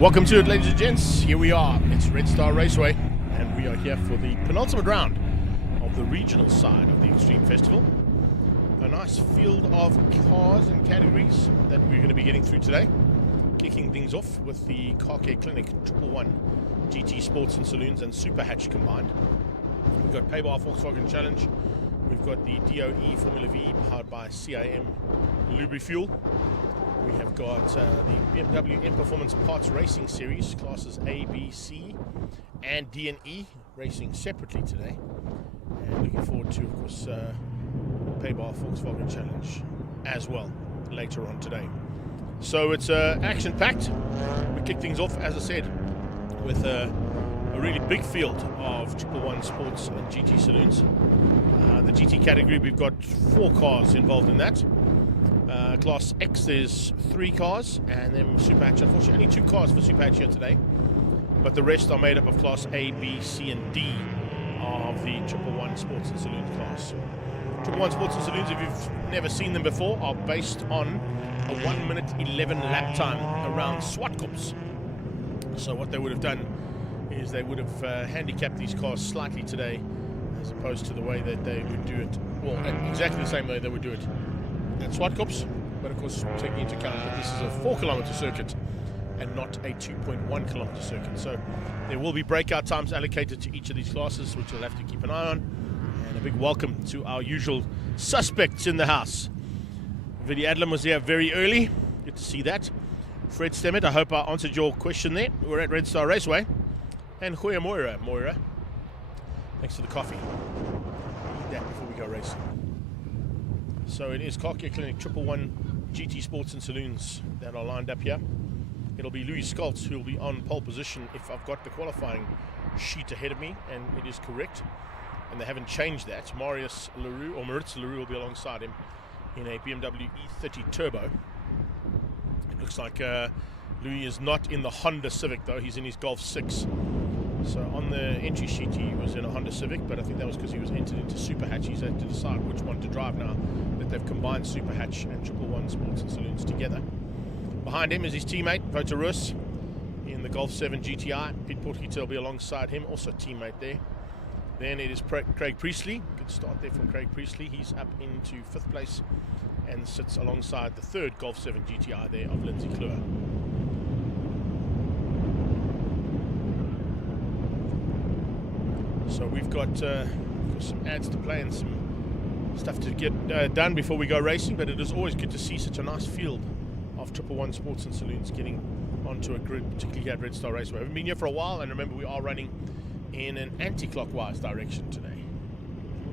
Welcome to it, ladies and gents. Here we are. It's Red Star Raceway, and we are here for the penultimate round of the regional side of the Extreme Festival. A nice field of cars and categories that we're going to be getting through today. Kicking things off with the Car Care Clinic 111 GT Sports and Saloons and SuperHatch combined. We've got PABAR Volkswagen Challenge. We've got the DOE Formula Vee powered by CIM Lubri Fuel. We have got the BMW M Performance Parts Racing Series, classes A, B, C, and D and E, racing separately today. And looking forward to, of course, PABAR Volkswagen Challenge as well later on today. So it's action-packed. We kick things off, as I said, with a really big field of 111 Sports and GT Saloons. The GT category, we've got 4 cars involved in that. Class X, there's 3 cars, and then SuperHatch, unfortunately, only 2 cars for SuperHatch here today. But the rest are made up of Class A, B, C, and D of the 111 Sports and Saloons class. 111 Sports and Saloons, if you've never seen them before, are based on a 1 minute 11 lap time around Swartkops. So what they would have done is they would have handicapped these cars slightly today, as opposed to the way that they would do it, well, exactly the same way they would do it at Swartkops, but of course taking into account that this is a 4-kilometer circuit and not a 2.1-kilometer circuit. So there will be breakout times allocated to each of these classes, which you'll have to keep an eye on. And a big welcome to our usual suspects in the house. Vidi Adlam was here very early. Good to see that. Fred Stemmet, I hope I answered your question there. We're at Red Star Raceway. And Goeie Moira. Thanks for the coffee. Eat that before we go racing. So it is Car Care Clinic 111 GT Sports and Saloons that are lined up here. It'll be Louis Skoltz who will be on pole position if I've got the qualifying sheet ahead of me, and it is correct. And they haven't changed that. Maurice Leroux will be alongside him in a BMW E30 Turbo. It looks like Louis is not in the Honda Civic though, he's in his Golf 6. So on the entry sheet he was in a Honda Civic, but I think that was because he was entered into SuperHatch. He's had to decide which one to drive now that they've combined SuperHatch and 111 Sports and Saloons together. Behind him is his teammate, Wouter Roos, in the Golf 7 GTI. Pete Portgieter will be alongside him, also teammate there. Then it is Craig Priestley. Good start there from Craig Priestley. He's up into 5th place and sits alongside the 3rd Golf 7 GTI there of Lindsay Kluwer. So we've got some ads to play and some stuff to get done before we go racing, but it is always good to see such a nice field of 111 Sports and Saloons getting onto a grid, particularly at Red Star Raceway. We haven't been here for a while, and remember we are running in an anti-clockwise direction today.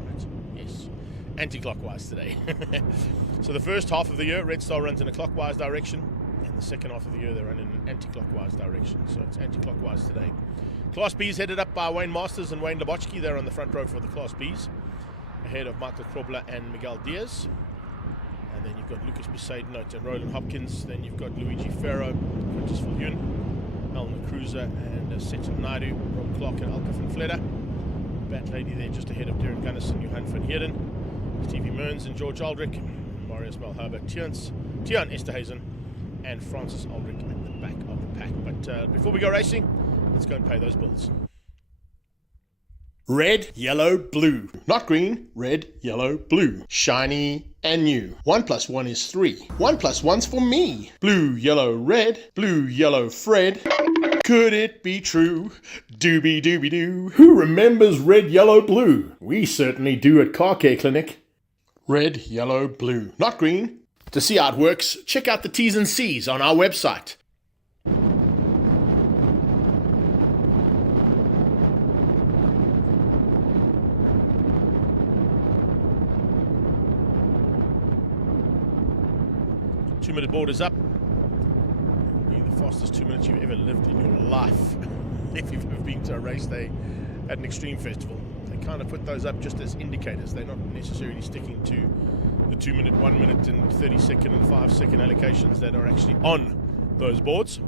Right. Yes, anti-clockwise today. So the first half of the year, Red Star runs in a clockwise direction, and the second half of the year they run in an anti-clockwise direction. So it's anti-clockwise today. Class B is headed up by Wayne Masters and Wayne Labochki. They're on the front row for the Class Bs, ahead of Michael Krobler and Miguel Diaz. And then you've got Lucas Besaidnout and Roland Hopkins. Then you've got Luigi Ferro, Curtis Viljoen, Elmer Cruiser, and Seton Naidu, Rob Clark and Alka van Vledder. Bat lady there just ahead of Darren Gunnison, Johan van Heerden, Stevie Mearns and George Aldrich, Marius Malherbe, Tian Esterhazen, and Francis Aldrich at the back of the pack. But before we go racing, let's go and pay those bills. Red, yellow, blue. Not green, red, yellow, blue. Shiny and new. 1 + 1 is 3. 1 + 1's for me. Blue, yellow, red. Blue, yellow, Fred. Could it be true? Doobie doobie doo. Who remembers red, yellow, blue? We certainly do at Car Care Clinic. Red, yellow, blue. Not green. To see how it works, check out the T's and C's on our website. Two-minute board is up. It'll be the fastest 2 minutes you've ever lived in your life if you've ever been to a race day at an extreme festival. They kind of put those up just as indicators. They're not necessarily sticking to the 2 minute, 1 minute and 30-second and 5-second allocations that are actually on those boards.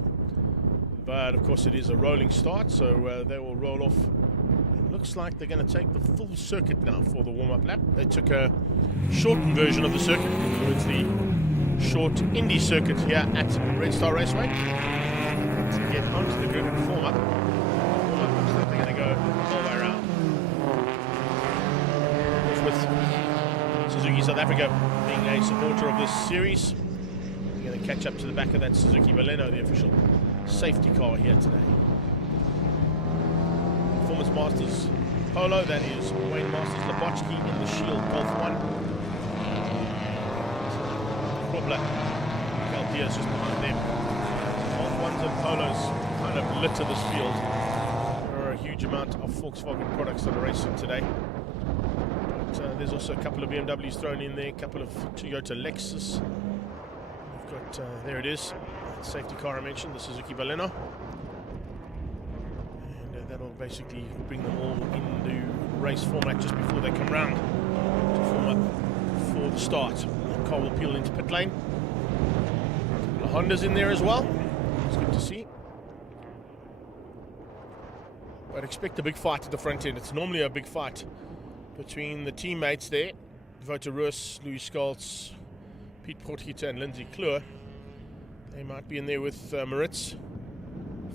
But of course it is a rolling start, so they will roll off. It looks like they're going to take the full circuit now for the warm-up lap. They took a shortened version of the circuit towards the short Indy circuit here at Red Star Raceway. Once again, get onto the grid and form up. Form up looks like they're going to go all the way around. With Suzuki South Africa being a supporter of this series, we're going to catch up to the back of that Suzuki Baleno, the official safety car here today. Performance Masters Polo, that is Wayne Masters Lubri in the Shield Golf 1. Probably Galdia's just behind them. Golf 1s and Polos kind of litter this field. There are a huge amount of Volkswagen products that are racing today. But there's also a couple of BMWs thrown in there, a couple of Toyota Lexus. We've got, there it is, that safety car I mentioned, the Suzuki Baleno. That'll basically bring them all into race format just before they come round to form up for the start. The car will peel into pit lane. A couple of Hondas in there as well. It's good to see. But expect a big fight at the front end. It's normally a big fight between the teammates there. Wouter Roos, Louis Scholz, Piet Potgieter and Lindsay Kleur. They might be in there with Maritz,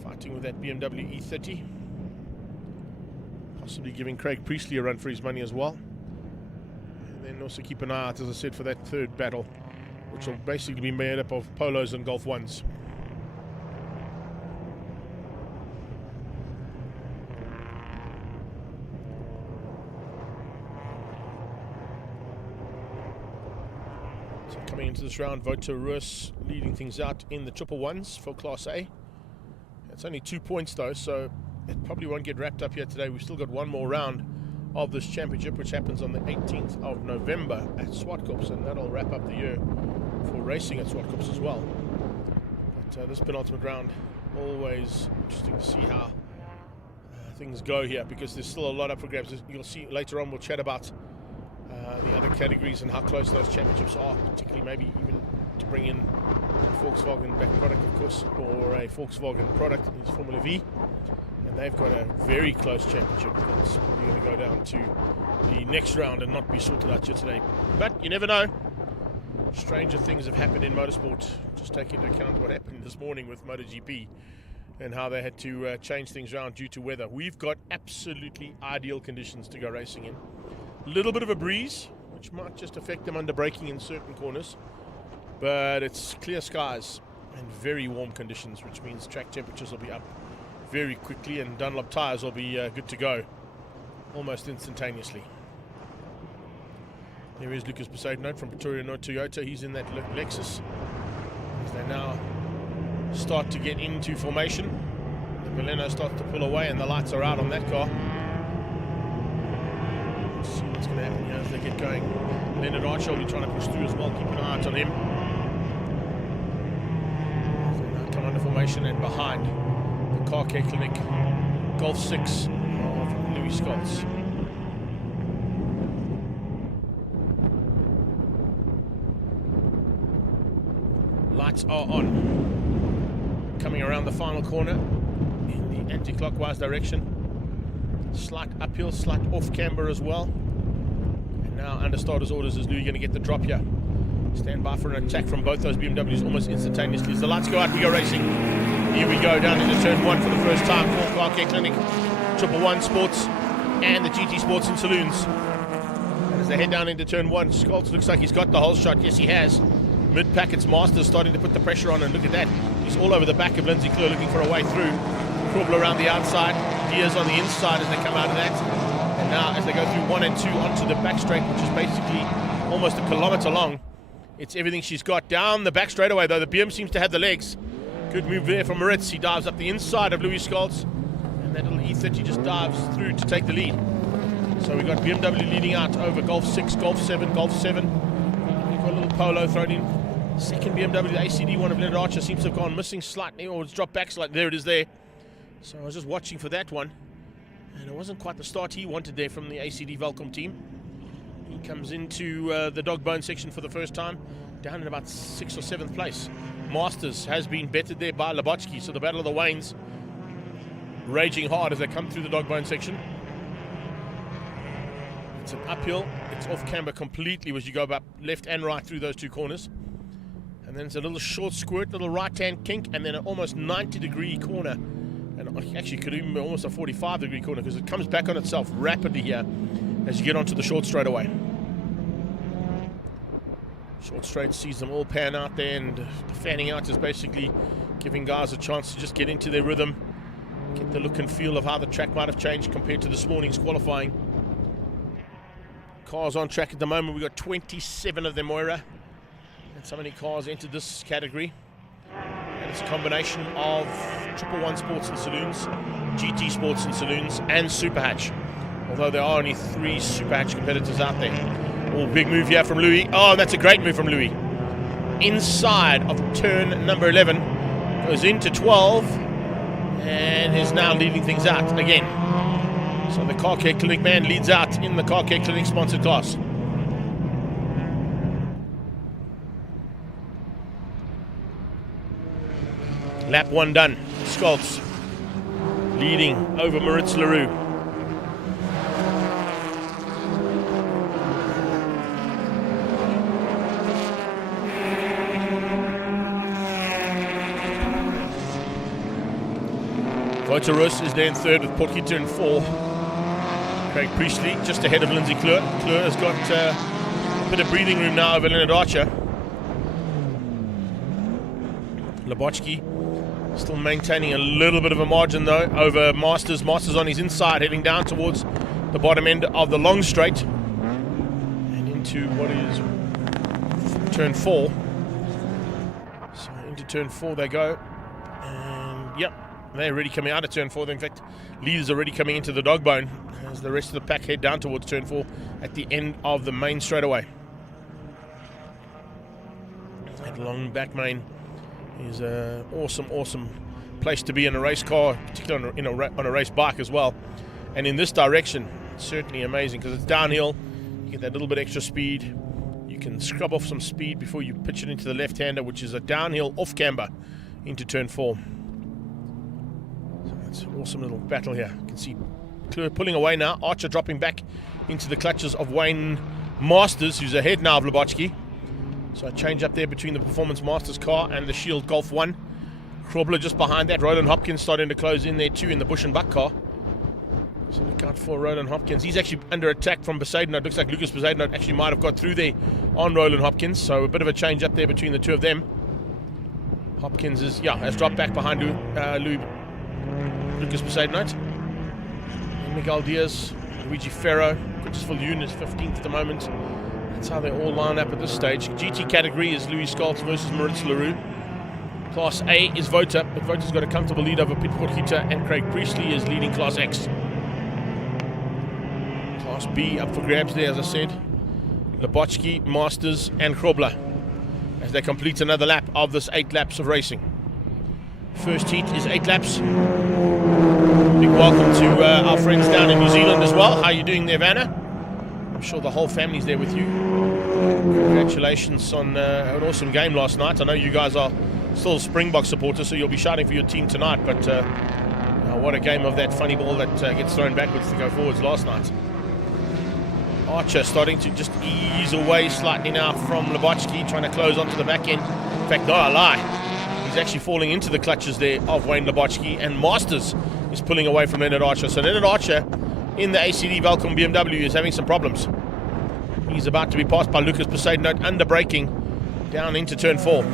fighting with that BMW E30. Possibly giving Craig Priestley a run for his money as well. And then also keep an eye out, as I said, for that third battle, which will basically be made up of Polos and Golf 1s. So coming into this round, Wouter Roos leading things out in the triple ones for Class A. It's only 2 points though, so it probably won't get wrapped up here today. We've still got one more round of this championship, which happens on the 18th of November at Swartkops, and that'll wrap up the year for racing at Swartkops as well. But this penultimate round, always interesting to see how things go here, because there's still a lot up for grabs. You'll see later on, we'll chat about the other categories and how close those championships are, particularly maybe even to bring in a Volkswagen back product, of course, or a Volkswagen product, is Formula Vee. And they've got a very close championship that's probably going to go down to the next round and not be sorted out here today. But you never know. Stranger things have happened in motorsport. Just take into account what happened this morning with MotoGP and how they had to change things around due to weather. We've got absolutely ideal conditions to go racing in. A little bit of a breeze, which might just affect them under braking in certain corners. But it's clear skies and very warm conditions, which means track temperatures will be up very quickly, and Dunlop tyres will be good to go almost instantaneously. There is Lucas Poseidon from Pretoria North Toyota. He's in that Lexus as they now start to get into formation. The Baleno starts to pull away and the lights are out on that car. Let's see what's going to happen here as they get going. Leonard Archer will be trying to push through as well. Keep an eye out on him. They now come under formation, and behind the Car Care Clinic Golf 6 of Louis Scholz. Lights are on. Coming around the final corner in the anti-clockwise direction. Slight uphill, slight off camber as well. And now under starter's orders is Louis going to get the drop here. Stand by for an attack from both those BMWs almost instantaneously. As the lights go out, we go racing. Here we go, down into turn 1 for the first time for Car Care Clinic, Triple One Sports, and the GT Sports in Saloons. And as they head down into turn 1, Scholz looks like he's got the whole shot. Yes, he has. Mid-packets Masters starting to put the pressure on, and look at that. He's all over the back of Lindsay Kleur looking for a way through. Corbel around the outside, Diaz on the inside as they come out of that. And now as they go through 1 and 2 onto the back straight, which is basically almost a kilometre long. It's everything she's got. Down the back straightaway though, the BM seems to have the legs. Good move there from Maritz. He dives up the inside of Louis Scholz, and that little E30 just dives through to take the lead. So we've got BMW leading out over Golf 6, Golf 7, Golf 7. We've got a little Polo thrown in. Second BMW, the ACD one of Leonard Archer, seems to have gone missing slightly, or it's dropped back slightly. There it is there. So I was just watching for that one, and it wasn't quite the start he wanted there from the ACD Velcom team. He comes into the dog bone section for the first time, down in about 6th or 7th place. Masters has been bettered there by Lubri, so the battle of the Wains raging hard as they come through the dog bone section. It's an uphill, it's off camber completely as you go up left and right through those two corners. And And then it's a little short squirt, little right-hand kink, and then an almost 90-degree corner. And actually could even be almost a 45-degree corner because it comes back on itself rapidly here as you get onto the short straightaway. Short straight sees them all pan out there, and the fanning out is basically giving guys a chance to just get into their rhythm, get the look and feel of how the track might have changed compared to this morning's qualifying. Cars on track at the moment, we've got 27 of them, Moira. And so many cars entered this category. And it's a combination of 111 Sports and Saloons, GT Sports and Saloons, and SuperHatch. Although there are only 3 SuperHatch competitors out there. Oh, big move here from Louis. Oh, that's a great move from Louis. Inside of turn number 11. Goes into 12. And is now leading things out again. So the Car Care Clinic man leads out in the Car Care Clinic sponsored class. Lap 1 done. Scholz leading over Moritz Leroux. Voterus is there in third with Portkita in 4. Craig Priestley just ahead of Lindsay Kleur. Kleur has got a bit of breathing room now over Leonard Archer. Lubotsky still maintaining a little bit of a margin though over Masters. Masters on his inside, heading down towards the bottom end of the long straight and into what is turn 4. So into turn 4 they go, and yep, they're already coming out of turn 4. In fact, leaders already coming into the dog bone as the rest of the pack head down towards turn 4 at the end of the main straightaway. That long back main is an awesome place to be in a race car, particularly on a race bike as well. And in this direction, it's certainly amazing because it's downhill. You get that little bit extra speed. You can scrub off some speed before you pitch it into the left-hander, which is a downhill off camber into turn 4. So it's an awesome little battle here. You can see Kleur pulling away now. Archer dropping back into the clutches of Wayne Masters, who's ahead now of Lubotsky. So a change up there between the Performance Masters car and the Shield Golf 1. Krobler just behind that. Roland Hopkins starting to close in there too in the Bush and Buck car. So look out for Roland Hopkins. He's actually under attack from Besaidenote. It looks like Lucas Besaidenote actually might have got through there on Roland Hopkins. So a bit of a change up there between the two of them. Hopkins has dropped back behind Lucas Besaidenote. Miguel Diaz, Luigi Ferro, Christopher Yoon is 15th at the moment. That's how they all line up at this stage. GT category is Louis Scholz versus Moritz Leroux. Class A is Vota, but Vota's got a comfortable lead over Pit Portkita, and Craig Priestley is leading Class X. Class B up for grabs there, as I said. Lubotsky, Masters, and Krobler as they complete another lap of this 8 laps of racing. First heat is 8 laps. Big welcome to our friends down in New Zealand as well. How are you doing there, Vanna? I'm sure the whole family's there with you. Congratulations on an awesome game last night. I know you guys are still Springbok supporters, so you'll be shouting for your team tonight. But what a game of that funny ball that gets thrown backwards to go forwards last night. Archer starting to just ease away slightly now from Lubotsky, trying to close onto the back end. In fact, no, I lie. He's actually falling into the clutches there of Wayne Lubotsky, and Masters is pulling away from Leonard Archer. So Leonard Archer in the ACD Velcom BMW is having some problems. He's about to be passed by Lucas Besaidenote under braking down into turn 4.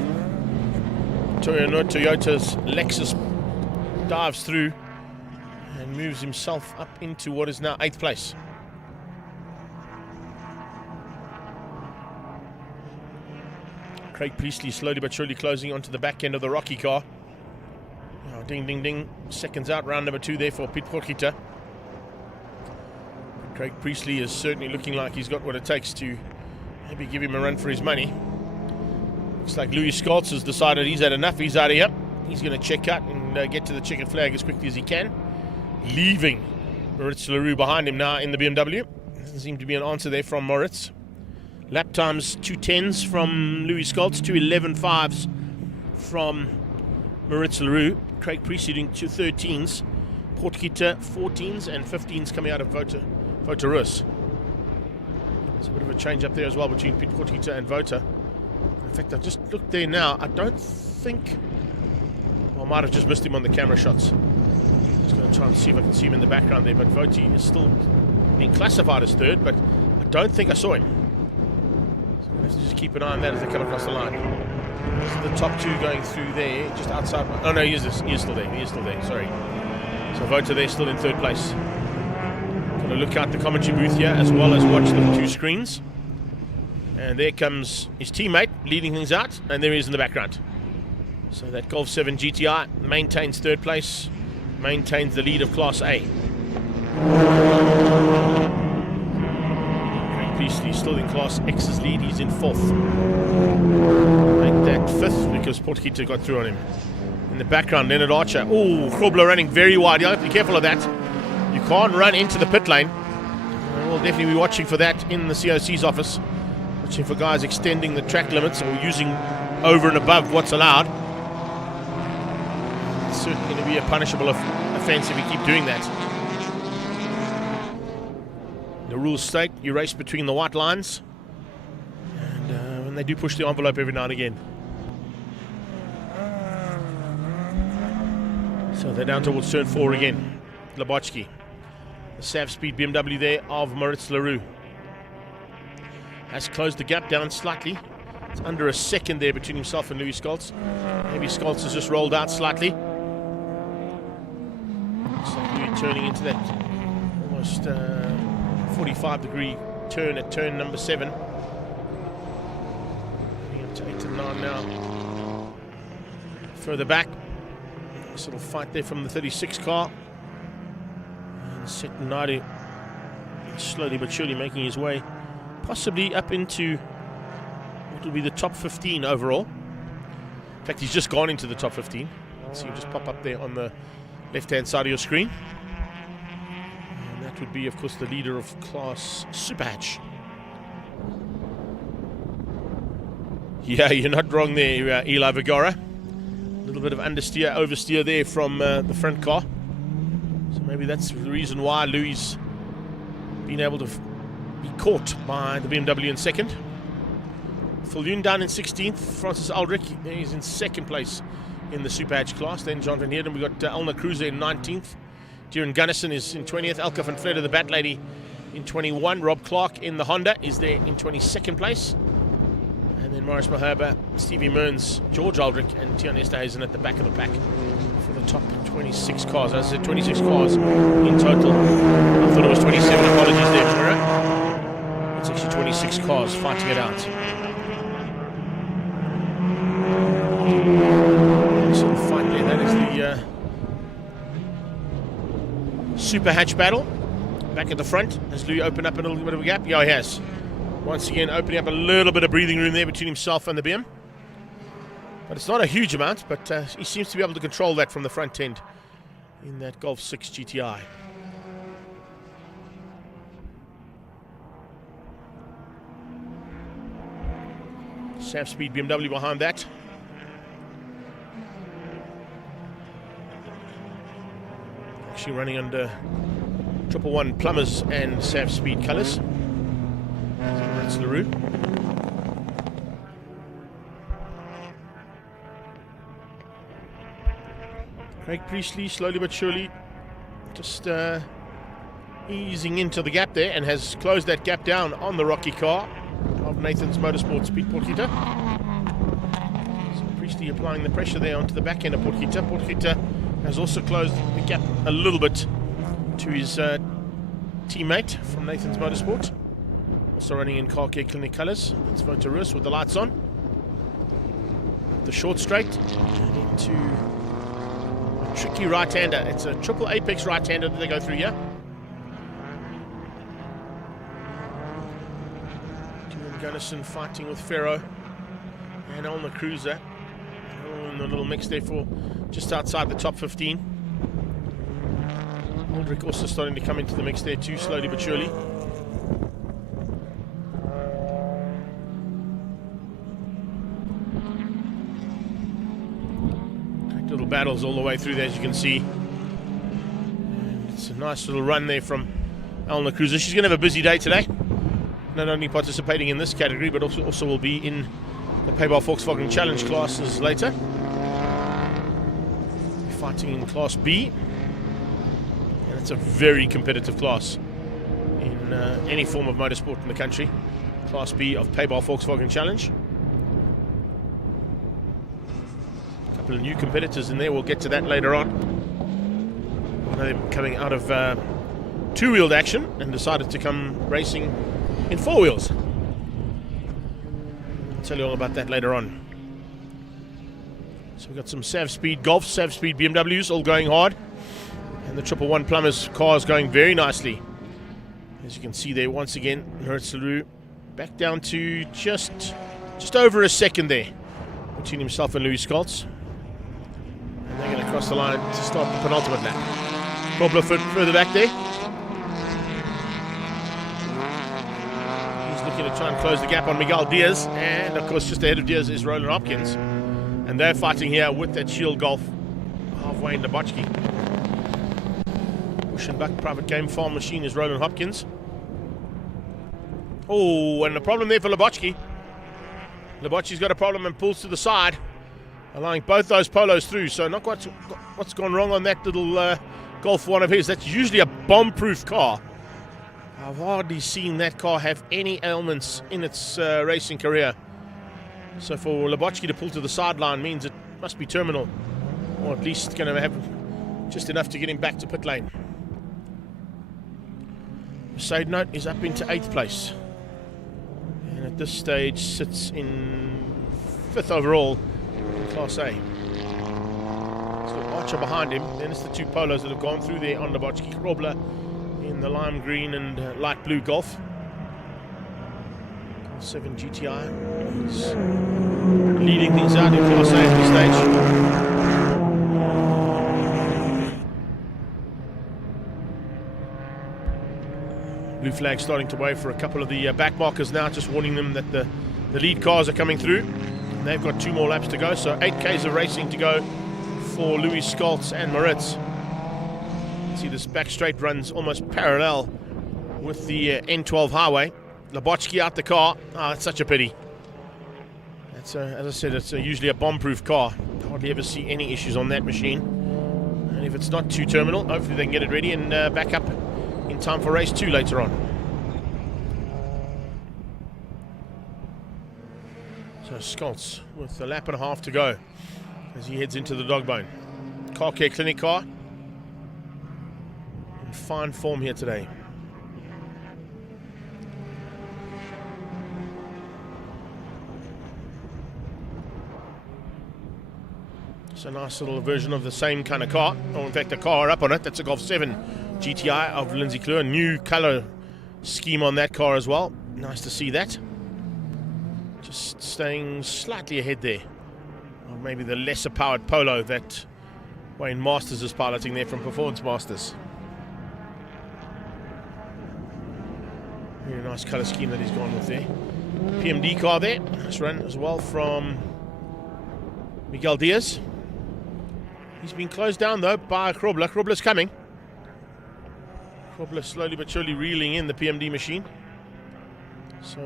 Toyota's Lexus dives through and moves himself up into what is now 8th place. Craig Priestley slowly but surely closing onto the back end of the Rocky car. Oh, ding, ding, ding. Seconds out, round number 2 there for Pit Portkita. Craig Priestley is certainly looking like he's got what it takes to maybe give him a run for his money. Looks like Louis Scholz has decided he's had enough. He's out of here. He's going to check out and get to the checkered flag as quickly as he can, leaving Moritz Leroux behind him now in the BMW. Doesn't seem to be an answer there from Moritz. Lap times 2:10s from Louis Scholz, 2:11.5s from Moritz Leroux. Craig Priestley doing 2:13s. Portkita 14s and 15s coming out of Voterus. It's a bit of a change up there as well between Pit Portkita and Vota. In fact, I just looked there now. I don't think... Well, I might have just missed him on the camera shots. Just going to try and see if I can see him in the background there. But Voti is still being classified as third, but I don't think I saw him. So I'm going to have to just keep an eye on that as they come across the line. So the top two going through there, just outside. Oh no, he is still there. He is still there. Sorry. So Vota there, still in third place. Going to look out the commentary booth here as well as watch the two screens. And there comes his teammate leading things out, and there he is in the background. So that Golf 7 GTI maintains third place, maintains the lead of Class A. Craig Priestley still in Class X's lead, he's in fourth. Make that fifth because Potgieter got through on him. In the background, Leonard Archer. Oh, Grobler running very wide. You have to be careful of that. You can't run into the pit lane. We'll definitely be watching for that in the COC's office. Watching for guys extending the track limits or using over and above what's allowed. It's certainly going to be a punishable offence if you keep doing that. The rules state you race between the white lines, and when they do push the envelope every now and again. So they're down towards turn 4 again. Labochki. The Sav Speed BMW there of Moritz Leroux. Has closed the gap down slightly. It's under a second there between himself and Louis Scholz. Maybe Scholz has just rolled out slightly. Looks like Louis turning into that almost 45-degree turn at turn number 7. Getting up to 8 and 9 now. Further back. Nice little fight there from the 36 car. And Set Naidu slowly but surely making his way possibly up into what will be the top 15 overall. In fact, he's just gone into the top 15. Let's see him just pop up there on the left-hand side of your screen. And that would be, of course, the leader of class SuperHatch. Yeah, you're not wrong there, Eli Vigora. A little bit of understeer, oversteer there from the front car. So maybe that's the reason why Louis been able to be caught by the BMW in second. Viljoen down in 16th. Francis Aldrich, he's in second place in the SuperHatch class. Then John Van Heerden. We've got Elna Cruiser in 19th. Duran Gunnison is in 20th. Elka van Vletter, the Bat Lady, in 21. Rob Clark in the Honda is there in 22nd place. And then Maurice Mahaba, Stevie Mearns, George Aldrich, and Tian Esterhazen at the back of the pack for the top 26 cars. As I said, 26 cars in total. I thought it was 27. Apologies there, Mura. It's actually 26 cars fighting it out. So the fight there, that is the SuperHatch battle. Back at the front, has Louis opened up a little bit of a gap? Yeah, he has. Once again, opening up a little bit of breathing room there between himself and the BM. But it's not a huge amount, but he seems to be able to control that from the front end in that Golf 6 GTI. Sav Speed BMW behind that. Actually running under 111 Plumbers and Sav Speed colours. That's Leroux. Craig Priestley, slowly but surely, just easing into the gap there, and has closed that gap down on the rocky car of Nathan's Motorsports Pete Potgieter. So Priestley applying the pressure there onto the back end of Potgieter. Potgieter has also closed the gap a little bit to his teammate from Nathan's Motorsport. Also running in Car Care Clinic colours. That's Votarus with the lights on. The short straight into a tricky right-hander. It's a triple apex right-hander that they go through here. Duran Gunnison fighting with Ferro and on the Cruiser. In the little mix there for just outside the top 15. Aldrich also starting to come into the mix there too, slowly but surely. Little battles all the way through there, as you can see. And it's a nice little run there from Elna Cruiser. She's going to have a busy day today. Not only participating in this category, but also will be in the PABAR Volkswagen Challenge classes later. We're fighting in Class B. And it's a very competitive class in any form of motorsport in the country. Class B of PABAR Volkswagen Challenge. A couple of new competitors in there. We'll get to that later on. They're coming out of two-wheeled action and decided to come racing in four wheels. I'll tell you all about that later on. So we've got some Sav Speed Golfs, Sav Speed BMWs all going hard. And the 111 Plumbers car is going very nicely. As you can see there, once again, Red Star Raceway back down to just over a second there between himself and Louis Scholz. And they're going to cross the line to start the penultimate lap. Kobler further back there. He's looking to try and close the gap on Miguel Diaz. And of course, just ahead of Diaz is Roland Hopkins. And they're fighting here with that Shield Golf halfway in Lubri. Bush and Buck Private Game Farm Machine is Roland Hopkins. Oh, and the problem there for Lubri. Lubri's got a problem and pulls to the side, allowing both those polos through. So not quite what's gone wrong on that little Golf 1 of his. That's usually a bomb-proof car. I've hardly seen that car have any ailments in its racing career. So for Lubri to pull to the sideline means it must be terminal, or at least going to have just enough to get him back to pit lane. Side note is up into 8th place. And at this stage sits in 5th overall in Class A. It's got Archer behind him. Then it's the two polos that have gone through there on Lubri. Robler in the lime green and light blue Golf. 7 GTI is leading things out in Class A at this stage. Blue flag starting to wave for a couple of the back markers now, just warning them that the lead cars are coming through. And they've got 2 more laps to go, so 8 Ks of racing to go for Louis Scholz and Moritz. See, this back straight runs almost parallel with the N12 highway. Lubri out the car. That's such a pity. That's as I said, it's usually a bomb-proof car. Hardly ever see any issues on that machine. And if it's not too terminal, hopefully they can get it ready and back up in time for race 2 later on. So Scholz with a lap and a half to go as he heads into the dog bone. Car Care Clinic car in fine form here today. It's a nice little version of the same kind of car, or in fact a car up on it. That's a Golf 7 GTI of Lindsay Kleur. New colour scheme on that car as well. Nice to see that. Just staying slightly ahead there. Or maybe the lesser powered Polo that Wayne Masters is piloting there from Performance Masters. Really nice colour scheme that he's gone with there. PMD car there. Nice run as well from Miguel Diaz. He's been closed down though by Krobler. Krobler's coming. Krobler slowly but surely reeling in the PMD machine. So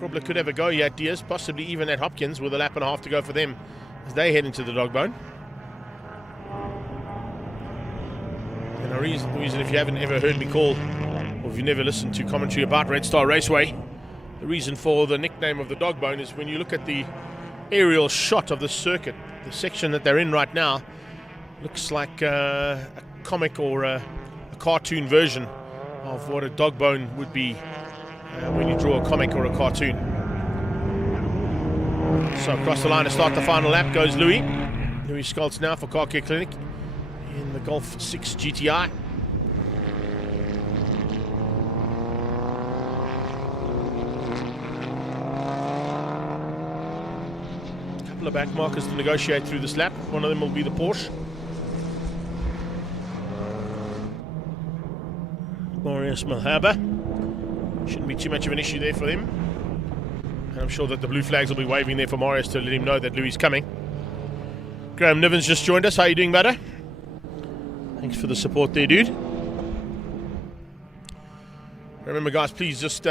Krobler could have a go here at Diaz, possibly even at Hopkins, with a lap and a half to go for them as they head into the dog bone. And the reason if you haven't ever heard me call, or if you've never listened to commentary about Red Star Raceway, the reason for the nickname of the dog bone is when you look at the aerial shot of the circuit, the section that they're in right now, looks like a comic or a cartoon version of what a dog bone would be when you draw a comic or a cartoon. So across the line to start the final lap goes Louis Scholz now for Car Care Clinic in the Golf 6 GTI. A couple of back markers to negotiate through this lap. One of them will be the Porsche. Marius Malherbe. Shouldn't be too much of an issue there for him. And I'm sure that the blue flags will be waving there for Marius to let him know that Louis is coming. Graham Niven's just joined us. How are you doing, buddy? Thanks for the support there, dude. Remember, guys, please just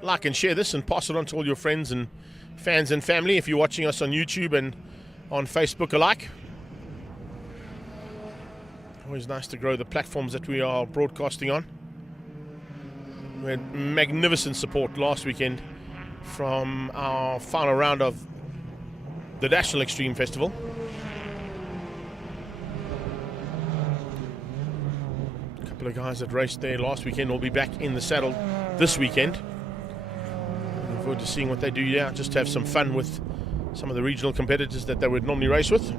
like and share this and pass it on to all your friends and fans and family, if you're watching us on YouTube and on Facebook alike. Always nice to grow the platforms that we are broadcasting on. We had magnificent support last weekend from our final round of the National Extreme Festival. A couple of guys that raced there last weekend will be back in the saddle this weekend. Looking forward to seeing what they do now, just to have some fun with some of the regional competitors that they would normally race with.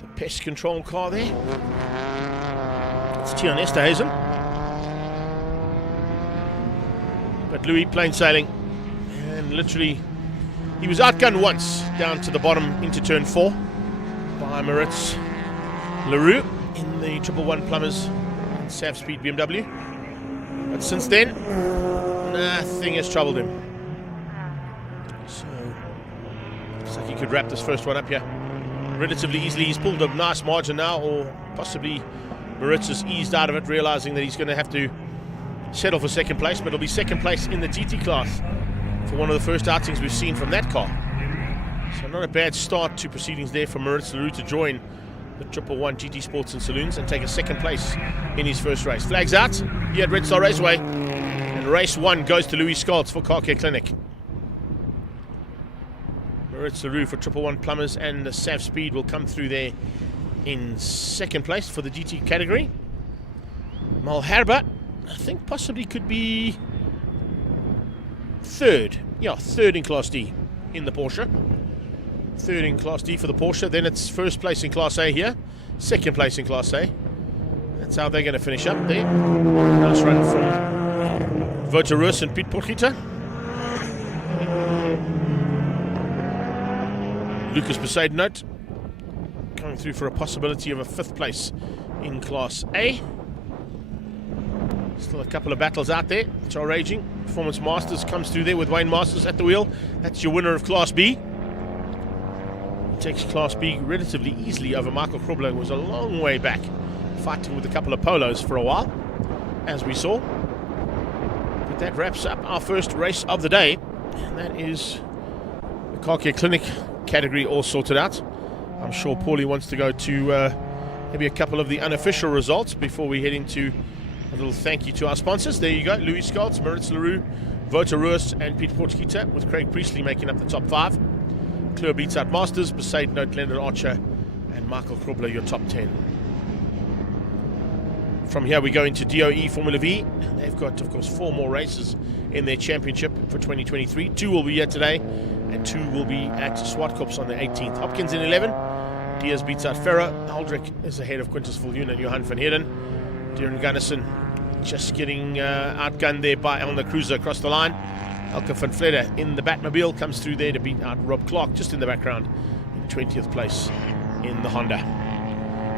The pest control car there. It's Tian Esterhazen. But Louis plain sailing. And literally, he was outgunned once down to the bottom into turn 4 by Moritz Leroux in the 111 Plumbers and Sav Speed BMW. But since then, nothing has troubled him. So, looks like he could wrap this first one up here relatively easily. He's pulled a nice margin now, or possibly Moritz has eased out of it, realizing that he's going to have to settle for second place, but it'll be second place in the GT class for one of the first outings we've seen from that car. So not a bad start to proceedings there for Moritz Leroux to join the 111 GT Sports and Saloons and take a second place in his first race. Flags out here at Red Star Raceway, and race 1 goes to Louis Scholz for Car Care Clinic. Moritz Leroux for 111 Plumbers and the Sav Speed will come through there in second place for the GT category. Malherbe, I think possibly could be third. Yeah, third in Class D in the Porsche. Third in Class D for the Porsche. Then it's first place in Class A here. Second place in Class A. That's how they're going to finish up there. Nice run from Voterus and Piet Potgieter. Lucas Besaidenout coming through for a possibility of a 5th place in Class A. Still a couple of battles out there which are raging. Performance Masters comes through there with Wayne Masters at the wheel. That's your winner of Class B. He takes Class B relatively easily over Michael Krubler, who was a long way back, fighting with a couple of polos for a while, as we saw. But that wraps up our first race of the day, and that is the Car Care Clinic category all sorted out. I'm sure Paulie wants to go to maybe a couple of the unofficial results before we head into a little thank you to our sponsors. There you go, Louis Scholz, Moritz Leroux, Voterus and Piet Potgieter, with Craig Priestley making up the top 5. Kleur beats out Masters, Besaidenout, Leonard Archer and Michael Krubler, your top 10. From here we go into DOE Formula Vee. They've got, of course, 4 more races in their championship for 2023. 2 will be here today, and 2 will be at Swartkops on the 18th. Hopkins in 11. Diaz beats out Ferrer. Aldrich is ahead of Quintus Viljoen and Johan van Heerden. Darren Gunnison just getting outgunned there by on the cruiser across the line. Elke van Vledder in the Batmobile comes through there to beat out Rob Clark just in the background in 20th place in the Honda.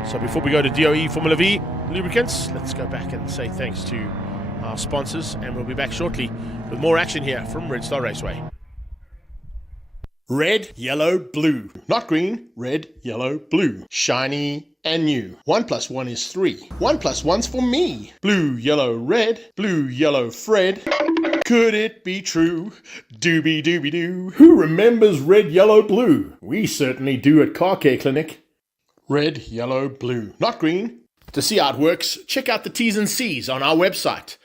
So before we go to DOE Formula Vee lubricants, let's go back and say thanks to our sponsors, and we'll be back shortly with more action here from Red Star Raceway. Red, yellow, blue. Not green, red, yellow, blue. Shiny and new. 1 + 1 is 3. 1 + 1's for me. Blue, yellow, red. Blue, yellow, Fred. Could it be true? Doobie doobie doo. Who remembers red, yellow, blue? We certainly do at Car Care Clinic. Red, yellow, blue. Not green. To see how it works, check out the T's and C's on our website.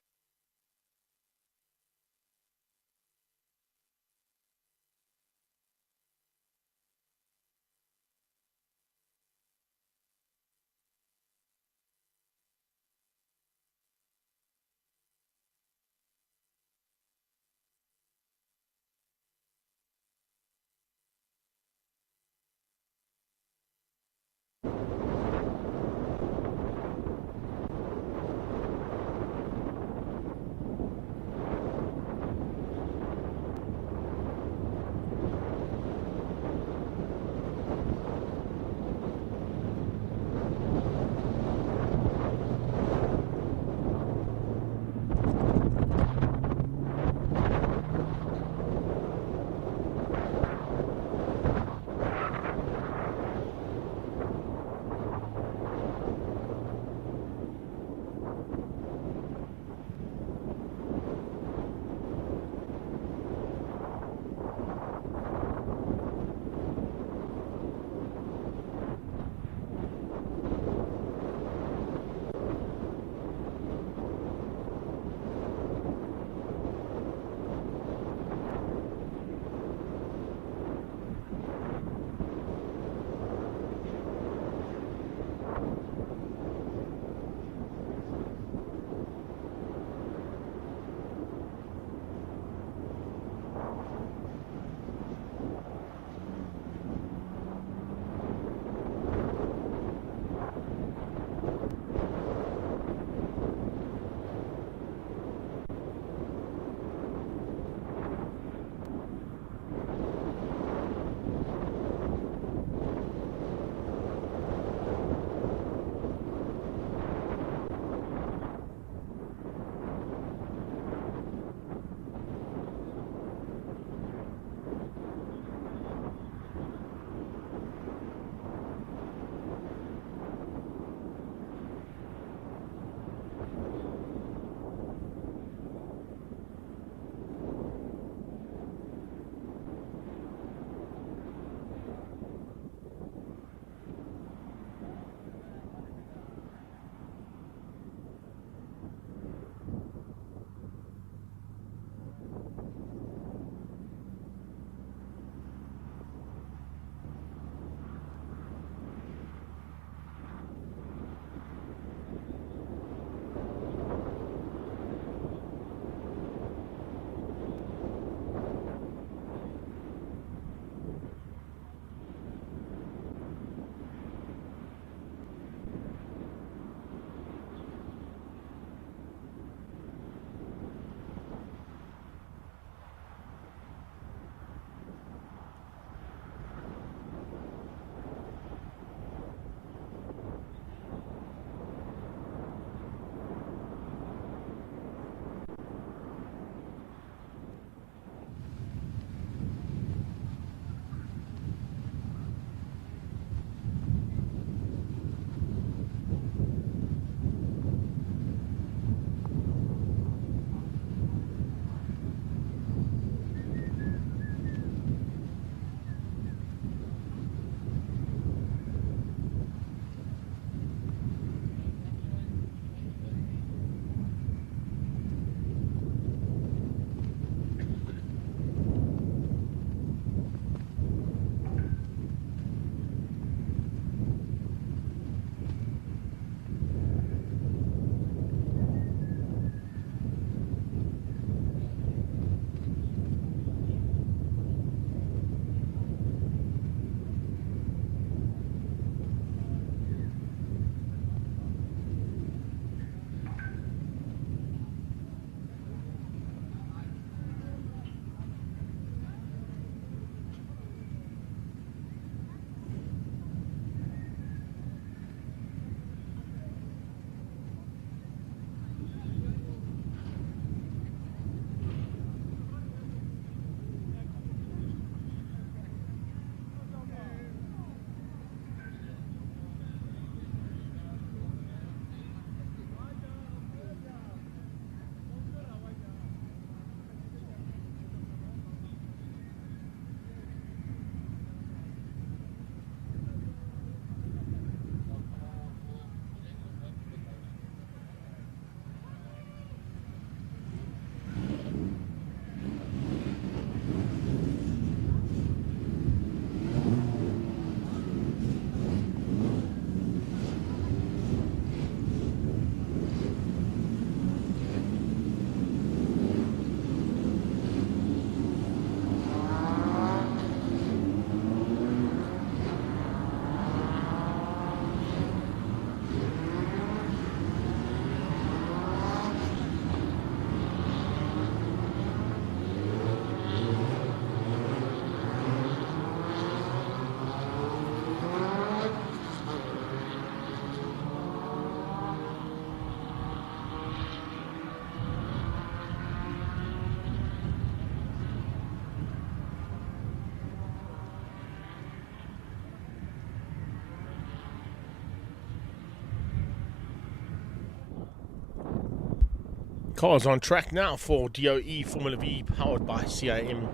Cars on track now for DOE Formula Vee, powered by CIM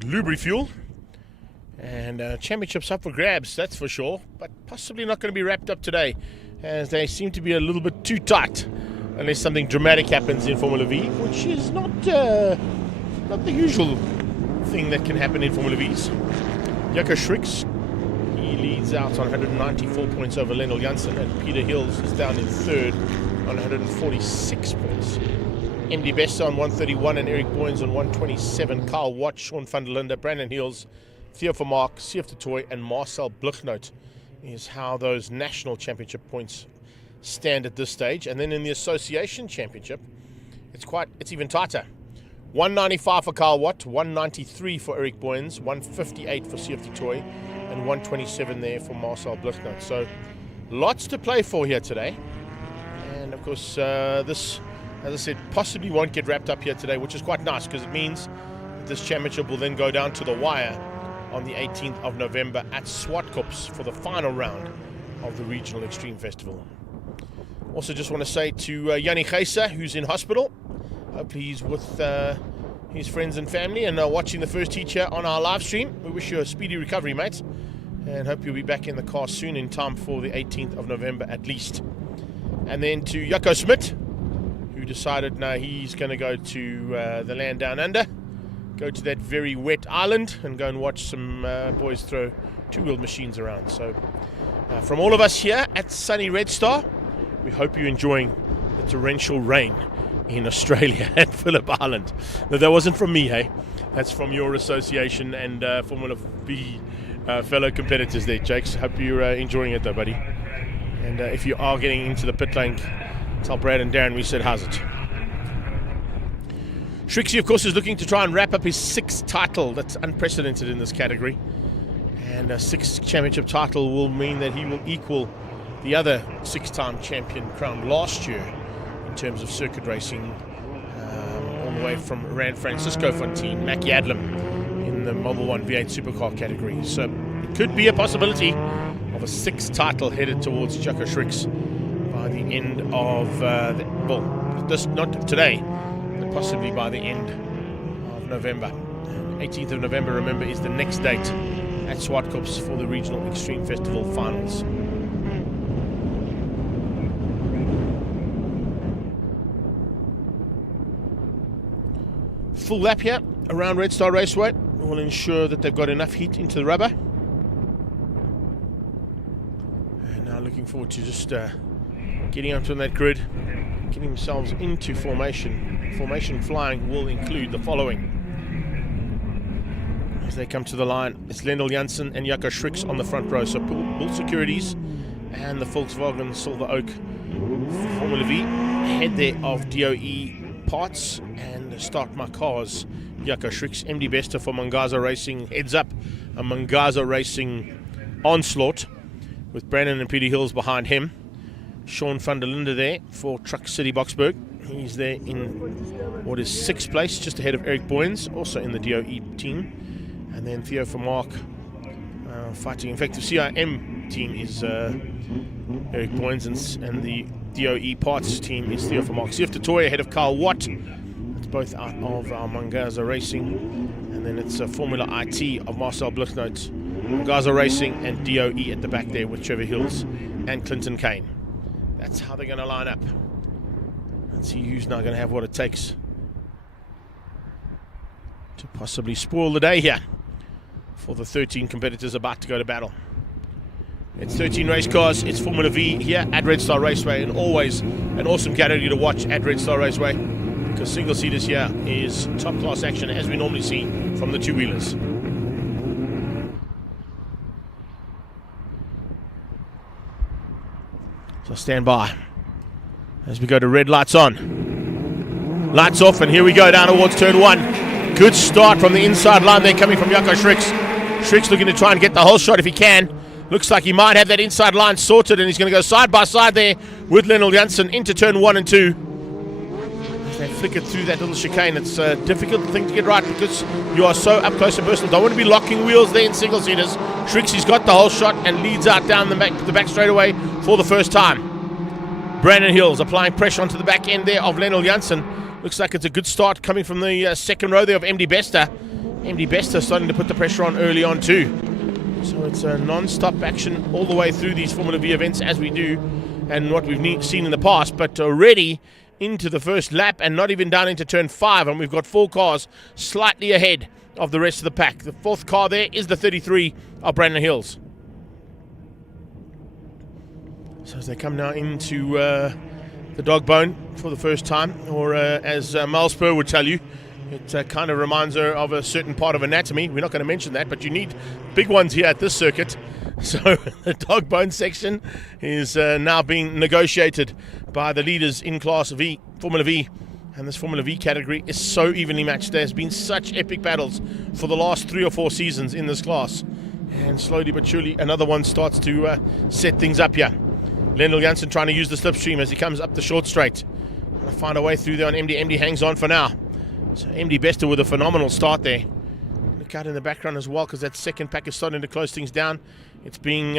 Lubri Fuel. And championships up for grabs, that's for sure, but possibly not going to be wrapped up today, as they seem to be a little bit too tight, unless something dramatic happens in Formula Vee, which is not the usual thing that can happen in Formula V's. Jaco Schricks, he leads out on 194 points over Lennel Janssen, and Peter Hills is down in third on 146 points. MD Bester on 131 and Eric Boyens on 127. Carl Watt, Sean van der Linde, Brandon Hills, Theo Vermaak, Sief de Toy, and Marcel Bluchnoot is how those national championship points stand at this stage. And then in the association championship, it's even tighter. 195 for Carl Watt, 193 for Eric Boyens, 158 for Sief de Toy, and 127 there for Marcel Bluchnoot. So lots to play for here today. And of course, this, as I said, possibly won't get wrapped up here today, which is quite nice because it means that this championship will then go down to the wire on the 18th of November at Swartkops for the final round of the Regional Extreme Festival. Also just want to say to Yanni Geisa, who's in hospital, hopefully he's with his friends and family and watching the first heat here on our live stream. We wish you a speedy recovery, mate, and hope you'll be back in the car soon in time for the 18th of November at least. And then to Jaco Smit, who decided now he's going to go to the land down under, go to that very wet island and go and watch some boys throw two-wheeled machines around. So from all of us here at sunny Red Star, we hope you're enjoying the torrential rain in Australia at Phillip Island. No, that wasn't from me, hey? That's from your association and Formula Vee fellow competitors there, Jakes. Hope you're enjoying it though, buddy. And if you are getting into the pit lane, tell Brad and Darren we said how's it. Shrixie, of course, is looking to try and wrap up his sixth title. That's unprecedented in this category. And a sixth championship title will mean that he will equal the other six-time champion crowned last year in terms of circuit racing, all the way from Rand Francisco Fontaine, Mackie Adlam in the Mobile 1 V8 supercar category. So it could be a possibility of a sixth title headed towards Jaco Schricks by the end of, not today, but possibly by the end of November. 18th of November, remember, is the next date at Swartkops for the Regional Extreme Festival finals. Full lap here around Red Star Raceway will ensure that they've got enough heat into the rubber. And now looking forward to just getting up on that grid, getting themselves into formation. Formation flying will include the following. As they come to the line, it's Lennel Janssen and Jaco Schricks on the front row. So Bull Securities and the Volkswagen Silver Oak Formula Vee head there of DOE parts and start my cars. Jaco Schricks, MD Bester for Mangaza Racing heads up a Mangaza Racing onslaught with Brandon and Peter Hills behind him. Sean van der Linde there for Truck City Boksburg. He's there in what is sixth place, just ahead of Eric Boyens, also in the DOE team. And then Theo Vermaak fighting. In fact, the CIM team is Eric Boyens, and the DOE parts team is Theo Vermaak. Sief de Toy ahead of Carl Watt. It's both out of our Mangaza Racing. And then it's Formula IT of Marcel Bluchnoot, Mangaza Racing, and DOE at the back there with Trevor Hills and Clinton Kane. That's how they're going to line up. Let's see who's now going to have what it takes to possibly spoil the day here for the 13 competitors about to go to battle. It's 13 race cars, it's Formula Vee here at Red Star Raceway, and always an awesome category to watch at Red Star Raceway because single seaters here is top class action as we normally see from the two-wheelers. So stand by as we go to red lights on. Lights off, and here we go down towards turn one. Good start from the inside line there coming from Jaco Schricks. Schricks looking to try and get the whole shot if he can. Looks like he might have that inside line sorted, and he's going to go side by side there with Lennel Janssen into turn 1 and 2. As they flicker through that little chicane, it's a difficult thing to get right because you are so up close and personal. Don't want to be locking wheels there in single seaters. Schricks, he's got the whole shot and leads out down the back straightaway for the first time. Brandon Hills applying pressure onto the back end there of Lennel Janssen. Looks like it's a good start coming from the second row there of MD Bester. MD Bester starting to put the pressure on early on too. So it's a non-stop action all the way through these Formula V events as we do, and what we've seen in the past, but already into the first lap and not even down into turn 5, and we've got 4 cars slightly ahead of the rest of the pack. The 4th car there is the 33 of Brandon Hills. So as they come now into the dog bone for the first time, or as Mel Spur would tell you, it kind of reminds her of a certain part of anatomy. We're not going to mention that, but you need big ones here at this circuit. So the dog bone section is now being negotiated by the leaders in Class V, Formula V. And this Formula V category is so evenly matched. There's been such epic battles for the last 3 or 4 seasons in this class. And slowly but surely another one starts to set things up here. Lendl Janssen trying to use the slipstream as he comes up the short straight. Trying to find a way through there on MD. MD hangs on for now. So MD Bester with a phenomenal start there. Look out in the background as well, because that second pack is starting to close things down. It's being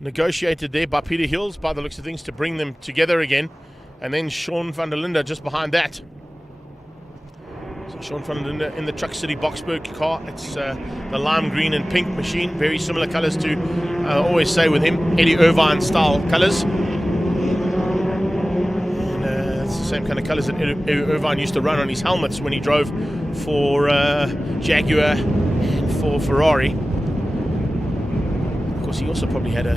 negotiated there by Peter Hills, by the looks of things, to bring them together again. And then Sean van der Linde just behind that. So Sean van der Linde in the Truck City Boksburg car. It's the lime green and pink machine. Very similar colors to, I always say with him, Eddie Irvine style colors. Same kind of colours that Irvine used to run on his helmets when he drove for Jaguar and for Ferrari. Of course, he also probably had a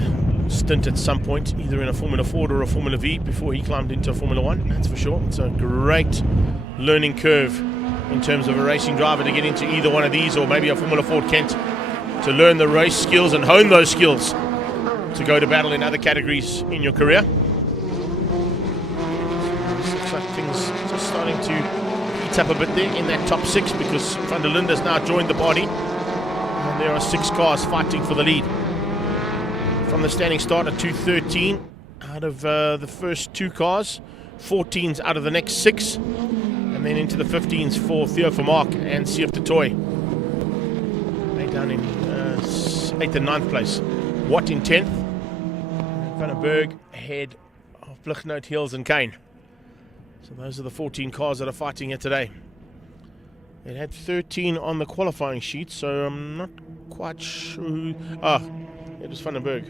stint at some point, either in a Formula Ford or a Formula V, before he climbed into Formula 1, that's for sure. It's a great learning curve in terms of a racing driver to get into either one of these, or maybe a Formula Ford Kent, to learn the race skills and hone those skills to go to battle in other categories in your career. Like things just starting to heat up a bit there in that top 6, because Van der Linde has now joined the party, and there are 6 cars fighting for the lead. From the standing start at 2:13 out of the first 2 cars, 14s out of the next 6, and then into the 15s for Theo Vermaak and Sief de Toy. They down in 8th and 9th place. Watt in 10th. Van den Berg ahead of Blichnout, Hills and Kane. So those are the 14 cars that are fighting here today. It had 13 on the qualifying sheet, so I'm not quite sure who... it was Van den Berg.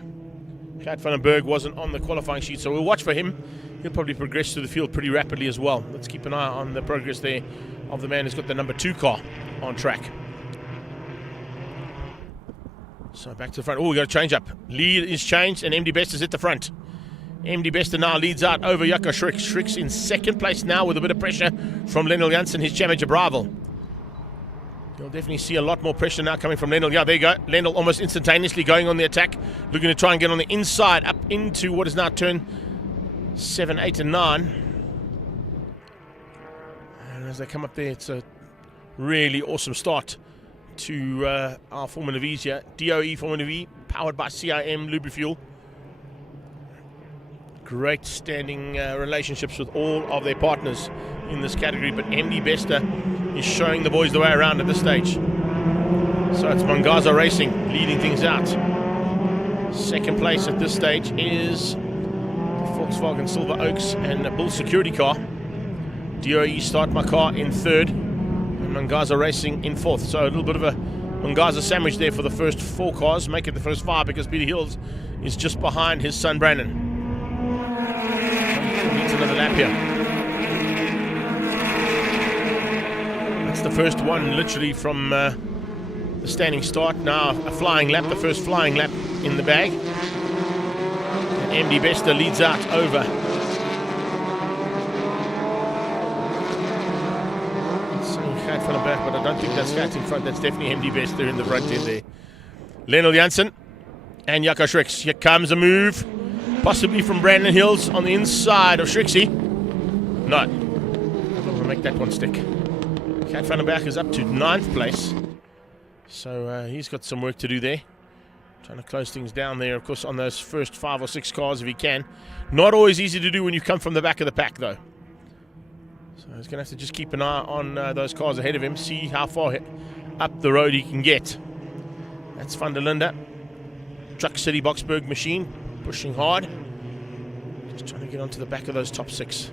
Gert Van den Berg wasn't on the qualifying sheet, so we'll watch for him. He'll probably progress through the field pretty rapidly as well. Let's keep an eye on the progress there of the man who's got the number 2 car on track. So back to the front. Oh, we got a change up. Lead is changed, and MD Best is at the front. MD Bester now leads out over Jaco Schricks. Schricks in second place now with a bit of pressure from Lendl Janssen, his Challenger Bravo. You'll definitely see a lot more pressure now coming from Lendl. Yeah, there you go. Lendl almost instantaneously going on the attack, looking to try and get on the inside up into what is now turn 7, 8 and 9. And as they come up there, it's a really awesome start to our Formula V's here. DOE Formula Vee, powered by CIM Lubri Fuel. Great standing relationships with all of their partners in this category, but MD Bester is showing the boys the way around at this stage. So it's Mangaza Racing leading things out. Second place at this stage is the Volkswagen Silver Oaks and the Bull Security car. DOE Start My Car in 3rd, and Mangaza Racing in 4th. So a little bit of a Mangaza sandwich there for the first 4 cars, make it the first 5, because Peter Hills is just behind his son Brandon. Needs another lap here. That's the first one literally from the standing start. Now a flying lap, the first flying lap in the bag. And MD Bester leads out over. It's Gert van den Berg, but I don't think that's Gert in front. That's definitely MD Bester in the front end there. Lendl Janssen and Jaco Schricks. Here comes a move. Possibly from Brandon Hills on the inside of Shrixie. No. I'm not going to make that one stick. Gert van den Berg is up to 9th place. So he's got some work to do there. Trying to close things down there, of course, on those first 5 or 6 cars if he can. Not always easy to do when you come from the back of the pack, though. So he's going to have to just keep an eye on those cars ahead of him, see how far up the road he can get. That's Van der Linde. Truck City Boksburg machine. Pushing hard. Just trying to get onto the back of those top 6.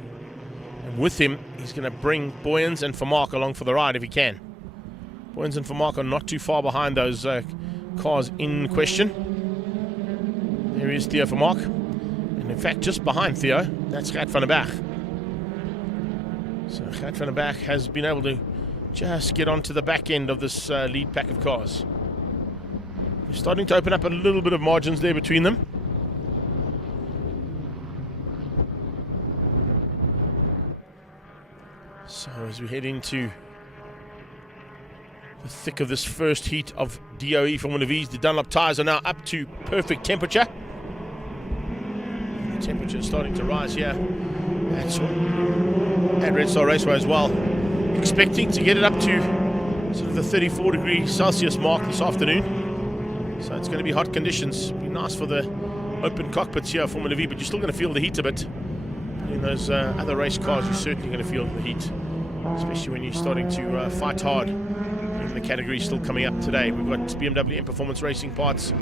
And with him, he's going to bring Boyens and Vermaak along for the ride if he can. Boyens and Vermaak are not too far behind those cars in question. There is Theo Vermaak. And in fact, just behind Theo, that's Gert van der Berg. So Gert van der Berg has been able to just get onto the back end of this lead pack of cars. They're starting to open up a little bit of margins there between them. So as we head into the thick of this first heat of DOE Formula V's, the Dunlop tyres are now up to perfect temperature. The temperature is starting to rise here at Red Star Raceway as well. Expecting to get it up to sort of the 34 degrees Celsius mark this afternoon. So it's going to be hot conditions. Be nice for the open cockpits here at Formula V, but you're still going to feel the heat a bit. In those other race cars, you're certainly going to feel the heat, especially when you're starting to fight hard in the categories still coming up today. We've got BMW M Performance Racing Parts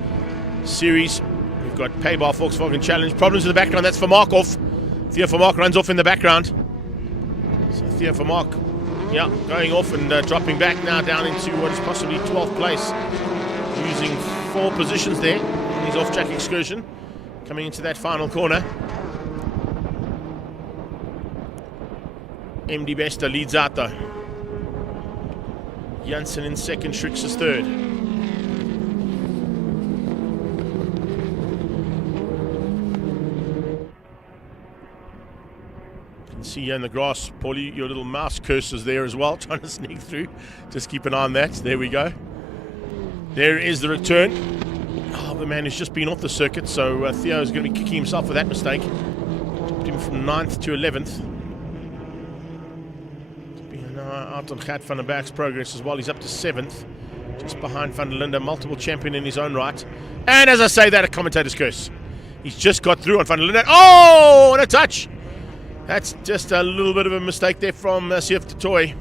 Series. We've got PABAR Volkswagen Challenge. Problems in the background. That's Vermaak off. Theo Vermaak runs off in the background. So Theo Vermaak, yeah, going off and dropping back now down into what is possibly 12th place, using 4 positions there in his off-track excursion, coming into that final corner. MD Bester leads out though. Janssen in second, Schricks is third. You can see here in the grass, Paulie, your little mouse cursors there as well, trying to sneak through. Just keep an eye on that. There we go. There is the return. Oh, the man who's just been off the circuit, so Theo is going to be kicking himself for that mistake. Dropped him from 9th to 11th. Out on Gert van der Berg's progress as well. He's up to 7th, just behind Van der Linde, multiple champion in his own right. And as I say that, a commentator's curse. He's just got through on Van der Linde. Oh, what a touch! That's just a little bit of a mistake there from CF de Toy.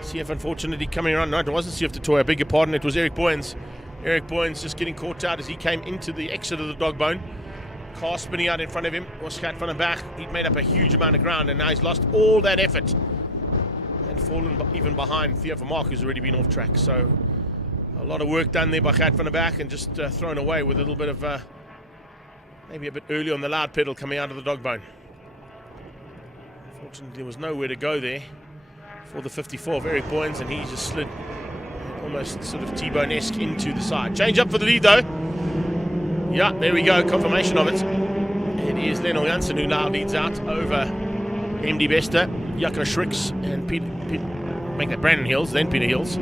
CF unfortunately coming around. No, it wasn't CF de Toy, I beg your pardon. It was Eric Boyens. Eric Boyens just getting caught out as he came into the exit of the dog bone. Car spinning out in front of him was Gert van der Berg. He'd made up a huge amount of ground and now he's lost all that effort. Fallen even behind Theo Vermaak, who's already been off track. So a lot of work done there by Gert van der Berg and just thrown away with a little bit of maybe a bit early on the loud pedal coming out of the dog bone. Unfortunately, there was nowhere to go there for the 54 of Eric Boyens, and he just slid almost sort of T-bone-esque into the side. Change up for the lead though. Yeah, there we go, confirmation of it. It is Lionel Janssen who now leads out over MD Bester, Jaco Schricks, and make that Brandon Hills, then Peter Hills.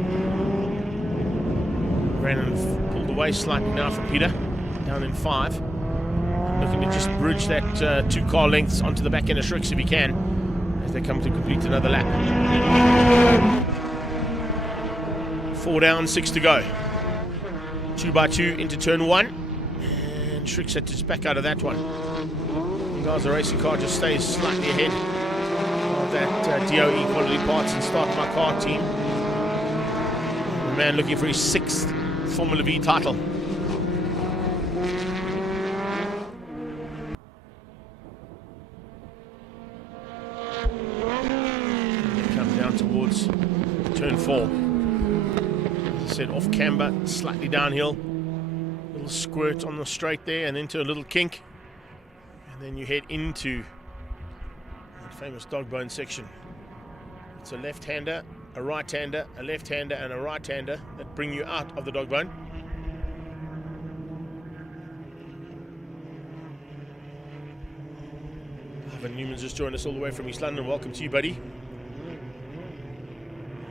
Brandon pulled away slightly now from Peter, down in 5. Looking to just bridge that 2 car lengths onto the back end of Schricks if he can, as they come to complete another lap. 4 down, 6 to go. 2 by 2 into turn 1, and Schricks had to just back out of that one. The racing car just stays slightly ahead of that DOE Quality Parts and Start My Car team. The man looking for his 6th Formula V title. They come down towards turn 4. As I said, off camber, slightly downhill. Little squirt on the straight there and into a little kink. And then you head into that famous dog bone section. It's a left-hander, a right-hander, a left-hander, and a right-hander that bring you out of the dog bone. Ivan Newman's just joined us all the way from East London. Welcome to you, buddy.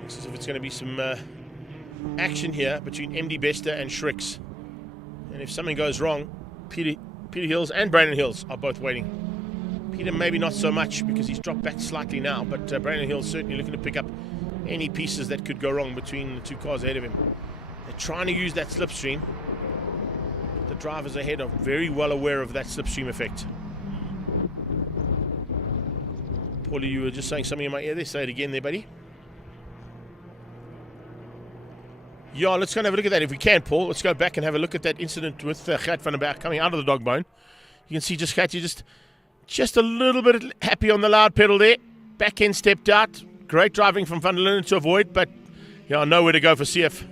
Looks as if it's going to be some action here between MD Bester and Schricks. And if something goes wrong, Peter Hills and Brandon Hills are both waiting. Peter maybe not so much because he's dropped back slightly now, but Brandon Hills certainly looking to pick up any pieces that could go wrong between the 2 cars ahead of him. They're trying to use that slipstream. The drivers ahead are very well aware of that slipstream effect. Paulie, you were just saying something in my ear there. Say it again there, buddy. Yeah, let's go and have a look at that if we can, Paul. Let's go back and have a look at that incident with Gert van der Berg coming out of the dog bone. You can see just Gert, just a little bit happy on the loud pedal there. back end stepped out. Great driving from Van der Linden to avoid, but yeah, nowhere to go for CF.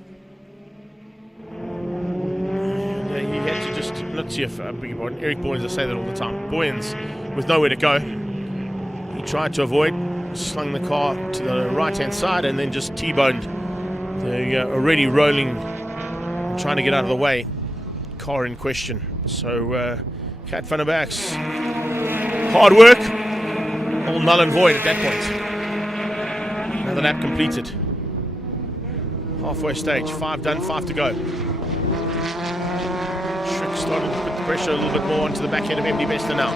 Yeah, he had to just, not CF, I beg your pardon, Eric Boyens, I say that all the time. Boyens with nowhere to go. He tried to avoid, slung the car to the right-hand side, and then just T-boned the already rolling, trying to get out of the way car in question. So Kat van der Berg's hard work, all null and void at that point. Another lap completed. Halfway stage, 5 done, 5 to go. Schrick starting to put the pressure a little bit more onto the back end of MD Bester now.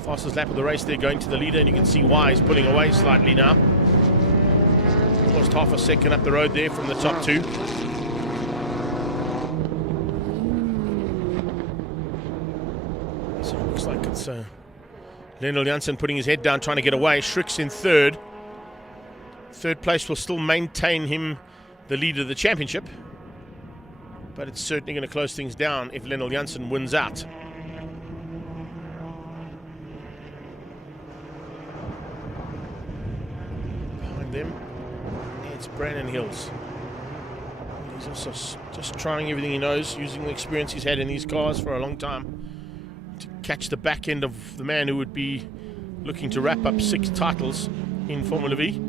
Fastest lap of the race there, going to the leader, and you can see why he's pulling away slightly now. Almost half a second up the road there from the top two. So it looks like it's Lennel Janssen putting his head down, trying to get away. Schrick's in third. Third place will still maintain him the lead of the championship, but it's certainly going to close things down if Lennel Janssen wins out. Behind them, it's Brandon Hills. He's also just trying everything he knows, using the experience he's had in these cars for a long time, to catch the back end of the man who would be looking to wrap up 6 titles in Formula Vee.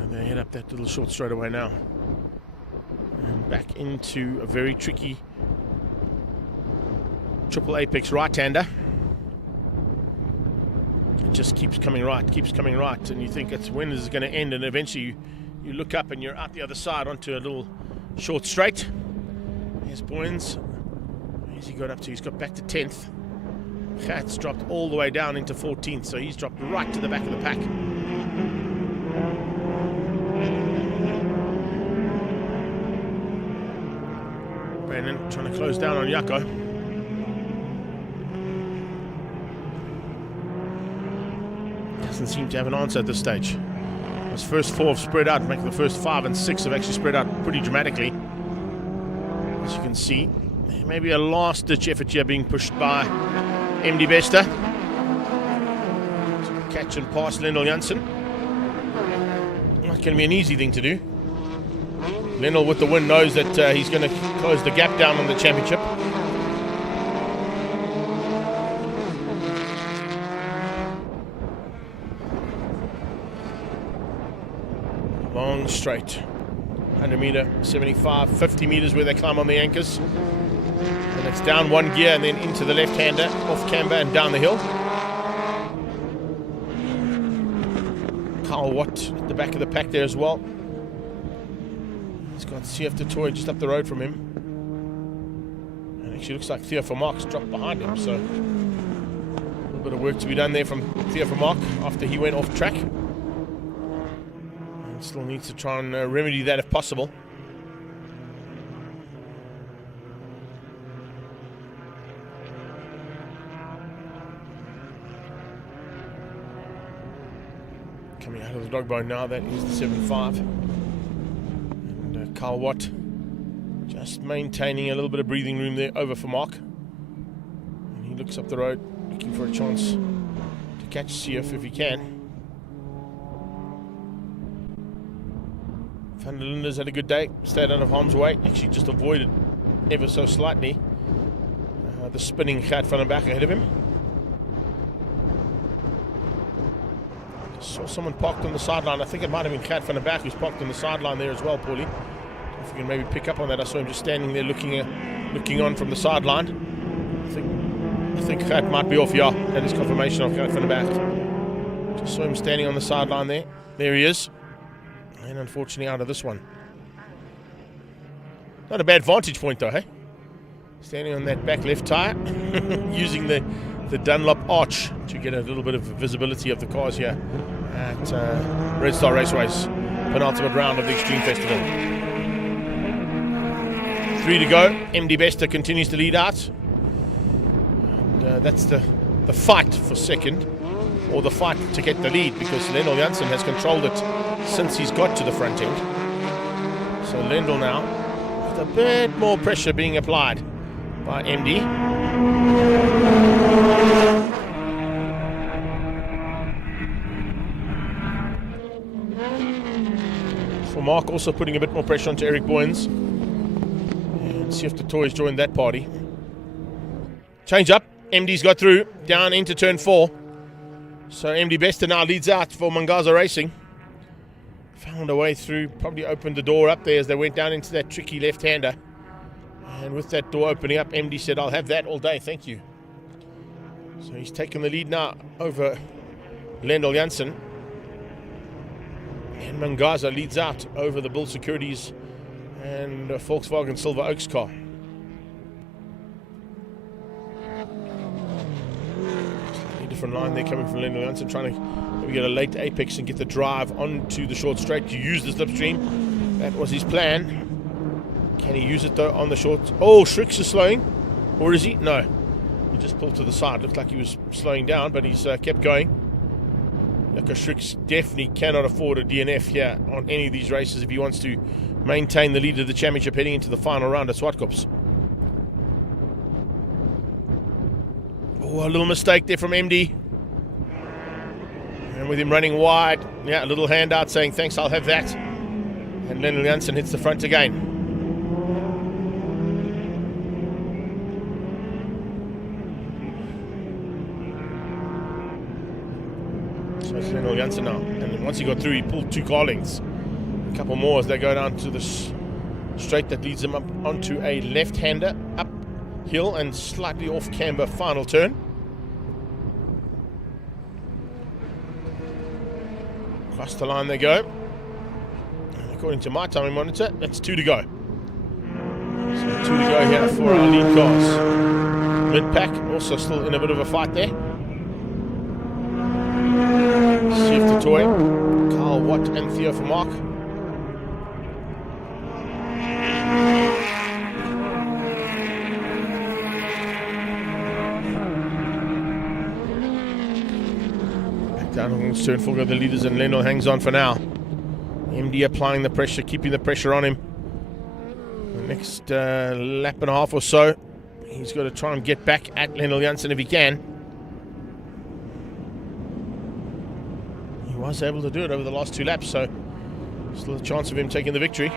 And they head up that little short straightaway now. And back into a very tricky triple apex right-hander. It just keeps coming right, and you think it's when is it going to end, and eventually you look up and you're out the other side onto a little short straight. Here's Boyens. Where's he got up to? He's got back to 10th. Gat's dropped all the way down into 14th, so he's dropped right to the back of the pack. Brandon trying to close down on Jaco. Doesn't seem to have an answer at this stage. His first 4 have spread out, making the first 5 and 6 have actually spread out pretty dramatically. As you can see, maybe a last-ditch effort here being pushed by MD Bester. So catch and pass Lennel Janssen. Not going to be an easy thing to do. Lennel with the win knows that he's going to close the gap down on the championship. Long straight, 100 meter, 75, 50 meters where they climb on the anchors, and it's down 1 gear and then into the left-hander, off camber and down the hill. Carl Watt at the back of the pack there as well. He's got CF de Toy just up the road from him, and actually looks like Theo Vermaak's dropped behind him, so a little bit of work to be done there from Theo Vermaak after he went off track. Still needs to try and remedy that if possible. Coming out of the dog bone now, that is the 7.5. And Carl Watt just maintaining a little bit of breathing room there over for Mark. And he looks up the road looking for a chance to catch CF if he can. Van der Linden's had a good day, stayed out of harm's way, actually just avoided ever so slightly the spinning Gat van der Berg ahead of him. Just saw someone parked on the sideline. I think it might have been Gat van der Berg who's parked on the sideline there as well, Paulie. If you can maybe pick up on that. I saw him just standing there looking on from the sideline. I think Gat might be off, yeah. That is confirmation of Gat van der Berg. Just saw him standing on the sideline there. There he is. And unfortunately out of this one. Not a bad vantage point though, hey? Standing on that back left tyre, using the Dunlop arch to get a little bit of visibility of the cars here at Red Star Raceway's penultimate round of the Extreme Festival. 3 to go. MD Bester continues to lead out. And that's the fight for second, or the fight to get the lead, because Lennel Janssen has controlled it since he's got to the front end. So Lendl now with a bit more pressure being applied by MD. For Mark, also putting a bit more pressure onto Eric Boyens. And see if the toys join that party. Change up. MD's got through down into turn 4. So MD Bester now leads out for Mangaza Racing. Found a way through, probably opened the door up there as they went down into that tricky left-hander. And with that door opening up, MD said, "I'll have that all day, thank you." So he's taken the lead now over Lendl Janssen. And Mangaza leads out over the Bull Securities and Volkswagen Silver Oaks car. Slightly different line there coming from Lendl Janssen, trying to maybe get a late apex and get the drive onto the short straight to use the slipstream. That was his plan. Can he use it though on the short? Oh, Shrix is slowing. Or is he? No. He just pulled to the side. Looked like he was slowing down, but he's kept going. Like Shrix definitely cannot afford a DNF here on any of these races if he wants to maintain the lead of the championship heading into the final round at Swartkops. Oh, a little mistake there from MD. And with him running wide, yeah, a little handout saying, "Thanks, I'll have that." And Lendl Janssen hits the front again. So it's Lendl Janssen now. And then once he got through, he pulled 2 car lengths. A couple more as they go down to the straight that leads them up onto a left-hander, uphill and slightly off camber final turn. Across the line they go. And according to my timing monitor, that's 2 to go. So 2 to go here for our lead cars. Mid-pack also still in a bit of a fight there. Chef de Toy, Carl Watt and Theo for Mark. Back down on turn 4 go the leaders and Lendl hangs on for now. MD applying the pressure, keeping the pressure on him. The next lap and a half or so, he's got to try and get back at Lendl Janssen if he can. Was able to do it over the last 2 laps, so still a chance of him taking the victory.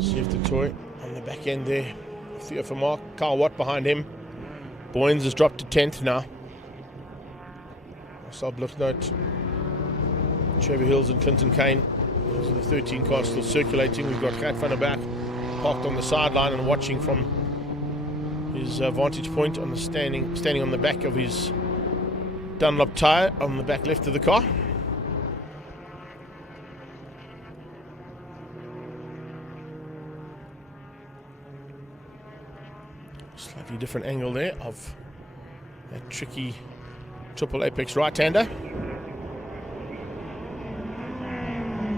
Chef de Toy on the back end there. Theo for Mark, Carl Watt behind him. Boyens has dropped to 10th now. Sub look note. Trevor Hills and Clinton Kane. Those are the 13 cars still circulating. We've got Gert van der Berg parked on the sideline and watching from his vantage point on the standing on the back of his Dunlop tyre on the back left of the car. Slightly different angle there of that tricky triple apex right-hander.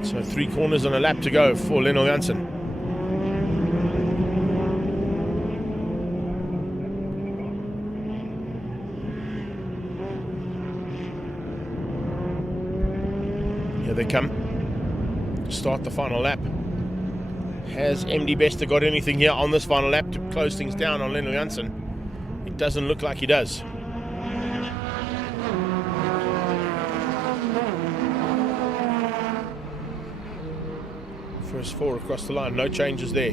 So 3 corners and a lap to go for Lendl Janssen. Here they come to start the final lap. Has MD Bester got anything here on this final lap to close things down on Lendl Janssen? It doesn't look like he does. First 4 across the line, no changes there.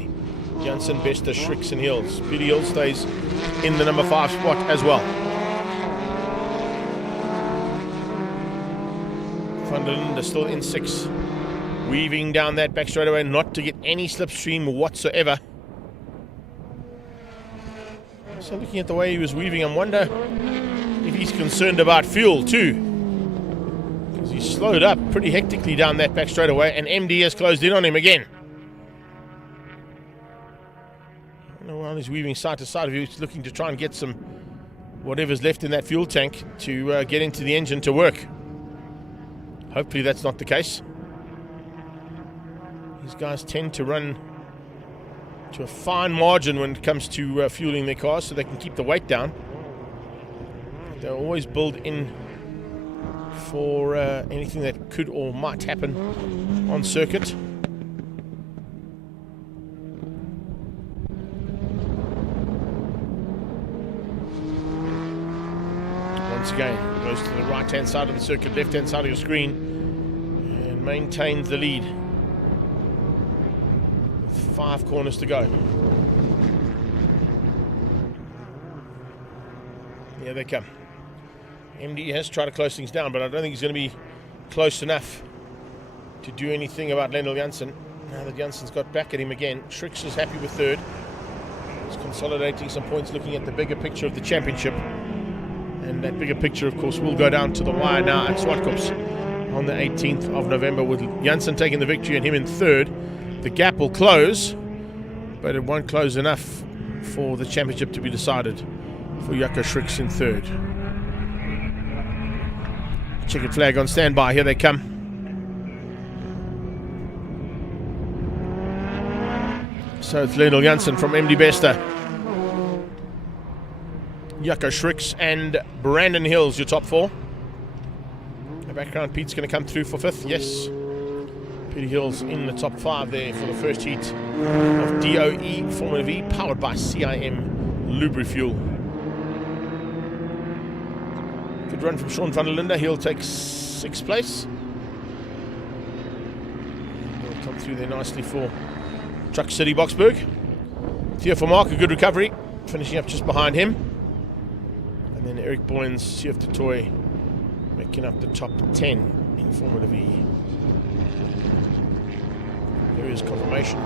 Janssen, Bester, Shrix and Hills. Peter Hill stays in the number 5 spot as well. Van der Linde still in 6. Weaving down that back straightaway, not to get any slipstream whatsoever. So looking at the way he was weaving, I wonder if he's concerned about fuel too. Because he slowed up pretty hectically down that back straightaway, and MD has closed in on him again. I don't know, while he's weaving side to side, he's looking to try and get some whatever's left in that fuel tank to get into the engine to work. Hopefully that's not the case. These guys tend to run to a fine margin when it comes to fueling their cars, so they can keep the weight down. They'll always build in for anything that could or might happen on circuit. Once again, goes to the right-hand side of the circuit, left-hand side of your screen, and maintains the lead. With 5 corners to go. Here they come. MD has tried to close things down, but I don't think he's going to be close enough to do anything about Lendl Janssen. Now that Janssen's got back at him again, Schricks is happy with third. He's consolidating some points, looking at the bigger picture of the championship. And that bigger picture, of course, will go down to the wire now at Zwartkops on the 18th of November, with Janssen taking the victory and him in third. The gap will close, but it won't close enough for the championship to be decided for Jaco Schricks in third. Checkered flag on standby. Here they come. So it's Lendl Janssen from MD Besta. Jaco Schricks and Brandon Hills, your top 4. The background Pete's going to come through for 5th. Yes. Peter Hills in the top 5 there for the first heat of DOE Formula Vee, powered by CIM Lubri Fuel. Good run from Sean van der Linde. He'll take 6th place. He'll come through there nicely for Truck City Boksburg. Theo Vermaak, a good recovery, finishing up just behind him. And then Eric Boyens, CF de Toy, making up the top 10 in Formula Vee. There is confirmation.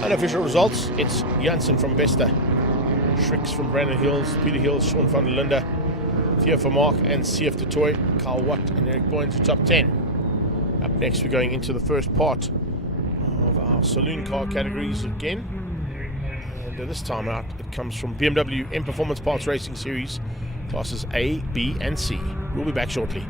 Unofficial results, it's Janssen from Besta, Schricks from Brandon Hills, Peter Hills, Sean van der Linde, Theo Vermaak and CF de Toy, Carl Watt and Eric Boyens for top 10. Up next, we're going into the first part of our saloon car categories again. And this time out, it comes from BMW M Performance Parts Racing Series, classes A, B, and C. We'll be back shortly.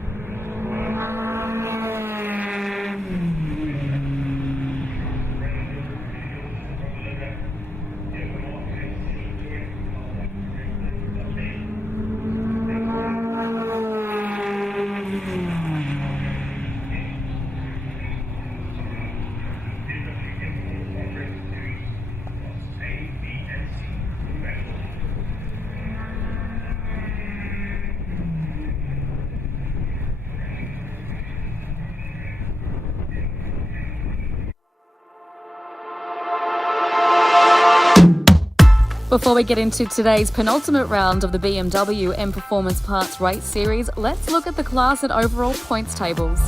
Before we get into today's penultimate round of the BMW M Performance Parts Race Series, let's look at the class and overall points tables.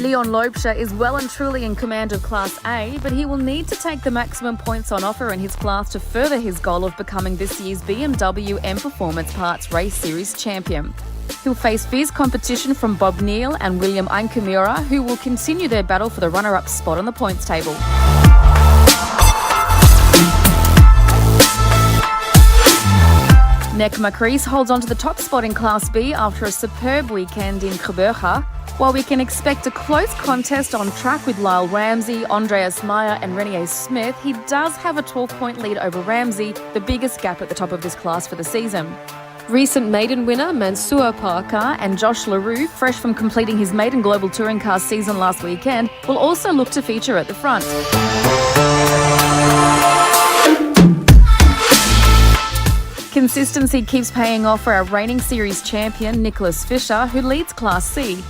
Leon Loubser is well and truly in command of Class A, but he will need to take the maximum points on offer in his class to further his goal of becoming this year's BMW M Performance Parts Race Series champion. He'll face fierce competition from Bob Neal and William Einkamura, who will continue their battle for the runner-up spot on the points table. Nick Macrees holds on to the top spot in Class B after a superb weekend in Gruyère. While we can expect a close contest on track with Lyle Ramsey, Andreas Meyer and Renier Smith, he does have a 12-point lead over Ramsey, the biggest gap at the top of this class for the season. Recent maiden winner Mansour Parker and Josh LaRue, fresh from completing his maiden Global Touring Car season last weekend, will also look to feature at the front. Consistency keeps paying off for our reigning series champion Nicholas Fischer, who leads Class C.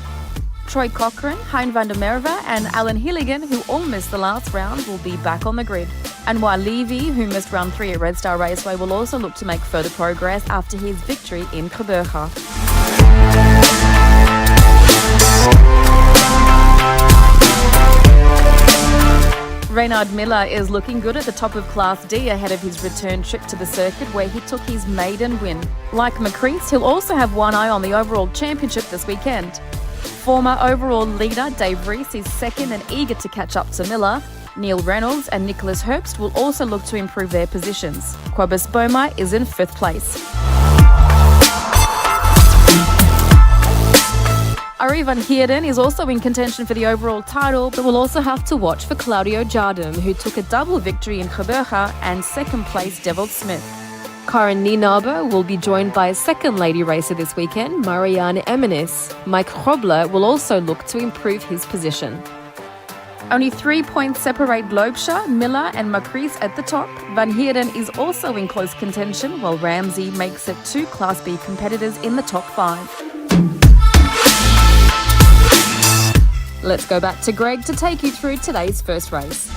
Troy Cochrane, Hein van der Merwe and Alan Hilligan, who all missed the last round, will be back on the grid. And while Levy, who missed round 3 at Red Star Raceway, will also look to make further progress after his victory in Gruyère. Reynard Miller is looking good at the top of Class D ahead of his return trip to the circuit where he took his maiden win. Like Macrees, he'll also have one eye on the overall championship this weekend. Former overall leader Dave Rees is second and eager to catch up to Miller. Neil Reynolds and Nicholas Herbst will also look to improve their positions. Quabus Boma is in 5th place. Arie van Heerden is also in contention for the overall title, but will also have to watch for Claudio Jardim, who took a double victory in Geburga, and second place Devil Smith. Karin Nienaber will be joined by a second lady racer this weekend, Marianne Eminis. Mike Grobler will also look to improve his position. Only 3 points separate Loubser, Miller and Macris at the top. Van Heerden is also in close contention, while Ramsey makes it 2 Class B competitors in the top 5. Let's go back to Greg to take you through today's first race.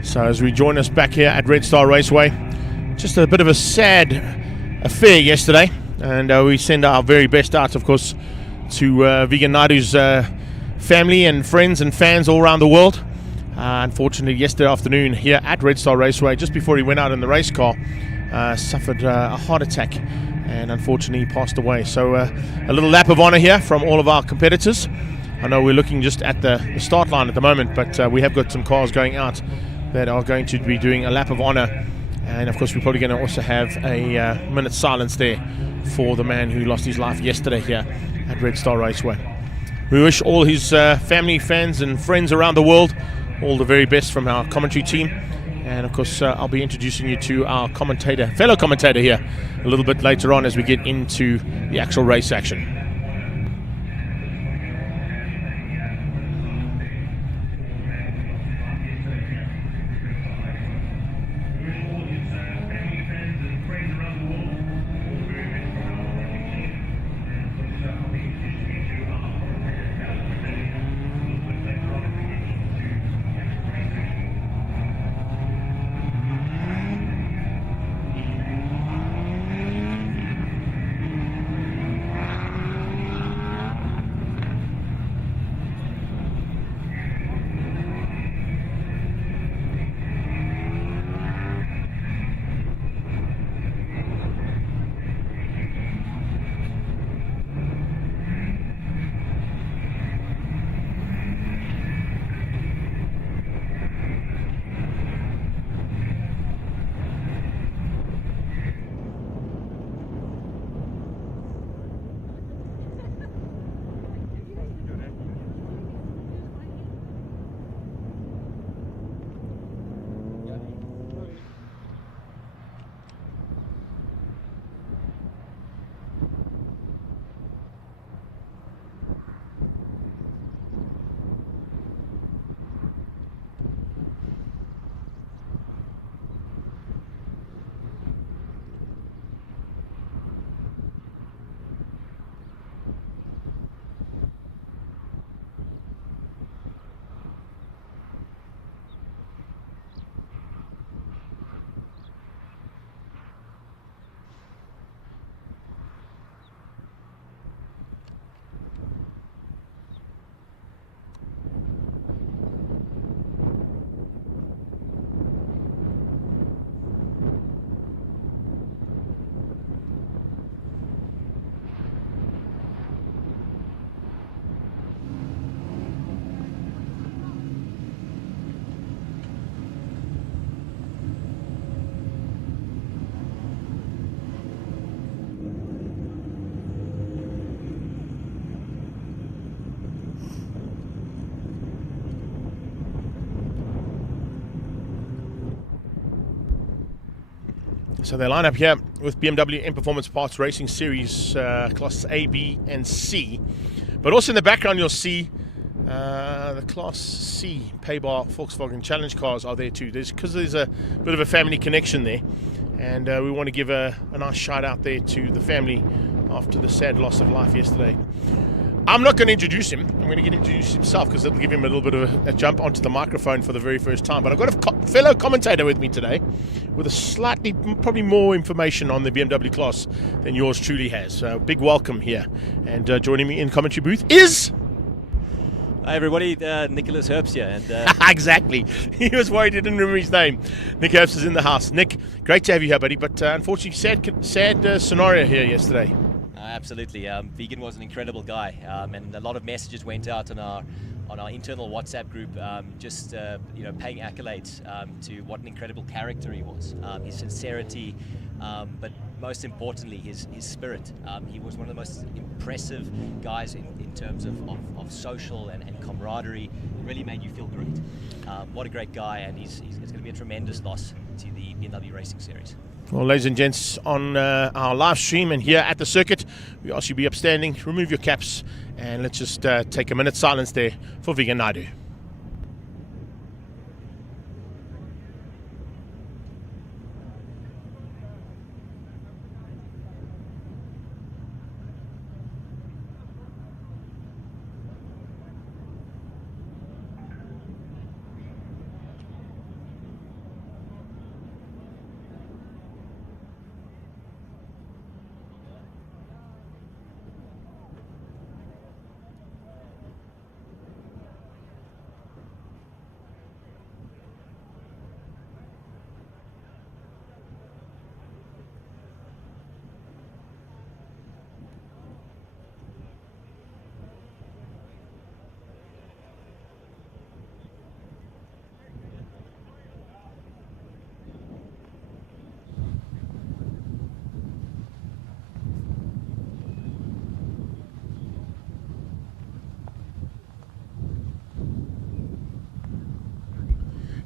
So as we join us back here at Red Star Raceway, just a bit of a sad affair yesterday, and we send our very best out, of course, to Vegan Naidu's family and friends and fans all around the world. Unfortunately, yesterday afternoon here at Red Star Raceway, just before he went out in the race car, suffered a heart attack and unfortunately passed away. So a little lap of honor here from all of our competitors. I know we're looking just at the start line at the moment, but we have got some cars going out that are going to be doing a lap of honor, and of course we're probably going to also have a minute's silence there for the man who lost his life yesterday here at Red Star Raceway. We wish all his family, fans and friends around the world all the very best from our commentary team, and of course I'll be introducing you to our fellow commentator here a little bit later on as we get into the actual race action. So they line up here with BMW M Performance Parts Racing Series Classes A, B, and C. But also in the background you'll see the Class C PABAR Volkswagen Challenge cars are there too. Because there's a bit of a family connection there. And we want to give a nice shout out there to the family after the sad loss of life yesterday. I'm not going to introduce him. I'm going to get him to introduce himself because it'll give him a little bit of a jump onto the microphone for the very first time. But I've got a fellow commentator with me today with a slightly, probably more information on the BMW class than yours truly has. So big welcome here. And joining me in commentary booth is... Hi everybody, Nicholas Herbst here. And, exactly. He was worried he didn't remember his name. Nick Herbst is in the house. Nick, great to have you here, buddy. But unfortunately, sad scenario here yesterday. Absolutely. Vegan was an incredible guy, and a lot of messages went out on our internal WhatsApp group, just paying accolades to what an incredible character he was, his sincerity, but most importantly his spirit. He was one of the most impressive guys in terms of social and camaraderie. It really made you feel great. What a great guy, and it's going to be a tremendous loss to the BMW Racing Series. Well, ladies and gents, on our live stream and here at the circuit, we ask you to be upstanding, remove your caps, and let's just take a minute's silence there for Vegan Naidu.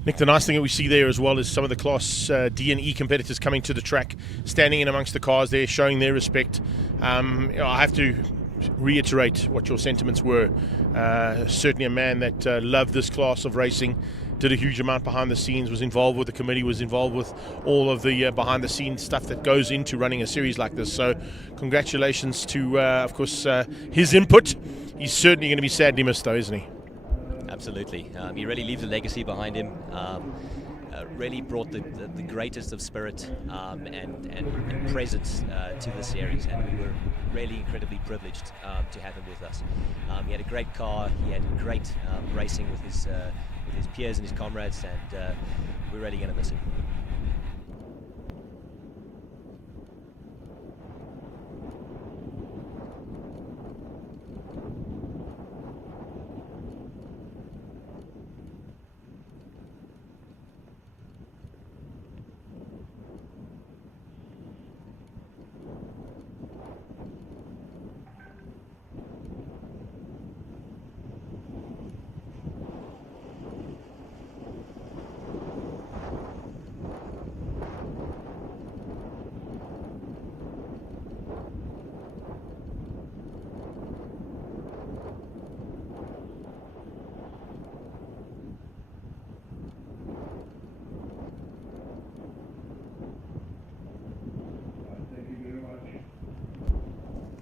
Nick, the nice thing that we see there as well is some of the Class D and E competitors coming to the track, standing in amongst the cars there, showing their respect. I have to reiterate what your sentiments were. Certainly a man that loved this class of racing, did a huge amount behind the scenes, was involved with the committee, was involved with all of the behind the scenes stuff that goes into running a series like this. So congratulations to, of course, his input. He's certainly going to be sadly missed though, isn't he? Absolutely. He really leaves a legacy behind him. Really brought the greatest of spirit and presence to the series, and we were really incredibly privileged to have him with us. He had a great car, he had great racing with his peers and his comrades, and we're really going to miss him.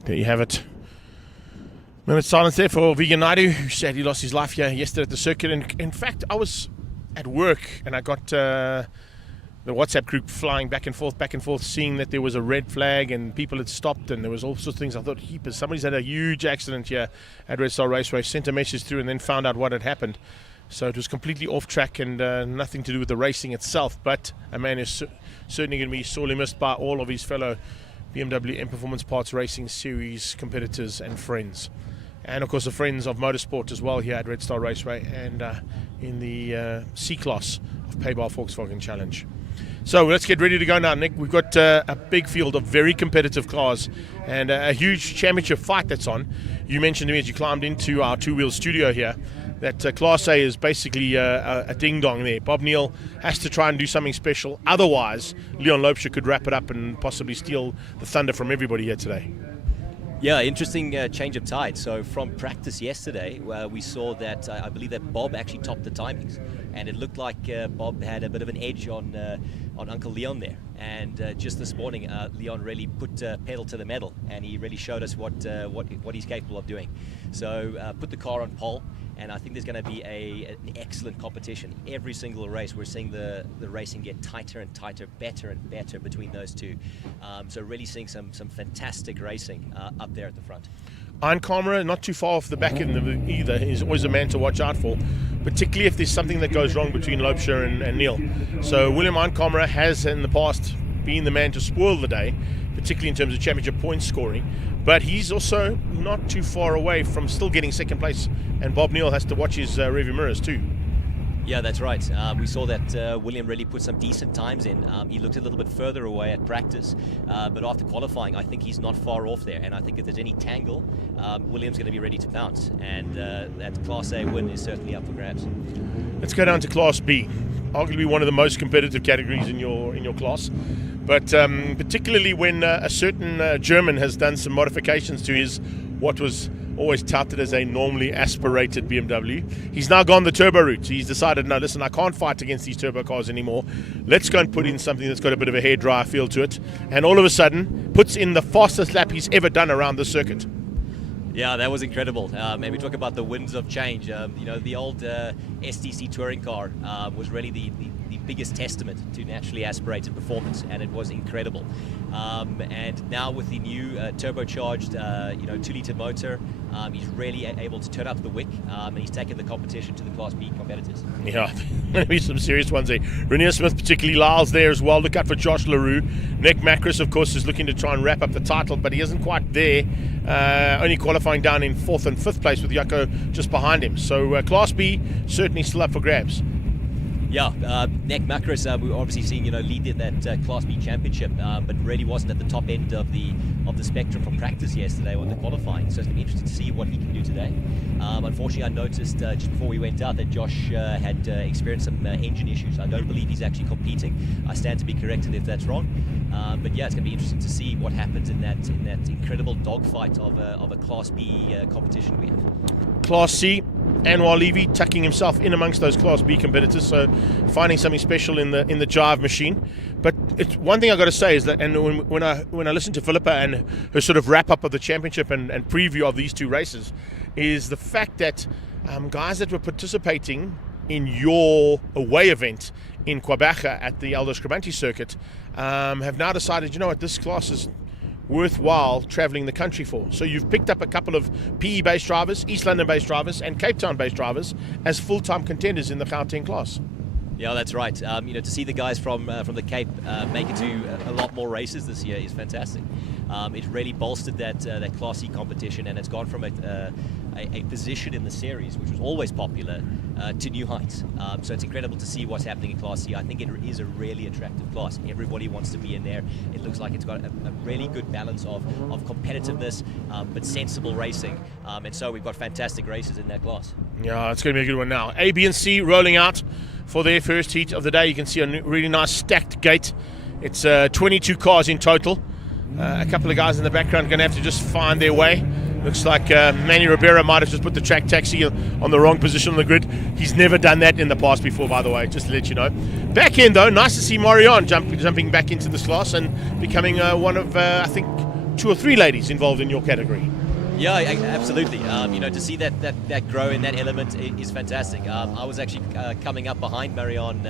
There you have it. Minute silence there for Vegan Naidu, who sadly lost his life here yesterday at the circuit. And in fact, I was at work and I got the WhatsApp group flying back and forth, seeing that there was a red flag and people had stopped and there was all sorts of things. I thought, heapers, somebody's had a huge accident here at Red Star Raceway. Sent a message through and then found out what had happened. So it was completely off track and nothing to do with the racing itself. But a man is certainly going to be sorely missed by all of his fellow BMW M Performance Parts Racing Series competitors and friends. And of course the friends of motorsport as well here at Red Star Raceway and in the C class of PABAR Volkswagen Challenge. So let's get ready to go now, Nick. We've got a big field of very competitive cars and a huge championship fight that's on. You mentioned to me as you climbed into our two-wheel studio here that Class A is basically a ding-dong there. Bob Neal has to try and do something special. Otherwise, Leon Lopesha could wrap it up and possibly steal the thunder from everybody here today. Yeah, interesting change of tide. So from practice yesterday, we saw that I believe that Bob actually topped the timings, and it looked like Bob had a bit of an edge on Uncle Leon there. And just this morning, Leon really put pedal to the metal, and he really showed us what he's capable of doing. So put the car on pole, and I think there's going to be an excellent competition. Every single race, we're seeing the racing get tighter and tighter, better and better between those two. So really seeing some fantastic racing up there at the front. Iron Camera, not too far off the back end either. He's always a man to watch out for, particularly if there's something that goes wrong between Lopesha and Neil. So William Iron Camera has in the past been the man to spoil the day, particularly in terms of championship point scoring. But he's also not too far away from still getting second place, and Bob Neal has to watch his rearview mirrors too. Yeah, that's right. We saw that William really put some decent times in. He looked a little bit further away at practice, but after qualifying, I think he's not far off there. And I think if there's any tangle, William's going to be ready to pounce. And that Class A win is certainly up for grabs. Let's go down to Class B, arguably one of the most competitive categories in your class. But particularly when a certain German has done some modifications to his what was always touted as a normally aspirated BMW. He's now gone the turbo route. He's decided, no, listen, I can't fight against these turbo cars anymore. Let's go and put in something that's got a bit of a hairdryer feel to it. And all of a sudden, puts in the fastest lap he's ever done around the circuit. Yeah, that was incredible. And we talk about the winds of change. The old STC touring car was really the biggest testament to naturally aspirated performance, and it was incredible. And now with the new turbocharged, 2-liter motor, he's really able to turn up the wick, and he's taken the competition to the Class B competitors. Yeah, going to be some serious ones there. Renier Smith, particularly Lyle's there as well. Look out for Josh LaRue. Nick Macris, of course, is looking to try and wrap up the title, but he isn't quite there. Only qualifying down in 4th and 5th place with Jaco just behind him. So Class B certainly still up for grabs. Yeah, Nick Macris, we were obviously seeing, lead that Class B championship, but really wasn't at the top end of the spectrum from practice yesterday on the qualifying. So it's going to be interesting to see what he can do today. Unfortunately, I noticed just before we went out that Josh had experienced some engine issues. I don't believe he's actually competing. I stand to be corrected if that's wrong. But yeah, it's going to be interesting to see what happens in that incredible dogfight of a Class B competition we have. Class C, Anwar Levy tucking himself in amongst those Class B competitors, so finding something special in the jive machine. But it's one thing I got to say is that, and when I listen to Philippa and her sort of wrap up of the championship and preview of these two races, is the fact that guys that were participating in your away event in Kwabacha at the Aldo Scribanti circuit have now decided, this class is worthwhile travelling the country for. So you've picked up a couple of PE-based drivers, East London-based drivers, and Cape Town-based drivers as full-time contenders in the Gauteng class. Yeah, that's right. To see the guys from the Cape make it to a lot more races this year is fantastic. It really bolstered that Class C competition, and it's gone from a position in the series, which was always popular, to new heights. So it's incredible to see what's happening in Class C. I think it is a really attractive class. Everybody wants to be in there. It looks like it's got a really good balance of competitiveness, but sensible racing. And so we've got fantastic races in that class. Yeah, it's going to be a good one now. A, B, and C rolling out for their first heat of the day. You can see a really nice stacked gate. It's 22 cars in total. A couple of guys in the background are going to have to just find their way. Looks like Manny Rivera might have just put the track taxi on the wrong position on the grid. He's never done that in the past before, by the way, just to let you know. Back end, though, nice to see Marion jumping back into this class and becoming one of, I think, 2 or 3 ladies involved in your category. Yeah, absolutely. To see that grow in that element is fantastic. I was actually coming up behind Marion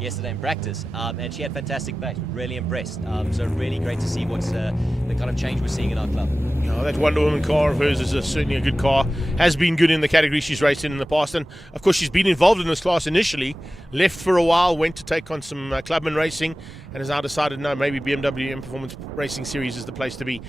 yesterday in practice, and she had fantastic pace. Really impressed. So really great to see what's the kind of change we're seeing in our club. That Wonder Woman car of hers is certainly a good car. Has been good in the category she's raced in the past, and of course she's been involved in this class initially. Left for a while, went to take on some clubman racing, and has now decided, no, maybe BMW M Performance Racing Series is the place to be.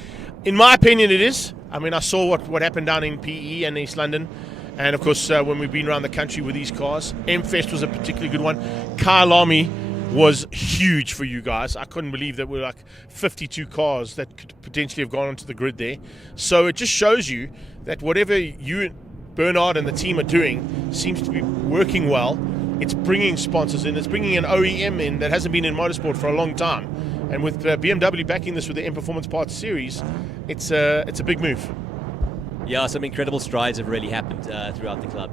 In my opinion, it is. I mean, I saw what happened down in PE and East London, and of course when we've been around the country with these cars, M-Fest was a particularly good one. Kyle Army was huge for you guys. I couldn't believe that we're like 52 cars that could potentially have gone onto the grid there. So it just shows you that whatever you Bernard and the team are doing seems to be working well. It's bringing sponsors in. It's bringing an OEM in that hasn't been in motorsport for a long time. And with BMW backing this with the M Performance Parts series, it's a big move. Yeah, some incredible strides have really happened throughout the club.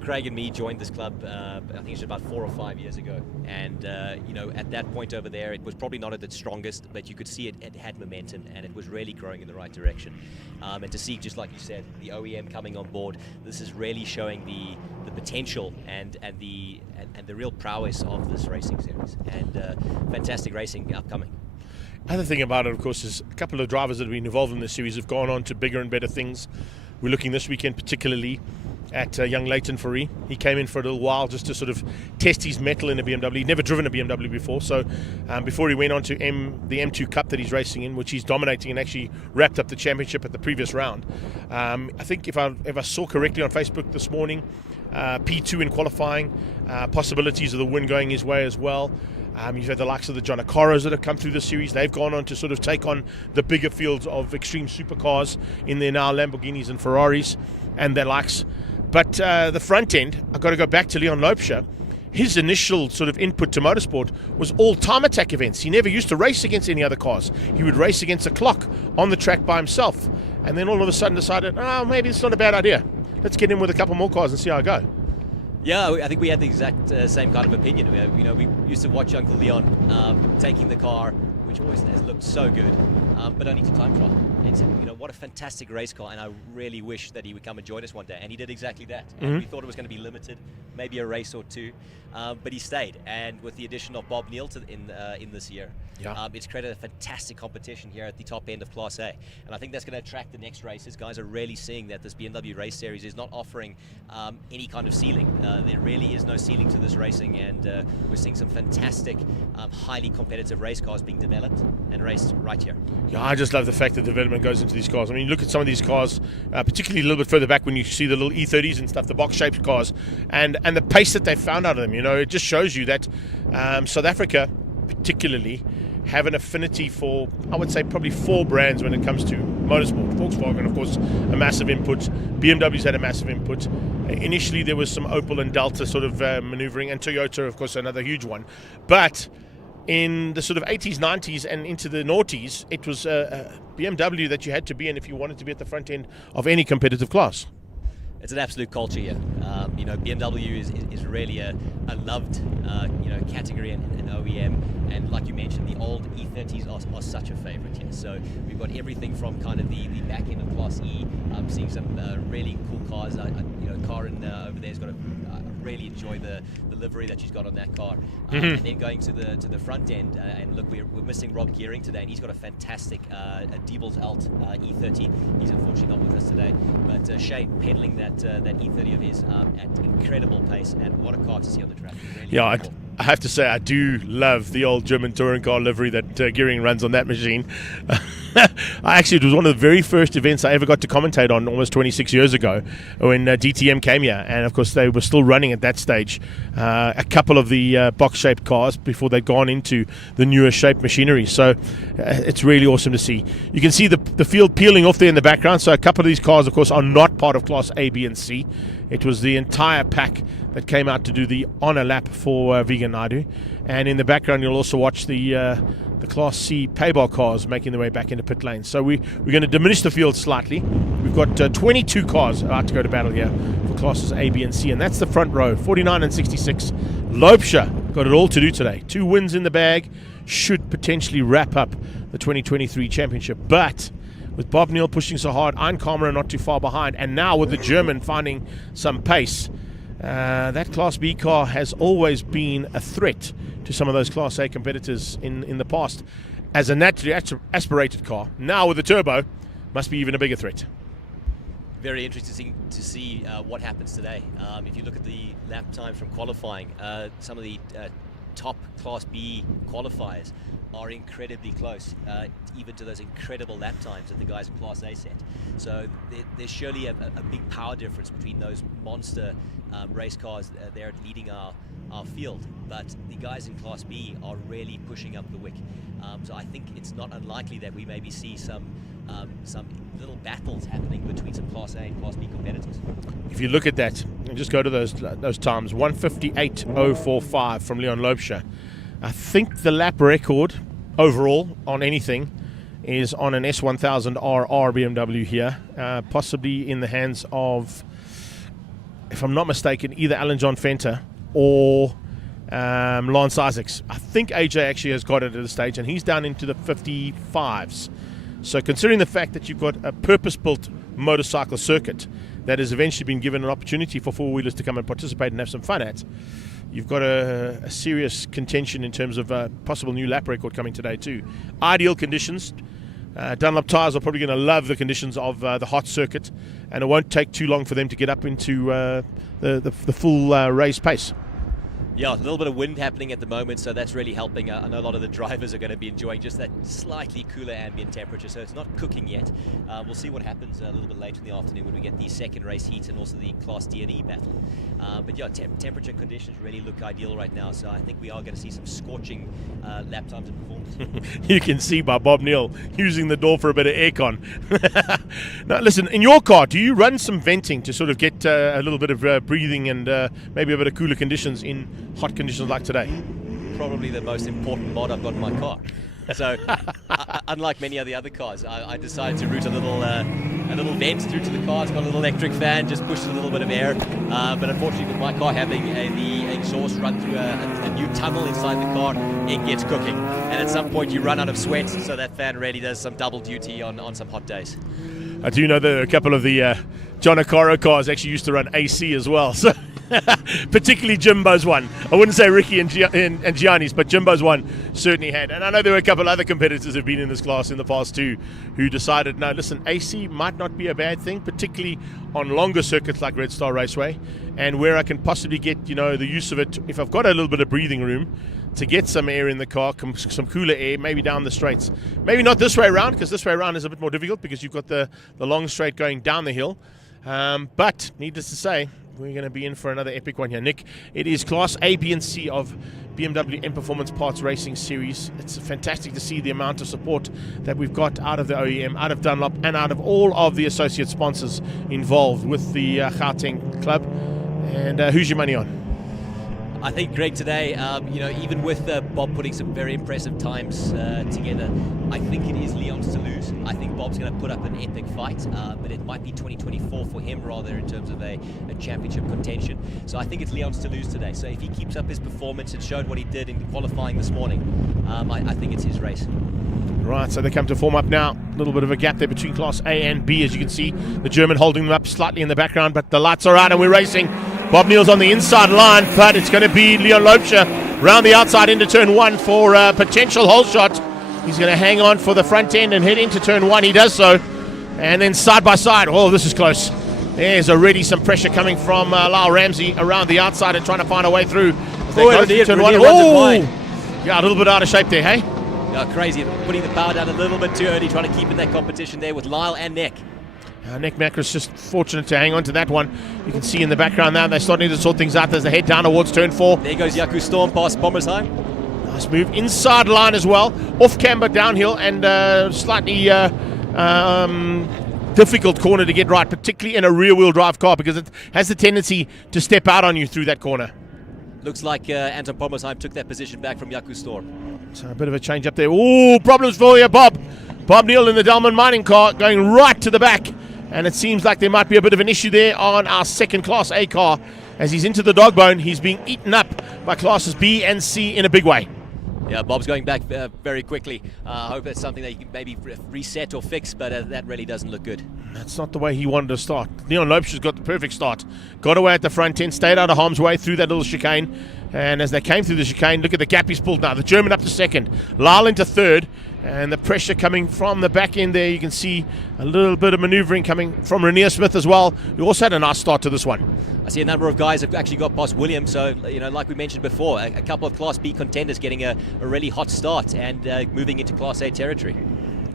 Craig and me joined this club, I think it's about 4 or 5 years ago. And, at that point over there, it was probably not at its strongest, but you could see it had momentum and it was really growing in the right direction. And to see, just like you said, the OEM coming on board, this is really showing the potential and the real prowess of this racing series. And fantastic racing upcoming. Other thing about it, of course, is a couple of drivers that have been involved in this series have gone on to bigger and better things. We're looking this weekend particularly at young Leighton Fourie. He came in for a little while just to sort of test his mettle in a BMW. He'd never driven a BMW before, so before he went on to the M2 Cup that he's racing in, which he's dominating and actually wrapped up the championship at the previous round. I think if I saw correctly on Facebook this morning, P2 in qualifying, possibilities of the win going his way as well. You've had the likes of the John Ocaros that have come through the series. They've gone on to sort of take on the bigger fields of extreme supercars in their now Lamborghinis and Ferraris and their likes. But the front end, I've got to go back to Leon Lopscher. His initial sort of input to motorsport was all time attack events. He never used to race against any other cars. He would race against a clock on the track by himself. And then all of a sudden decided, maybe it's not a bad idea. Let's get in with a couple more cars and see how I go. Yeah, I think we had the exact same kind of opinion. We used to watch Uncle Leon taking the car, which always has looked so good, but only to time trial. It's, what a fantastic race car, and I really wish that he would come and join us one day. And he did exactly that. Mm-hmm. And we thought it was going to be limited, maybe a race or two, but he stayed. And with the addition of Bob Neal in this year, it's created a fantastic competition here at the top end of Class A. And I think that's going to attract the next races. Guys are really seeing that this BMW race series is not offering any kind of ceiling. There really is no ceiling to this racing, and we're seeing some fantastic, highly competitive race cars being developed and raced right here. Yeah, I just love the fact that development goes into these cars. I mean, look at some of these cars, particularly a little bit further back when you see the little E30s and stuff, the box-shaped cars, and the pace that they found out of them. It just shows you that South Africa, particularly, have an affinity for, I would say, probably 4 brands when it comes to motorsport. Volkswagen, of course, a massive input. BMW's had a massive input. Initially, there was some Opel and Delta sort of maneuvering, and Toyota, of course, another huge one. But in the sort of 80s, 90s, and into the noughties, it was a BMW that you had to be in if you wanted to be at the front end of any competitive class. It's an absolute culture here. BMW is really a loved category and OEM, and like you mentioned, the old E30s are such a favorite here. So we've got everything from kind of the back end of Class E, seeing some really cool cars. Karin over there's got I really enjoy the livery that she's got on that car. And then going to the front end, and look, we're missing Rob Gearing today, and he's got a fantastic Diebels Alt E30. He's unfortunately not with us today, but Shane pedaling that E30 of his at incredible pace, and what a car to see on the track. Really I have to say, I do love the old German touring car livery that Gearing runs on that machine. It was one of the very first events I ever got to commentate on almost 26 years ago when DTM came here. And, of course, they were still running at that stage a couple of the box-shaped cars before they'd gone into the newer shaped machinery. So it's really awesome to see. You can see the field peeling off there in the background. So a couple of these cars, of course, are not part of Class A, B, and C. It was the entire pack that came out to do the honor lap for Vegan Naidu. And in the background, you'll also watch the Class C PABAR cars making their way back into pit lane. So we're going to diminish the field slightly. We've got 22 cars about to go to battle here for classes A, B, and C. And that's the front row, 49 and 66. Lopscher got it all to do today. 2 wins in the bag, should potentially wrap up the 2023 championship. But with Bob Neal pushing so hard, Ein Kamera not too far behind, and now with the German finding some pace, that Class B car has always been a threat to some of those Class A competitors in the past as a naturally aspirated car. Now with the turbo, must be even a bigger threat. Very interesting to see what happens today. If you look at the lap time from qualifying, some of the top Class B qualifiers are incredibly close, even to those incredible lap times that the guys in Class A set. So there's surely a big power difference between those monster race cars there leading our field, but the guys in Class B are really pushing up the wick. So I think it's not unlikely that we maybe see some little battles happening between some Class A and Class B competitors. If you look at that, and just go to those times, 1:58.045 from Leon Lobscher. I think the lap record overall on anything is on an S1000RR BMW here, possibly in the hands of, if I'm not mistaken, either Alan John Fenter or Lance Isaacs. I think AJ actually has got it at the stage, and he's down into the 55s. So considering the fact that you've got a purpose-built motorcycle circuit that has eventually been given an opportunity for four-wheelers to come and participate and have some fun at, you've got a serious contention in terms of a possible new lap record coming today too. Ideal conditions. Dunlop tyres are probably going to love the conditions of the hot circuit, and it won't take too long for them to get up into the full race pace. Yeah, a little bit of wind happening at the moment, so that's really helping. I know a lot of the drivers are going to be enjoying just that slightly cooler ambient temperature, so it's not cooking yet. We'll see what happens a little bit later in the afternoon when we get the second race heat and also the Class D and E battle. But yeah, temperature conditions really look ideal right now, so I think we are going to see some scorching lap times and performance. You can see by Bob Neal using the door for a bit of aircon. Now listen, in your car, do you run some venting to sort of get a little bit of breathing and maybe a bit of cooler conditions in hot conditions like today? Probably the most important mod I've got in my car. So, unlike many of the other cars, I decided to route a little vent through to the car. It's got a little electric fan, just pushes a little bit of air. But unfortunately, with my car having the exhaust run through a new tunnel inside the car, it gets cooking. And at some point, you run out of sweat, so that fan really does some double duty on some hot days. I do know that a couple of the John O'Caro cars actually used to run AC as well. So. Particularly Jimbo's one. I wouldn't say Ricky and Gianni's, but Jimbo's one certainly had. And I know there were a couple other competitors who've been in this class in the past too, who decided, no, listen, AC might not be a bad thing, particularly on longer circuits like Red Star Raceway, and where I can possibly get, the use of it if I've got a little bit of breathing room to get some air in the car, some cooler air, maybe down the straights. Maybe not this way around, because this way around is a bit more difficult because you've got the long straight going down the hill. But needless to say, we're going to be in for another epic one here. Nick, it is Class A, B, and C of BMW M Performance Parts Racing Series. It's fantastic to see the amount of support that we've got out of the OEM, out of Dunlop, and out of all of the associate sponsors involved with the Gauteng Club. And who's your money on? I think, Greg, today, even with Bob putting some very impressive times together, I think it is Leon's to lose. I think Bob's going to put up an epic fight, but it might be 2024 for him rather in terms of a championship contention. So I think it's Leon's to lose today. So if he keeps up his performance and showed what he did in qualifying this morning, I think it's his race. Right, so they come to form up now. A little bit of a gap there between Class A and B, as you can see. The German holding them up slightly in the background, but the lights are out and we're racing. Bob Neal's on the inside line, but it's going to be Leon Lobscher round the outside into turn one for a potential hole shot. He's going to hang on for the front end and head into turn one. He does so. And then side by side. Oh, this is close. There's already some pressure coming from Lyle Ramsey around the outside and trying to find a way through. Turn one. Oh, yeah, a little bit out of shape there, hey? Yeah, crazy. Putting the power down a little bit too early, trying to keep in that competition there with Lyle and Nick. Nick Macris just fortunate to hang on to that one. You can see in the background now they're starting to sort things out as they head down towards turn four. There goes Jaco Storm past Bommersheim. Nice move. Inside line as well. Off camber downhill and slightly difficult corner to get right, particularly in a rear-wheel drive car because it has the tendency to step out on you through that corner. Looks like Anton Pommersheim took that position back from Jaco Storm. So a bit of a change up there. Ooh, problems for you, Bob. Bob Neal in the Delman mining car going right to the back. And it seems like there might be a bit of an issue there on our second Class A car. As he's into the dog bone, he's being eaten up by Classes B and C in a big way. Yeah, Bob's going back very quickly. I hope that's something that you can maybe reset or fix, but that really doesn't look good. That's not the way he wanted to start. Leon Lobscher's got the perfect start. Got away at the front end, stayed out of harm's way through that little chicane. And as they came through the chicane, look at the gap he's pulled now. The German up to second, Lyle into third. And the pressure coming from the back end there. You can see a little bit of maneuvering coming from Rainier Smith as well, who also had a nice start to this one. I see a number of guys have actually got past Williams. So, like we mentioned before, a couple of Class B contenders getting a really hot start and moving into Class A territory.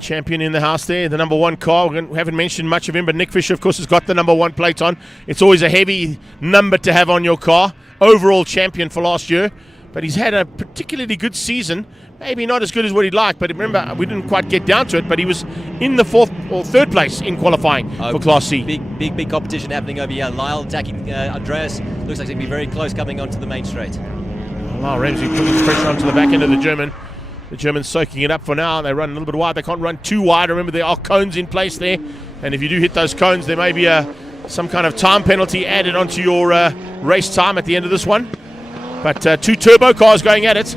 champion in the house there, the number 1 car. We haven't mentioned much of him, but Nick Fisher, of course, has got the number 1 plate on. It's always a heavy number to have on your car. Overall champion for last year, but he's had a particularly good season. Maybe not as good as what he'd like, but remember, we didn't quite get down to it, but he was in the 4th or 3rd place in qualifying for Class C. Big competition happening over here. Lyle attacking Andreas. Looks like it's going to be very close coming onto the main straight. Lyle Ramsey putting his pressure onto the back end of the German. The Germans soaking it up for now. They run a little bit wide. They can't run too wide. Remember, there are cones in place there, and if you do hit those cones, there may be some kind of time penalty added onto your race time at the end of this one. But 2 turbo cars going at it.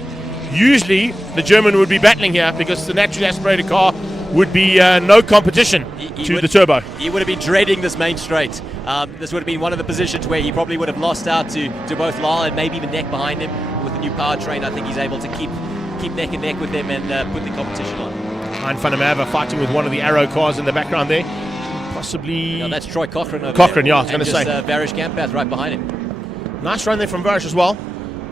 Usually the German would be battling here because the naturally aspirated car would be no competition to the turbo. He would have been dreading this main straight. This would have been one of the positions where he probably would have lost out to both Lyle and maybe even Neck behind him. With the new powertrain, I think he's able to keep neck and neck with them and put the competition on. Hein van der Merwe fighting with one of the Arrow cars in the background there. Possibly... No, that's Troy Cochrane over Cochrane, there. yeah, I was going to say. Varish Kampath right behind him. Nice run there from Varish as well.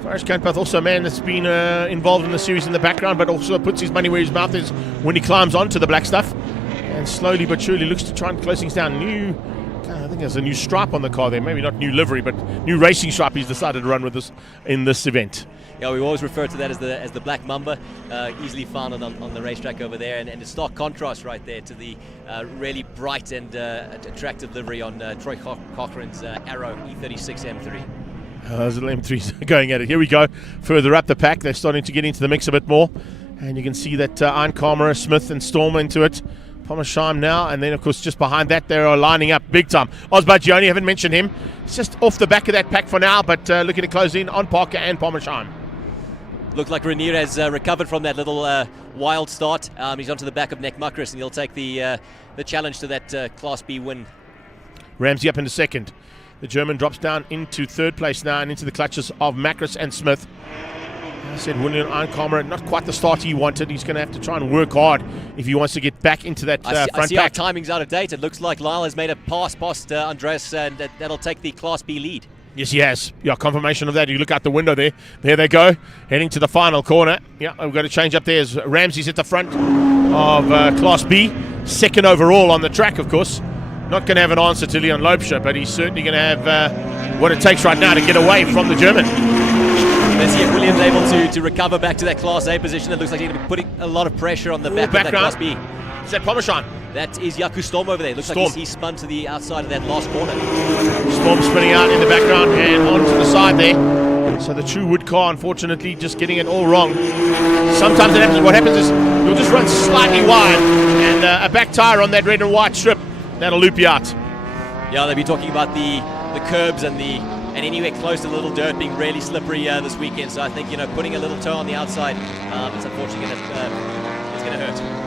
Varish Kampath, also a man that's been involved in the series in the background, but also puts his money where his mouth is when he climbs onto the black stuff. And slowly but surely looks to try and close things down. I think there's a new stripe on the car there. Maybe not new livery, but new racing stripe he's decided to run with us in this event. Yeah, we always refer to that as the Black Mamba, easily found on the racetrack over there, and a stark contrast right there to the really bright and attractive livery on Troy Cochrane's Arrow E36 M3. Those little M3s going at it. Here we go. Further up the pack, they're starting to get into the mix a bit more, and you can see that Einkamera, Smith, and Storm into it. Pommersheim now, and then of course just behind that they are lining up big time. Osbagioni, haven't mentioned him. It's just off the back of that pack for now, but looking to close in on Parker and Pommersheim. Looks like Renier has recovered from that little wild start. He's onto the back of Nick Muckris, and he'll take the challenge to that Class B win. Ramsey up into 2nd. The German drops down into 3rd place now and into the clutches of Macris and Smith. I said William Einkamera, not quite the start he wanted. He's going to have to try and work hard if he wants to get back into that front pack. I see our timing's out of date. It looks like Lyle has made a pass past Andres, and that'll take the Class B lead. Yes, he has. Yeah, confirmation of that. You look out the window there. There they go, heading to the final corner. Yeah, we've got to change up there as Ramsey's at the front of Class B. 2nd overall on the track, of course. Not going to have an answer to Leon Lobscher, but he's certainly going to have what it takes right now to get away from the German. Let's see if Williams able to recover back to that Class A position. It looks like he's going to be putting a lot of pressure on the back of that Class B. Is that Pommersheim? That is Jaco Storm over there. Looks like he's spun to the outside of that last corner. Storm spinning out in the background and onto the side there. So the true wood car, unfortunately, just getting it all wrong. Sometimes it happens. What happens is you'll just run slightly wide, and a back tire on that red and white strip, that'll loop you out. Yeah, they'll be talking about the curbs and anywhere close to the little dirt being really slippery this weekend. So I think, putting a little toe on the outside, it's unfortunately it's going to hurt.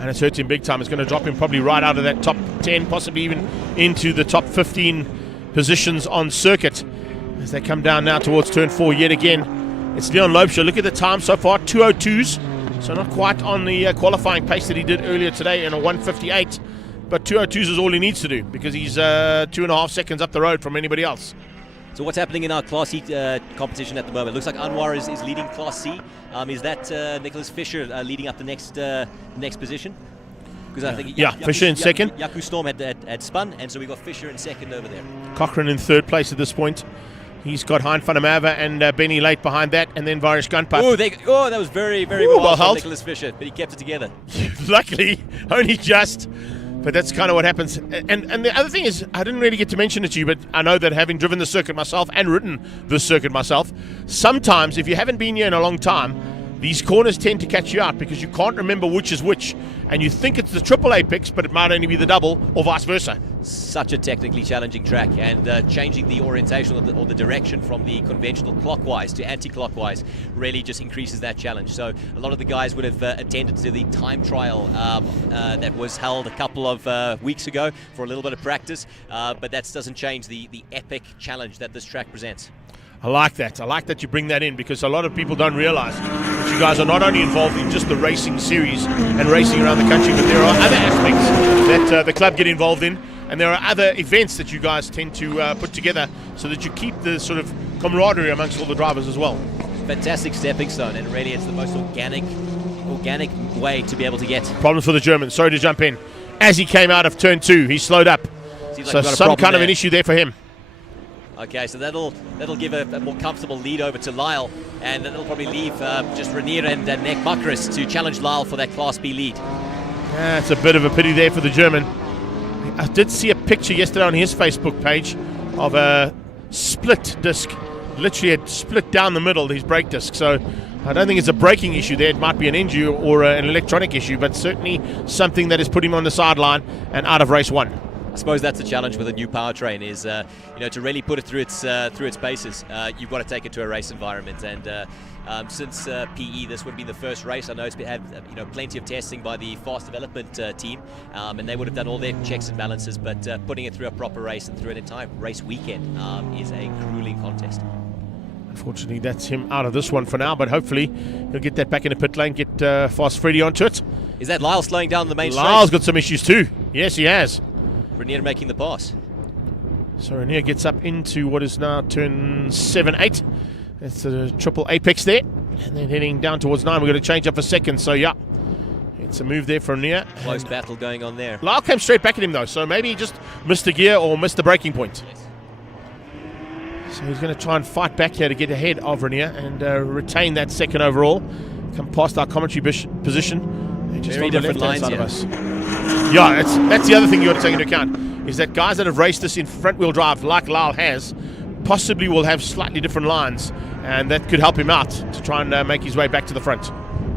And it's hurt him big time. It's going to drop him probably right out of that top 10, possibly even into the top 15 positions on circuit as they come down now towards turn 4 yet again. It's Leon Lobscher. Look at the time so far, 2:02s. So not quite on the qualifying pace that he did earlier today in a 1:58. But 2:02s is all he needs to do because he's 2.5 seconds up the road from anybody else. So what's happening in our Class C competition at the moment? Looks like Anwar is leading Class C. Is that Nicholas Fisher leading up the next position? Because I think Fisher in 2nd. Jaco Storm had spun, and so we got Fisher in 2nd over there. Cochrane in 3rd place at this point. He's got Hein van der Merwe and Benny Late behind that, and then Varish Kampath. Oh, that was very, very well held. Nicholas Fisher, but he kept it together. Luckily, only just. But that's kind of what happens. And the other thing is, I didn't really get to mention it to you, but I know that having driven the circuit myself and ridden the circuit myself, sometimes if you haven't been here in a long time, these corners tend to catch you out because you can't remember which is which. And you think it's the AAA picks, but it might only be the double or vice versa. Such a technically challenging track, and changing the orientation or the direction from the conventional clockwise to anti-clockwise really just increases that challenge. So a lot of the guys would have attended to the time trial that was held a couple of weeks ago for a little bit of practice, but that doesn't change the epic challenge that this track presents. I like that. I like that you bring that in because a lot of people don't realize that you guys are not only involved in just the racing series and racing around the country, but there are other aspects that the club get involved in, and there are other events that you guys tend to put together so that you keep the sort of camaraderie amongst all the drivers as well. Fantastic stepping stone, and really it's the most organic organic way to be able to get. Problems for the German. Sorry to jump in. As he came out of turn 2, he slowed up. Seems So like we've got a some problem kind of there. an issue there for him. Okay, so that'll give a more comfortable lead over to Lyle, and that'll probably leave just Renier and Nick Makris to challenge Lyle for that Class B lead. Yeah, it's a bit of a pity there for the German. I did see a picture yesterday on his Facebook page of a split disc. Literally had split down the middle, his brake disc. So I don't think it's a braking issue there. It might be an injury or an electronic issue, but certainly something that has put him on the sideline and out of race 1. I suppose that's the challenge with a new powertrain is, to really put it through its paces. You've got to take it to a race environment, and since PE, this would be the first race. I know it's had plenty of testing by the fast development team, and they would have done all their checks and balances. But putting it through a proper race and through an entire race weekend is a grueling contest. Unfortunately, that's him out of this one for now, but hopefully he'll get that back in the pit lane, get Fast Freddy onto it. Is that Lyle slowing down the main straight? Lyle's got some issues too. Yes, he has. Renier making the pass. So Renier gets up into what is now turn 7-8. It's a triple apex there. And then heading down towards 9. We've got to change up a second. So, yeah, it's a move there from Renier. Close battle going on there. Lyle came straight back at him, though. So maybe he just missed a gear or missed the braking point. Yes. So he's going to try and fight back here to get ahead of Renier and retain that second overall. Come past our commentary position. Just Very on the different left-hand lines side here. of us. Yeah, that's the other thing you got to take into account, is that guys that have raced this in front-wheel drive, like Lyle has, possibly will have slightly different lines, and that could help him out to try and make his way back to the front.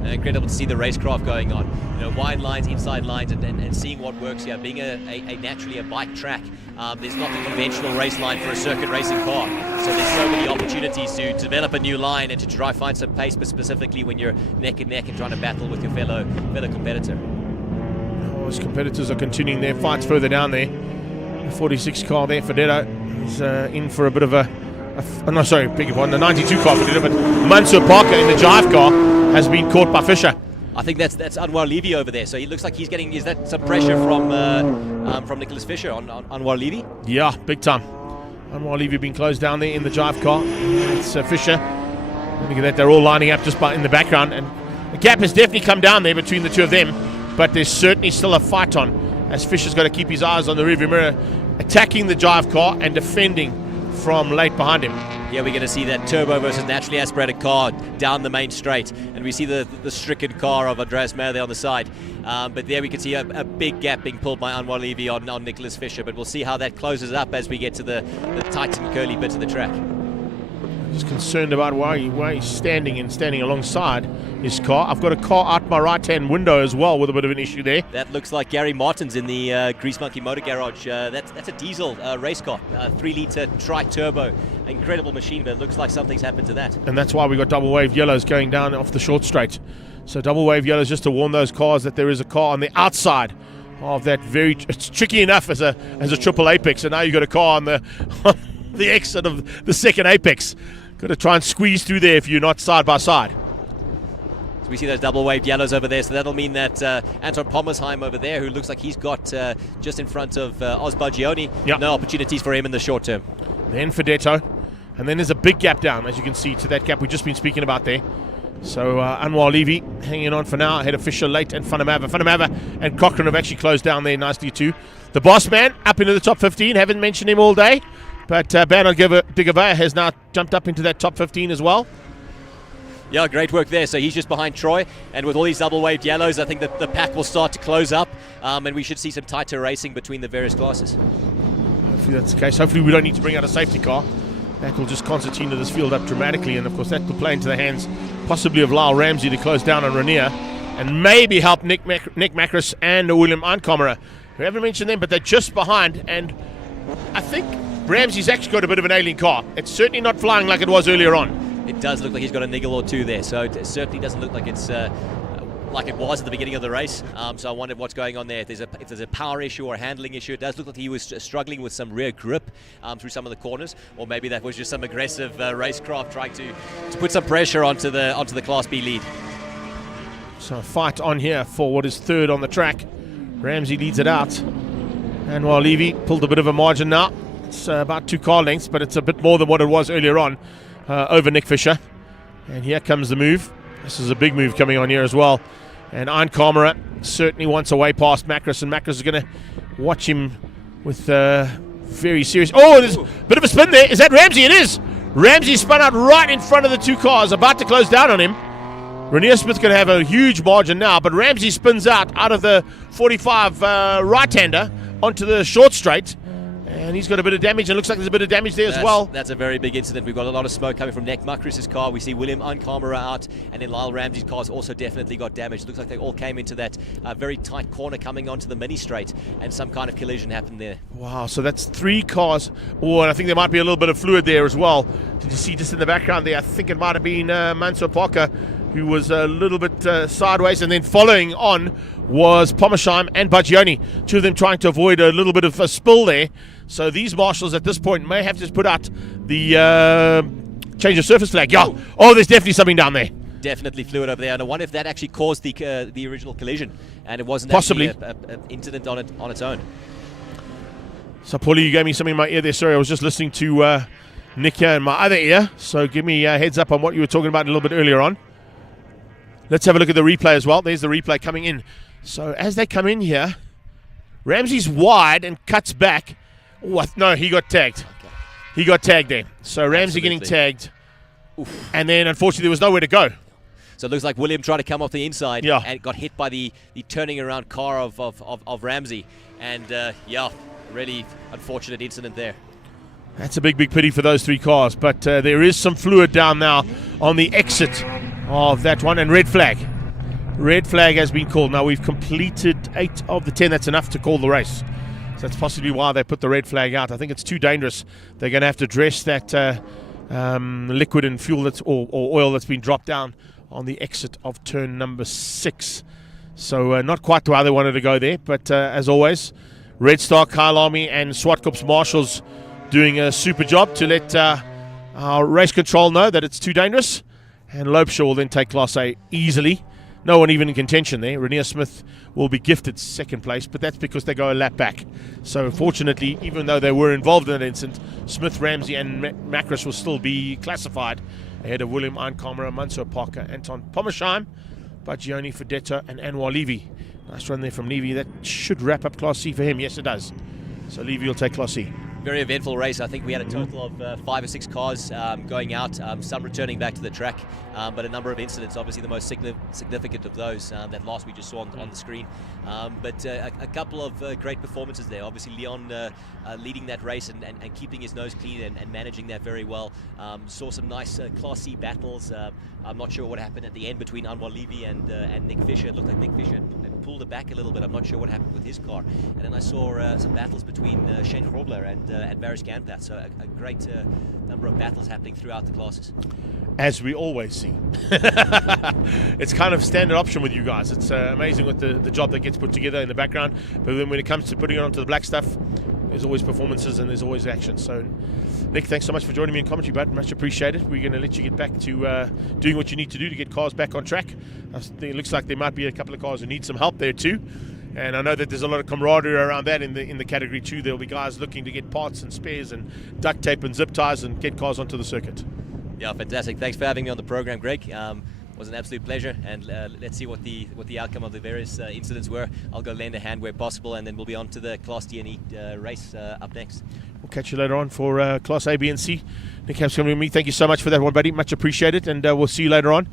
Incredible to see the racecraft going on. Wide lines, inside lines, and seeing what works here. Being naturally a bike track, there's not the conventional race line for a circuit racing car. So there's so many opportunities to develop a new line and to try find some pace, but specifically when you're neck and neck and trying to battle with your fellow competitor. His competitors are continuing their fights further down there. The 46 car there for Detto is in for a bit of the 92 car for Detto, but Mansour Parker in the Jive car has been caught by Fisher. I think that's Anwar Levy over there. So he looks like he's getting. Is that some pressure from Nicholas Fisher on Anwar Levy? Yeah, big time. Anwar Levy being closed down there in the Jive car. It's Fisher. Look at that, they're all lining up just in the background, and the gap has definitely come down there between the two of them. But there's certainly still a fight on, as Fisher's got to keep his eyes on the rearview mirror, attacking the Jive car and defending from late behind him. Yeah, we're going to see that turbo versus naturally aspirated car down the main straight, and we see the stricken car of Andreas Mayer there on the side. But there we can see a big gap being pulled by Anwar Levy on Nicholas Fisher, but we'll see how that closes up as we get to the tight and curly bit of the track. Just concerned about why he's standing alongside his car. I've got a car out my right-hand window as well with a bit of an issue there. That looks like Gary Martin's in the Grease Monkey Motor Garage. That's a diesel race car, 3-litre tri-turbo. Incredible machine, but it looks like something's happened to that. And that's why we got double wave yellows going down off the short straight. So double wave yellows just to warn those cars that there is a car on the outside of that it's tricky enough as a triple apex, and now you've got a car on the exit of the second apex. Got to try and squeeze through there if you're not side by side. So we see those double waved yellows over there, so that'll mean that Anton Pommersheim over there, who looks like he's got just in front of Osbargioni, no opportunities for him in the short term. Then for Detto, and then there's a big gap down, as you can see, to that gap we've just been speaking about there. So Anwar Levy hanging on for now, ahead of Fisher Late and Funamava and Cochrane have actually closed down there nicely too. The boss man up into the top 15, haven't mentioned him all day, but Bernard Digavaya has now jumped up into that top 15 as well. Yeah, great work there. So he's just behind Troy, and with all these double waved yellows, I think that the pack will start to close up, and we should see some tighter racing between the various classes. Hopefully that's the case. Hopefully we don't need to bring out a safety car. That will just concertina this field up dramatically, and of course that will play into the hands possibly of Lyle Ramsey to close down on Renier and maybe help Nick Makris and William Einkammerer. We haven't mentioned them, but they're just behind, and I think Ramsey's actually got a bit of an alien car. It's certainly not flying like it was earlier on. It does look like he's got a niggle or two there, so it certainly doesn't look like it's like it was at the beginning of the race. So I wondered what's going on there. If there's a power issue or a handling issue, it does look like he was struggling with some rear grip through some of the corners, or maybe that was just some aggressive racecraft trying to put some pressure onto the Class B lead. So a fight on here for what is third on the track. Ramsey leads it out, and while Levy pulled a bit of a margin now, it's about 2 car lengths, but it's a bit more than what it was earlier on over Nick Fisher. And here comes the move. This is a big move coming on here as well. And Einkamera certainly wants a way past Macros, and Macros is going to watch him with very serious. Oh, there's a bit of a spin there. Is that Ramsey? It is. Ramsey spun out right in front of the two cars, about to close down on him. Renier Smith going to have a huge margin now, but Ramsey spins out of the 45 right-hander onto the short straight. And he's got a bit of damage, and looks like there's a bit of damage there as well. That's a very big incident. We've got a lot of smoke coming from Nick Muckris' car. We see William Einkamera out, and then Lyle Ramsey's car's also definitely got damaged. Looks like they all came into that very tight corner coming onto the mini straight, and some kind of collision happened there. Wow, so that's 3 cars. Oh, and I think there might be a little bit of fluid there as well. Did you see just in the background there? I think it might have been Mansour Parker, who was a little bit sideways, and then following on was Pommersheim and Bagioni, 2 of them trying to avoid a little bit of a spill there. So these marshals at this point may have to put out the change of surface flag. Yeah. Oh, there's definitely something down there. Definitely fluid over there, and I wonder if that actually caused the original collision, and it wasn't possibly an incident on its own. So, Paulie, you gave me something in my ear there. Sorry, I was just listening to Nick here in my other ear. So give me a heads up on what you were talking about a little bit earlier on. Let's have a look at the replay as well. There's the replay coming in. So as they come in here, Ramsey's wide and cuts back. Oh, no, he got tagged. Okay. He got tagged there. So Ramsey getting tagged. Oof. And then, unfortunately, there was nowhere to go. So it looks like William tried to come off the inside, yeah, and got hit by the turning around car of Ramsey. And, yeah, really unfortunate incident there. That's a big, big pity for those 3 cars. But there is some fluid down now on the exit of that one. And red flag. Red flag has been called. Now, we've completed 8 of the 10. That's enough to call the race. So that's possibly why they put the red flag out. I think it's too dangerous. They're going to have to address that liquid and fuel or oil that's been dropped down on the exit of turn number 6. So not quite the way they wanted to go there. But as always, Red Star, Kyle Army and Swartkops Marshals doing a super job to let our race control know that it's too dangerous. And Lobshaw will then take Class A easily. No one even in contention there. Renier Smith will be gifted 2nd place, but that's because they go a lap back. So fortunately, even though they were involved in that incident, Smith, Ramsey and Macros will still be classified ahead of William Einkamera, Mansour Parker, Anton Pommersheim, Bagioni, Fedetto and Anwar Levy. Nice run there from Levy. That should wrap up Class C for him. Yes, it does. So Levy will take Class C. Very eventful race. I think we had a total of 5 or 6 cars going out, some returning back to the track, but a number of incidents, obviously the most significant of those, that last we just saw on the screen. But a couple of great performances there. Obviously Leon leading that race and keeping his nose clean and managing that very well. Saw some nice Class C battles. I'm not sure what happened at the end between Anwar Levy and Nick Fisher. It looked like Nick Fisher had pulled it back a little bit. I'm not sure what happened with his car. And then I saw some battles between Shane Grobler and Baris Ganpat. So a great number of battles happening throughout the classes. As we always see. It's kind of standard option with you guys. It's amazing with the job that gets put together in the background. But then when it comes to putting it onto the black stuff, there's always performances and there's always action. So, Nick, thanks so much for joining me in commentary, bud. Much appreciated. We're going to let you get back to doing what you need to do to get cars back on track. It looks like there might be a couple of cars who need some help there too. And I know that there's a lot of camaraderie around that in the category 2. There'll be guys looking to get parts and spares and duct tape and zip ties and get cars onto the circuit. Yeah, fantastic. Thanks for having me on the program, Greg. It was an absolute pleasure, and let's see what the outcome of the various incidents were. I'll go lend a hand where possible, and then we'll be on to the Class D and E race up next. We'll catch you later on for Class A, B and C. Nick Hamp's coming with me. Thank you so much for that one, buddy. Much appreciated, and we'll see you later on.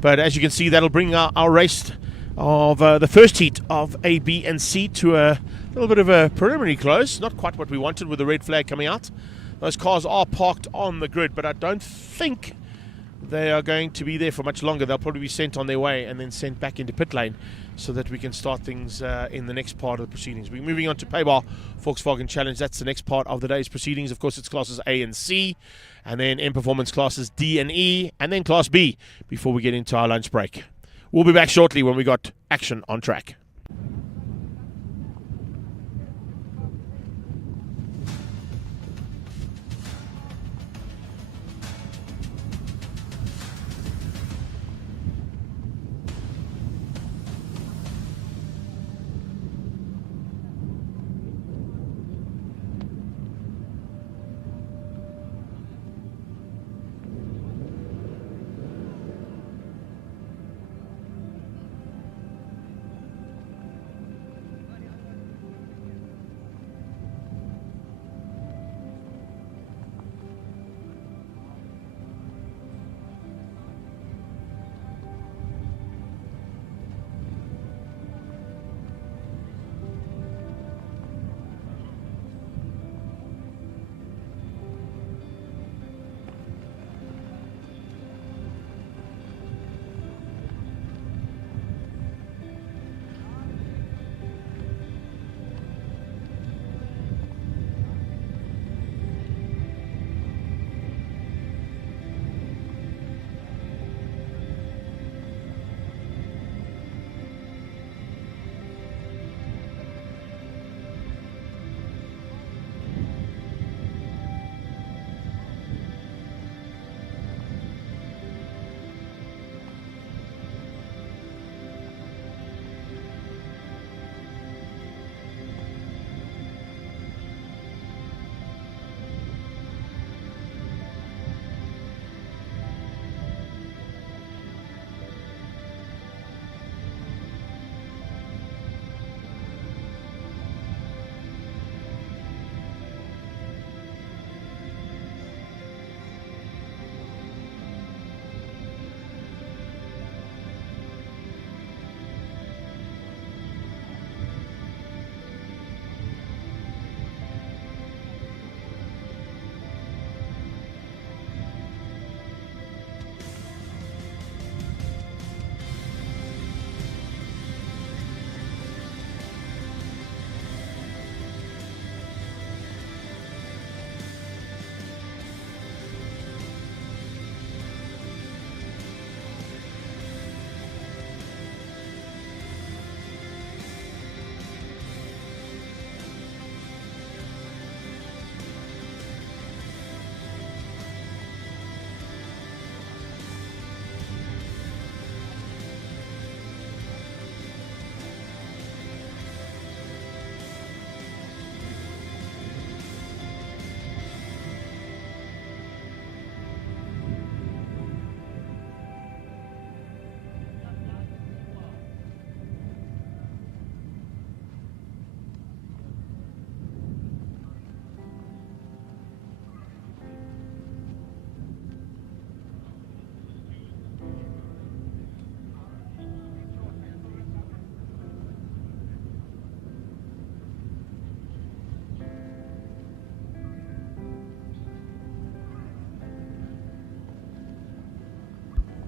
But as you can see, that'll bring our race of the first heat of A, B and C to a little bit of a preliminary close. Not quite what we wanted with the red flag coming out. Those cars are parked on the grid, but I don't think they are going to be there for much longer. They'll probably be sent on their way and then sent back into pit lane so that we can start things in the next part of the proceedings. We're moving on to PABAR Volkswagen Challenge. That's the next part of the day's proceedings. Of course, it's classes A and C, and then M Performance classes D and E, and then Class B before we get into our lunch break. We'll be back shortly when we got action on track.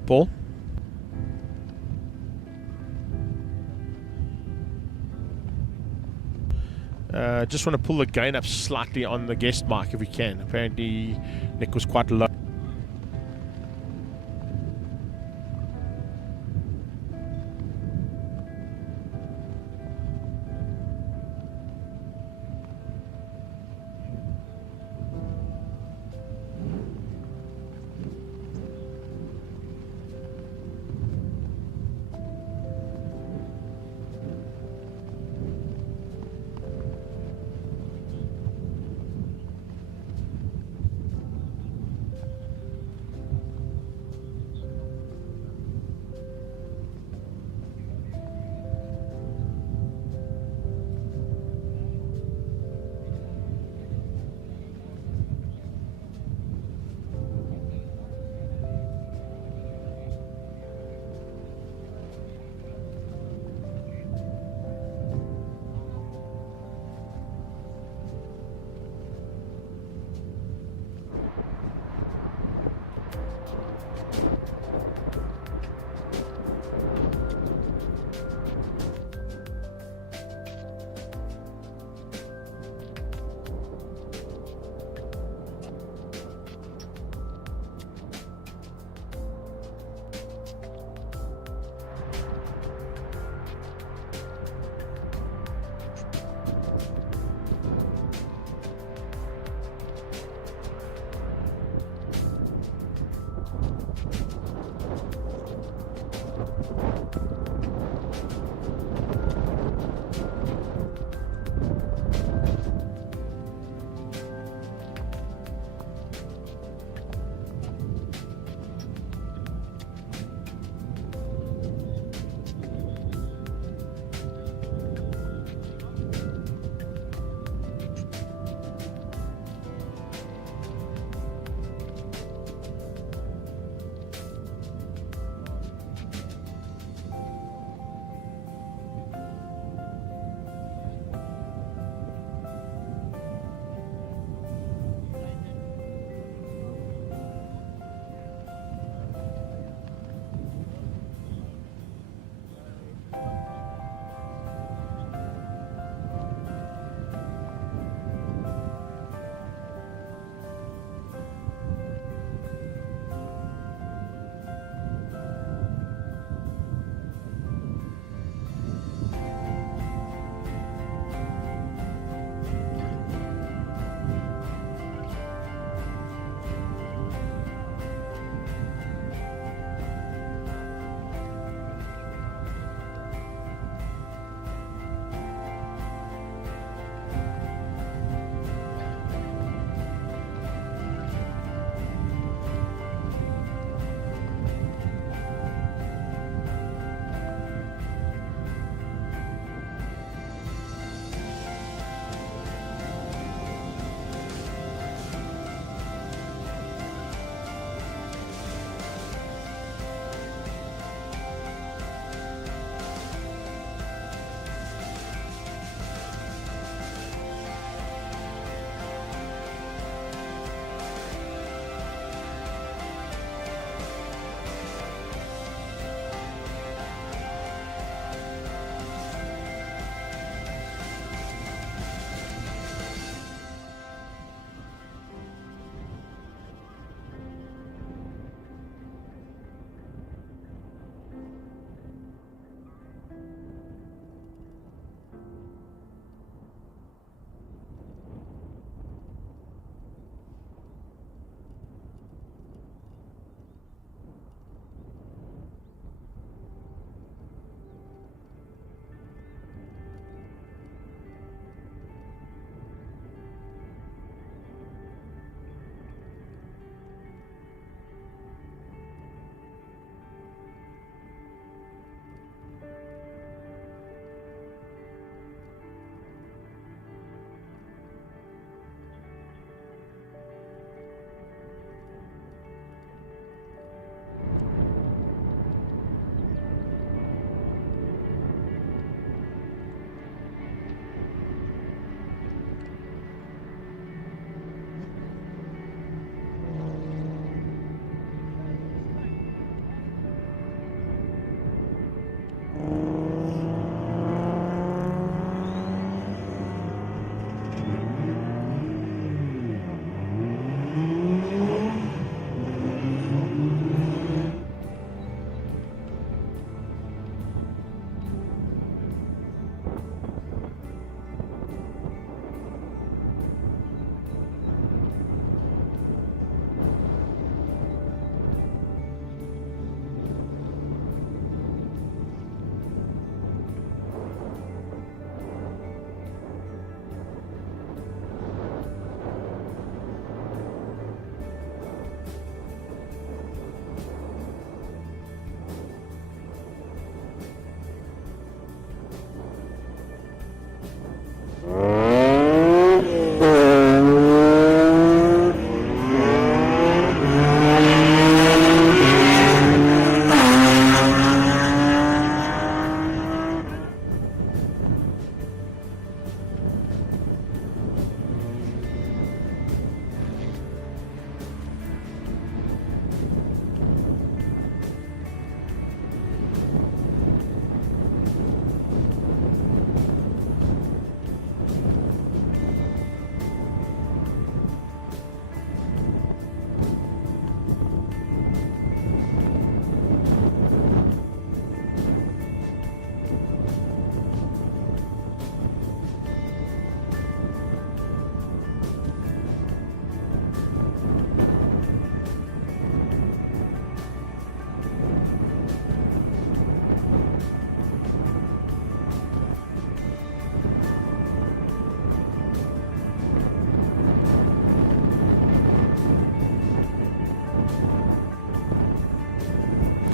Paul. Just want to pull the gain up slightly on the guest mic if we can. Apparently Nick was quite low.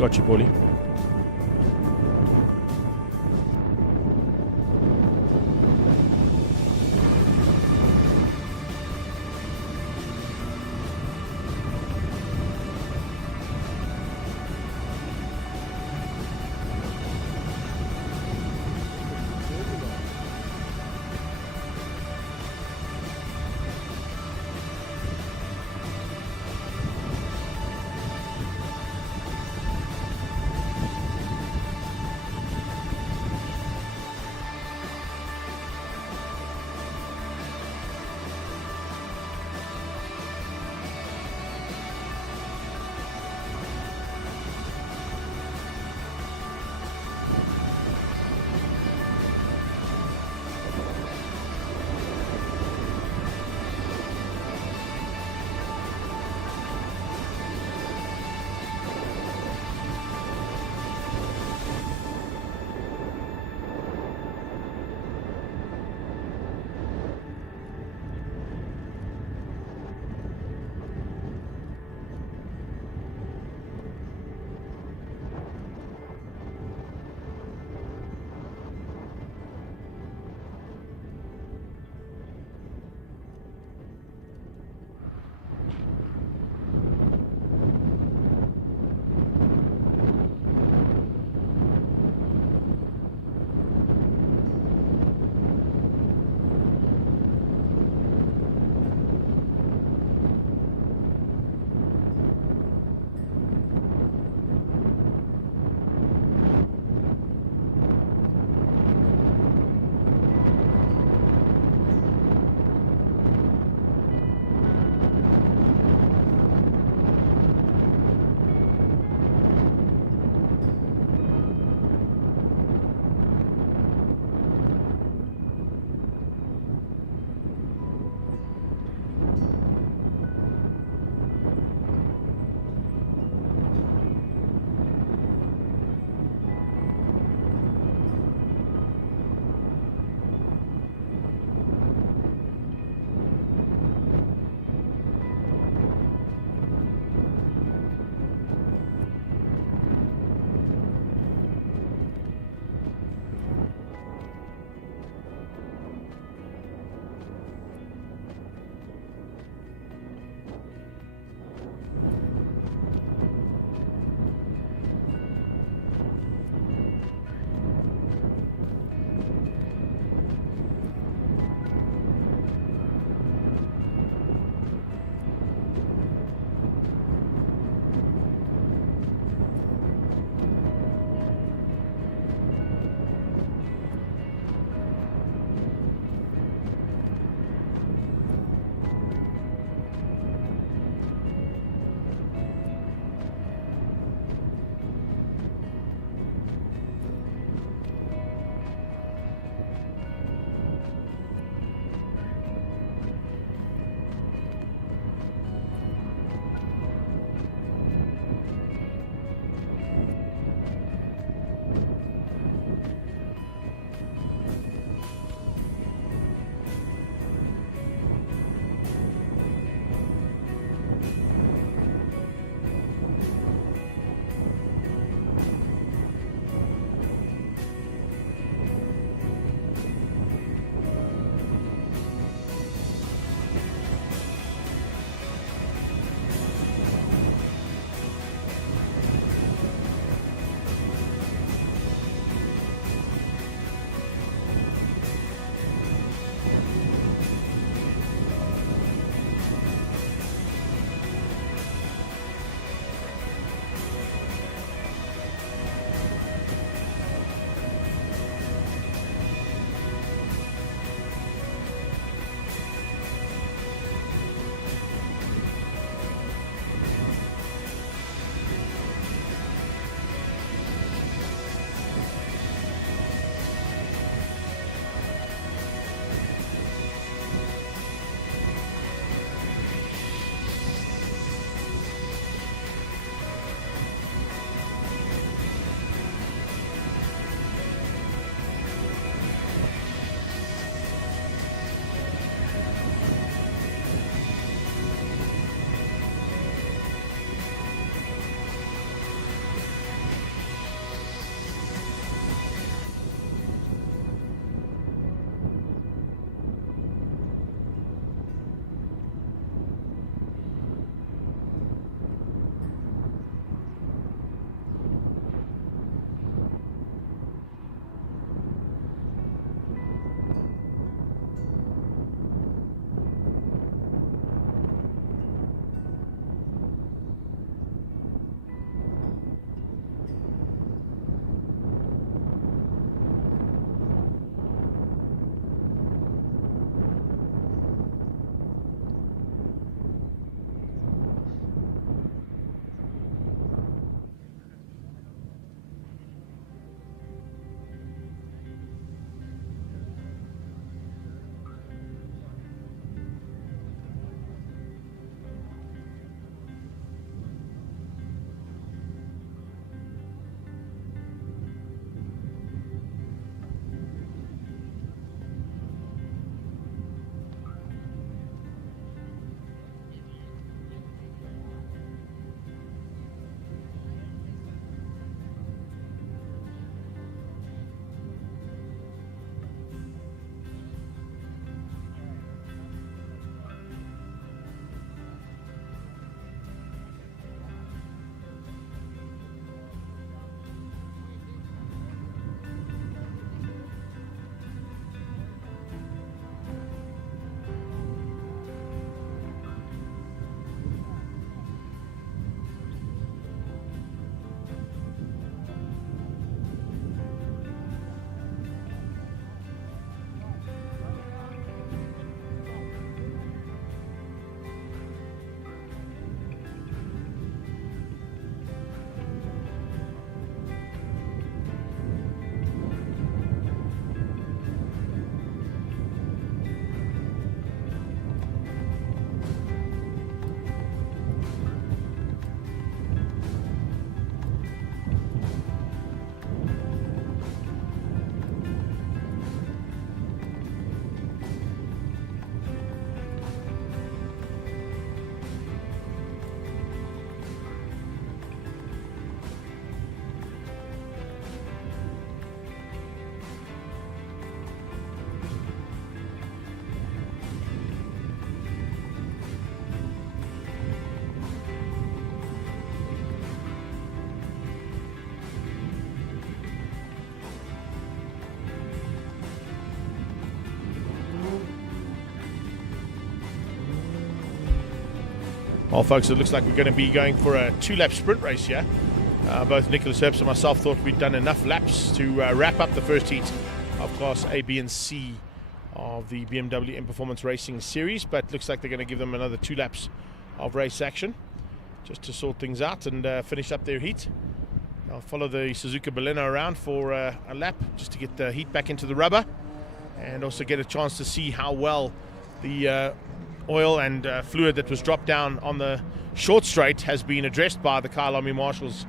got you, Paulie. Well, folks, it looks like we're going to be going for a 2-lap sprint race here. Both Nicholas Herbst and myself thought we'd done enough laps to wrap up the first heat of Class A, B and C of the BMW M Performance Racing Series, but looks like they're going to give them another 2 laps of race action just to sort things out and finish up their heat. I'll follow the Suzuka Baleno around for a lap just to get the heat back into the rubber and also get a chance to see how well the oil and fluid that was dropped down on the short straight has been addressed by the Kyle Army Marshals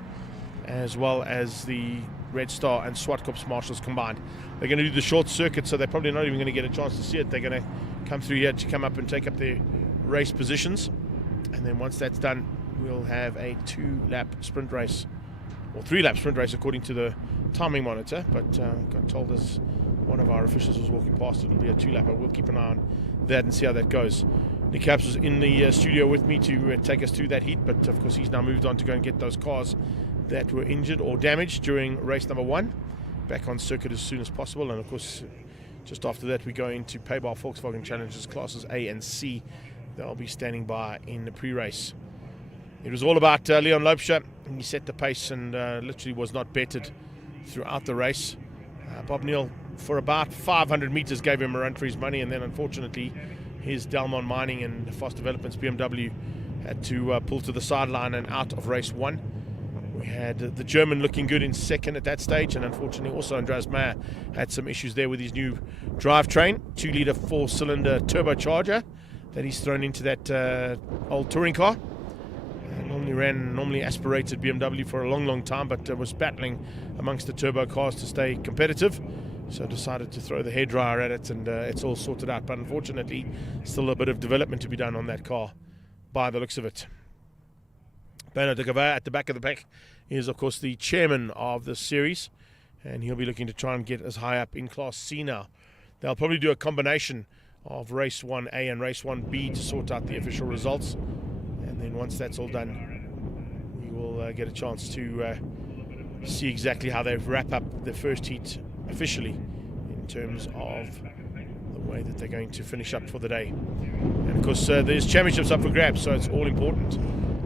as well as the Red Star and SWAT Corps Marshals combined. They're going to do the short circuit, so they're probably not even going to get a chance to see it. They're going to come through here to come up and take up their race positions, and then once that's done, we'll have a 2-lap sprint race, or 3-lap sprint race according to the timing monitor, but got told as one of our officials was walking past it'll be a 2-lap. We'll keep an eye on that and see how that goes. Nick Capps was in the studio with me to take us through that heat, but of course he's now moved on to go and get those cars that were injured or damaged during race number 1 back on circuit as soon as possible. And of course just after that we go into PABAR Volkswagen Challenges classes A and C. They'll be standing by in the pre-race. It was all about Leon Lobscher. He set the pace and literally was not bettered throughout the race. Bob Neal for about 500 meters gave him a run for his money, and then unfortunately his Delmon Mining and Fast Developments BMW had to pull to the sideline and out of race 1. We had the German looking good in second at that stage, and unfortunately also Andreas Meyer had some issues there with his new drivetrain, 2-litre 4-cylinder turbocharger that he's thrown into that old touring car. Normally aspirated BMW for a long time, but was battling amongst the turbo cars to stay competitive, so decided to throw the hairdryer at it, and it's all sorted out. But unfortunately still a bit of development to be done on that car by the looks of it. Bernard de Gavert at the back of the pack is of course the chairman of this series, and he'll be looking to try and get as high up in Class C now. They'll probably do a combination of race 1A and race 1B to sort out the official results, and then once that's all done we will get a chance to see exactly how they wrap up the first heat officially in terms of the way that they're going to finish up for the day. And of course there's championships up for grabs, so it's all important.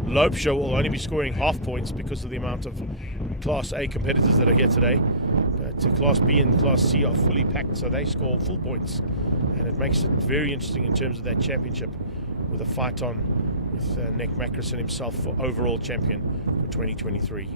Lobscher will only be scoring half points because of the amount of Class A competitors that are here today, but Class B and Class C are fully packed, so they score full points, and it makes it very interesting in terms of that championship with a fight on with Nick Mackerson himself for overall champion for 2023.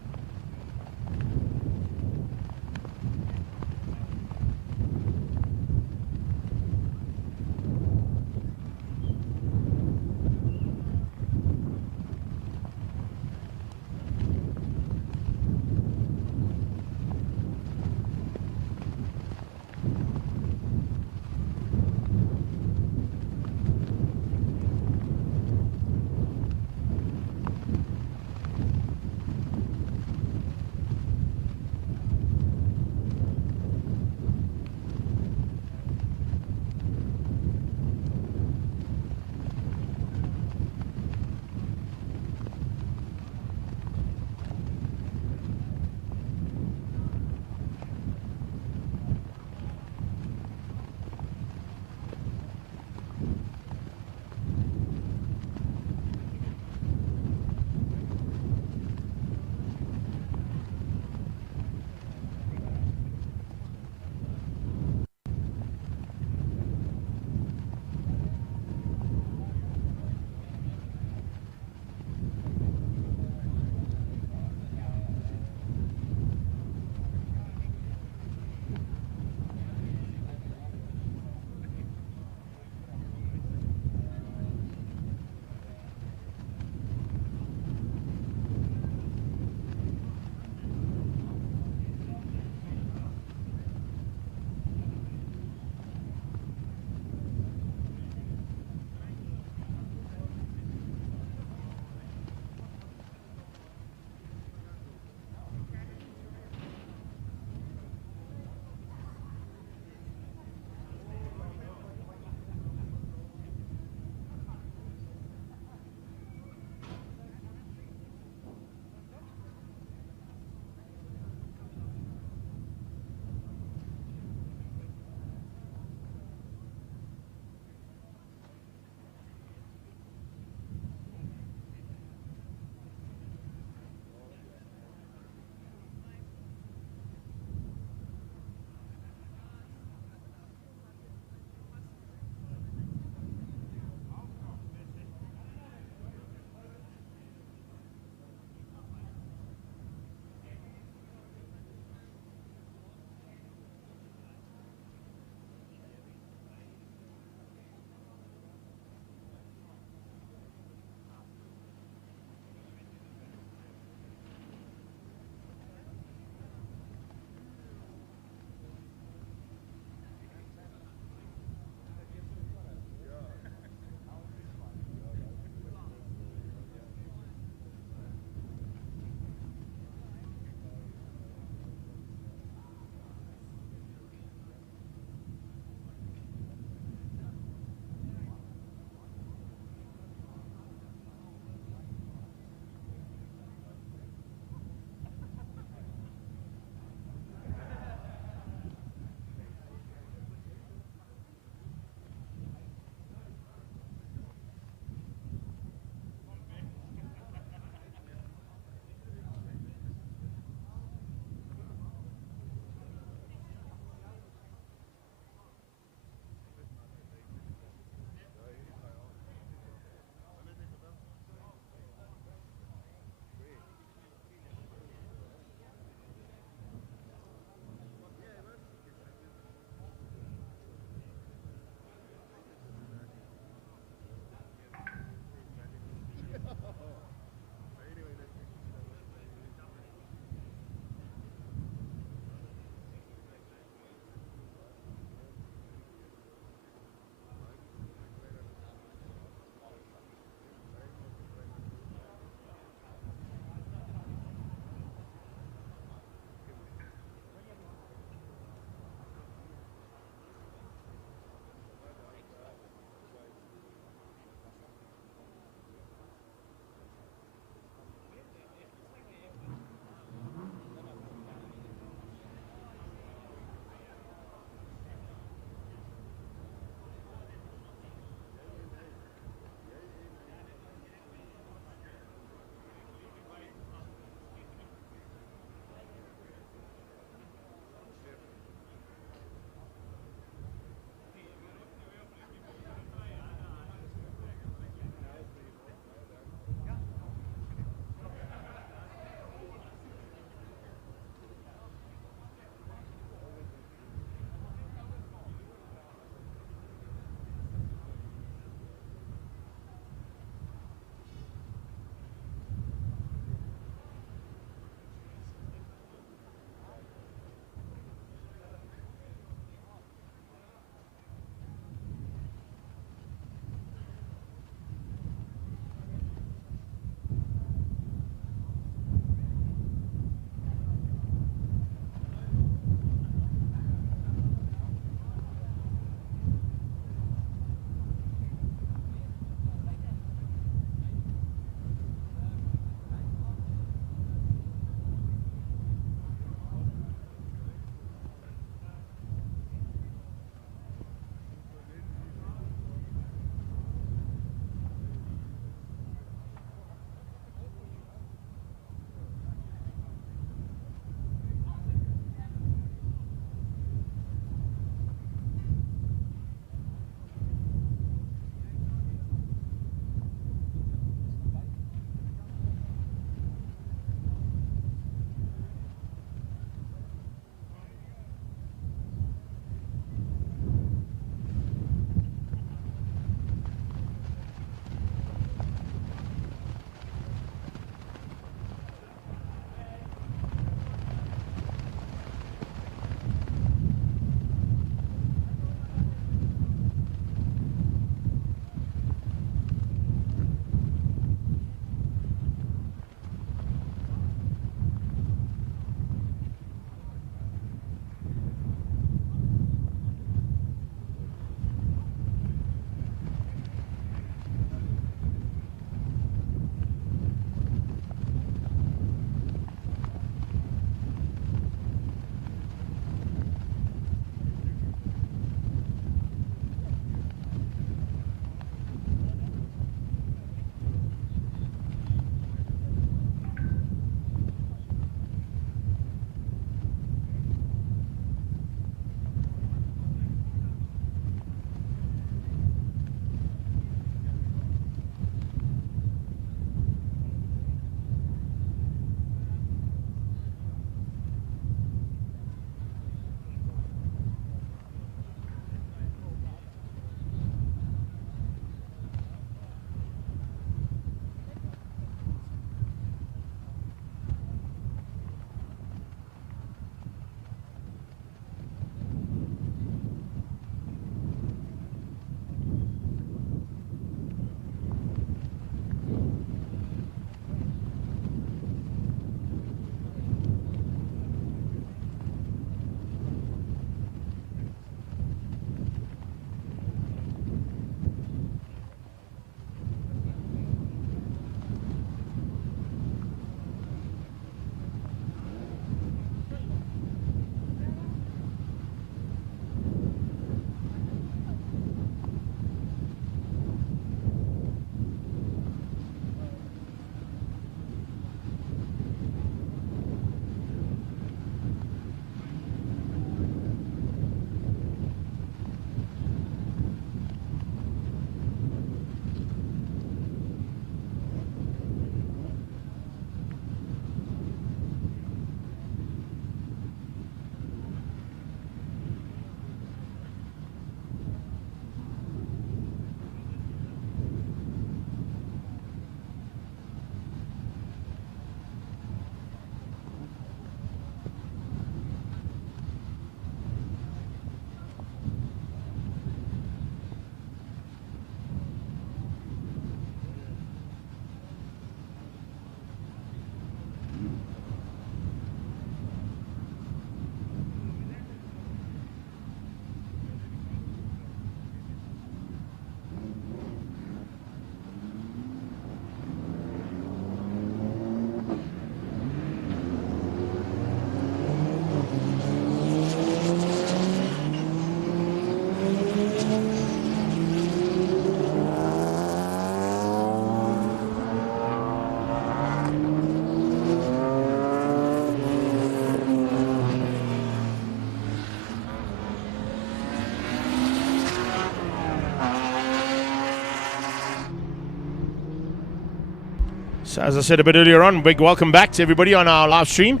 So as I said a bit earlier on, big welcome back to everybody on our live stream.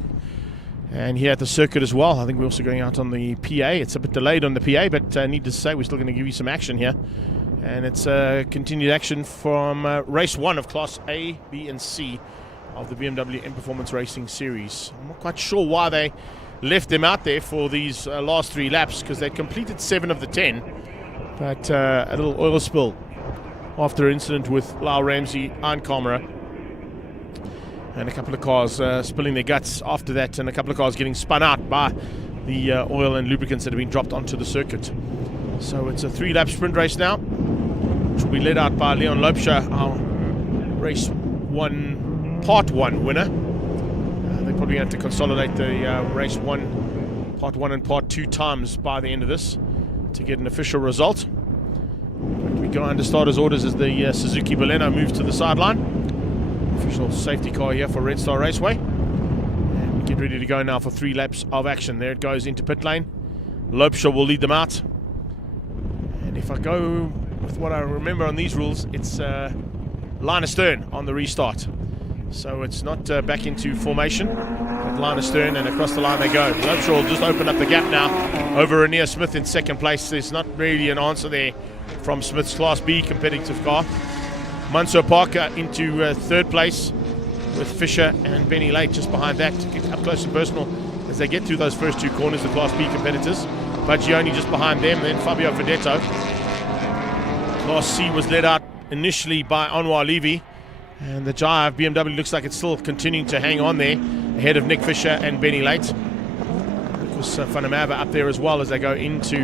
And here at the circuit as well. I think we're also going out on the PA. It's a bit delayed on the PA, but needless to say, we're still going to give you some action here. And it's continued action from race 1 of Class A, B, and C of the BMW M Performance Racing Series. I'm not quite sure why they left them out there for these last 3 laps, because they completed 7 of the 10. But a little oil spill after an incident with Lyle Ramsey and Camera. And a couple of cars spilling their guts after that, and a couple of cars getting spun out by the oil and lubricants that have been dropped onto the circuit. So it's a 3-lap sprint race now, which will be led out by Leon Lopscher, our race 1, part 1 winner. They're probably going to have to consolidate the race 1, part 1 and part 2 times by the end of this to get an official result. But we go under starters' orders as the Suzuki Baleno moves to the sideline. Official safety car here for Red Star Raceway. And we get ready to go now for 3 laps of action. There it goes into pit lane. Lopscher will lead them out. And if I go with what I remember on these rules, it's line astern on the restart. So it's not back into formation, but line astern, and across the line they go. Lopscher will just open up the gap now over Renier Smith in second place. There's not really an answer there from Smith's Class B competitive car. Mansour Parker into third place with Fisher and Benny Late just behind that to get up close and personal as they get through those first 2 corners, the Class B competitors. Baggioni just behind them, then Fabio Fedetto. Class C was led out initially by Anwar Levy, and the Jive BMW looks like it's still continuing to hang on there ahead of Nick Fisher and Benny Late. Of course, Van der Merwe up there as well as they go into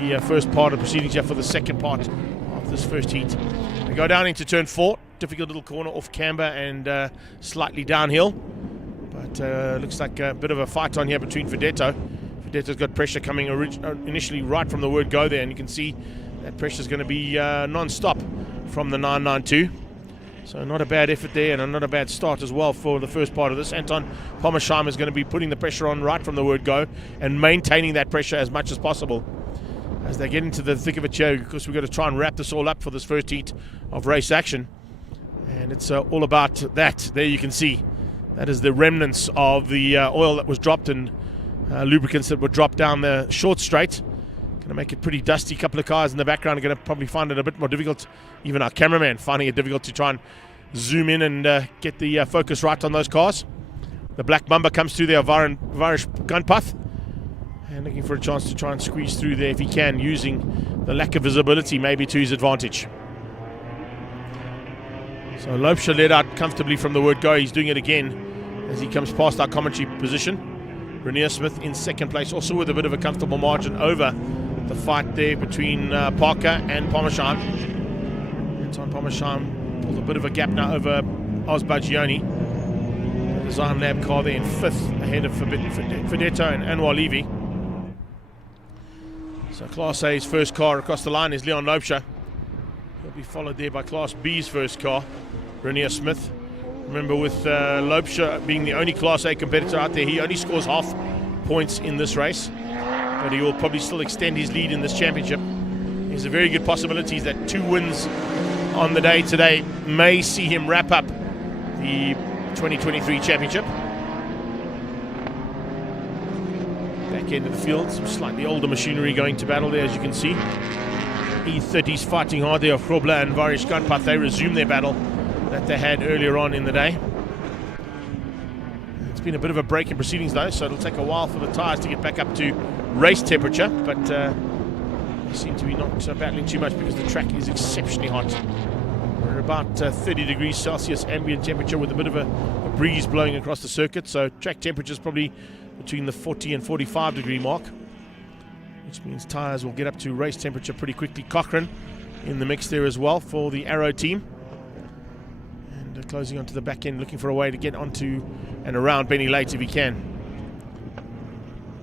the first part of proceedings here for the second part of this first heat. They go down into turn 4, difficult little corner off camber and slightly downhill. But looks like a bit of a fight on here between Fedetto. Fedetto's got pressure coming initially right from the word go there, and you can see that pressure's going to be non-stop from the 992. So not a bad effort there, and not a bad start as well for the first part of this. Anton Pommersheim is going to be putting the pressure on right from the word go and maintaining that pressure as much as possible as they get into the thick of it here, because we've got to try and wrap this all up for this first heat of race action. And it's all about that. There you can see that is the remnants of the oil that was dropped and lubricants that were dropped down the short straight. Going to make it pretty dusty. A couple of cars in the background are going to probably find it a bit more difficult. Even our cameraman finding it difficult to try and zoom in and get the focus right on those cars. The Black Mamba comes through there, Varish Gunpath, and looking for a chance to try and squeeze through there if he can, using the lack of visibility maybe to his advantage. So Lopscher led out comfortably from the word go. He's doing it again as he comes past our commentary position. Renier Smith in second place, also with a bit of a comfortable margin over the fight there between Parker and Pommersheim. Anton Pommersheim pulled a bit of a gap now over Oz Baggioni. The Design Lab car there in 5th ahead of Fedetto and Anwar Levy. So Class A's first car across the line is Leon Lopscher. He'll be followed there by Class B's first car, Renier Smith. Remember, with Lopscher being the only Class A competitor out there, he only scores half points in this race, but he will probably still extend his lead in this championship. There's a very good possibility that 2 wins on the day today may see him wrap up the 2023 championship. Back end of the field, some slightly older machinery going to battle there, as you can see. E30's fighting hard there of Krobler and Varish Gunpath. They resume their battle that they had earlier on in the day. It's been a bit of a break in proceedings though, so it'll take a while for the tyres to get back up to race temperature, but they seem to be not battling too much because the track is exceptionally hot. We're about 30 degrees Celsius ambient temperature with a bit of a breeze blowing across the circuit, so track temperature is probably between the 40 and 45 degree mark, which means tyres will get up to race temperature pretty quickly. Cochrane in the mix there as well for the Arrow team. And closing onto the back end, looking for a way to get onto and around Benny Late if he can.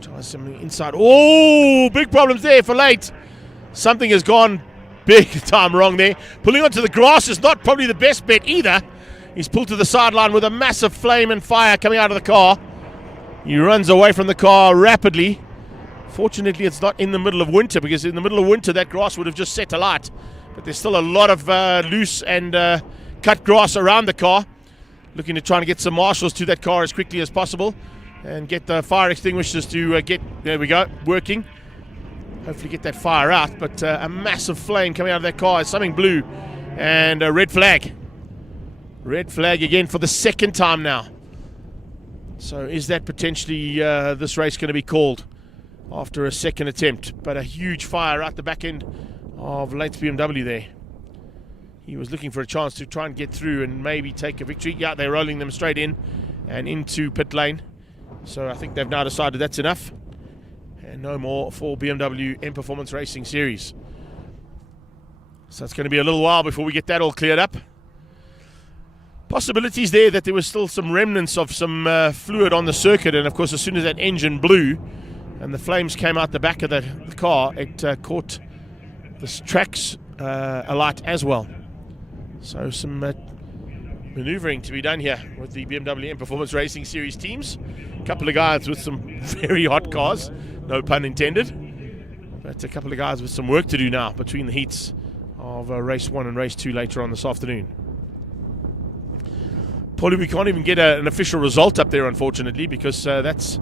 Tries something inside. Oh, big problems there for Late. Something has gone big time wrong there. Pulling onto the grass is not probably the best bet either. He's pulled to the sideline with a massive flame and fire coming out of the car. He runs away from the car rapidly. Fortunately, it's not in the middle of winter, because in the middle of winter that grass would have just set alight. But there's still a lot of loose and cut grass around the car. looking to try and get some marshals to that car as quickly as possible and get the fire extinguishers to there we go, working. Hopefully get that fire out, but a massive flame coming out of that car. Something blue and a red flag. Red flag again for the second time now. So is that potentially this race going to be called after a second attempt? But a huge fire out the back end of late BMW there. He was looking for a chance to try and get through and maybe take a victory. Yeah, they're rolling them straight in and into pit lane. So I think they've now decided that's enough. And no more for BMW M Performance Racing Series. So it's going to be a little while before we get that all cleared up. Possibilities there that there was still some remnants of some fluid on the circuit, and of course as soon as that engine blew and the flames came out the back of the car, it caught the tracks alight as well. So some maneuvering to be done here with the BMW M Performance Racing Series teams. A couple of guys with some very hot cars, no pun intended, but a couple of guys with some work to do now between the heats of race 1 and race 2 later on this afternoon. Paulie, we can't even get an official result up there, unfortunately, because that's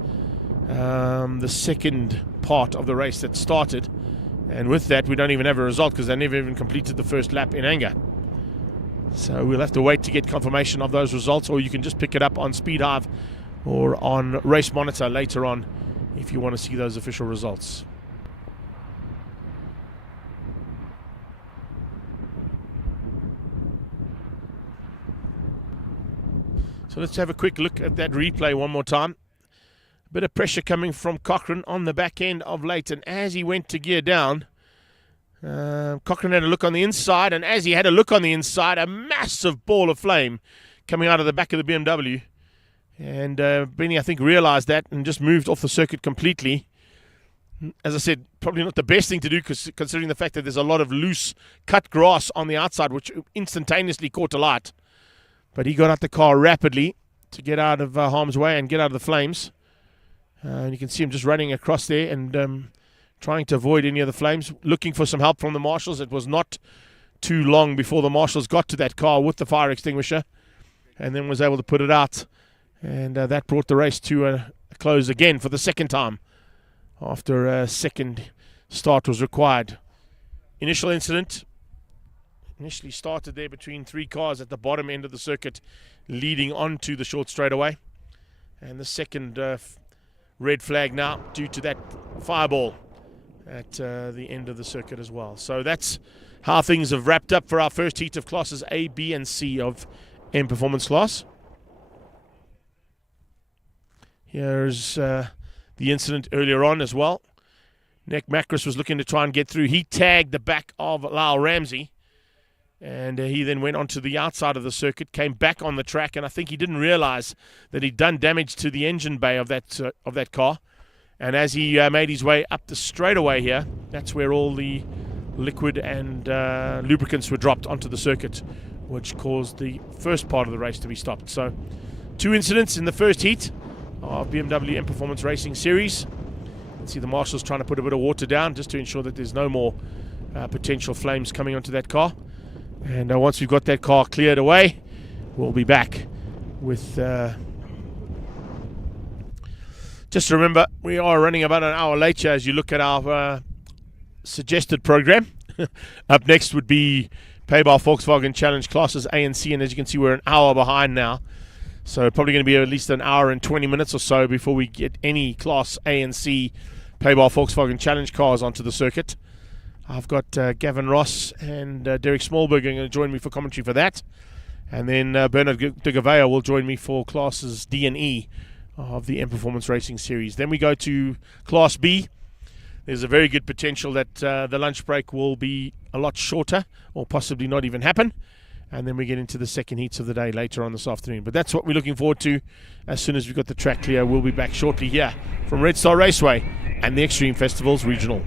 the second part of the race that started. And with that, we don't even have a result because they never even completed the first lap in anger. So we'll have to wait to get confirmation of those results, or you can just pick it up on Speed Hive or on Race Monitor later on if you want to see those official results. So let's have a quick look at that replay one more time. A bit of pressure coming from Cochrane on the back end of Leighton as he went to gear down. Cochrane had a look on the inside, and as he had a look on the inside, a massive ball of flame coming out of the back of the BMW. And Benny, I think, realized that and just moved off the circuit completely. As I said, probably not the best thing to do, considering the fact that there's a lot of loose cut grass on the outside, which instantaneously caught alight. But he got out the car rapidly to get out of harm's way and get out of the flames. And you can see him just running across there and trying to avoid any of the flames, looking for some help from the marshals. It was not too long before the marshals got to that car with the fire extinguisher and then was able to put it out. And that brought the race to a close again for the second time after a second start was required. Initial incident initially started there between 3 cars at the bottom end of the circuit leading onto the short straightaway. And the second red flag now due to that fireball at the end of the circuit as well. So that's how things have wrapped up for our first heat of classes A, B and C of M Performance class. Here's the incident earlier on as well. Nick Macris was looking to try and get through. He tagged the back of Lyle Ramsey, and he then went onto the outside of the circuit, came back on the track, and I think he didn't realize that he'd done damage to the engine bay of that car. And as he made his way up the straightaway here, that's where all the liquid and lubricants were dropped onto the circuit, which caused the first part of the race to be stopped. So 2 incidents in the first heat of BMW M Performance Racing Series. You can see the marshals trying to put a bit of water down just to ensure that there's no more potential flames coming onto that car. And once we've got that car cleared away, we'll be back with... Just remember, we are running about an hour later as you look at our suggested program. Up next would be PABAR Volkswagen Challenge Classes A and C, and as you can see, we're an hour behind now. So probably going to be at least an hour and 20 minutes or so before we get any Class A and C PABAR Volkswagen Challenge cars onto the circuit. I've got Gavin Ross and Derek Smallberg going to join me for commentary for that. And then Bernard de Gavea will join me for Classes D and E of the M Performance Racing Series. Then we go to Class B. There's a very good potential that the lunch break will be a lot shorter or possibly not even happen. And then we get into the second heats of the day later on this afternoon. But that's what we're looking forward to. As soon as we've got the track clear, we'll be back shortly here from Red Star Raceway and the Extreme Festivals Regional.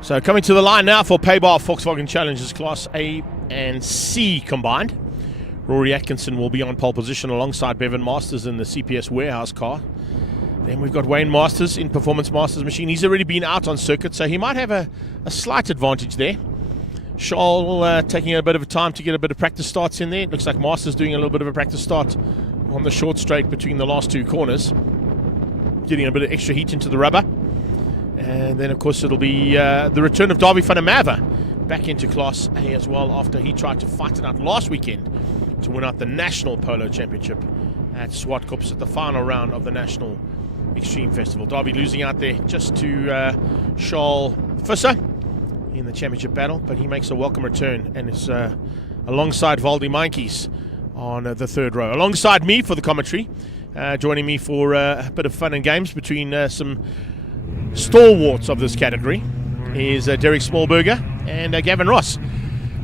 So coming to the line now for PABAR Volkswagen Challenges Class A and C combined. Rory Atkinson will be on pole position alongside Bevan Masters in the CPS warehouse car. Then we've got Wayne Masters in Performance Masters machine. He's already been out on circuit, so he might have a slight advantage there. Charles taking a bit of time to get a bit of practice starts in there. It looks like Masters doing a little bit of a practice start on the short straight between the last two corners, getting a bit of extra heat into the rubber. And then, of course, it'll be the return of Davy van der Merwe back into Class A as well after he tried to fight it out last weekend to win out the National Polo Championship at Swartkops at the final round of the National Extreme Festival. Davy losing out there just to Charles Visser in the championship battle, but he makes a welcome return and is alongside Valdi Mainkies on the third row. Alongside me for the commentary, joining me for a bit of fun and games between some stalwarts of this category is Derek Smallberger and Gavin Ross.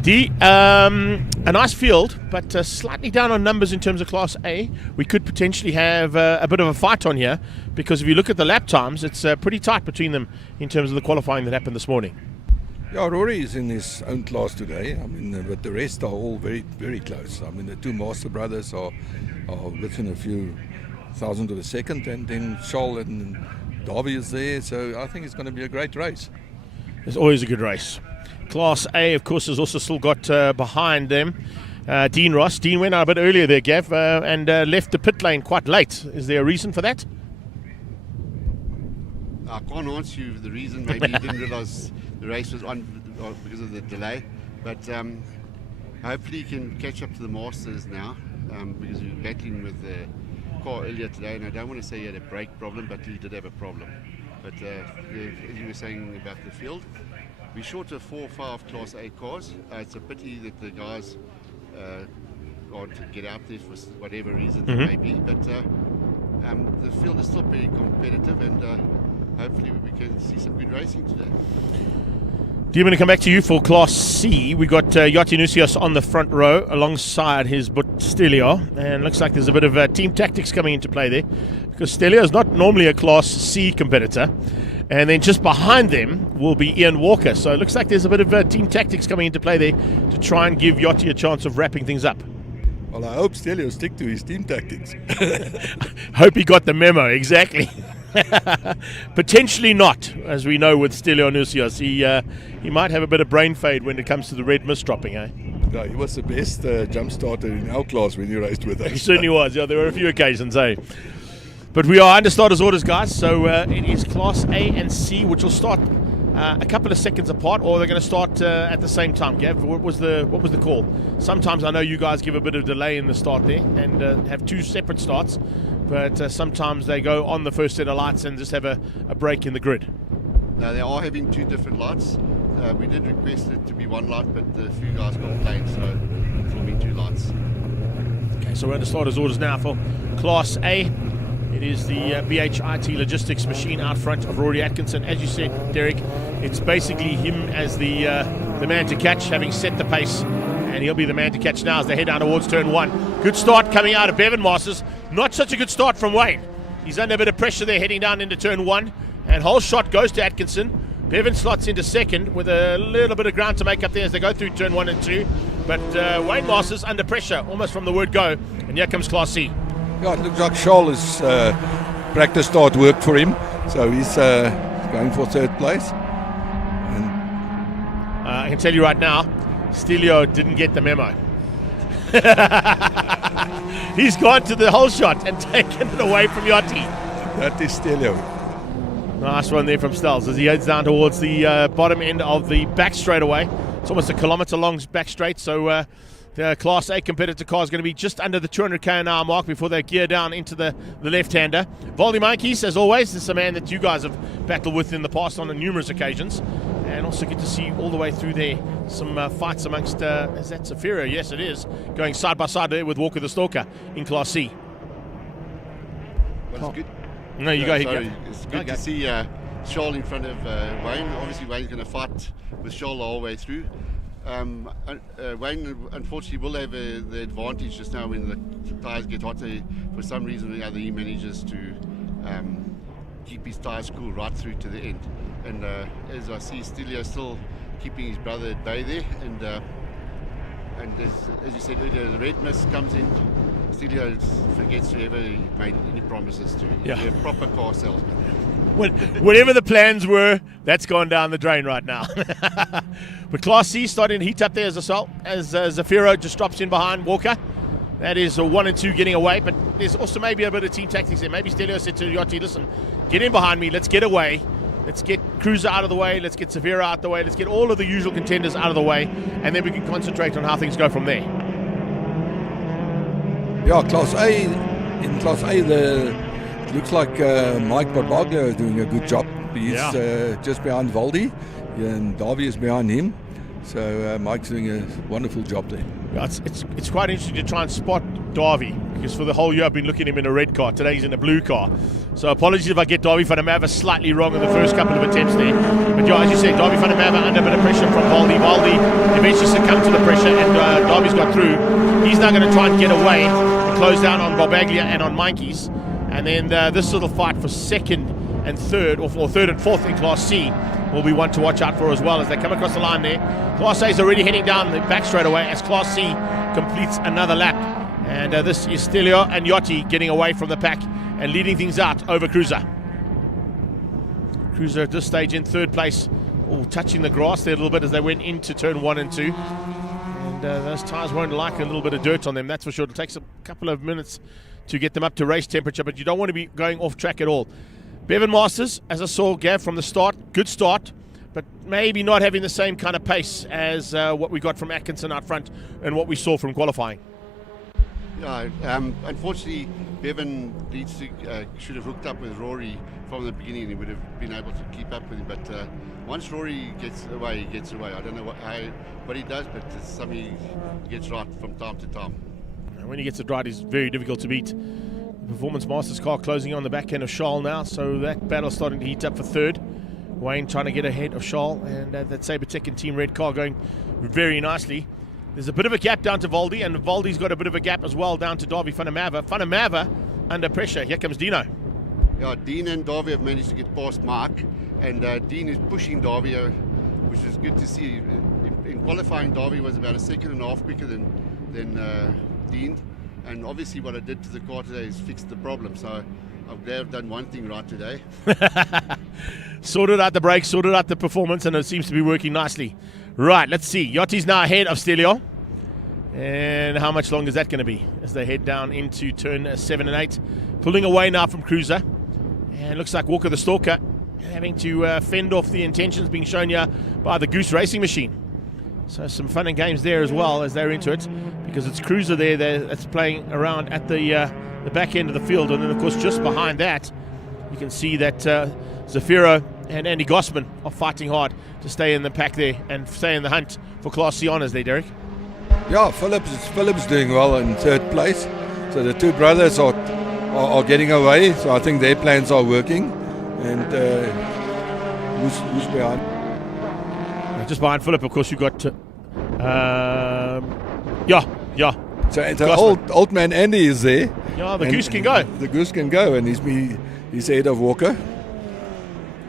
A nice field, but slightly down on numbers in terms of Class A. We could potentially have a bit of a fight on here, because if you look at the lap times, it's pretty tight between them in terms of the qualifying that happened this morning. Yeah, Rory is in his own class today. I mean, but the rest are all very, very close. I mean, the two Master brothers are within a few thousandths of a second, and then Charles and Davy is there, so I think it's going to be a great race. It's always a good race. Class A, of course, has also still got behind them Dean Ross. Dean went out a bit earlier there, Gav, and left the pit lane quite late. Is there a reason for that? I can't answer you the reason. Maybe he didn't realise the race was on because of the delay. But hopefully he can catch up to the Masters now, because we were battling with the car earlier today, and I don't want to say he had a brake problem, but he did have a problem. But as you were saying about the field, we're short of 4 or 5 Class A cars. It's a pity that the guys can't get out there for whatever reason it may be, but the field is still pretty competitive, and hopefully we can see some good racing today. I'm going to come back to you for Class C. We got Yoti Nusios on the front row alongside his Stelio, and looks like there's a bit of team tactics coming into play there, because Stelio is not normally a Class C competitor. And then just behind them will be Ian Walker. So it looks like there's a bit of team tactics coming into play there to try and give Yoti a chance of wrapping things up. Well, I hope Stelio stick to his team tactics. Hope he got the memo, exactly. Potentially not, as we know with Stelio Nusios. He might have a bit of brain fade when it comes to the red mist dropping, eh? No, he was the best jump starter in our class when he raced with us. He certainly was. Yeah, there were a few occasions, eh? But we are under starters orders, guys, so it is Class A and C, which will start a couple of seconds apart, or they're going to start at the same time. Gav, what was the call? Sometimes I know you guys give a bit of delay in the start there and have two separate starts, but sometimes they go on the first set of lights and just have a break in the grid. Now they are having 2 different lights. We did request it to be 1 light, but a few guys complained, so it will be 2 lights. Okay, so we're under starters orders now for Class A. It is the BHIT Logistics machine out front of Rory Atkinson. As you said, Derek, it's basically him as the man to catch, having set the pace, and he'll be the man to catch now as they head down towards turn 1. Good start coming out of Bevan Masters. Not such a good start from Wayne. He's under a bit of pressure there heading down into turn 1, and whole shot goes to Atkinson. Bevan slots into second with a little bit of ground to make up there as they go through turn 1 and 2. But Wayne Masters under pressure almost from the word go, and here comes Class C. Yeah, it looks like Charles' practice start worked for him, so he's going for 3rd place. And I can tell you right now, Stelio didn't get the memo. He's gone to the whole shot and taken it away from Yoti. that is Stelio. Nice one there from Stells as he heads down towards the bottom end of the back straightaway. It's almost a kilometre long back straight, so the Class A competitor car is going to be just under the 200 km/h mark before they gear down into the left-hander. Voldy Mainkies, as always, this is a man that you guys have battled with in the past on numerous occasions, and also get to see all the way through there some fights amongst, is that Safira? Yes, it is, going side by side there with Walker the Stalker in Class C. Well, it's good. No, you go sorry. ahead. It's good to see Charles in front of Wayne. Obviously, Wayne's going to fight with Charles the whole way through. Wayne unfortunately will have the advantage just now when the tyres get hotter. For some reason or the other, he manages to keep his tyres cool right through to the end. And as I see, Stelio still keeping his brother at bay there. And as you said earlier, the red mist comes in. Stelio forgets to ever made any promises to. Yeah. He's a proper car salesman. Whatever the plans were, that's gone down the drain right now. But Class C starting to heat up there as Zafiro just drops in behind Walker. That is a 1 and 2 getting away, but there's also maybe a bit of team tactics there. Maybe Stelio said to Yachty, listen, get in behind me, let's get away. Let's get Cruiser out of the way, let's get Zafiro out of the way, let's get all of the usual contenders out of the way, and then we can concentrate on how things go from there. Yeah, in Class A, it looks like Mike Barbaglio is doing a good job. He's just behind Valdi, and Davy is behind him. So Mike's doing a wonderful job there. Yeah, it's quite interesting to try and spot Davy, because for the whole year I've been looking at him in a red car. Today he's in a blue car. So apologies if I get Davy van der Merwe slightly wrong in the first couple of attempts there. But yeah, as you said, Davy van der Merwe under a bit of pressure from Valdi. Valdi eventually succumbed to the pressure, and Davy's got through. He's now going to try and get away and close down on Barbaglia and on Mikey's. And then this little fight for second and third, or third and fourth in Class C, will be one to watch out for as well as they come across the line there. Class A is already heading down the back straight away as Class C completes another lap. And this is Stelio and Yachty getting away from the pack and leading things out over Cruiser. Cruiser at this stage in third place, touching the grass there a little bit as they went into turn 1 and 2. And those tyres won't like a little bit of dirt on them, that's for sure. It takes a couple of minutes to get them up to race temperature, but you don't want to be going off track at all. Bevan Masters, as I saw Gav from the start, good start, but maybe not having the same kind of pace as what we got from Atkinson out front and what we saw from qualifying. Yeah, unfortunately, Bevan should have hooked up with Rory from the beginning. He would have been able to keep up with him. But once Rory gets away, he gets away. I don't know what he does, but it's something he gets right from time to time. And when he gets it right, he's very difficult to beat. The Performance Masters car closing on the back end of Charles now, so that battle's starting to heat up for third. Wayne trying to get ahead of Charles, and that Sabertech and Team Red car going very nicely. There's a bit of a gap down to Valdi, and Valdi's got a bit of a gap as well down to Davy van der Merwe. Van der Merwe under pressure. Here comes Dino. Yeah, Dean and Davy have managed to get past Mark, and Dean is pushing Davy, which is good to see. In qualifying, Davy was about a second and a half quicker than Dean, and obviously what I did to the car today is fix the problem. So I'm glad I've done one thing right today. Sorted out the brakes, sorted out the performance, and it seems to be working nicely. Right, let's see. Yachty's now ahead of Stelio. And how much longer is that going to be as they head down into turn 7 and 8? Pulling away now from Cruiser. And looks like Walker the Stalker having to fend off the intentions being shown here by the Goose Racing Machine. So some fun and games there as well as they're into it, because it's Cruiser there that's playing around at the back end of the field. And then, of course, just behind that, you can see that Zafiro and Andy Gossman are fighting hard to stay in the pack there and stay in the hunt for Class C honours there, Derek. Yeah, Phillips doing well in third place. So the two brothers are getting away. So I think their plans are working. And who's behind? Just behind Phillip, of course, you got So old man Andy is there. Yeah, the Goose can go. The Goose can go, and he's ahead of Walker.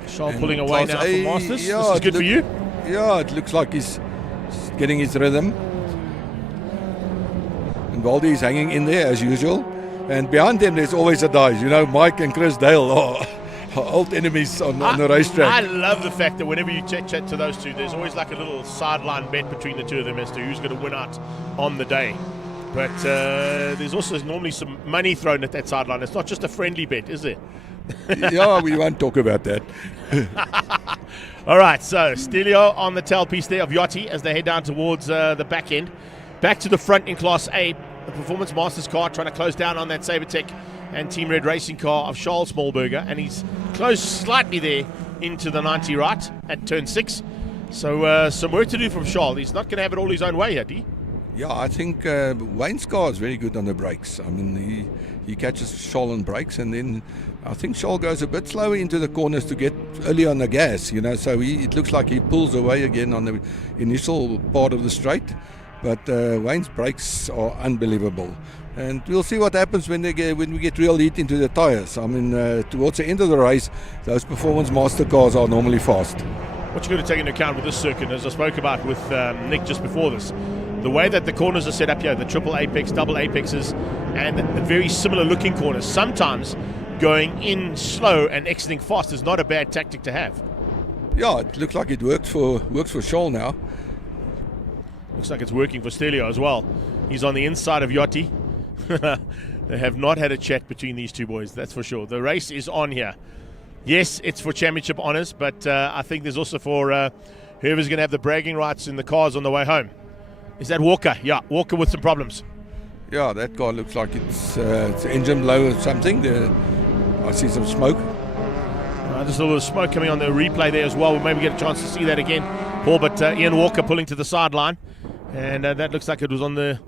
Charles pulling away now from Masters. Yeah, this is good for you. Yeah, it looks like he's getting his rhythm. And Valdi is hanging in there as usual. And behind them, there's always a dice. You know, Mike and Chris Dale are old enemies on the racetrack. I love the fact that whenever you chat to those two, there's always like a little sideline bet between the two of them as to who's going to win out on the day. But there's also normally some money thrown at that sideline. It's not just a friendly bet, is it? Yeah, we won't talk about that. All right, so Stelio on the tailpiece there of Yachty as they head down towards the back end. Back to the front in Class A, the Performance Masters car trying to close down on that Sabertech and Team Red Racing car of Charles Smallberger, and he's closed slightly there into the 90 right at turn 6. So some work to do from Charles. He's not going to have it all his own way here, D. Yeah, I think Wayne's car is very good on the brakes. I mean, he catches Scholl on brakes, and then I think Scholl goes a bit slower into the corners to get early on the gas, so it looks like he pulls away again on the initial part of the straight. But Wayne's brakes are unbelievable. And we'll see what happens when we get real heat into the tyres. I mean, towards the end of the race, those performance master cars are normally fast. What you've got to take into account with this circuit, as I spoke about with Nick just before this, the way that the corners are set up here, the triple apex, double apexes, and the very similar looking corners, sometimes going in slow and exiting fast is not a bad tactic to have. Yeah, it looks like it works for Scholl now. Looks like it's working for Stelio as well. He's on the inside of Yachty. They have not had a chat between these two boys, that's for sure. The race is on here. Yes, it's for championship honours, but I think there's also for whoever's going to have the bragging rights in the cars on the way home. Is that Walker? Yeah, Walker with some problems. Yeah, that car looks like it's engine blow or something. I see some smoke. There's a little smoke coming on the replay there as well. We'll maybe get a chance to see that again, Paul. But Ian Walker pulling to the sideline, and that looks like it was on the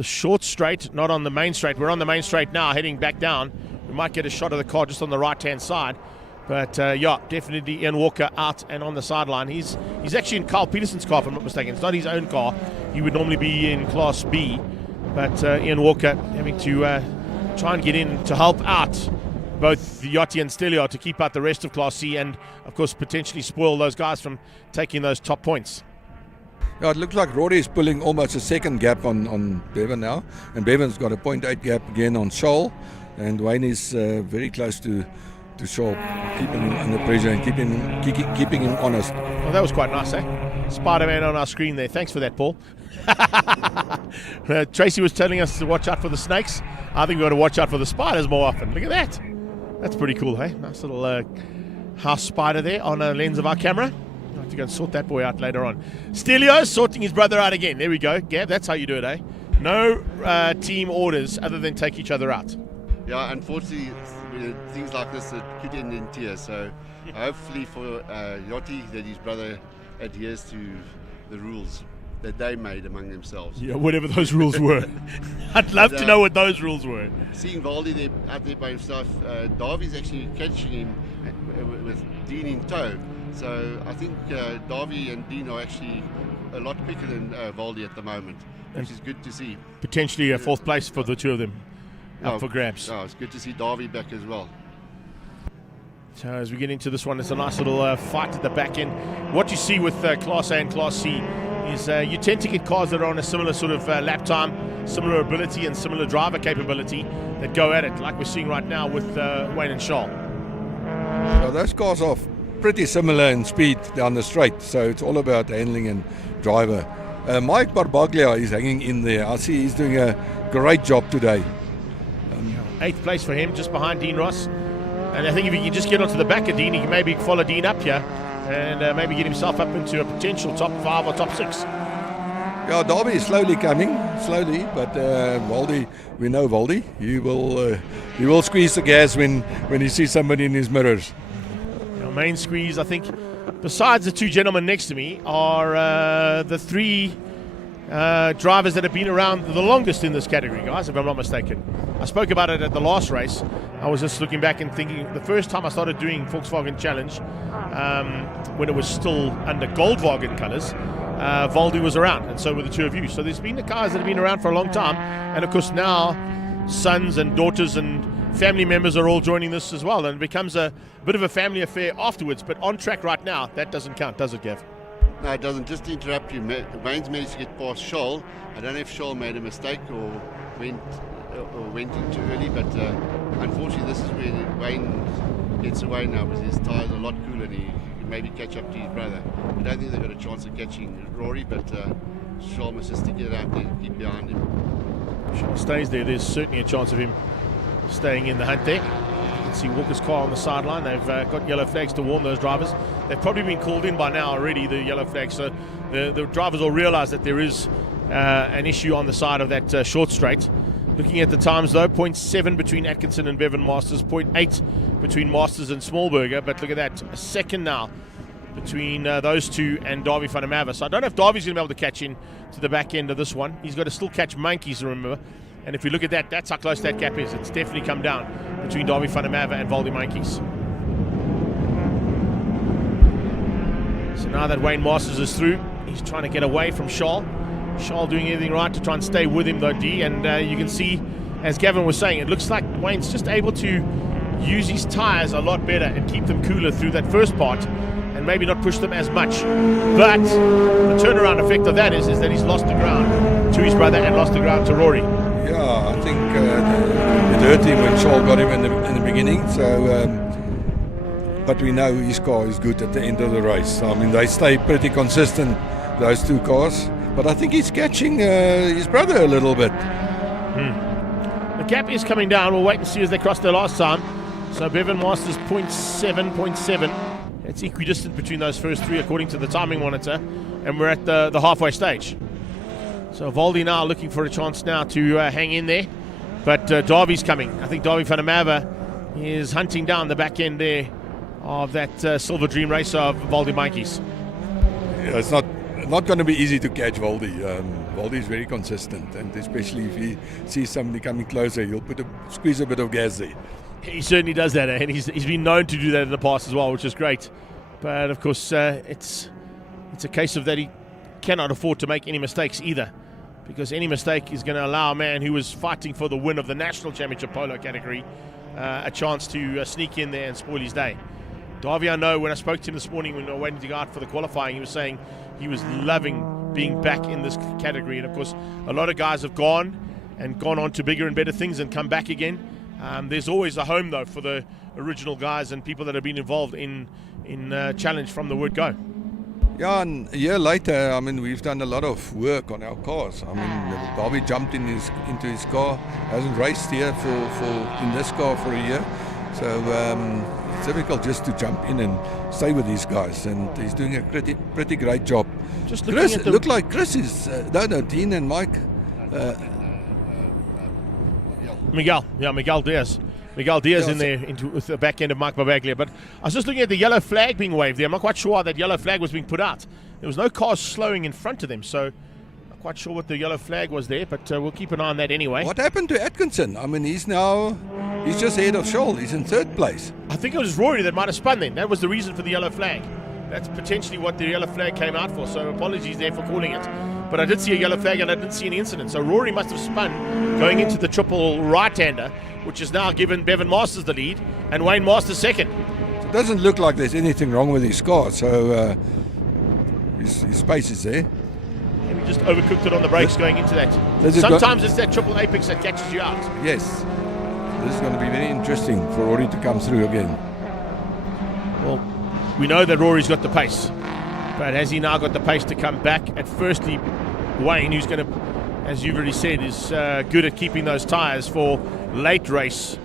short straight, not on the main straight. We're on the main straight now, heading back down. We might get a shot of the car just on the right-hand side. But yeah, definitely Ian Walker out and on the sideline. He's actually in Carl Peterson's car, if I'm not mistaken. It's not his own car. He would normally be in Class B. But Ian Walker having to try and get in to help out both Yachty and Stelio to keep out the rest of Class C and, of course, potentially spoil those guys from taking those top points. Yeah, it looks like Rory is pulling almost a second gap on Bevan now. And Bevan's got a 0.8 gap again on Scholl. And Wayne is very close to Scholl, keeping him under pressure and keeping him honest. Well, that was quite nice, eh? Spider-Man on our screen there. Thanks for that, Paul. Tracy was telling us to watch out for the snakes. I think we've got to watch out for the spiders more often. Look at that. That's pretty cool, hey? Nice little house spider there on a lens of our camera. I'll have to go and sort that boy out later on. Stelio sorting his brother out again. There we go. Gab, that's how you do it, eh? No team orders other than take each other out. Yeah, unfortunately, things like this could end in tears. So hopefully for Yachty that his brother adheres to the rules that they made among themselves. Yeah, whatever those rules were. I'd love to know what those rules were. Seeing Valdi there, out there by himself, Darby's actually catching him with Dean in tow. So I think Darby and Dean are actually a lot quicker than Valdi at the moment, which is good to see. Potentially a fourth place for the two of them. Up for grabs. Oh, it's good to see Darby back as well. So as we get into this one, it's a nice little fight at the back end. What you see with Class A and Class C is you tend to get cars that are on a similar sort of lap time, similar ability and similar driver capability that go at it, like we're seeing right now with Wayne and Scholl. Well, those cars are pretty similar in speed down the straight, so it's all about handling and driver. Mike Barbaglia is hanging in there. I see he's doing a great job today. 8th place for him, just behind Dean Ross. And I think if he can just get onto the back of Dean, he can maybe follow Dean up here and maybe get himself up into a potential top 5 or top 6. Yeah, Darby is slowly coming, but Valdi, we know Valdi. He will squeeze the gas when he sees somebody in his mirrors. Main squeeze, I think, besides the two gentlemen next to me, are the 3 drivers that have been around the longest in this category, guys, if I'm not mistaken. I spoke about it at the last race. I was just looking back and thinking, the first time I started doing Volkswagen Challenge, when it was still under Goldwagen colours, Valdi was around, and so were the two of you. So there's been the guys that have been around for a long time, and of course now sons and daughters and family members are all joining this as well, and it becomes a bit of a family affair afterwards. But on track right now, that doesn't count, does it, Gav? No, it doesn't. Just to interrupt you, Wayne's managed to get past Scholl. I don't know if Scholl made a mistake or went in too early, but unfortunately this is where Wayne gets away now because his tyres are a lot cooler and he can maybe catch up to his brother. I don't think they've got a chance of catching Rory, but Scholl must just stick it out there and keep behind him. Scholl stays there. There's certainly a chance of him staying in the hunt there. You can see Walker's car on the sideline. They've got yellow flags to warn those drivers. They've probably been called in by now already, the yellow flags, so the drivers will realise that there is an issue on the side of that short straight. Looking at the times though, 0.7 between Atkinson and Bevan Masters, 0.8 between Masters and Smallberger, but look at that, a second now between those two and DOE Formula Vee. So I don't know if Davi's going to be able to catch in to the back end of this one. He's got to still catch monkeys, remember. And if we look at that, that's how close that gap is. It's definitely come down between DOE Formula Vee and Voldy Monkeys. So now that Wayne Masters is through, he's trying to get away from Charles. Charles doing everything right to try and stay with him though, D. And you can see, as Gavin was saying, it looks like Wayne's just able to use his tyres a lot better and keep them cooler through that first part and maybe not push them as much. But the turnaround effect of that is that he's lost the ground to his brother and lost the ground to Rory. Yeah, I think it hurt him when Charles got him in the beginning. So, but we know his car is good at the end of the race. I mean, they stay pretty consistent, those two cars. But I think he's catching his brother a little bit. The gap is coming down. We'll wait and see as they cross their last time. So Bevan Masters 0.7. It's equidistant between those first three according to the timing monitor. And we're at the halfway stage. So Voldy now looking for a chance now to hang in there. But Darby's coming. I think DOE Formula Vee is hunting down the back end there of that Silver Dream racer of Voldy Monkeys. Yeah, it's not going to be easy to catch Voldy. Voldy is very consistent, and especially if he sees somebody coming closer, he'll squeeze a bit of gas there. He certainly does that, and he's been known to do that in the past as well, which is great. But of course, it's a case of that he cannot afford to make any mistakes either, because any mistake is going to allow a man who was fighting for the win of the national championship polo category a chance to sneak in there and spoil his day. Davy, I know when I spoke to him this morning when we were waiting to go out for the qualifying, he was saying he was loving being back in this category. And of course, a lot of guys have gone on to bigger and better things and come back again. There's always a home, though, for the original guys and people that have been involved in challenge from the word go. Yeah, and a year later, I mean, we've done a lot of work on our cars. I mean, Darby jumped into his car, hasn't raced here in this car for a year. So it's difficult just to jump in and stay with these guys, and he's doing a pretty great job. Just Chris, it looked like Chris is, Dean and Mike. Miguel Diaz. Miguel Diaz in there with the back end of Mike Babaglia. But I was just looking at the yellow flag being waved there. I'm not quite sure why that yellow flag was being put out. There was no cars slowing in front of them, so not quite sure what the yellow flag was there, but we'll keep an eye on that anyway. What happened to Atkinson? I mean, he's just ahead of Scholl. He's in third place. I think it was Rory that might have spun then. That was the reason for the yellow flag. That's potentially what the yellow flag came out for, so apologies there for calling it. But I did see a yellow flag and I didn't see any incident. So Rory must have spun going into the triple right-hander, which has now given Bevan Masters the lead and Wayne Masters second. So it doesn't look like there's anything wrong with his car, so his space is there. And he just overcooked it on the brakes going into that. Sometimes it's that triple apex that catches you out. Yes. This is going to be very interesting for Rory to come through again. Well, we know that Rory's got the pace, but has he now got the pace to come back? And firstly, Wayne, who's going to, as you've already said, is good at keeping those tyres for late race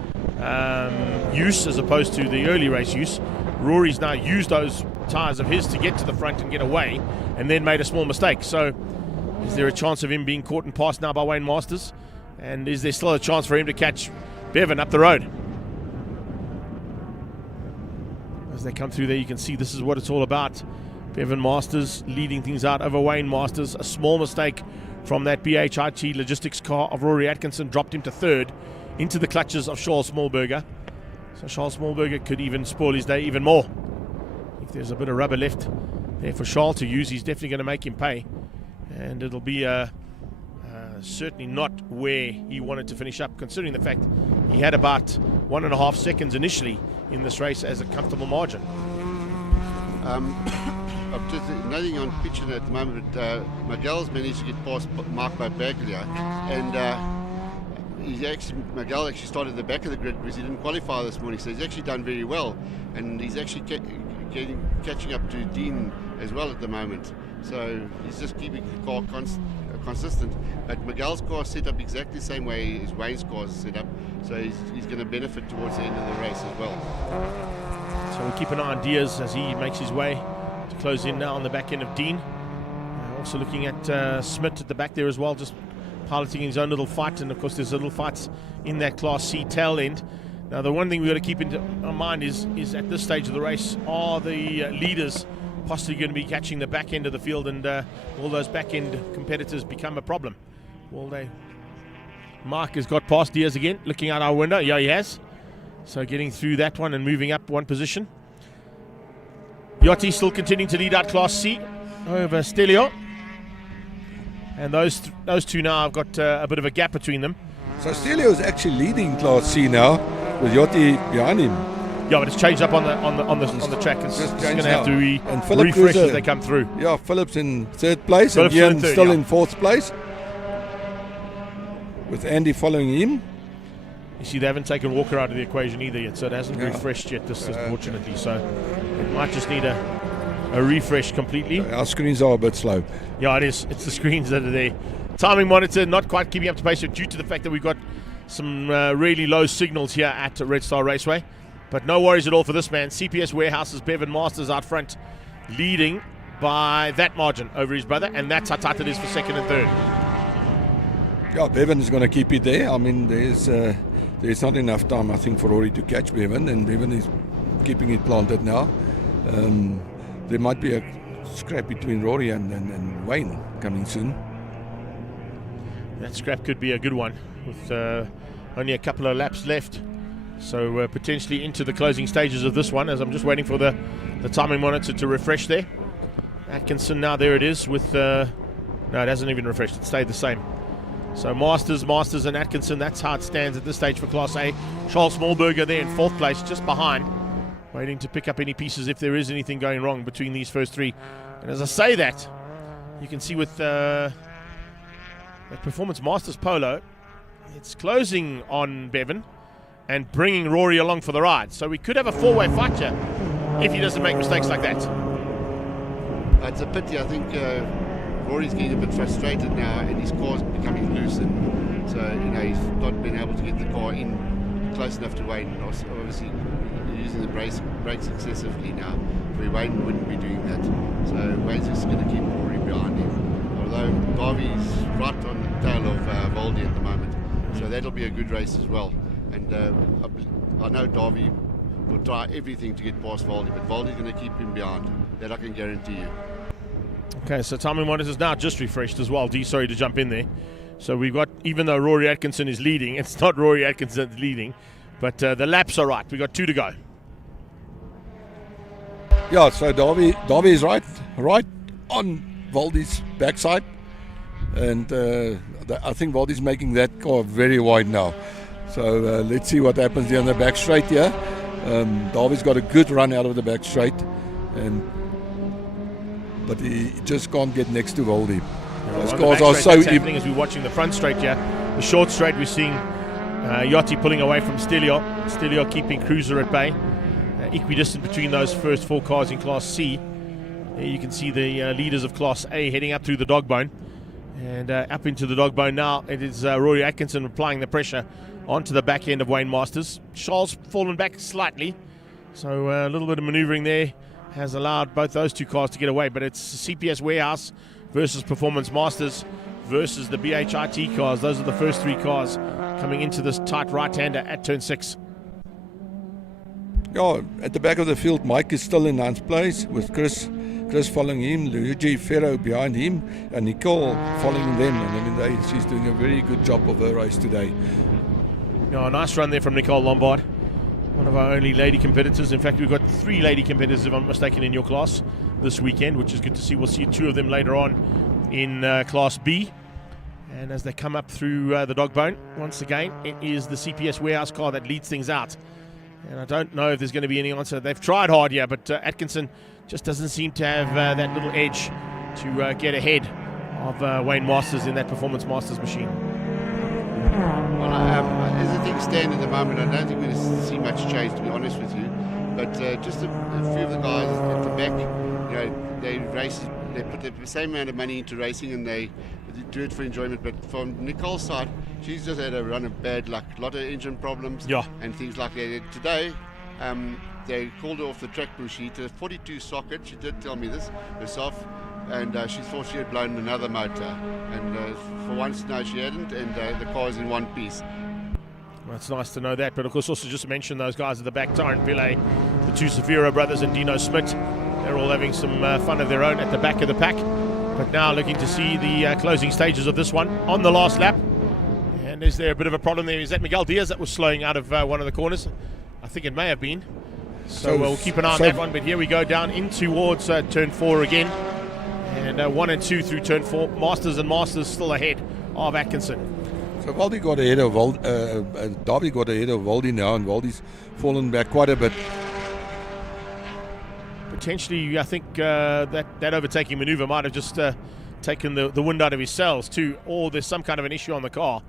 use as opposed to the early race use. Rory's now used those tyres of his to get to the front and get away, and then made a small mistake. So is there a chance of him being caught and passed now by Wayne Masters? And is there still a chance for him to catch Bevan up the road? As they come through there, you can see this is what it's all about. Bevan Masters leading things out over Wayne Masters. A small mistake from that BHIT logistics car of Rory Atkinson dropped him to third into the clutches of Charles Smallberger. So Charles Smallberger could even spoil his day even more. If there's a bit of rubber left there for Charles to use, he's definitely going to make him pay. And it'll be certainly not where he wanted to finish up, considering the fact he had about 1.5 seconds initially in this race as a comfortable margin. I'm just nothing on pitching at the moment, but Miguel's managed to get past Mark Babaglia, and Miguel actually started at the back of the grid because he didn't qualify this morning, so he's actually done very well, and he's actually catching up to Dean as well at the moment. So he's just keeping the car consistent. But Miguel's car is set up exactly the same way as Wayne's car is set up, so he's going to benefit towards the end of the race as well. So we'll keep an eye on Diaz as he makes his way to close in now on the back end of Dean. Also looking at Smith at the back there as well, just piloting his own little fight. And of course there's little fights in that Class C tail end. Now the one thing we've got to keep in mind is at this stage of the race, are the leaders possibly going to be catching the back end of the field, and all those back end competitors become a problem. Well, Mark has got past Diaz again, looking out our window. Yeah, he has. So getting through that one and moving up one position. Yachty still continuing to lead out Class C over Stelio. And those two now have got a bit of a gap between them. So Stelio is actually leading Class C now, with Yachty behind him. Yeah, but it's changed up on the track. It's just going to have to refresh Cruiser, as they come through. Yeah, Phillips in third place, Phillips and Ian in third, still yeah. in fourth place, with Andy following him. You see, they haven't taken Walker out of the equation either yet, so it hasn't refreshed yet, this unfortunately. So it might just need a refresh completely. Our screens are a bit slow. Yeah, it is. It's the screens that are there. Timing monitor not quite keeping up to pace due to the fact that we've got some really low signals here at Red Star Raceway. But no worries at all for this man. CPS Warehouse's Bevan Masters out front, leading by that margin over his brother, and that's how tight it is for second and third. Yeah, Bevan is going to keep it there. I mean, there's not enough time, I think, for Rory to catch Bevan, and Bevan is keeping it planted now. There might be a scrap between Rory and Wayne coming soon. That scrap could be a good one with only a couple of laps left. So potentially into the closing stages of this one, as I'm just waiting for the timing monitor to refresh there. Atkinson now, there it is with... no, it hasn't even refreshed. It stayed the same. So Masters and Atkinson, that's how it stands at this stage for Class A. Charles Smallberger there in fourth place, just behind, waiting to pick up any pieces if there is anything going wrong between these first three. And as I say that, you can see with that Performance Masters Polo, it's closing on Bevan and bringing Rory along for the ride. So we could have a four-way fight here if he doesn't make mistakes like that. It's a pity. I think Rory's getting a bit frustrated now, and his car's becoming loose, and so he's not been able to get the car in close enough to Wayne. Obviously, using the brakes excessively now, where Wayne wouldn't be doing that. So Wayne's just going to keep Rory behind him. Although Darby's right on the tail of Voldy at the moment, so that'll be a good race as well. And I know Darby will try everything to get past Voldy, but Voldy's going to keep him behind. That I can guarantee you. Okay, so timing monitor is now just refreshed as well. Sorry to jump in there. So we've got, even though Rory Atkinson is leading, it's not Rory Atkinson that's leading, but the laps are right. We've got 2 to go. Yeah, so Darby is right on Voldy's backside, and I think Voldy's making that car very wide now. So let's see what happens there on the back straight here. Darby's got a good run out of the back straight, but he just can't get next to Voldy. Those cars are so happening as we're watching the front straight here. The short straight, we're seeing Yachty pulling away from Stelio. Stelio keeping Cruiser at bay. Equidistant between those first 4 cars in Class C. There you can see the leaders of Class A heading up through the dog bone. And up into the dog bone now, it is Rory Atkinson applying the pressure onto the back end of Wayne Masters. Charles fallen back slightly, so a little bit of manoeuvring there has allowed both those 2 cars to get away, but it's CPS Warehouse versus Performance Masters versus the BHIT cars. Those are the first 3 cars coming into this tight right-hander at turn 6. Yeah, at the back of the field, Mike is still in 9th place with Chris following him, Luigi Ferro behind him, and Nicole following them. And I mean, she's doing a very good job of her race today. Oh, nice run there from Nicole Lombard, one of our only lady competitors. In fact, we've got 3 lady competitors, if I'm not mistaken, in your class this weekend, which is good to see. We'll see 2 of them later on in Class B. And as they come up through the dog bone, once again, it is the CPS Warehouse car that leads things out. And I don't know if there's going to be any answer. They've tried hard here, but Atkinson just doesn't seem to have that little edge to get ahead of Wayne Masters in that Performance Masters machine. Well, as the things stand at the moment, I don't think we're going to see much change, to be honest with you. But just a few of the guys at the back, they race, they put the same amount of money into racing, and they do it for enjoyment. But from Nicole's side, she's just had a run of bad luck, a lot of engine problems and things like that. Today, they called her off the track bush. She hit a 42 socket. She did tell me this herself. And she thought she had blown another motor, and for once, no, she hadn't, and the car is in one piece. Well, it's nice to know that, but of course also just to mention those guys at the back, Tyron Pillay, the 2 Safira brothers, and Dino Smith. They're all having some fun of their own at the back of the pack. But now looking to see the closing stages of this one on the last lap. And is there a bit of a problem there? Is that Miguel Diaz that was slowing out of one of the corners? I think it may have been. So we'll keep an eye on that one. But here we go down in towards turn 4 again. And 1 and 2 through turn 4. Masters and Masters still ahead of Atkinson. So Valdi got ahead of Darby got ahead of Valdi now, and Valdi's fallen back quite a bit. Potentially, I think that overtaking maneuver might have just taken the wind out of his sails too, or there's some kind of an issue on the car.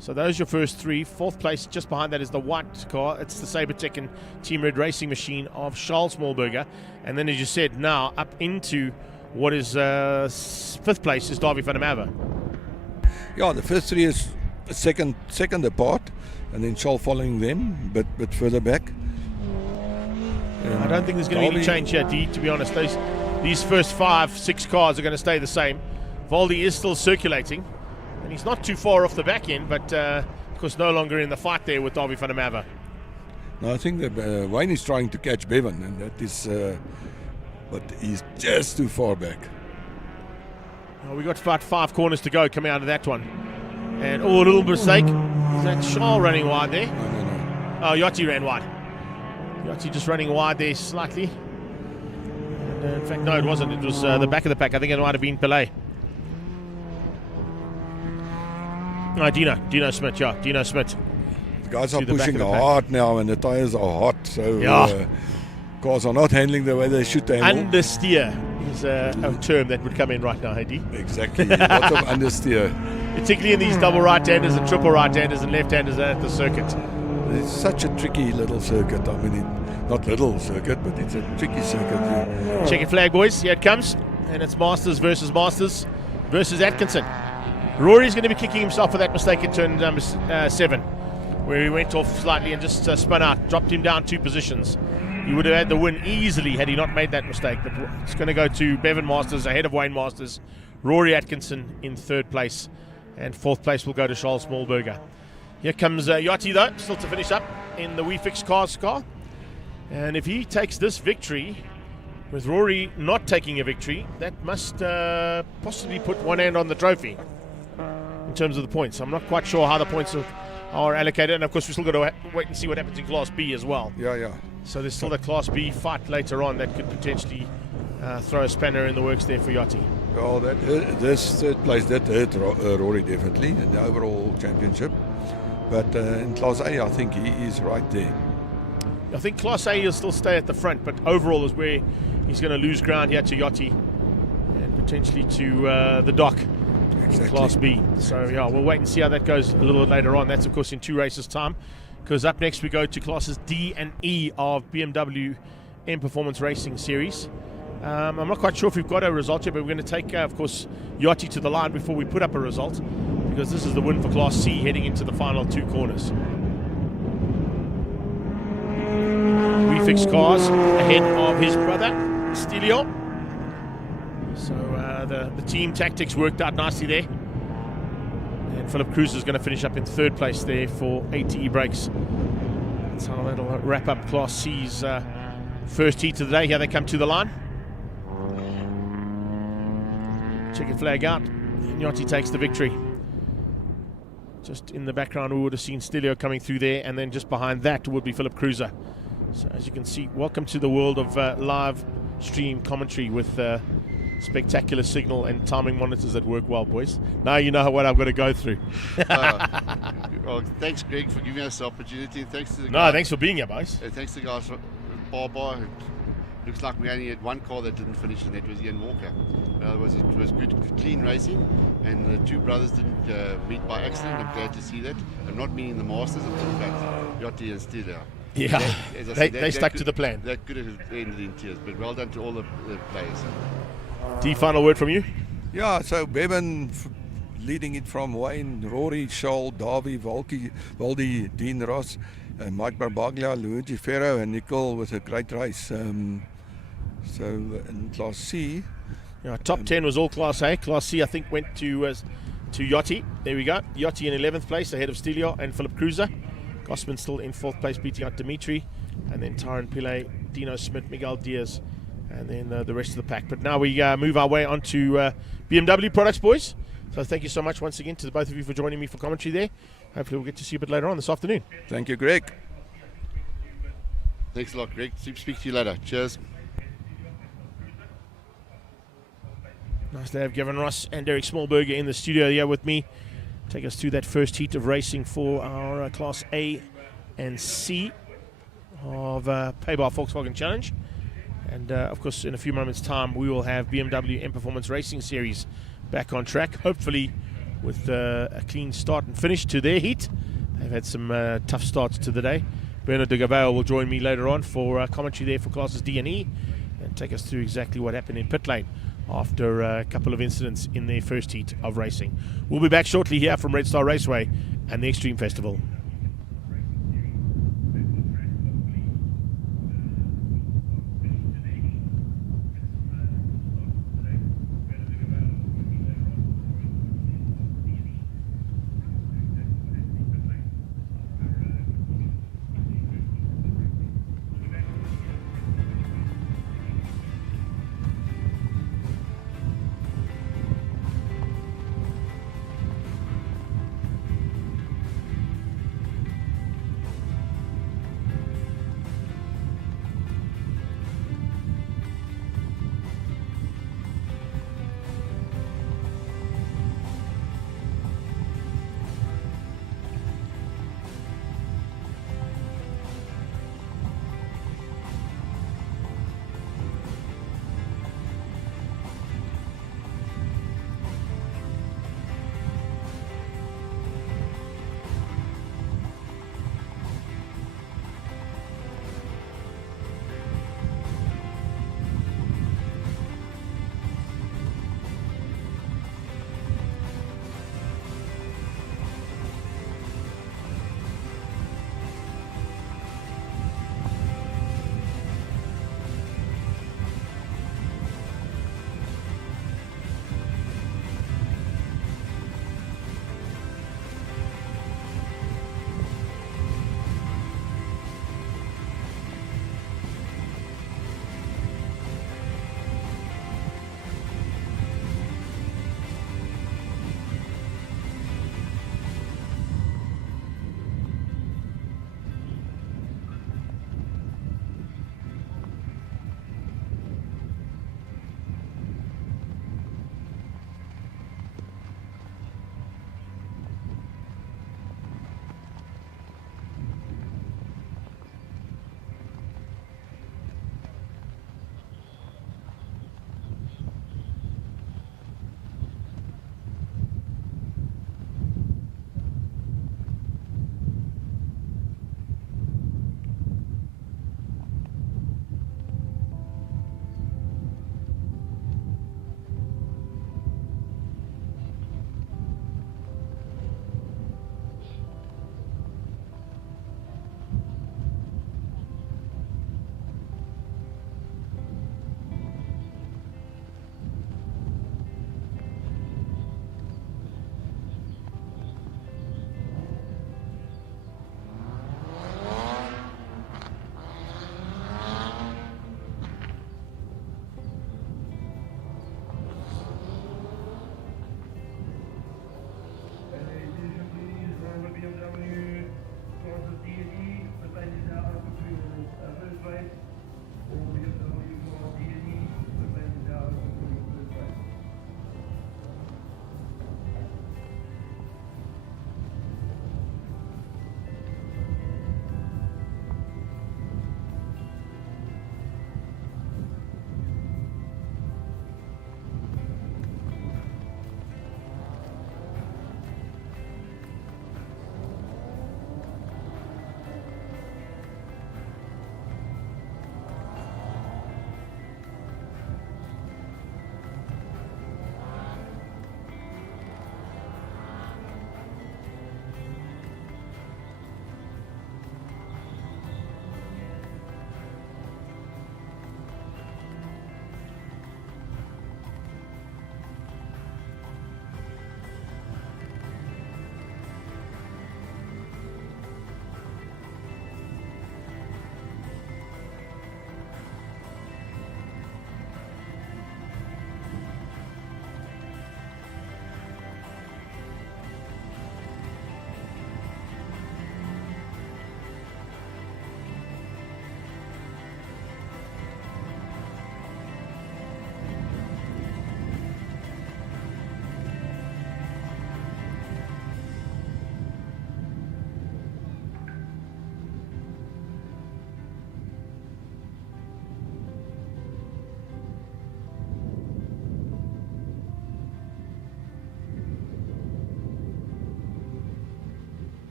So those are your first 3. 4th place, just behind that, is the white car. It's the Sabertech and Team Red Racing machine of Charles Smallberger. And then, as you said, now up into what is 5th place is Davy van der Merwe. Yeah, the first 3 is second apart, and then Charles following them, but further back. I don't think there's going to be any change here, D, to be honest. These first 5, 6 cars are going to stay the same. Valdi is still circulating, and he's not too far off the back end, but of course no longer in the fight there with Davy van der Merwe. No, I think that Wayne is trying to catch Bevan, and that is, but he's just too far back. Well, we've got about 5 corners to go coming out of that one. And, a little mistake. Is that Charles running wide there? No. Oh, Yachty ran wide. Yachty just running wide there slightly. And, in fact, no, it wasn't. It was the back of the pack. I think it might have been Pelé. No, Dino Smith, yeah. Dino Smith. The guys are pushing hard now, and the tyres are hot. So cars are not handling the way they should handle. Understeer is a term that would come in right now, Heidi. Exactly. Lots of understeer. Particularly in these double right-handers and triple right-handers and left-handers at the circuit. It's such a tricky little circuit. I mean, not little circuit, but it's a tricky circuit. Checking flag, boys. Here it comes. And it's Masters versus Atkinson. Rory's going to be kicking himself for that mistake in turn number 7, where he went off slightly and just spun out, dropped him down 2 positions. He would have had the win easily had he not made that mistake. But it's going to go to Bevan Masters ahead of Wayne Masters. Rory Atkinson in 3rd place. And 4th place will go to Charles Smallberger. Here comes Yachty, though, still to finish up in the WeFix Cars car. And if he takes this victory, with Rory not taking a victory, that must possibly put one hand on the trophy in terms of the points. I'm not quite sure how the points are allocated. And, of course, we've still got to wait and see what happens in Class B as well. Yeah. So there's still a Class B fight later on that could potentially throw a spanner in the works there for Yachty. Well, this 3rd place did hurt Rory definitely in the overall championship. But in Class A, I think he is right there. I think Class A will still stay at the front, but overall is where he's going to lose ground here to Yachty and potentially to the Doc in Class B. So, we'll wait and see how that goes a little bit later on. That's, of course, in 2 races' time, because up next we go to Classes D and E of BMW M Performance Racing Series. I'm not quite sure if we've got a result yet, but we're going to take, of course, Yachty to the line before we put up a result, because this is the win for Class C heading into the final 2 corners. WeFix Cars ahead of his brother, Stelio. So the team tactics worked out nicely there. And Philip Cruz is going to finish up in 3rd place there for ATE Brakes. That's how that'll wrap up Class C's first heat of the day. Here they come to the line. Check your flag out. Yachty takes the victory. Just in the background, we would have seen Stelio coming through there, and then just behind that would be Philip Cruiser. So as you can see, welcome to the world of live stream commentary with spectacular signal and timing monitors that work well, boys. Now you know what I've got to go through. Well, thanks, Greg, for giving us the opportunity. Thanks to the guys. Thanks for being here, boys. Thanks to the guys from PABAR. Looks like we only had 1 car that didn't finish, and that was Ian Walker. It was good, clean racing, and the 2 brothers didn't meet by accident. I'm glad to see that. I'm not meaning the Masters, I'm talking about Yachty and Stelio. Yeah, they stuck to the plan. That could have ended in tears, but well done to all the players. D, final word from you? Yeah, so Bevan leading it from Wayne, Rory, Charles, Davy, Valdi, Dean Ross, Mike Barbaglia, Luigi Ferro, and Nicole with a great race. So in Class C, top 10 was all Class A. Class C, I think, went to Yachty. There we go. Yachty in 11th place ahead of Stelio and Philip Cruiser. Gossman still in 4th place, beating out Dimitri. And then Tyron Pillay, Dino Smith, Miguel Diaz, and then the rest of the pack. But now we move our way onto BMW products, boys. So thank you so much once again to the both of you for joining me for commentary there. Hopefully we'll get to see you a bit later on this afternoon. Thank you, Greg. Thanks a lot, Greg. Speak to you later. Cheers. Nice to have Gavin Ross and Derek Smallberger in the studio here with me. Take us through that first heat of racing for our Class A and C of PABAR Volkswagen Challenge. And of course, in a few moments' time, we will have BMW M Performance Racing Series back on track, hopefully with a clean start and finish to their heat. They've had some tough starts to the day. Bernard de Gavale will join me later on for commentary there for Classes D and E and take us through exactly what happened in pit lane after a couple of incidents in their first heat of racing. We'll be back shortly here from Red Star Raceway and the Extreme Festival.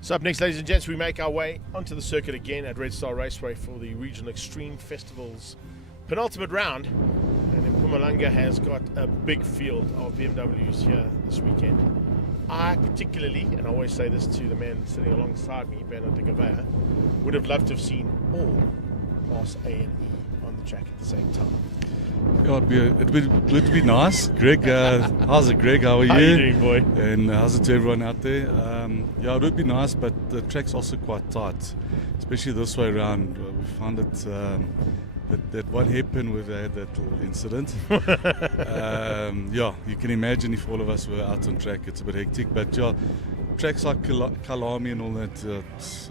So up next, ladies and gents, we make our way onto the circuit again at Red Star Raceway for the Regional Extreme Festival's penultimate round. And Mpumalanga has got a big field of BMWs here this weekend. I particularly, and I always say this to the man sitting alongside me, Bernard de Gavea, would have loved to have seen all Class A and E on the track at the same time. Yeah, it'd be nice. Greg, how's it, Greg? How are you? How you doing, boy? And how's it to everyone out there? Yeah, it would be nice, but the track's also quite tight, especially this way around. We found it that what happened with that little incident. Yeah, you can imagine if all of us were out on track, it's a bit hectic. But yeah, tracks like Kalami and all that,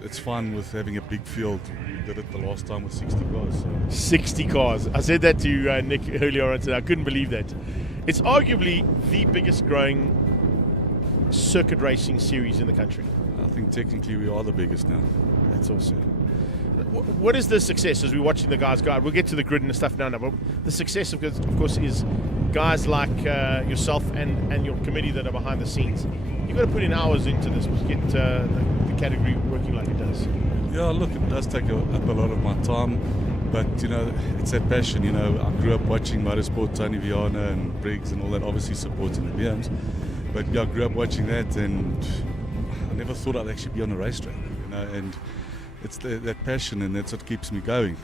it's fun with having a big field. We did it the last time with 60 cars. So. 60 cars. I said that to Nick earlier on today. I couldn't believe that. It's arguably the biggest growing circuit racing series in the country. I think technically we are the biggest now. That's awesome. What is the success as we're watching the guys go? We'll get to the grid and stuff now, but the success, of course, is guys like yourself and your committee that are behind the scenes. You've got to put in hours into this to get the category working like it does. Yeah, look, it does take up a lot of my time, but you know, it's that passion. You know, I grew up watching motorsport, Tony Viana and Briggs and all that, obviously supporting the BMs, but yeah, I grew up watching that, and I never thought I'd actually be on a racetrack. You know, and it's that passion, and that's what keeps me going.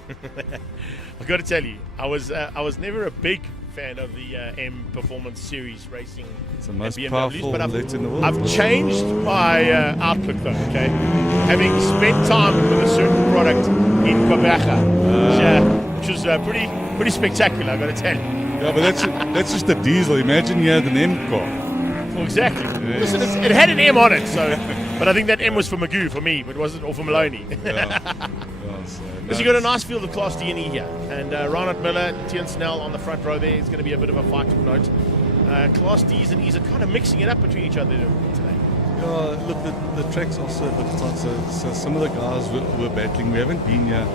I've got to tell you, I was never a big fan of the M Performance Series racing. It's the most BMWs, powerful but lit in the world. I've changed my outlook though. Okay, having spent time with a certain product in Kwabaga, which was pretty spectacular. I've got to tell you. Yeah, but that's just a diesel. Imagine you had an M car. Well, exactly. Listen, it had an M on it, so. But I think that M was for Magoo for me, but it wasn't, or for Maloney. Because you've got a nice field of Class D and E here. And Reinhard Miller, Tian Snell on the front row there. It's going to be a bit of a fight of note. Class Ds and E's are kind of mixing it up between each other today. Yeah, look, the track's also a bit tight, so some of the guys were battling. We haven't been here.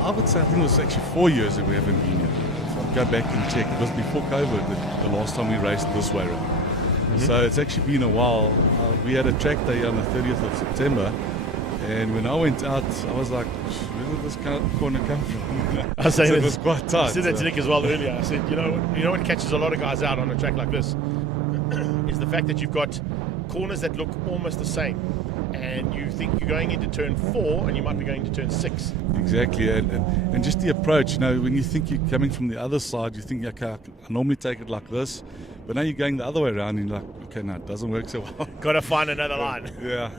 I would say, I think it was actually 4 years that we haven't been here. If I go back and check, it was before COVID, the last time we raced this way around. So it's actually been a while. We had a track day on the 30th of September, and when I went out, I was like, where did this corner come from? I say so it was quite tight. I said that to Nick as well earlier. I said, you know what catches a lot of guys out on a track like this is the fact that you've got corners that look almost the same, and you think you're going into turn 4 and you might be going to turn 6. Exactly, and just the approach, you know, when you think you're coming from the other side, you think, okay, I normally take it like this, but now you're going the other way around and you're like, okay, no, it doesn't work so well. Got to find another line. Yeah.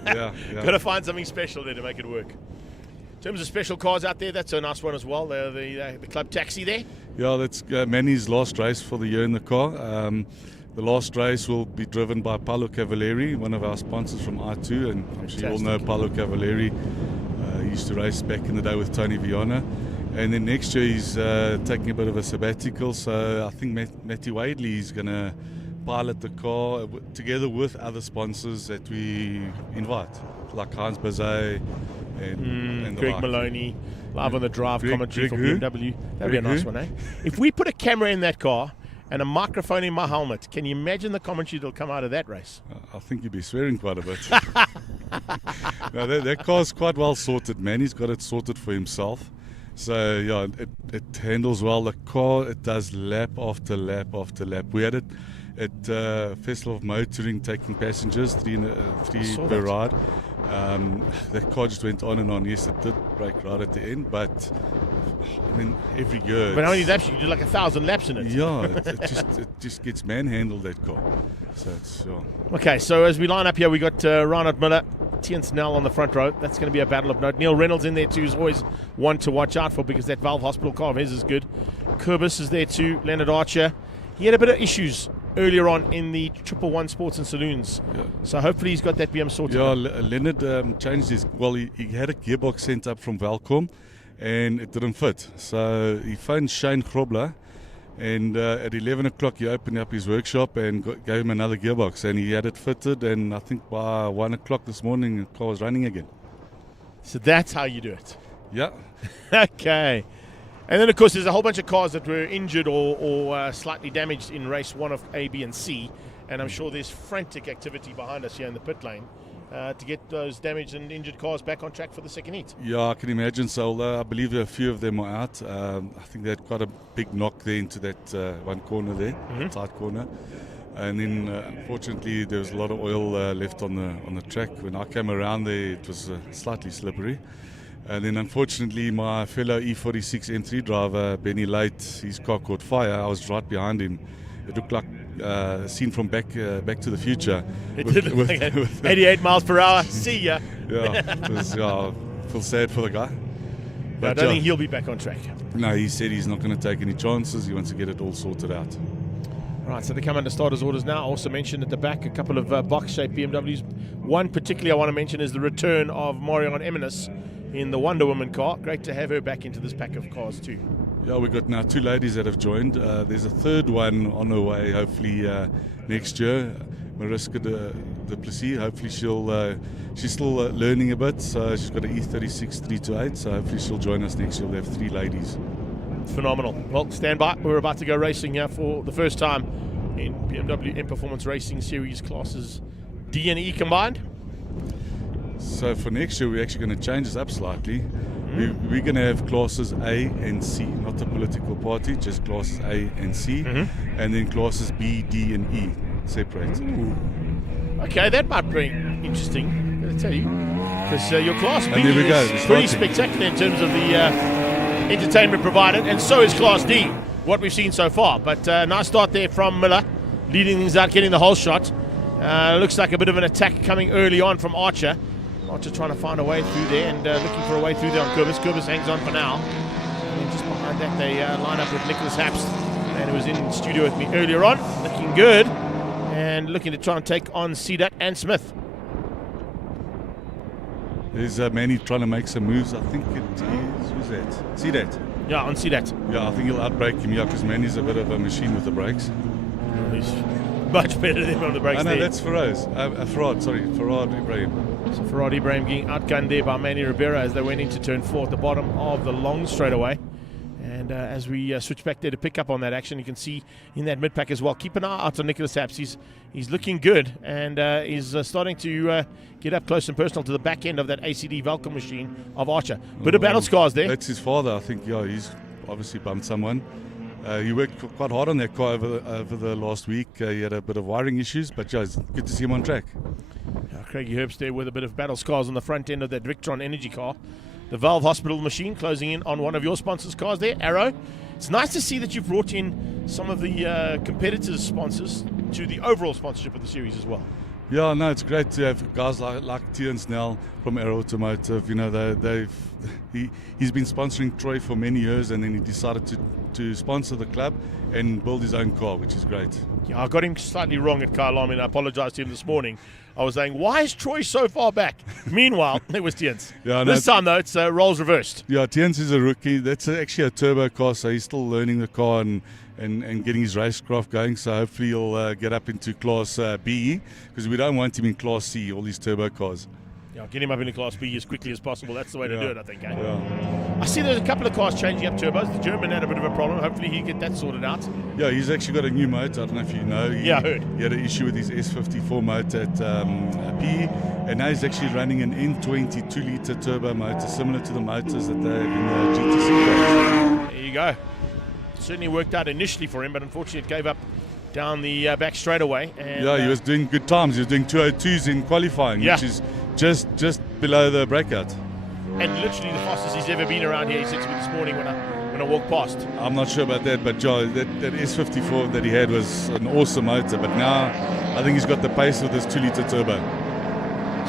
Got to find something special there to make it work. In terms of special cars out there, that's a nice one as well, the club taxi there. Yeah, that's Manny's last race for the year in the car. The last race will be driven by Paolo Cavalieri, one of our sponsors from I2, and I'm sure you all know Paolo Cavalieri. He used to race back in the day with Tony Viana. And then next year he's taking a bit of a sabbatical, so I think Matty Wadley is going to pilot the car together with other sponsors that we invite, like Hans Bazay and Greg like. Maloney, live on the drive commentary for Greg BMW. That'd be a nice one, eh? If we put a camera in that car and a microphone in my helmet, can you imagine the commentary that'll come out of that race? I think you'd be swearing quite a bit. No, that car's quite well sorted, man. He's got it sorted for himself. So yeah, it handles well. The car, it does lap after lap after lap. We had it at Festival of Motoring, taking passengers, three per ride. That car just went on and on. Yes, it did break right at the end, but I mean every year. But how many laps? You do like 1,000 laps in it. Yeah, it just gets manhandled, that car. So it's Okay, so as we line up here, we got Reinhard Miller, Tian Snell on the front row. That's going to be a battle of note. Neil Reynolds in there too is always one to watch out for because that Valve Hospital car of his is good. Kurbis is there too. Leonard Archer. He had a bit of issues earlier on in the 111 Sports and Saloons. Yeah. So hopefully he's got that BM sorted. Yeah, Leonard changed his. Well, he had a gearbox sent up from Valcom, and it didn't fit. So he phoned Shane Grobler, and at 11 o'clock he opened up his workshop and gave him another gearbox, and he had it fitted. And I think by 1 o'clock this morning, the car was running again. So that's how you do it. Yeah. Okay. And then, of course, there's a whole bunch of cars that were injured or slightly damaged in race 1 of A, B, and C. And I'm sure there's frantic activity behind us here in the pit lane to get those damaged and injured cars back on track for the second heat. Yeah, I can imagine so. Although I believe a few of them are out. I think they had quite a big knock there into that one corner there, tight corner. And then, unfortunately, there was a lot of oil left on the track. When I came around there, it was slightly slippery. And then, unfortunately, my fellow E46 M3 driver, Benny Late, his car caught fire. I was right behind him. It looked like a scene from Back to the Future. It did look like 88 miles per hour. See ya. Yeah, it was, I feel sad for the guy. But I don't think he'll be back on track. No, he said he's not going to take any chances. He wants to get it all sorted out. Right, so they come under starters orders now. I also mentioned at the back a couple of box-shaped BMWs. One particularly I want to mention is the return of Marion Eminis in the Wonder Woman car. Great to have her back into this pack of cars too. Yeah, we've got now 2 ladies that have joined. There's a third one on her way, hopefully next year. Mariska de Plessis, hopefully she's still learning a bit. So she's got an E36 328, so hopefully she'll join us next year. We'll have 3 ladies. Phenomenal. Well, stand by. We're about to go racing here for the first time in BMW M Performance Racing Series classes D and E combined. So for next year, we're actually going to change this up slightly. We're going to have classes A and C, not a political party, just classes A and C, and then classes B, D, and E separated. Okay, that might be interesting, I'm going to tell you, because your class B there we go. is pretty spectacular in terms of the entertainment provided, and so is Class D, what we've seen so far. But nice start there from Miller, leading things out, getting the whole shot. Looks like a bit of an attack coming early on from Archer. Archer trying to find a way through there and looking for a way through there on Kurbis. Kurbis hangs on for now. And then just behind that, they line up with Nicholas Hapst, man who was in studio with me earlier on, looking good, and looking to try and take on Cedar and Smith. There's Manny trying to make some moves. I think it is. Who's that? See that? Yeah, on Cedar. Yeah, I think he'll outbrake him. Yeah, because Manny's a bit of a machine with the brakes. He's much better than him on the brakes. No, that's Farad. Farad Ibrahim. So Farad Ibrahim getting outgunned there by Manny Ribeiro as they went into turn 4 at the bottom of the long straightaway. And as we switch back there to pick up on that action, you can see in that mid-pack as well. Keep an eye out on Nicholas Hapst. He's looking good and is starting to get up close and personal to the back end of that ACD Velcro machine of Archer. Bit of battle scars there. That's his father, I think. Yeah, he's obviously bumped someone. He worked quite hard on that car over the last week. He had a bit of wiring issues, but yeah, it's good to see him on track. Craigie Herbst there with a bit of battle scars on the front end of that Victron Energy car. The Valve Hospital machine closing in on one of your sponsors' cars there, Arrow. It's nice to see that you've brought in some of the competitors' sponsors to the overall sponsorship of the series as well. Yeah, no, it's great to have guys like Tian Snell from Arrow Automotive. You know, he's been sponsoring Troy for many years, and then he decided to sponsor the club and build his own car, which is great. Yeah, I got him slightly wrong at Kyalami, and I apologized to him this morning. I was saying, why is Troy so far back? Meanwhile, it was Tien's. Yeah, this time, though, it's roles reversed. Yeah, Tien's is a rookie. That's actually a turbo car, so he's still learning the car and getting his racecraft going. So hopefully he'll get up into Class B, because we don't want him in Class C, all these turbo cars. Yeah, get him up into Class B as quickly as possible. That's the way to do it, I think. Eh? Yeah. I see there's a couple of cars changing up turbos. The German had a bit of a problem. Hopefully he'll get that sorted out. Yeah, he's actually got a new motor. I don't know if you know. I heard. He had an issue with his S54 motor at PE, and now he's actually running an N20 2-litre turbo motor, similar to the motors that they have in the GTC cars. There you go. Certainly worked out initially for him, but unfortunately it gave up down the back straightaway. And, yeah, he was doing good times. He was doing 202s in qualifying, which is just below the breakout. And literally the fastest he's ever been around here, he said to me this morning when I walked past. I'm not sure about that, but Joe, that S54 that he had was an awesome motor, but now I think he's got the pace with this 2-litre turbo.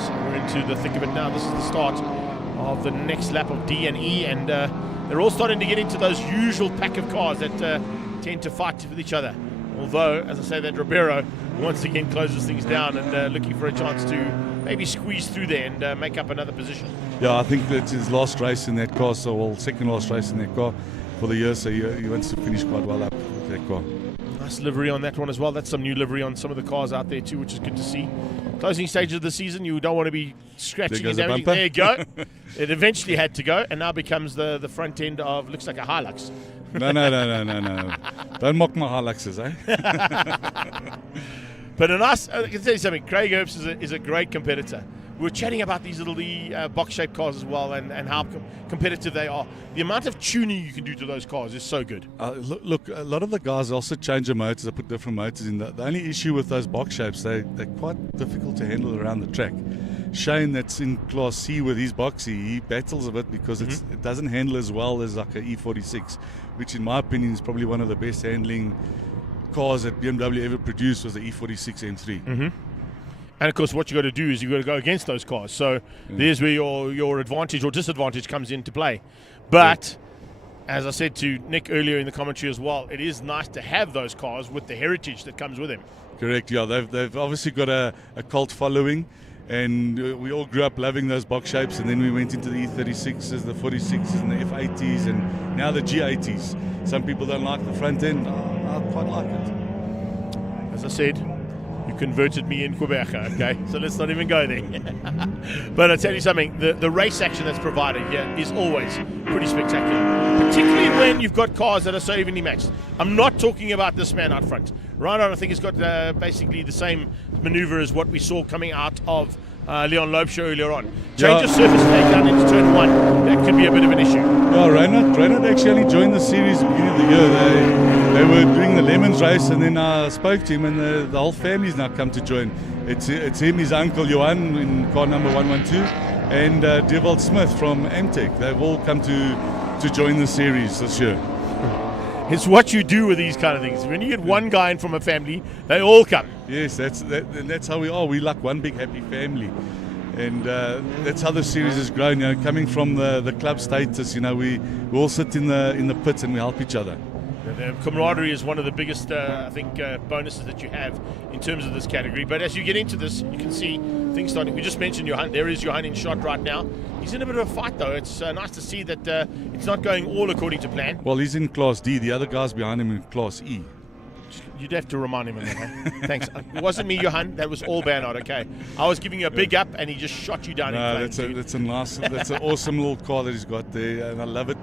So we're into the thick of it now. This is the start of the next lap of D and E, and they're all starting to get into those usual pack of cars that tend to fight with each other. Although, as I say, that Ribeiro once again closes things down and looking for a chance to maybe squeeze through there and make up another position. Yeah, I think that's his last race in that car, second last race in that car for the year, so he wants to finish quite well up with that car. Nice livery on that one as well. That's some new livery on some of the cars out there too, which is good to see. Closing stage of the season, you don't want to be scratching and damaging. There you go. It eventually had to go, and now becomes the front end of, looks like a Hilux. No. Don't mock my Hiluxes, eh? But I can tell you something, Craig Herbst is a great competitor. we're chatting about these little box-shaped cars as well, and how competitive they are. The amount of tuning you can do to those cars is so good. Look, a lot of the guys also change the motors. They put different motors in. The only issue with those box shapes, they're quite difficult to handle around the track. Shane, that's in Class C with his boxy, he battles a bit because it doesn't handle as well as like a E46, which in my opinion is probably one of the best handling cars that BMW ever produced, was the E46 M3. And of course, what you got to do is you got to go against those cars. So there's where your advantage or disadvantage comes into play. But as I said to Nick earlier in the commentary as well, it is nice to have those cars with the heritage that comes with them. Correct. Yeah, they've obviously got a cult following. And we all grew up loving those box shapes, and then we went into the E36s, the 46s, and the F80s, and now the G80s. Some people don't like the front end. I quite like it. As I said, you converted me in Quebec, okay? So let's not even go there. But I'll tell you something, the race action that's provided here is always pretty spectacular, particularly when you've got cars that are so evenly matched. I'm not talking about this man out front. Reinhard, I think, has got basically the same maneuver as what we saw coming out of Leon Lubri earlier on. Change of surface takedown into turn 1. That could be a bit of an issue. Yeah, Reinhard actually only joined the series at the beginning of the year. They were doing the Lemons race, and then I spoke to him, and the whole family's now come to join. It's him, his uncle Johan in car number 112, and Dewald Smith from Amtech. They've all come to join the series this year. It's what you do with these kind of things. When you get one guy in from a family, they all come. Yes, that's how we are. We're like one big happy family, and that's how the series has grown. You know, coming from the club status, you know, we all sit in the pits and we help each other. The camaraderie is one of the biggest, I think, bonuses that you have in terms of this category. But as you get into this, you can see things starting. We just mentioned Johan. There is Johan in shot right now. He's in a bit of a fight, though. It's nice to see that it's not going all according to plan. Well, he's in Class D. The other guy's behind him in Class E. You'd have to remind him of that. Huh? Thanks. It wasn't me, Johan. That was all Bernard, okay? I was giving you a big up, and he just shot you down in flames. That's an awesome little car that he's got there, and I love it.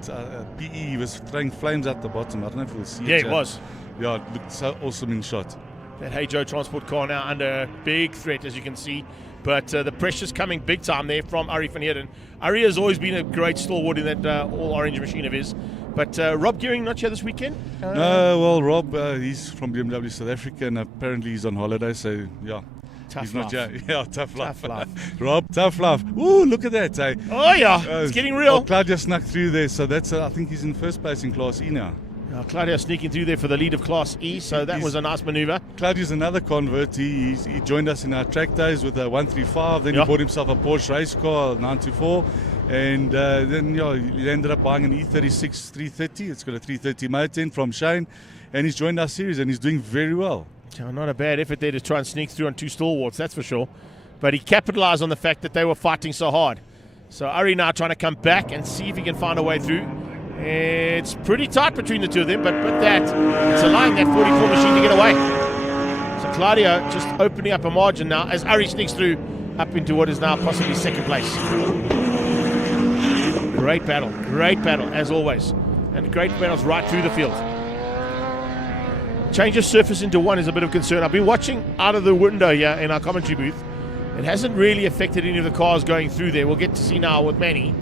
PE, he was throwing flames at the bottom. I don't know if you'll see it. Yeah, it was. Yeah, it looked so awesome in shot. That Hey Joe transport car now under big threat, as you can see. But the pressure's coming big time there from Ari van Heerden. Ari has always been a great stalwart in that all-orange machine of his. But Rob Gearing not here this weekend? No, well, Rob, he's from BMW South Africa, and apparently he's on holiday, so yeah. Tough he's life. Not here. Yeah, tough life. Tough life. Rob, tough life. Ooh, look at that, eh? Oh, yeah, it's getting real. Claudia snuck through there, so that's I think he's in first place in Class E now. Claudio sneaking through there for the lead of Class E, so that was a nice maneuver. Claudio's another convert. He joined us in our track days with a 135, then he bought himself a Porsche race car, 924, and then he ended up buying an E36 330. It's got a 330 motor in from Shane, and he's joined our series, and he's doing very well. So not a bad effort there to try and sneak through on two stalwarts, that's for sure. But he capitalized on the fact that they were fighting so hard. So Ari now trying to come back and see if he can find a way through. It's pretty tight between the two of them, but it's allowing that 44 machine to get away. So Claudio just opening up a margin now as Ari sneaks through up into what is now possibly second place. Great battle as always. And great battles right through the field. Change of surface into 1 is a bit of concern. I've been watching out of the window here in our commentary booth. It hasn't really affected any of the cars going through there. We'll get to see now with Manny.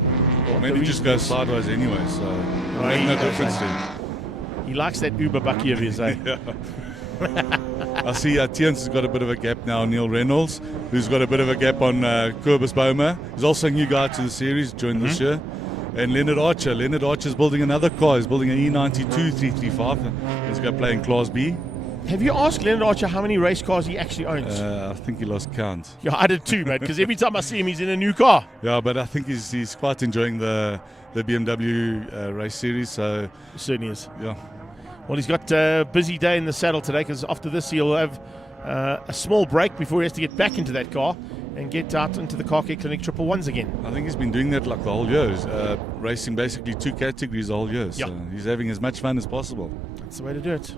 Well, maybe just go sideways anyway, so there's no difference there. He likes that Uber bucky of his, eh? I see Tiens has got a bit of a gap now. Neil Reynolds, who's got a bit of a gap on Kobus Boma. He's also a new guy to the series, joined this year. And Leonard Archer's building another car. He's building an E92 335. He's going to play in Class B. Have you asked Leonard Archer how many race cars he actually owns? I think he lost count. Yeah, I did too, mate, because every time I see him, he's in a new car. Yeah, but I think he's quite enjoying the BMW race series. So He certainly is. Yeah. Well, he's got a busy day in the saddle today, because after this he'll have a small break before he has to get back into that car and get out into the Car Care Clinic 111s again. I think he's been doing that like the whole year, racing basically 2 categories the whole year. So he's having as much fun as possible. That's the way to do it.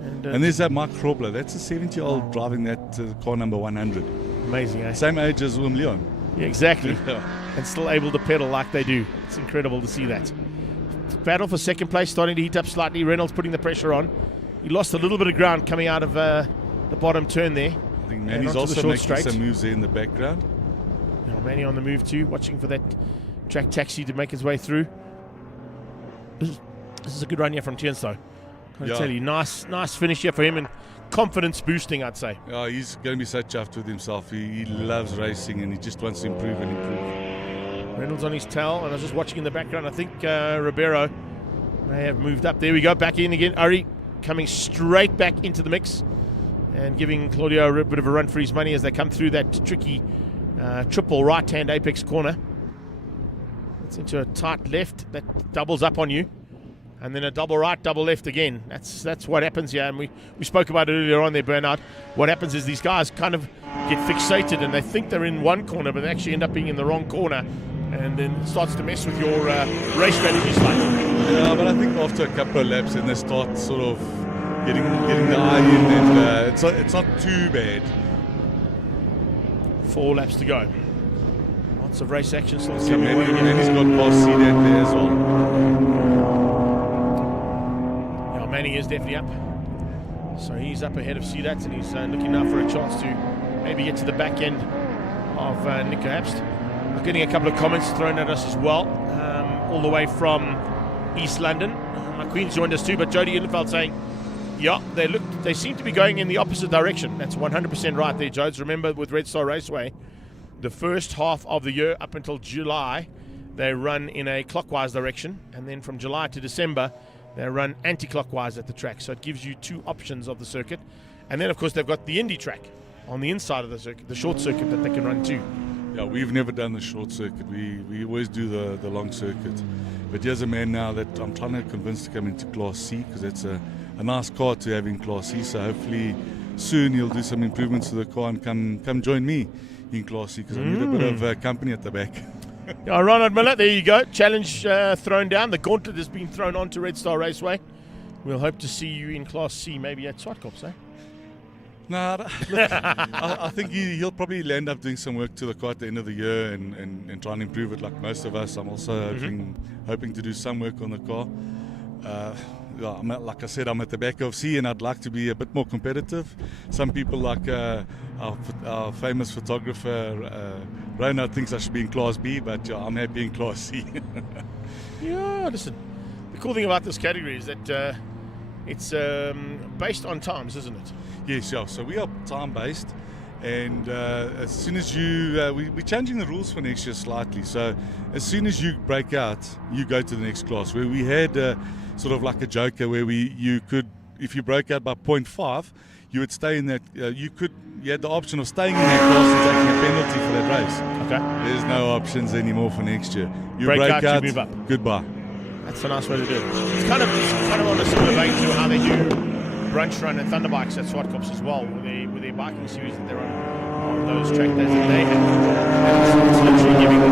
And there's that Mark Krobler. That's a 70-year-old driving that car number 100. Amazing, eh? Same age as Willem Leon. Yeah, exactly. And still able to pedal like they do. It's incredible to see that. Battle for second place starting to heat up slightly. Reynolds putting the pressure on. He lost a little bit of ground coming out of the bottom turn there. I think Manny's also making some moves there in the background. Now Manny on the move too, watching for that track taxi to make his way through. This is a good run here from Tiens though. I tell you, nice finish here for him, and confidence boosting, I'd say. Yeah, he's going to be so chuffed with himself. He loves racing and he just wants to improve and improve. Reynolds on his tail, and I was just watching in the background. I think Ribeiro may have moved up. There we go, back in again. Ari coming straight back into the mix and giving Claudio a bit of a run for his money as they come through that tricky triple right-hand apex corner. It's into a tight left that doubles up on you. And then a double right, double left again. That's what happens here. And we spoke about it earlier on there, Bernard. What happens is these guys kind of get fixated and they think they're in one corner, but they actually end up being in the wrong corner. And then it starts to mess with your race strategy slightly. Yeah, but I think after a couple of laps, then they start sort of getting the eye in, and it's not too bad. 4 laps to go. Lots of race action still coming away. And he's got past CIM there as well. Manning is definitely up. So he's up ahead of CIM, and he's looking now for a chance to maybe get to the back end of Nico Herbst. We're getting a couple of comments thrown at us as well, all the way from East London. McQueen's joined us too, but Jody Innenfeld saying, yeah, they seem to be going in the opposite direction. That's 100% right there, Jodes. Remember, with Red Star Raceway, the first half of the year up until July, they run in a clockwise direction, and then from July to December, they run anti-clockwise at the track. So it gives you 2 options of the circuit. And then, of course, they've got the Indy track on the inside of the circuit, the short circuit that they can run too. Yeah, we've never done the short circuit. We always do the long circuit. But here's a man now that I'm trying to convince to come into Class C, because it's a nice car to have in Class C. So hopefully soon he'll do some improvements to the car and come join me in Class C, because I need a bit of company at the back. Yeah, Ronald Miller, there you go. Challenge thrown down. The gauntlet has been thrown onto Red Star Raceway. We'll hope to see you in Class C, maybe at Swartkops, eh? No, look, I think he'll probably end up doing some work to the car at the end of the year and try and improve it like most of us. I'm also hoping to do some work on the car. Like I said, I'm at the back of C, and I'd like to be a bit more competitive. Some people like our famous photographer, Reinhard, thinks I should be in Class B, but I'm happy in Class C. Yeah, listen, the cool thing about this category is that it's based on times, isn't it? Yes, yeah. So we are time-based, and as soon as we're changing the rules for next year slightly. So as soon as you break out, you go to the next class. Where we had sort of like a joker where you could, if you broke out by 0.5, you would stay in that. You had the option of staying in that class and taking a penalty for that race. Okay. There's no options anymore for next year. You break out, you move up. Goodbye. That's a nice way to do it. It's kind of on a similar vein to how they do brunch run and Thunderbikes at Swartkops as well, with their biking series that they're on those track days that they have. It's literally giving.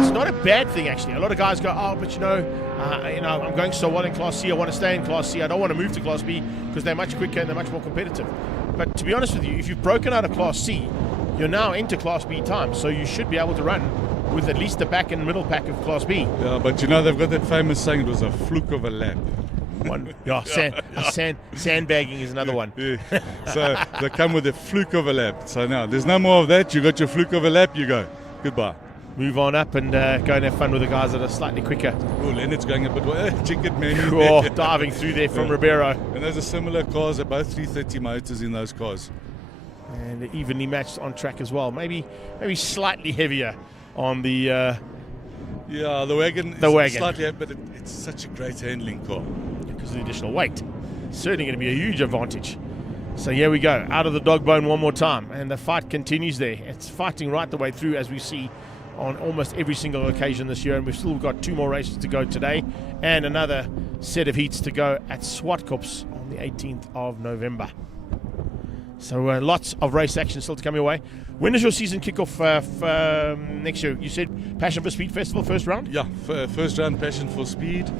It's not a bad thing actually. A lot of guys go, oh, but I'm going so well in Class C. I want to stay in Class C. I don't want to move to Class B because they're much quicker and they're much more competitive. But to be honest with you, if you've broken out of Class C, you're now into Class B time, so you should be able to run with at least the back and middle pack of Class B. Yeah, but they've got that famous saying, it was a fluke of a lap. Sandbagging is another one. Yeah. So they come with a fluke of a lap. So now there's no more of that. You got your fluke of a lap, you go. Goodbye. Move on up and go and have fun with the guys that are slightly quicker. Oh, Leonard's going a bit chicken man. Oh, diving through there from Ribeiro. And those are similar cars. They're both 330 motors in those cars. And they're evenly matched on track as well. Maybe slightly heavier on the. The wagon. Slightly heavier, but it's such a great handling car. Because of the additional weight. Certainly going to be a huge advantage. So here we go, out of the dog bone one more time, and the fight continues there. It's fighting right the way through, as we see on almost every single occasion this year, and we've still got 2 more races to go today and another set of heats to go at Swartkops on the 18th of November. So lots of race action still to come your way. When does your season kick off next year? You said Passion for Speed Festival, first round? Yeah, first round Passion for Speed.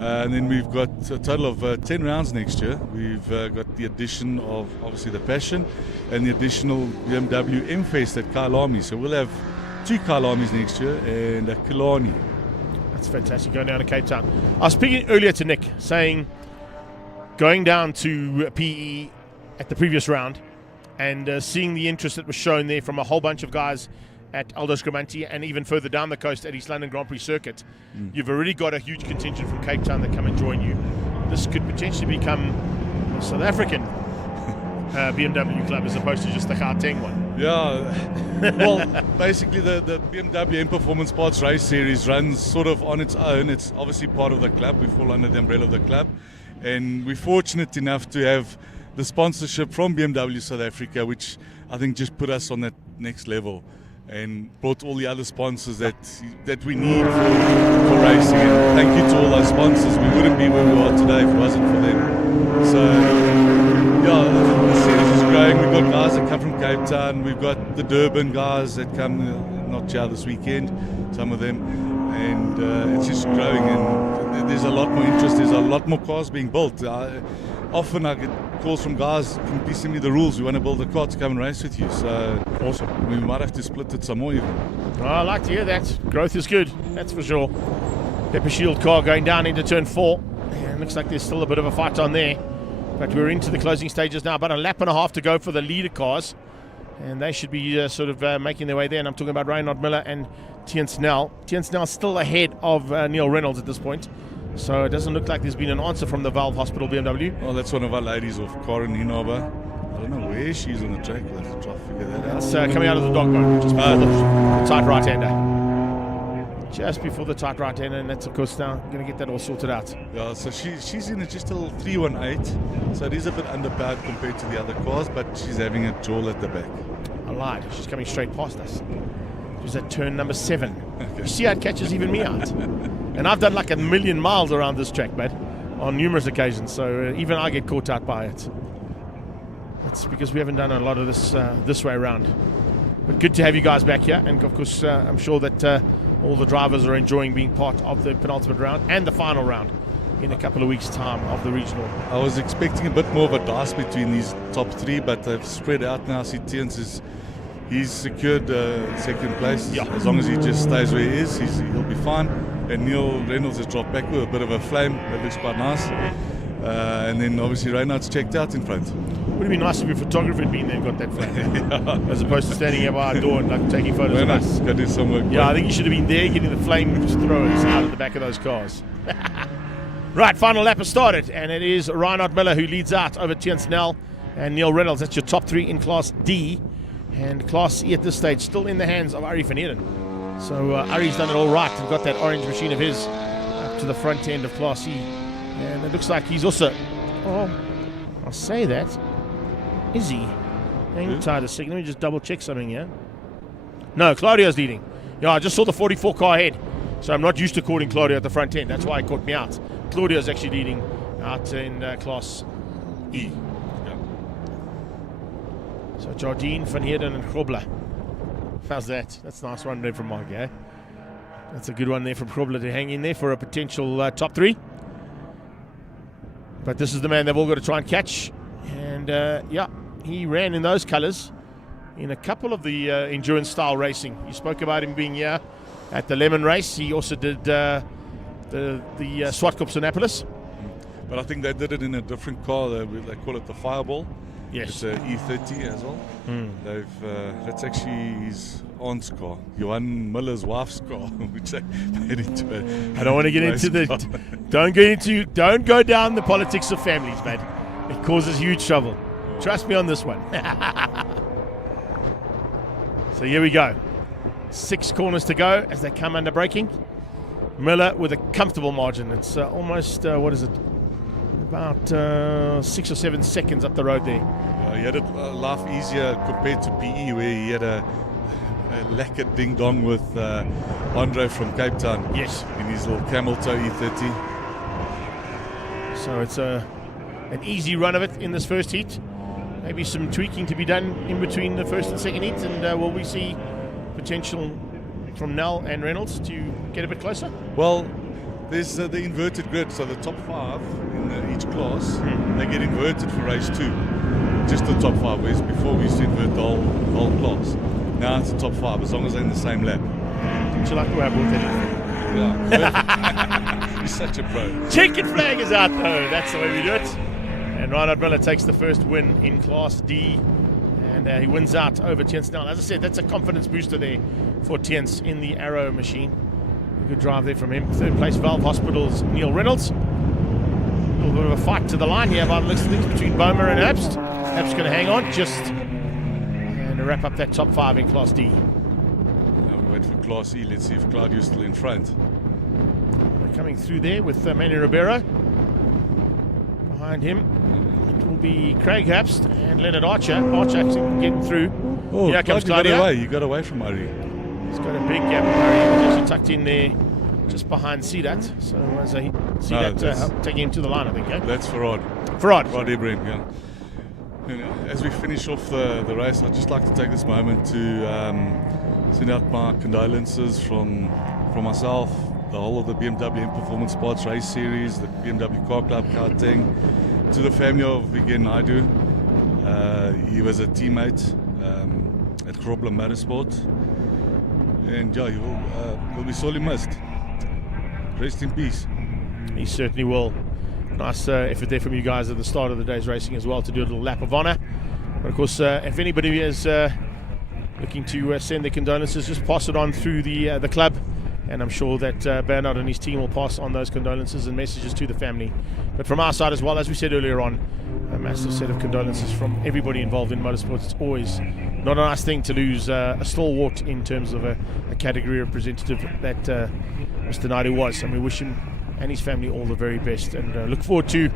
And then we've got a total of 10 rounds next year. We've got the addition of, obviously, the Passion and the additional BMW M-Fest at Kailami. So we'll have 2 Kailamis next year and a Killarney. That's fantastic, going down to Cape Town. I was speaking earlier to Nick, saying going down to PE at the previous round and seeing the interest that was shown there from a whole bunch of guys at Aldo Scramanti and even further down the coast at East London Grand Prix Circuit, you've already got a huge contingent from Cape Town that come and join you. This could potentially become a South African BMW club as opposed to just the Gauteng one. Yeah, well, basically the BMW M Performance Parts Race Series runs sort of on its own. It's obviously part of the club. We fall under the umbrella of the club, and we're fortunate enough to have the sponsorship from BMW South Africa, which I think just put us on that next level and brought all the other sponsors that we need for racing. And thank you to all those sponsors. We wouldn't be where we are today if it wasn't for them. So yeah, the series is growing. We've got guys that come from Cape Town. We've got the Durban guys that come, not here this weekend, some of them. And it's just growing, and there's a lot more interest. There's a lot more cars being built. Often I get calls from guys, can you please send me the rules? We want to build a car to come and race with you. So awesome. We might have to split it some more even. I like to hear that. Growth is good, that's for sure. Pepper Shield car going down into turn 4. And looks like there's still a bit of a fight on there. But we're into the closing stages now. About a lap and a half to go for the leader cars. And they should be sort of making their way there. And I'm talking about Reinhard Miller and Tian Snell. Tian Snell still ahead of Neil Reynolds at this point. So it doesn't look like there's been an answer from the Valve Hospital BMW. Oh, that's one of our ladies of Karen Hinaber. I don't know where she is on the track. Let's try to figure that out. It's coming out of the dog bone, just before the tight right-hander. Just before the tight right-hander, and that's, of course, now going to get that all sorted out. Yeah, so she's in just a little 318. So it is a bit underpowered compared to the other cars, but she's having a jaw at the back. I lied. She's coming straight past us. She's at turn number 7. Okay. You see how it catches even me out. And I've done like 1,000,000 miles around this track, mate, on numerous occasions. So even I get caught out by it. It's because we haven't done a lot of this this way around. But good to have you guys back here. And, of course, I'm sure that all the drivers are enjoying being part of the penultimate round and the final round in a couple of weeks' time of the regional. I was expecting a bit more of a dice between these top 3, but they've spread out now. See, Tiens he's secured second place. Yeah. As long as he just stays where he is, he'll be fine. And Neil Reynolds has dropped back with a bit of a flame. That looks quite nice. And then obviously Reinhardt's checked out in front. Would it be nice if your photographer had been there and got that flame? As opposed to standing here by our door and like taking photos of us. Go do some work. Yeah, I think you should have been there getting the flame throwers out of the back of those cars. Right, final lap has started, and it is Reinhard Miller who leads out over Tian Snell and Neil Reynolds. That's your top 3 in Class D. And Class E at this stage still in the hands of Ari van Heerden. So Ari's done it all right and got that orange machine of his up to the front end of Class E. And it looks like he's also... Oh, I'll say that. Is he? Hang tight a second. Let me just double check something here. No, Claudio's leading. Yeah, I just saw the 44 car ahead. So I'm not used to calling Claudio at the front end. That's why it caught me out. Claudio's actually leading out in Class E. Yeah. So Jardine, Van Heerden and Grobler. How's that? That's a nice one there from Mark, eh? That's a good one there from Grobler to hang in there for a potential top 3. But this is the man they've all got to try and catch. And yeah, he ran in those colours in a couple of the endurance style racing. You spoke about him being here at the Lemon race. He also did the Swartkop Annapolis. But I think they did it in a different car. They call it the Fireball. Yes. It's an E30 as well. That's actually his aunt's car, Johan Miller's wife's car, which they made into a... I don't want to get into the... Don't go down the politics of families, mate. It causes huge trouble. Trust me on this one. So here we go. 6 corners to go as they come under braking. Miller with a comfortable margin. It's almost, what is it? About 6 or 7 seconds up the road there. He had it life easier compared to PE, where he had a lacquer ding-dong with Andre from Cape Town. Yes. In his little camel toe E30. So it's an easy run of it in this first heat. Maybe some tweaking to be done in between the first and second heat, and will we see potential from Nell and Reynolds to get a bit closer? Well, there's the inverted grid, so the top 5 in each class, they get inverted for race 2. Just the top 5, whereas before we used to invert the whole class. Now it's the top 5, as long as they're in the same lap. Don't you like the way I brought that in? Yeah. You're such a pro. Checkered flag is out though, that's the way we do it. And Reinhard Miller takes the first win in Class D. And he wins out over Tiens. Now, as I said, that's a confidence booster there for Tiens in the Arrow machine. Good drive there from him. Third place, Valve Hospital's Neil Reynolds. A little bit of a fight to the line here by the looks of things between Boma and Abst. Abst going to hang on and wrap up that top 5 in Class D. Now we wait for Class E. Let's see if Claudio's still in front. They're coming through there with Manny Ribeiro. Behind him, it will be Craig Abst and Leonard Archer. Archer actually getting through. Oh, here comes Claudio Claudio. You got away from Murray. He's got a big gap. Murray was actually tucked in there just behind Sidat. So as I see that taking him to the line, I think. Yeah? That's Farad. Farad Ibrahim, yeah. And as we finish off the race, I'd just like to take this moment to send out my condolences from myself, the whole of the BMW M Performance Sports Race Series, the BMW Car Club Gauteng, to the family of Vigen Naidu. He was a teammate at Grobler Motorsport. And yeah, he will be sorely missed. Rest in peace. He certainly will. Nice effort there from you guys at the start of the day's racing as well to do a little lap of honour. But of course, if anybody is looking to send their condolences, just pass it on through the club. And I'm sure that Bernard and his team will pass on those condolences and messages to the family. But from our side as well, as we said earlier on, a massive set of condolences from everybody involved in motorsports. It's always not a nice thing to lose a stalwart in terms of a category representative that Mr. Naidu was. And we wish him and his family all the very best. And look forward to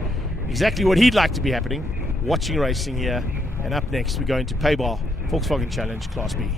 exactly what he'd like to be happening, watching racing here. And up next, we go into PABAR Volkswagen Challenge Class B.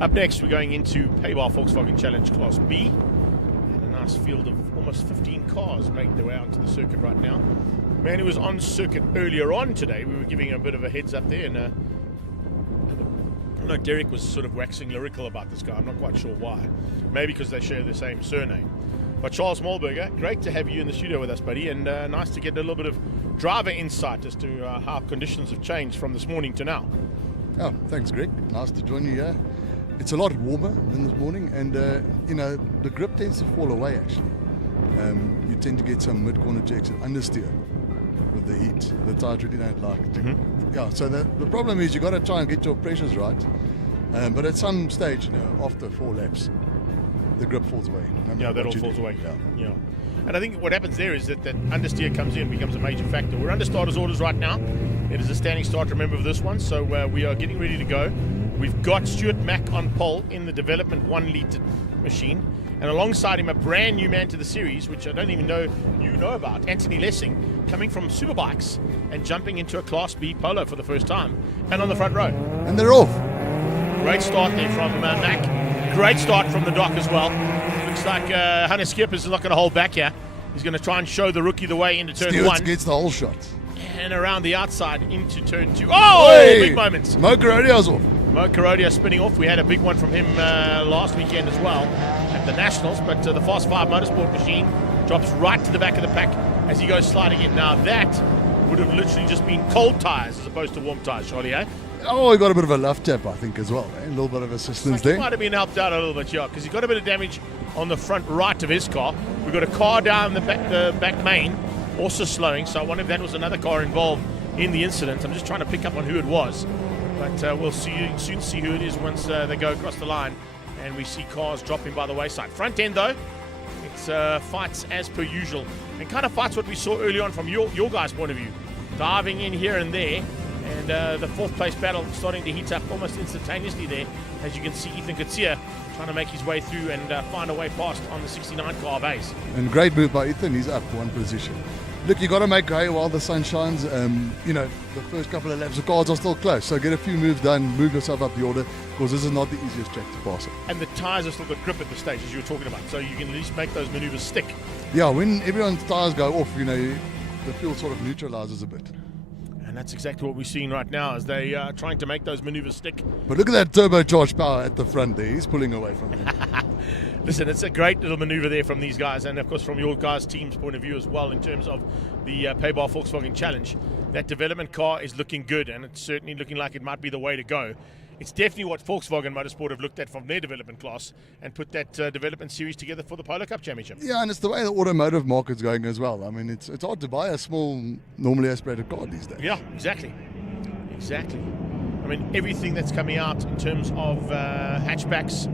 Up next, we're going into PABAR Volkswagen Challenge Class B. And a nice field of almost 15 cars make their way out to the circuit right now. Man who was on circuit earlier on today, we were giving a bit of a heads up there, and I know Derek was sort of waxing lyrical about this guy. I'm not quite sure why. Maybe because they share the same surname. But Charles Malberger, great to have you in the studio with us, buddy, and nice to get a little bit of driver insight as to how conditions have changed from this morning to now. Oh, thanks, Greg. Nice to join you here. It's a lot warmer than this morning, and the grip tends to fall away actually. You tend to get some mid-corner jacks and understeer with the heat. The tires really don't like it. Mm-hmm. Yeah, so the problem is you got to try and get your pressures right, but at some stage, after 4 laps, the grip falls away. Yeah, that all falls away. Yeah. And I think what happens there is that understeer comes in, becomes a major factor. We're under starter's orders right now. It is a standing start, remember, for this one. So we are getting ready to go. We've got Stuart Mack on pole in the development 1 litre machine. And alongside him, a brand new man to the series, which I don't even know you know about, Anthony Lessing, coming from Superbikes and jumping into a Class B Polo for the first time. And on the front row. And they're off. Great start there from Mack. Great start from the dock as well. Looks like Hannes Skippers is not going to hold back here. He's going to try and show the rookie the way into turn 1. Gets the whole shot. And around the outside into turn 2. Oh, hey! Big moments. Mo Carodio's off. Mo Carodia spinning off. We had a big one from him last weekend as well at the Nationals. But the Fast 5 Motorsport machine drops right to the back of the pack as he goes sliding in. Now that would have literally just been cold tyres as opposed to warm tyres, Charlie, eh? Oh, he got a bit of a left tap, I think, as well. A little bit of assistance there. He might have been helped out a little bit, yeah, because he got a bit of damage on the front right of his car. We've got a car down the back main, also slowing, so I wonder if that was another car involved in the incident. I'm just trying to pick up on who it was, but we'll soon see who it is once they go across the line and we see cars dropping by the wayside. Front end, though, it's fights as per usual, and kind of fights what we saw early on from your guys' point of view. Diving in here and there. And the 4th place battle starting to heat up almost instantaneously there. As you can see, Ethan Kutsia trying to make his way through and find a way past on the 69 car of Ace. And great move by Ethan, he's up 1 position. Look, you got to make hay while the sun shines. The first couple of laps, the cars are still close. So get a few moves done, move yourself up the order, because this is not the easiest track to pass it. And the tyres have still got grip at the stage, as you were talking about. So you can at least make those maneuvers stick. Yeah, when everyone's tyres go off, the fuel sort of neutralizes a bit. And that's exactly what we're seeing right now as they are trying to make those maneuvers stick. But look at that turbocharged power at the front there. He's pulling away from him. Listen, it's a great little maneuver there from these guys, and of course from your guys' team's point of view as well in terms of the PABAR Volkswagen Challenge. That development car is looking good, and it's certainly looking like it might be the way to go. It's definitely what Volkswagen Motorsport have looked at from their development class and put that development series together for the Polo Cup Championship. Yeah, and it's the way the automotive market's going as well. I mean, it's hard to buy a small, normally aspirated car these days. Yeah, exactly. I mean, everything that's coming out in terms of hatchbacks,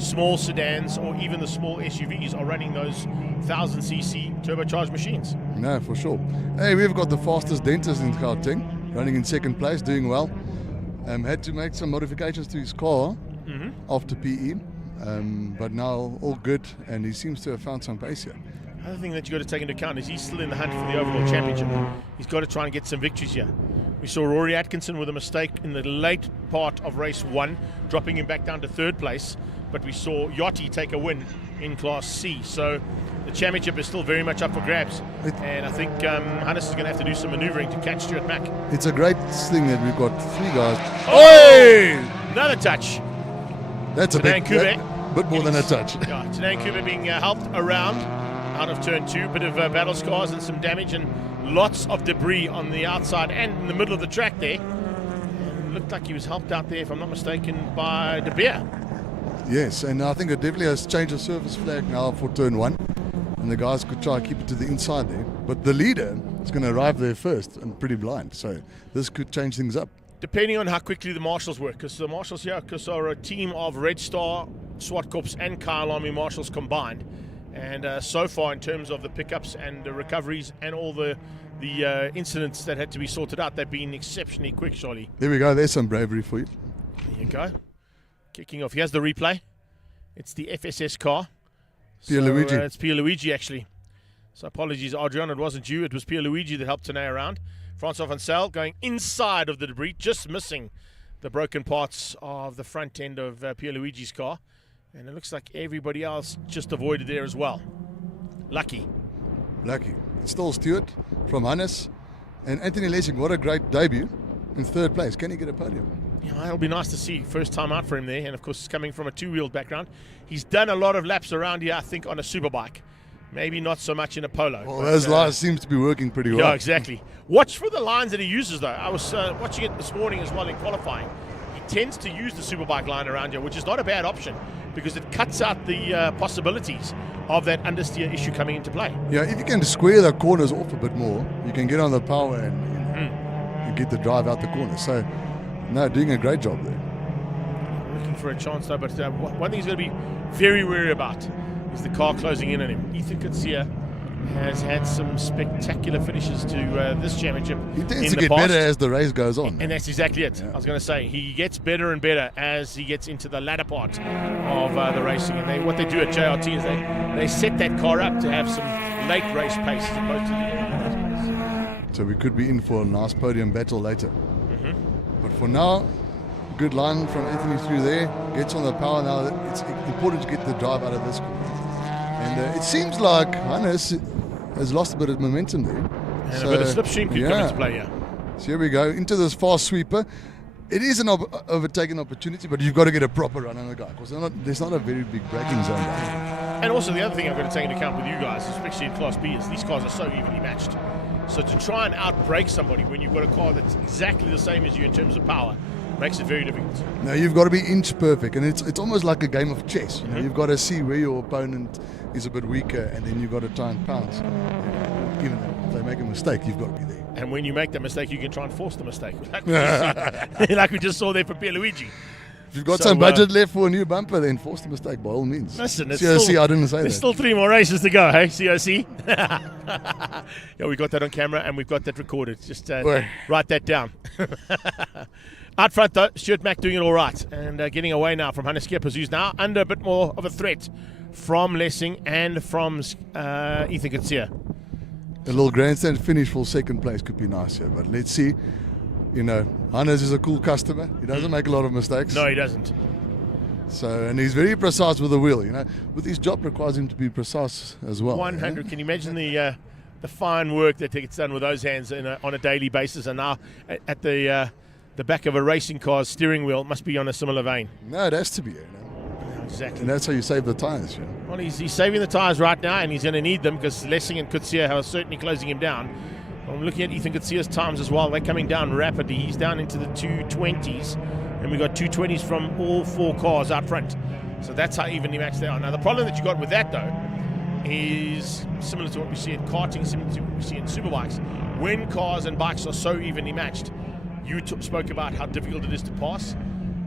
small sedans, or even the small SUVs are running those 1000cc turbocharged machines. No, for sure. Hey, we've got the fastest dentist in Gauteng, running in 2nd place, doing well. Had to make some modifications to his car after PE, but now all good, and he seems to have found some pace here. Another thing that you've got to take into account is he's still in the hunt for the overall championship. He's got to try and get some victories here. We saw Rory Atkinson with a mistake in the late part of race 1, dropping him back down to 3rd place, but we saw Yachty take a win in Class C. So the championship is still very much up for grabs, and I think Hannes is going to have to do some manoeuvring to catch Stuart Mack. It's a great thing that we've got 3 guys. Oh! Another touch. That's a bit more than a touch. Yeah, Tadane Kuba being helped around out of turn 2. Bit of battle scars and some damage and lots of debris on the outside and in the middle of the track there. Looked like he was helped out there, if I'm not mistaken, by De Beer. Yes, and I think it definitely has changed the surface flag now for turn 1. And the guys could try and keep it to the inside there. But the leader is going to arrive there first and pretty blind. So this could change things up. Depending on how quickly the marshals work, because the marshals here are a team of Red Star, SWAT Corps and Kyle Army marshals combined. And so far in terms of the pickups and the recoveries and all the incidents that had to be sorted out, they've been exceptionally quick, Charlie. There we go. There's some bravery for you. There you go. Kicking off. Here's the replay. It's the FSS car. Pierluigi. It's Pierluigi, actually. So apologies, Adrian. It wasn't you. It was Pierluigi that helped Tanae around. Francois van Sel going inside of the debris, just missing the broken parts of the front end of Pierluigi's car. And it looks like everybody else just avoided there as well. Lucky. It's still Stewart from Hannes. And Anthony Lessing, what a great debut in third place. Can he get a podium? Yeah, it'll be nice to see. First time out for him there. And, of course, he's coming from a two-wheeled background. He's done a lot of laps around here, I think, on a superbike. Maybe not so much in a polo. Well, those lines seems to be working pretty well. Yeah, exactly. Watch for the lines that he uses, though. I was watching it this morning as well in qualifying. He tends to use the superbike line around here, which is not a bad option because it cuts out the possibilities of that understeer issue coming into play. Yeah, if you can square the corners off a bit more, you can get on the power and get the drive out the corner. So, no, doing a great job there. Looking for a chance, though, but one thing he's going to be very wary about is the car closing in on him. Ethan Kutsia has had some spectacular finishes to this championship. He tends to get better as the race goes on. And that's exactly it. Yeah. I was going to say, he gets better and better as he gets into the latter part of the racing. And what they do at JRT is they set that car up to have some late race pace as opposed to the So we could be in for a nice podium battle later. But for now, good line from Anthony through there. Gets on the power now. It's important to get the drive out of this corner. And it seems like Hannes has lost a bit of momentum there. And a bit of slipstream could come into play, yeah. So here we go, into this fast sweeper. It is an overtaking opportunity, but you've got to get a proper run on the guy because there's not a very big braking zone there. And also the other thing I've got to take into account with you guys, especially in Class B, is these cars are so evenly matched. So to try and outbrake somebody when you've got a car that's exactly the same as you in terms of power makes it very difficult. Now you've got to be inch perfect, and it's almost like a game of chess. You know, you've got to see where your opponent is a bit weaker, and then you've got to try and pounce. Even if they make a mistake, you've got to be there. And when you make that mistake, you can try and force the mistake, like we just saw there for Pierluigi. If you've got some budget left for a new bumper, then force the mistake by all means. Listen, COC, I didn't say that. There's still 3 more races to go, hey, COC? Yeah, we got that on camera and we've got that recorded. Just write that down. Out front, though, Stuart Mack doing it all right and getting away now from Hannes Skeppers, who's now under a bit more of a threat from Lessing and from Ethan Kutsia. A little grandstand finish for second place could be nice here, but let's see. You know, Hannes is a cool customer. He doesn't make a lot of mistakes. No, he doesn't. So, and he's very precise with the wheel. You know, but his job requires him to be precise as well. 100. Can you imagine the fine work that gets done with those hands on a daily basis? And now at the back of a racing car's steering wheel must be on a similar vein. No, it has to be. You know? Exactly. And that's how you save the tyres. You know? Well, he's saving the tyres right now, and he's going to need them because Lessing and Kutsia are certainly closing him down. I'm looking at Ethan Kutsia's times as well. They're coming down rapidly. He's down into the 220s, and we've got 220s from all 4 cars out front. So that's how evenly matched they are. Now, the problem that you got with that, though, is similar to what we see in karting, similar to what we see in superbikes. When cars and bikes are so evenly matched, you spoke about how difficult it is to pass.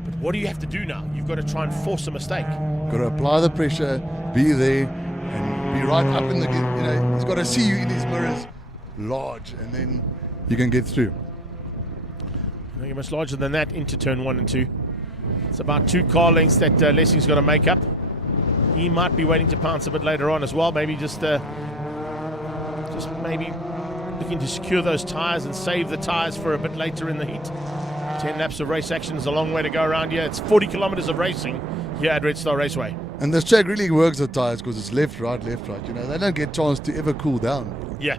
But what do you have to do now? You've got to try and force a mistake. Got to apply the pressure, be there, and be right up in the. You know, he's got to see you in his mirrors, large, and then you can get through. I think much larger than that into turn 1 and 2. It's about 2 car lengths that Lessing's got to make up. He might be waiting to pounce a bit later on as well. Maybe just maybe looking to secure those tyres and save the tyres for a bit later in the heat. 10 laps of race action is a long way to go around here. It's 40 kilometers of racing here at Red Star Raceway. And this track really works the tyres because it's left, right. You know, they don't get a chance to ever cool down. Yeah.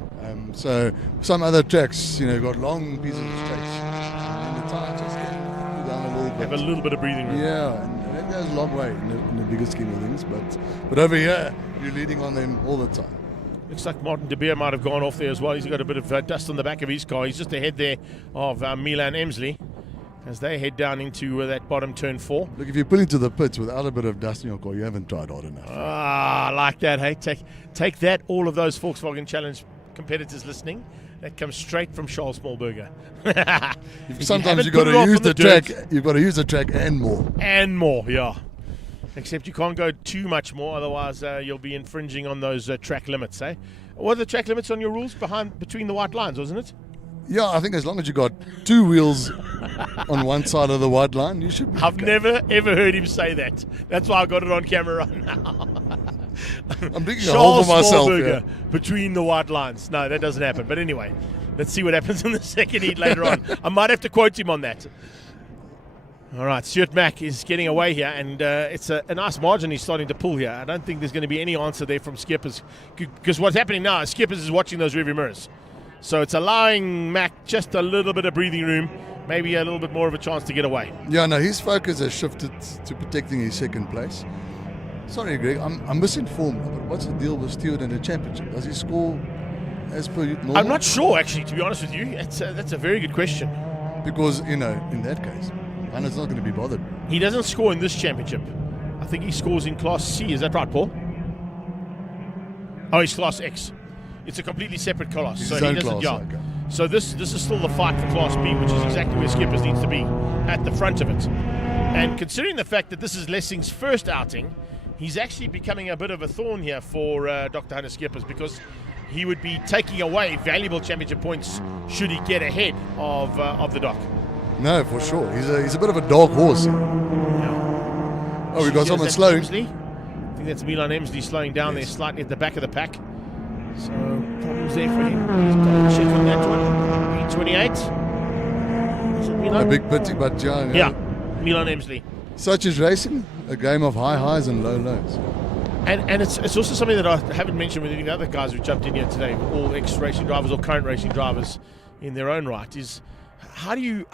So some other tracks, you know, got long pieces of stretch, and the tyres just get cool down a little bit. Have a little bit of breathing room. Yeah, and that goes a long way in the bigger scheme of things. But over here, you're leading on them all the time. Looks like Martin De Beer might have gone off there as well. He's got a bit of dust on the back of his car. He's just ahead there of Milan Emsley as they head down into that bottom turn 4. Look, if you pull into the pits without a bit of dust in your car, you haven't tried hard enough. Ah, I like that. Hey, take that, all of those Volkswagen Challenge competitors listening. That comes straight from Charles Smallberger. Sometimes you've got to use the track. You've got to use the track and more. And more, yeah. Except you can't go too much more, otherwise you'll be infringing on those track limits, eh? What are the track limits on your rules between the white lines, wasn't it? Yeah, I think as long as you got 2 wheels on one side of the white line, you should be I've never, ever heard him say that. That's why I got it on camera right now. I'm digging a hole for myself. Yeah. Between the white lines. No, that doesn't happen. But anyway, let's see what happens in the second heat later on. I might have to quote him on that. All right, Stuart Mack is getting away here, and it's a nice margin he's starting to pull here. I don't think there's going to be any answer there from Skippers, because what's happening now is Skippers is watching those rearview mirrors. So it's allowing Mack just a little bit of breathing room, maybe a little bit more of a chance to get away. Yeah, no, his focus has shifted to protecting his second place. Sorry, Greg, I'm misinformed, but what's the deal with Stewart in the championship? Does he score as per normal? I'm not sure, actually, to be honest with you. That's a very good question. Because, in that case, Hanna's not going to be bothered. He doesn't score in this championship. I think he scores in Class C. Is that right, Paul? Oh, he's Class X. It's a completely separate class. It's so his he own doesn't. class, Yeah. okay. So this is still the fight for Class B, which is exactly where Skippers needs to be, at the front of it. And considering the fact that this is Lessing's first outing, he's actually becoming a bit of a thorn here for Dr. Hannes Skippers, because he would be taking away valuable championship points should he get ahead of the Doc. No, for sure. He's a bit of a dark horse. Yeah. Oh, we got Here's someone that slowing. Emsley. I think that's Milan Emsley slowing down there slightly at the back of the pack. So problems there for him. He's got to check on that one. 28. Is it Milan? A big pity, but Yeah, Milan Emsley. Such is racing, a game of high highs and low lows. And it's also something that I haven't mentioned with any of the other guys who jumped in here today, all ex-racing drivers or current racing drivers in their own right, is how do you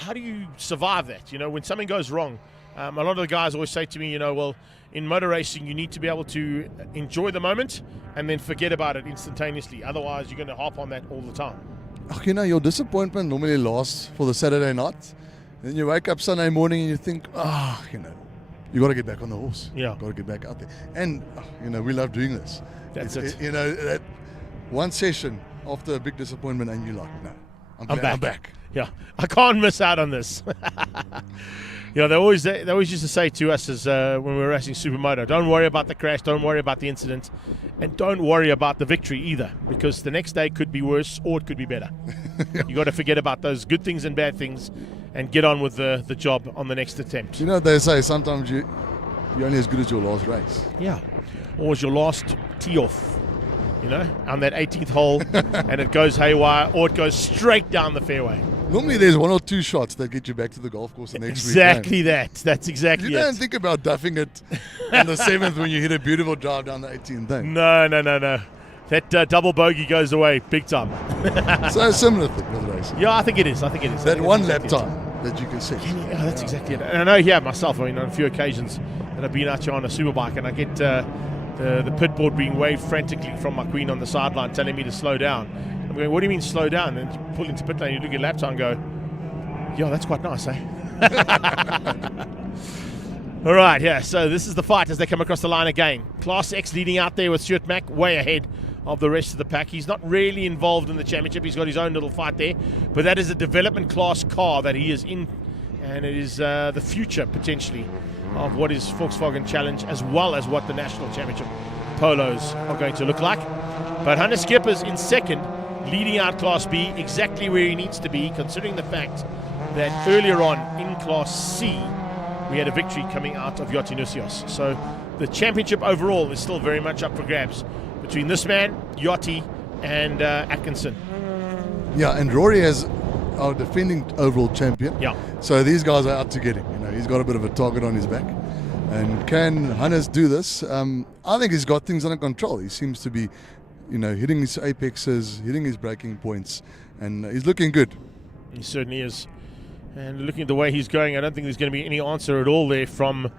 survive that? When something goes wrong, a lot of the guys always say to me, well, in motor racing you need to be able to enjoy the moment and then forget about it instantaneously. Otherwise, you're going to harp on that all the time. Your disappointment normally lasts for the Saturday night. Then you wake up Sunday morning and you think, you got to get back on the horse. Yeah. Got to get back out there. And, we love doing this. That's it. That one session after a big disappointment and you're like, no, I'm back. Yeah, I can't miss out on this. They always used to say to us as when we were racing Supermoto, don't worry about the crash, don't worry about the incident, and don't worry about the victory either, because the next day could be worse or it could be better. You got to forget about those good things and bad things and get on with the job on the next attempt. You know what they say, sometimes you're only as good as your last race. Yeah, or as your last tee off, on that 18th hole, and it goes haywire, or it goes straight down the fairway. Normally there's one or two shots that get you back to the golf course the next week. Exactly that. That's exactly You it. don't think about duffing it on the 7th when you hit a beautiful drive down the 18th day. No. That double bogey goes away big time. So a similar thing with racing. Yeah, I think it is. That one lap time that you can set. Yeah, that's exactly it. And I know here myself, on a few occasions that I've been out here on a superbike and I get the pit board being waved frantically from my queen on the sideline telling me to slow down. I'm going, what do you mean slow down? And pull into pit lane, you look at lap time and go, yeah, that's quite nice, eh? All right, yeah, so this is the fight as they come across the line again. Class X leading out there with Stuart Mack way ahead of the rest of the pack. He's not really involved in the championship. He's got his own little fight there. But that is a development class car that he is in, and it is the future, potentially, of what is Volkswagen Challenge, as well as what the National Championship polos are going to look like. But Hannes Skippers in second, leading out Class B, exactly where he needs to be, considering the fact that earlier on in Class C, we had a victory coming out of Yoti Nusios. So the championship overall is still very much up for grabs between this man, Yoti, and Atkinson. Yeah, and Rory is our defending overall champion. Yeah. So these guys are out to get him. He's got a bit of a target on his back. And can Hannes do this? I think he's got things under control. He seems to be, hitting his apexes, hitting his braking points, and he's looking good. He certainly is. And looking at the way he's going, I don't think there's going to be any answer at all there from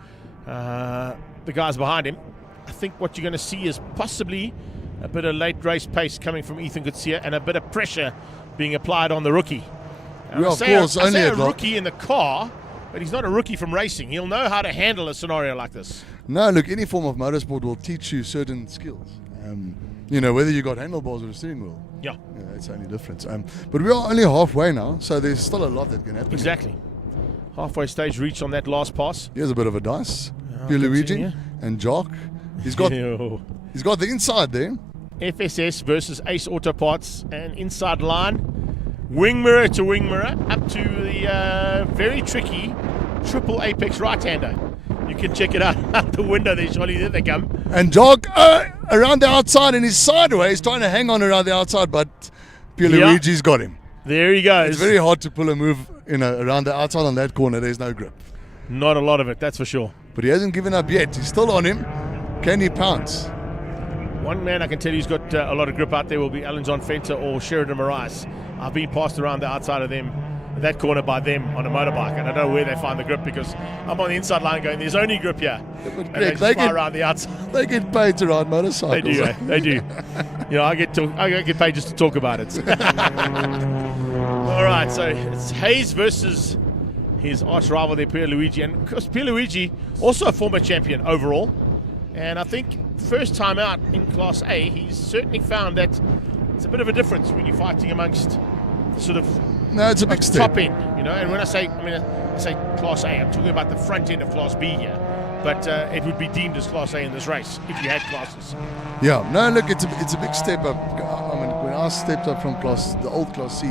the guys behind him. I think what you're going to see is possibly a bit of late race pace coming from Ethan Gutsia and a bit of pressure being applied on the rookie. Well, I of say course, only a a rookie in the car, but he's not a rookie from racing. He'll know how to handle a scenario like this. No, look, any form of motorsport will teach you certain skills. Whether you got handlebars or a steering wheel. Yeah. That's the only difference. But we are only halfway now, so there's still a lot that can happen. Exactly. Halfway stage reach on that last pass. Here's a bit of a dice. Continue. Luigi and Jock. He's got the inside there. FSS versus Ace Auto Parts, and inside line, wing mirror to wing mirror, up to the very tricky triple apex right-hander. You can check it out the window there, Charlie. There they come. And Jock around the outside, and he's sideways, trying to hang on around the outside, but Pierluigi's got him. There he goes. It's very hard to pull a move around the outside on that corner. There's no grip. Not a lot of it, that's for sure. But he hasn't given up yet. He's still on him. Can he pounce? One man I can tell you who's got a lot of grip out there will be Alan John Fenter or Sheridan Moraes. I've been passed around the outside of them, that corner by them on a motorbike, and I don't know where they find the grip because I'm on the inside line going, there's only grip here. But And they fly around the outside. They get paid to ride motorcycles. They do, they do. You know, I get paid just to talk about it. All right, so it's Hayes versus his arch rival there, Pierluigi. And of course, Pierluigi, also a former champion overall. And I think first time out in Class A, he's certainly found that it's a bit of a difference when you're fighting amongst the sort of No, it's a big step. top end, you know. And when I say Class A, I'm talking about the front end of Class B here. But it would be deemed as Class A in this race if you had classes. Yeah, no, look, it's a big step up. I mean, when I stepped up from the old Class C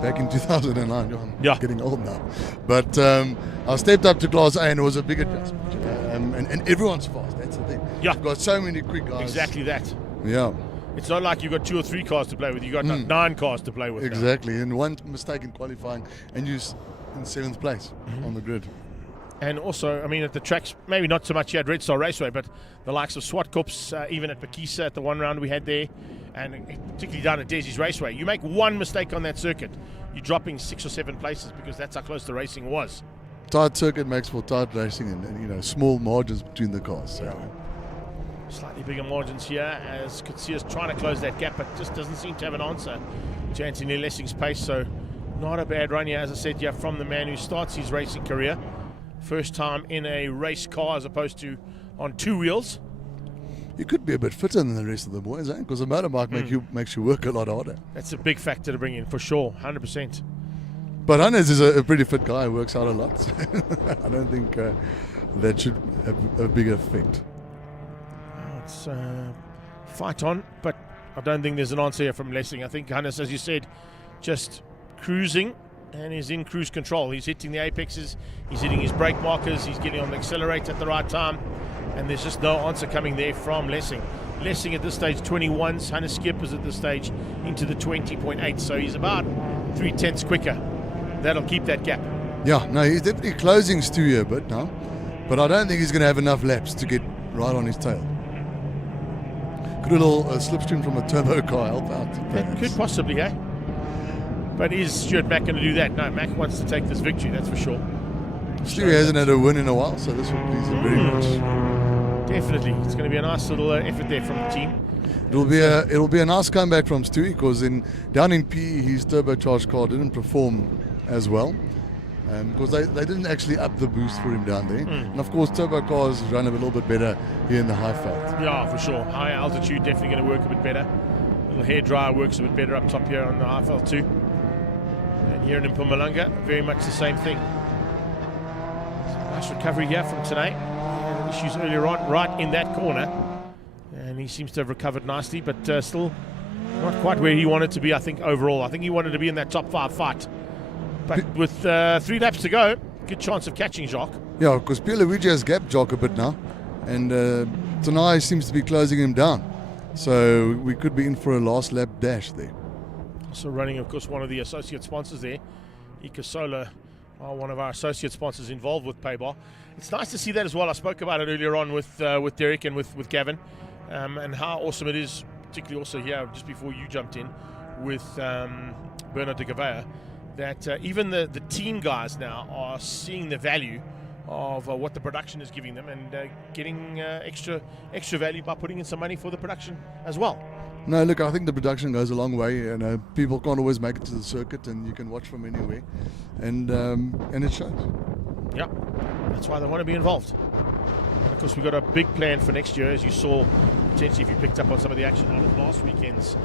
back in 2009, I'm getting old now. But I stepped up to Class A and it was a big adjustment. You know? And everyone's fast, that's the thing. Yeah. You've got so many quick guys. Exactly that. Yeah. It's not like you've got 2 or 3 cars to play with. You've got 9 cars to play with. Exactly. And one mistake in qualifying and you're in 7th place on the grid. And also, I mean, at the tracks, maybe not so much here at Red Star Raceway, but the likes of Swartkops, even at Pakisa at the one round we had there, and particularly down at Desi's Raceway. You make one mistake on that circuit, you're dropping 6 or 7 places because that's how close the racing was. Tight circuit makes for tight racing and you know, small margins between the cars. So. Slightly bigger margins here as Kutsia's trying to close that gap, but just doesn't seem to have an answer to Anthony Lessing's pace. So not a bad run here, as I said, yeah, from the man who starts his racing career. First time in a race car as opposed to on 2 wheels. You could be a bit fitter than the rest of the boys, because a motorbike makes you work a lot harder. That's a big factor to bring in, for sure, 100%. But Hannes is a pretty fit guy, works out a lot. So I don't think that should have a big effect. It's fight on, but I don't think there's an answer here from Lessing. I think Hannes, as you said, just cruising and is in cruise control. He's hitting the apexes, he's hitting his brake markers, he's getting on the accelerator at the right time, and there's just no answer coming there from Lessing. Lessing at this stage 21s, Hannes Skip is at this stage into the 20.8, so he's about 3/10 quicker. That'll keep that gap. Yeah, no, he's definitely closing Stu here a bit now, but I don't think he's going to have enough laps to get right on his tail. Could a little slipstream from a turbo car help out? That could possibly, eh? But is Stuart Mack going to do that? No, Mack wants to take this victory, that's for sure. Stu hasn't had a win in a while, so this will please him very much. Definitely, it's going to be a nice little effort there from the team. It'll be a nice comeback from Stu, because down in PE his turbocharged car didn't perform as well, because they didn't actually up the boost for him down there. And of course turbo cars run a little bit better here in the high felt. Yeah, for sure. High altitude definitely going to work a bit better. Little hair dryer works a bit better up top here on the high felt too. And here in Mpumalanga, very much the same thing. Nice recovery here from today. Issues earlier on, right in that corner. And he seems to have recovered nicely, but still not quite where he wanted to be, I think, overall. I think he wanted to be in that top 5 fight. But with 3 laps to go, good chance of catching Jacques. Yeah, because Pierluigi has gapped Jacques a bit now, and Tanai seems to be closing him down. So we could be in for a last lap dash there. Also running, of course, one of the associate sponsors there, Ecosolar, are one of our associate sponsors involved with PABAR. It's nice to see that as well. I spoke about it earlier on with Derek and with Gavin, and how awesome it is, particularly also here just before you jumped in with Bernard de Gavea, that even the team guys now are seeing the value of what the production is giving them, and getting extra value by putting in some money for the production as well. No, look, I think the production goes a long way, and people can't always make it to the circuit, and you can watch from anywhere, and it shows. Yeah, that's why they want to be involved. And of course, we've got a big plan for next year, as you saw potentially if you picked up on some of the action out of last weekend's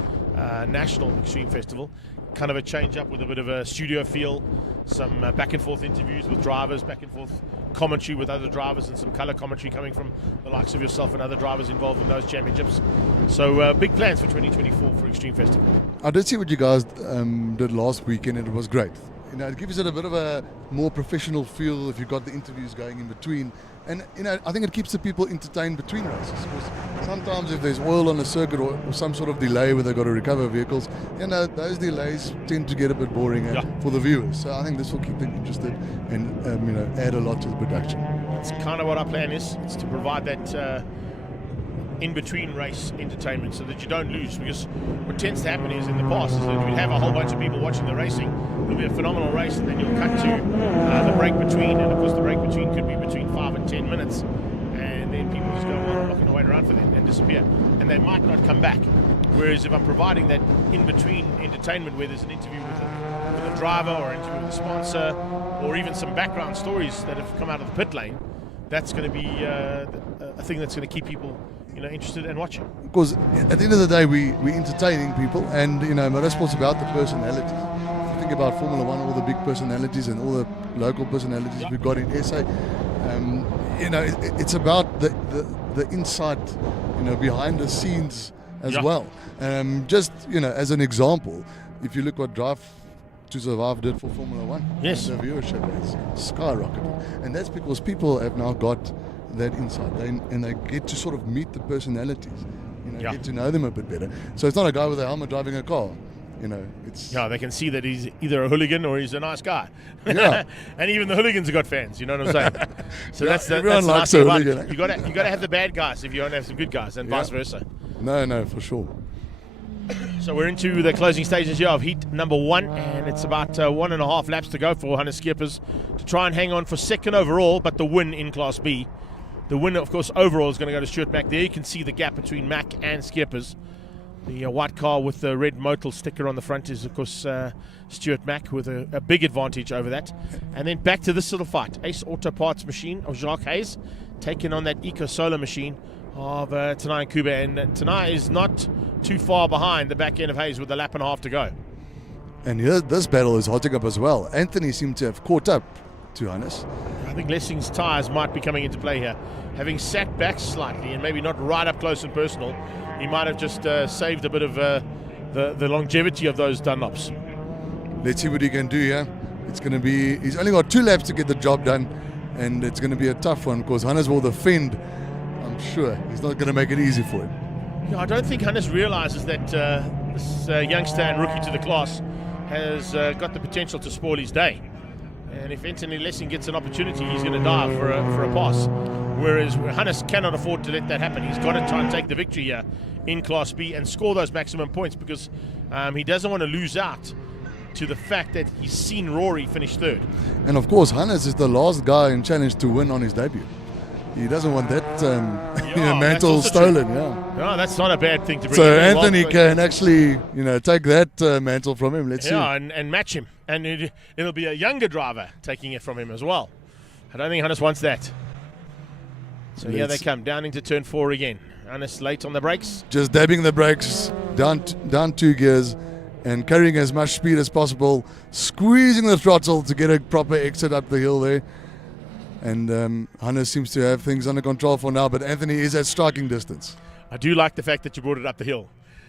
National Extreme Festival. Kind of a change up with a bit of a studio feel, some back and forth interviews with drivers, back and forth commentary with other drivers, and some colour commentary coming from the likes of yourself and other drivers involved in those championships. So big plans for 2024 for Extreme Festival. I did see what you guys did last weekend, and it was great. You know, it gives it a bit of a more professional feel if you've got the interviews going in between. And, you know, I think it keeps the people entertained between races, because sometimes if there's oil on the circuit or some sort of delay where they've got to recover vehicles, those delays tend to get a bit boring for the viewers. So I think this will keep them interested and add a lot to the production. It's kind of what our plan is. It's to provide that in-between race entertainment so that you don't lose, because what tends to happen is in the past is that you'd have a whole bunch of people watching the racing. It'll be a phenomenal race, and then you'll cut to the break between, and of course the break between could be between 5 and 10 minutes, and then people just go, well, I'm not going to wait around for them, and disappear, and they might not come back. Whereas if I'm providing that in-between entertainment where there's an interview with a driver or an interview with a sponsor, or even some background stories that have come out of the pit lane, that's going to be a thing that's going to keep people interested and watching. Because at the end of the day, we're entertaining people, and motorsport's about the personalities. If you think about Formula One, all the big personalities and all the local personalities we've got in SA, it's about the insight, behind the scenes as well. Just as an example, if you look what Drive to Survive did for Formula One, yes, the viewership is skyrocketed, and that's because people have now got that insight, and they get to sort of meet the personalities, get to know them a bit better. So it's not a guy with a helmet driving a car, it's they can see that he's either a hooligan or he's a nice guy. Yeah. And even the hooligans have got fans, you know what I'm saying? So everyone that's likes the a nice thing hooligan. about it. You got to have the bad guys if you want to have some good guys, and vice versa. No, for sure. So we're into the closing stages here of heat number 1, and it's about 1.5 laps to go for Hannes Schippers to try and hang on for second overall, but the win in Class B. The winner, of course, overall is going to go to Stuart Mack. There you can see the gap between Mack and Schippers. The white car with the red Motul sticker on the front is, of course, Stuart Mack with a big advantage over that. And then back to this little fight. Ace Auto Parts machine of Jacques Hayes taking on that Eco Solar machine of Tanai and Kuba. And Tanai is not too far behind the back end of Hayes with a lap and a half to go. And here, this battle is hotting up as well. Anthony seemed to have caught up to Hannes. I think Lessing's tyres might be coming into play here. Having sat back slightly and maybe not right up close and personal, he might have just saved a bit of the longevity of those Dunlops. Let's see what he can do here. It's going to be, he's only got 2 laps to get the job done, and it's going to be a tough one because Hannes will defend. I'm sure he's not going to make it easy for him. Yeah, I don't think Hannes realizes that this youngster and rookie to the class has got the potential to spoil his day. And if Anthony Lessing gets an opportunity, he's going to dive for a pass. Whereas Hannes cannot afford to let that happen. He's got to try and take the victory here in Class B and score those maximum points, because he doesn't want to lose out to the fact that he's seen Rory finish third. And of course, Hannes is the last guy in Challenge to win on his debut. He doesn't want that mantle stolen. No, that's not a bad thing to bring. So Anthony can actually, take that mantle from him. Let's see. And match him, and it'll be a younger driver taking it from him as well. I don't think Hannes wants that. So here they come down into turn 4 again. Hannes late on the brakes. Just dabbing the brakes, down 2 gears, and carrying as much speed as possible, squeezing the throttle to get a proper exit up the hill there. And Hannes seems to have things under control for now, but Anthony is at striking distance. I do like the fact that you brought it up the hill,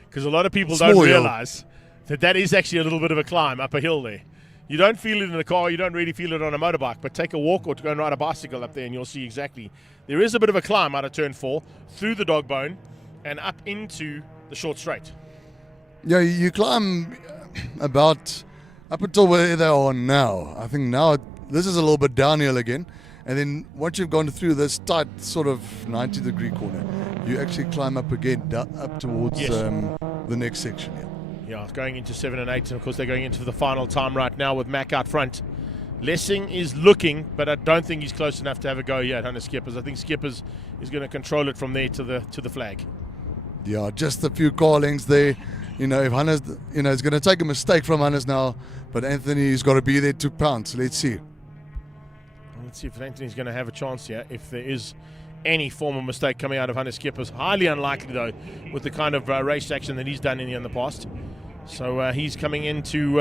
because a lot of people don't realize that is actually a little bit of a climb up a hill there. You don't feel it in a car, you don't really feel it on a motorbike, but take a walk or to go and ride a bicycle up there and you'll see exactly. There is a bit of a climb out of turn 4, through the dog bone, and up into the short straight. Yeah, you climb about up until where they are now. I think now this is a little bit downhill again. And then once you've gone through this tight sort of 90-degree corner, you actually climb up again, up towards the next section. Yeah, going into 7 and 8, and of course they're going into the final time right now with Mack out front. Lessing is looking, but I don't think he's close enough to have a go yet, Hannes Schippers. I think Schippers is going to control it from there to the flag. Yeah, just a few car lengths there. If Hannes, is going to take a mistake from Hannes now, but Anthony's got to be there to pounce. Let's see. Let's see if Anthony's going to have a chance here. If there is any form of mistake coming out of Hannes Schippers, highly unlikely though, with the kind of race action that he's done in the past. So he's coming into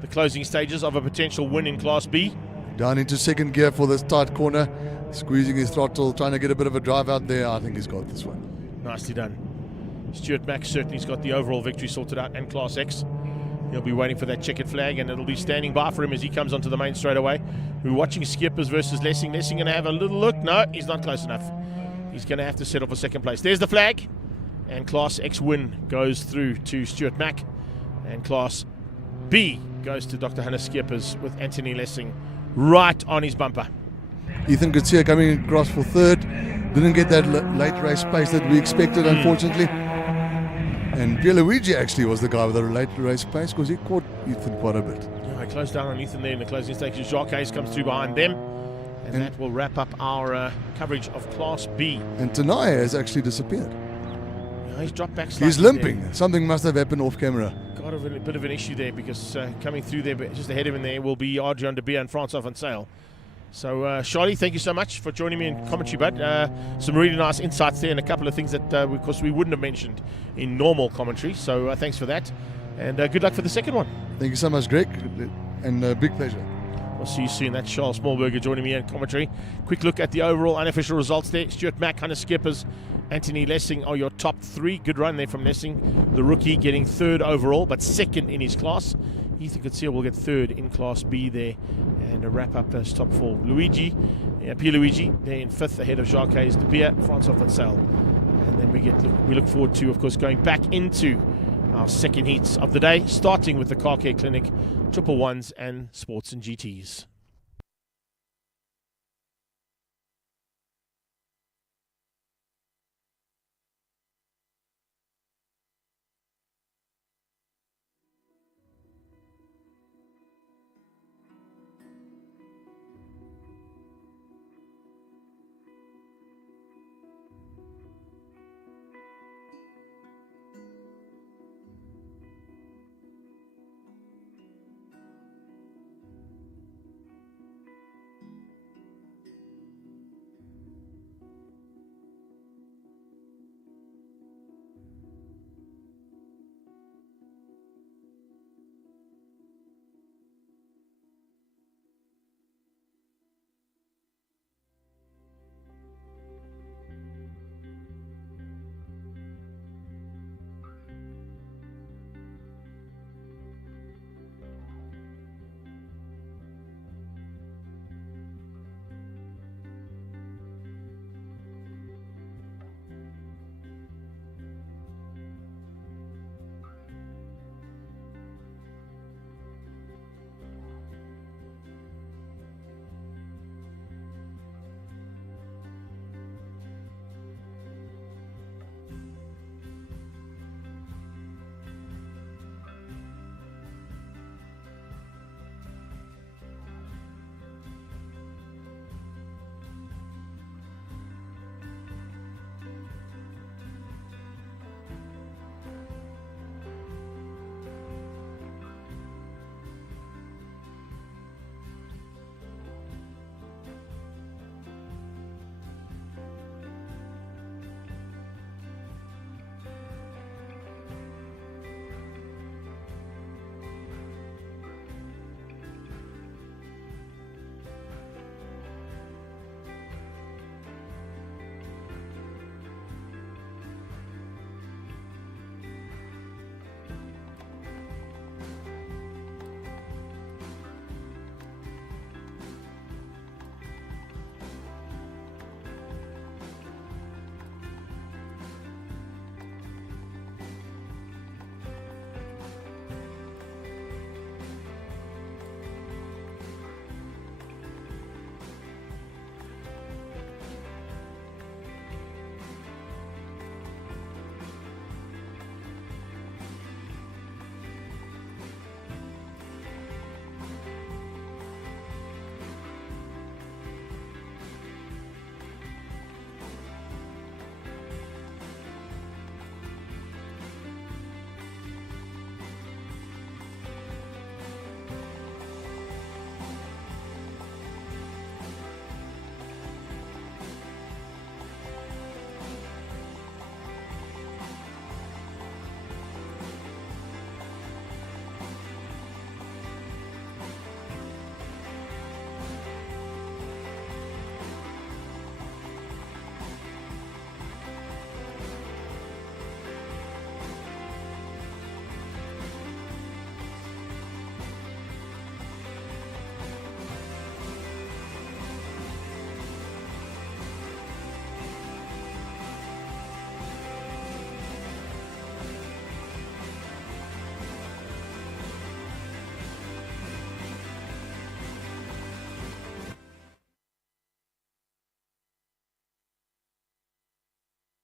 the closing stages of a potential win in Class B. Down into second gear for this tight corner, squeezing his throttle, trying to get a bit of a drive out there. I think he's got this one. Nicely done. Stuart Mack certainly's got the overall victory sorted out and Class X. He'll be waiting for that checkered flag, and it'll be standing by for him as he comes onto the main straightaway. We're watching Schippers versus Lessing. Lessing going to have a little look. No, he's not close enough. He's going to have to settle for second place. There's the flag. And Class X win goes through to Stuart Mack. And Class B goes to Dr. Hannes Skeepers with Anthony Lessing right on his bumper. Ethan Gutierrez coming across for third. Didn't get that late race pace that we expected, unfortunately. And Pierluigi actually was the guy with the late race pace because he caught Ethan quite a bit. Yeah, I closed down on Ethan there in the closing stages. Jacques comes through behind them. And that will wrap up our coverage of Class B. And Tanaya has actually disappeared. Yeah, he's dropped back slightly. He's limping. There. Something must have happened off camera. Got a bit of an issue there because coming through there, but just ahead of him there will be Adrian de Beer and Francois van Sale. So, Charlie, thank you so much for joining me in commentary, bud. Some really nice insights there and a couple of things that, of course, we wouldn't have mentioned in normal commentary. So, thanks for that. And good luck for the second one. Thank you so much, Greg. And big pleasure. We'll see you soon. That's Charles Smallberger joining me in commentary. Quick look at the overall unofficial results there. Stuart Mack, Hannes Skeepers, Anthony Lessing are your top three. Good run there from Lessing, the rookie, getting third overall, but second in his class. Ethan Gutierrez will get third in Class B there, and a wrap up as top four. Pierluigi, there in fifth, ahead of Jacques de Beer, Francois van Sale. And then we look forward to, of course, going back into our second heats of the day, starting with the Car Care Clinic, Triple Ones, and Sports and GTs.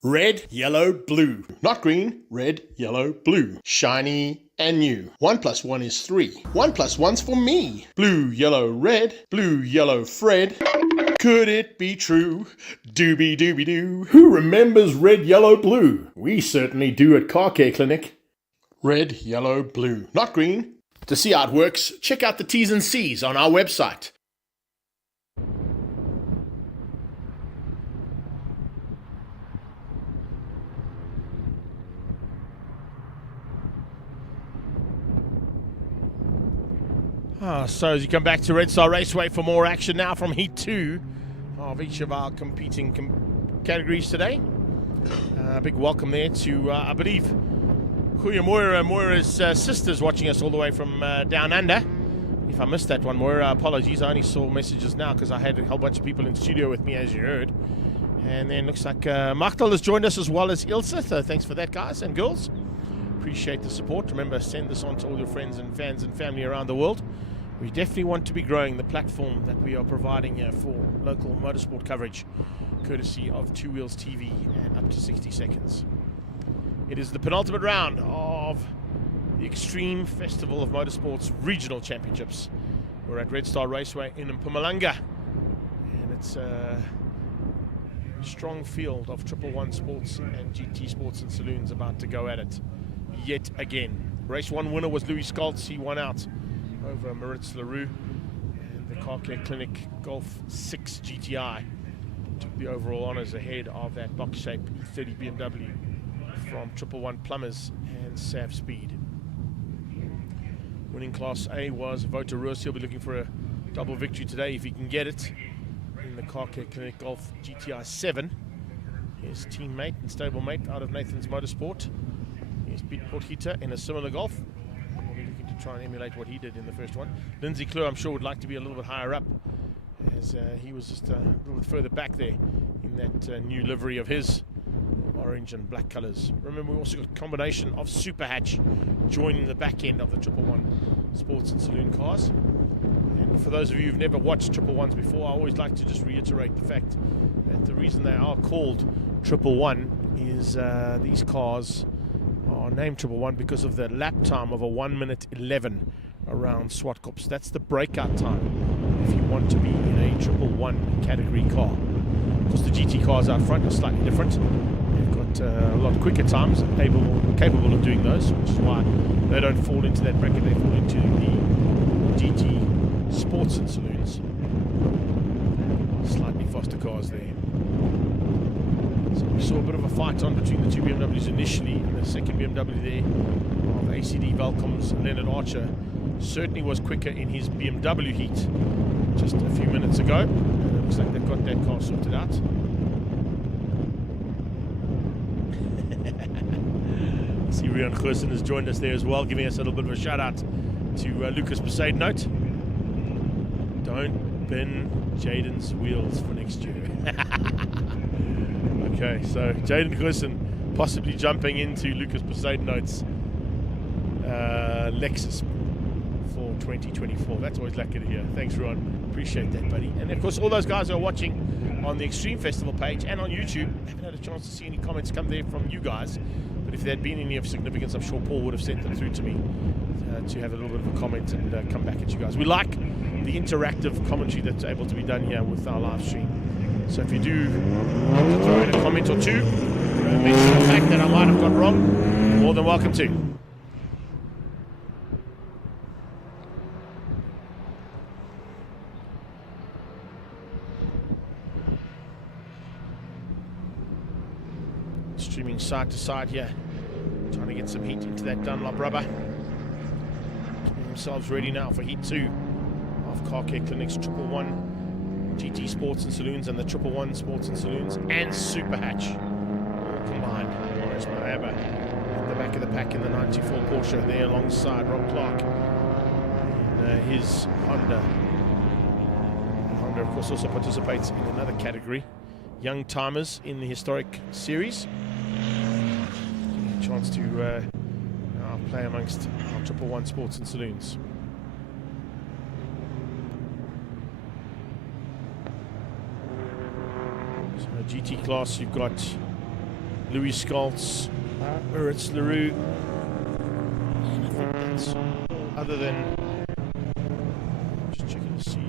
Red, yellow, blue. Not green, red, yellow, blue. Shiny and new. 1 + 1 is 3. 1 + 1's for me. Blue, yellow, red. Blue, yellow, Fred. Could it be true? Doobie doobie doo. Who remembers red, yellow, blue? We certainly do at Car Care Clinic. Red, yellow, blue. Not green. To see how it works, check out the T's and C's on our website. So as you come back to Red Star Raceway for more action now from Heat 2 of each of our competing categories today. Big welcome there to, I believe, Kuya Moira's sisters watching us all the way from down under. If I missed that one, Moira, apologies. I only saw messages now because I had a whole bunch of people in studio with me, as you heard. And then looks like Machtel has joined us as well as Ilse. So thanks for that, guys and girls. Appreciate the support. Remember, send this on to all your friends and fans and family around the world. We definitely want to be growing the platform that we are providing here for local motorsport coverage, courtesy of Two Wheels TV and Up to 60 Seconds. It is the penultimate round of the Extreme Festival of Motorsports Regional Championships. We're at Red Star Raceway in Mpumalanga, and it's a strong field of 111 Sports and GT Sports and Saloons about to go at it yet again. Race 1 winner was Louis Scholz. He won out over Maritz Leroux, and the Car Care Clinic Golf 6 GTI took the overall honours ahead of that box shape 30 BMW from 111 Plumbers and Sav Speed. Winning Class A was Wouter Roos. He'll be looking for a double victory today if he can get it in the Car Care Clinic Golf GTI 7. His teammate and stablemate out of Nathan's Motorsport is Piet Potgieter in a similar Golf. We'll be looking to try and emulate what he did in the first one. Lindsay Kleur, I'm sure, would like to be a little bit higher up, as he was just a little bit further back there in that new livery of his, orange and black colours. Remember, we also got a combination of SuperHatch joining the back end of the 111 Sports and Saloon cars. And for those of you who've never watched 111s before, I always like to just reiterate the fact that the reason they are called 111 is these cars are named 111 because of the lap time of a 1:11 around Swartkops. That's the breakout time if you want to be in a 111 category car. Because the GT cars out front are slightly different. They've got a lot quicker times, capable of doing those, which is why they don't fall into that bracket. They fall into the GT Sports and Saloons. Slightly faster cars there. So we saw a bit of a fight on between the two BMWs initially, and the second BMW there of ACD Velkom's Leonard Archer certainly was quicker in his BMW heat just a few minutes ago. And it looks like they've got that car sorted out. See, Rian Gerson has joined us there as well, giving us a little bit of a shout out to Lucas Besaid note. Don't bin Jaden's wheels for next year. Okay, so Jaden Gerson possibly jumping into Lucas Besaid notes Lexus for 2024. That's always lucky to hear. Thanks, Ron. Appreciate that, buddy. And of course, all those guys who are watching on the Extreme Festival page and on YouTube, I haven't had a chance to see any comments come there from you guys. But if there had been any of significance, I'm sure Paul would have sent them through to me to have a little bit of a comment and come back at you guys. We like the interactive commentary that's able to be done here with our live stream. So if you do want to throw in a comment or two, mention the fact that I might have got wrong, more than welcome to. Streaming side to side here, trying to get some heat into that Dunlop rubber. Getting themselves ready now for Heat 2 of Car Care Clinic's 111 GT Sports and Saloons and the 111 Sports and Saloons and SuperHatch all combined. Morris Mahaba at the back of the pack in the 94 Porsche there alongside Rob Clark in his Honda. And Honda, of course, also participates in another category, young timers in the historic series. Getting a chance to now play amongst our 111 Sports and Saloons. So GT class, you've got Louis Scholz, Moritz Leroux. And I think that's, other than, just checking to see,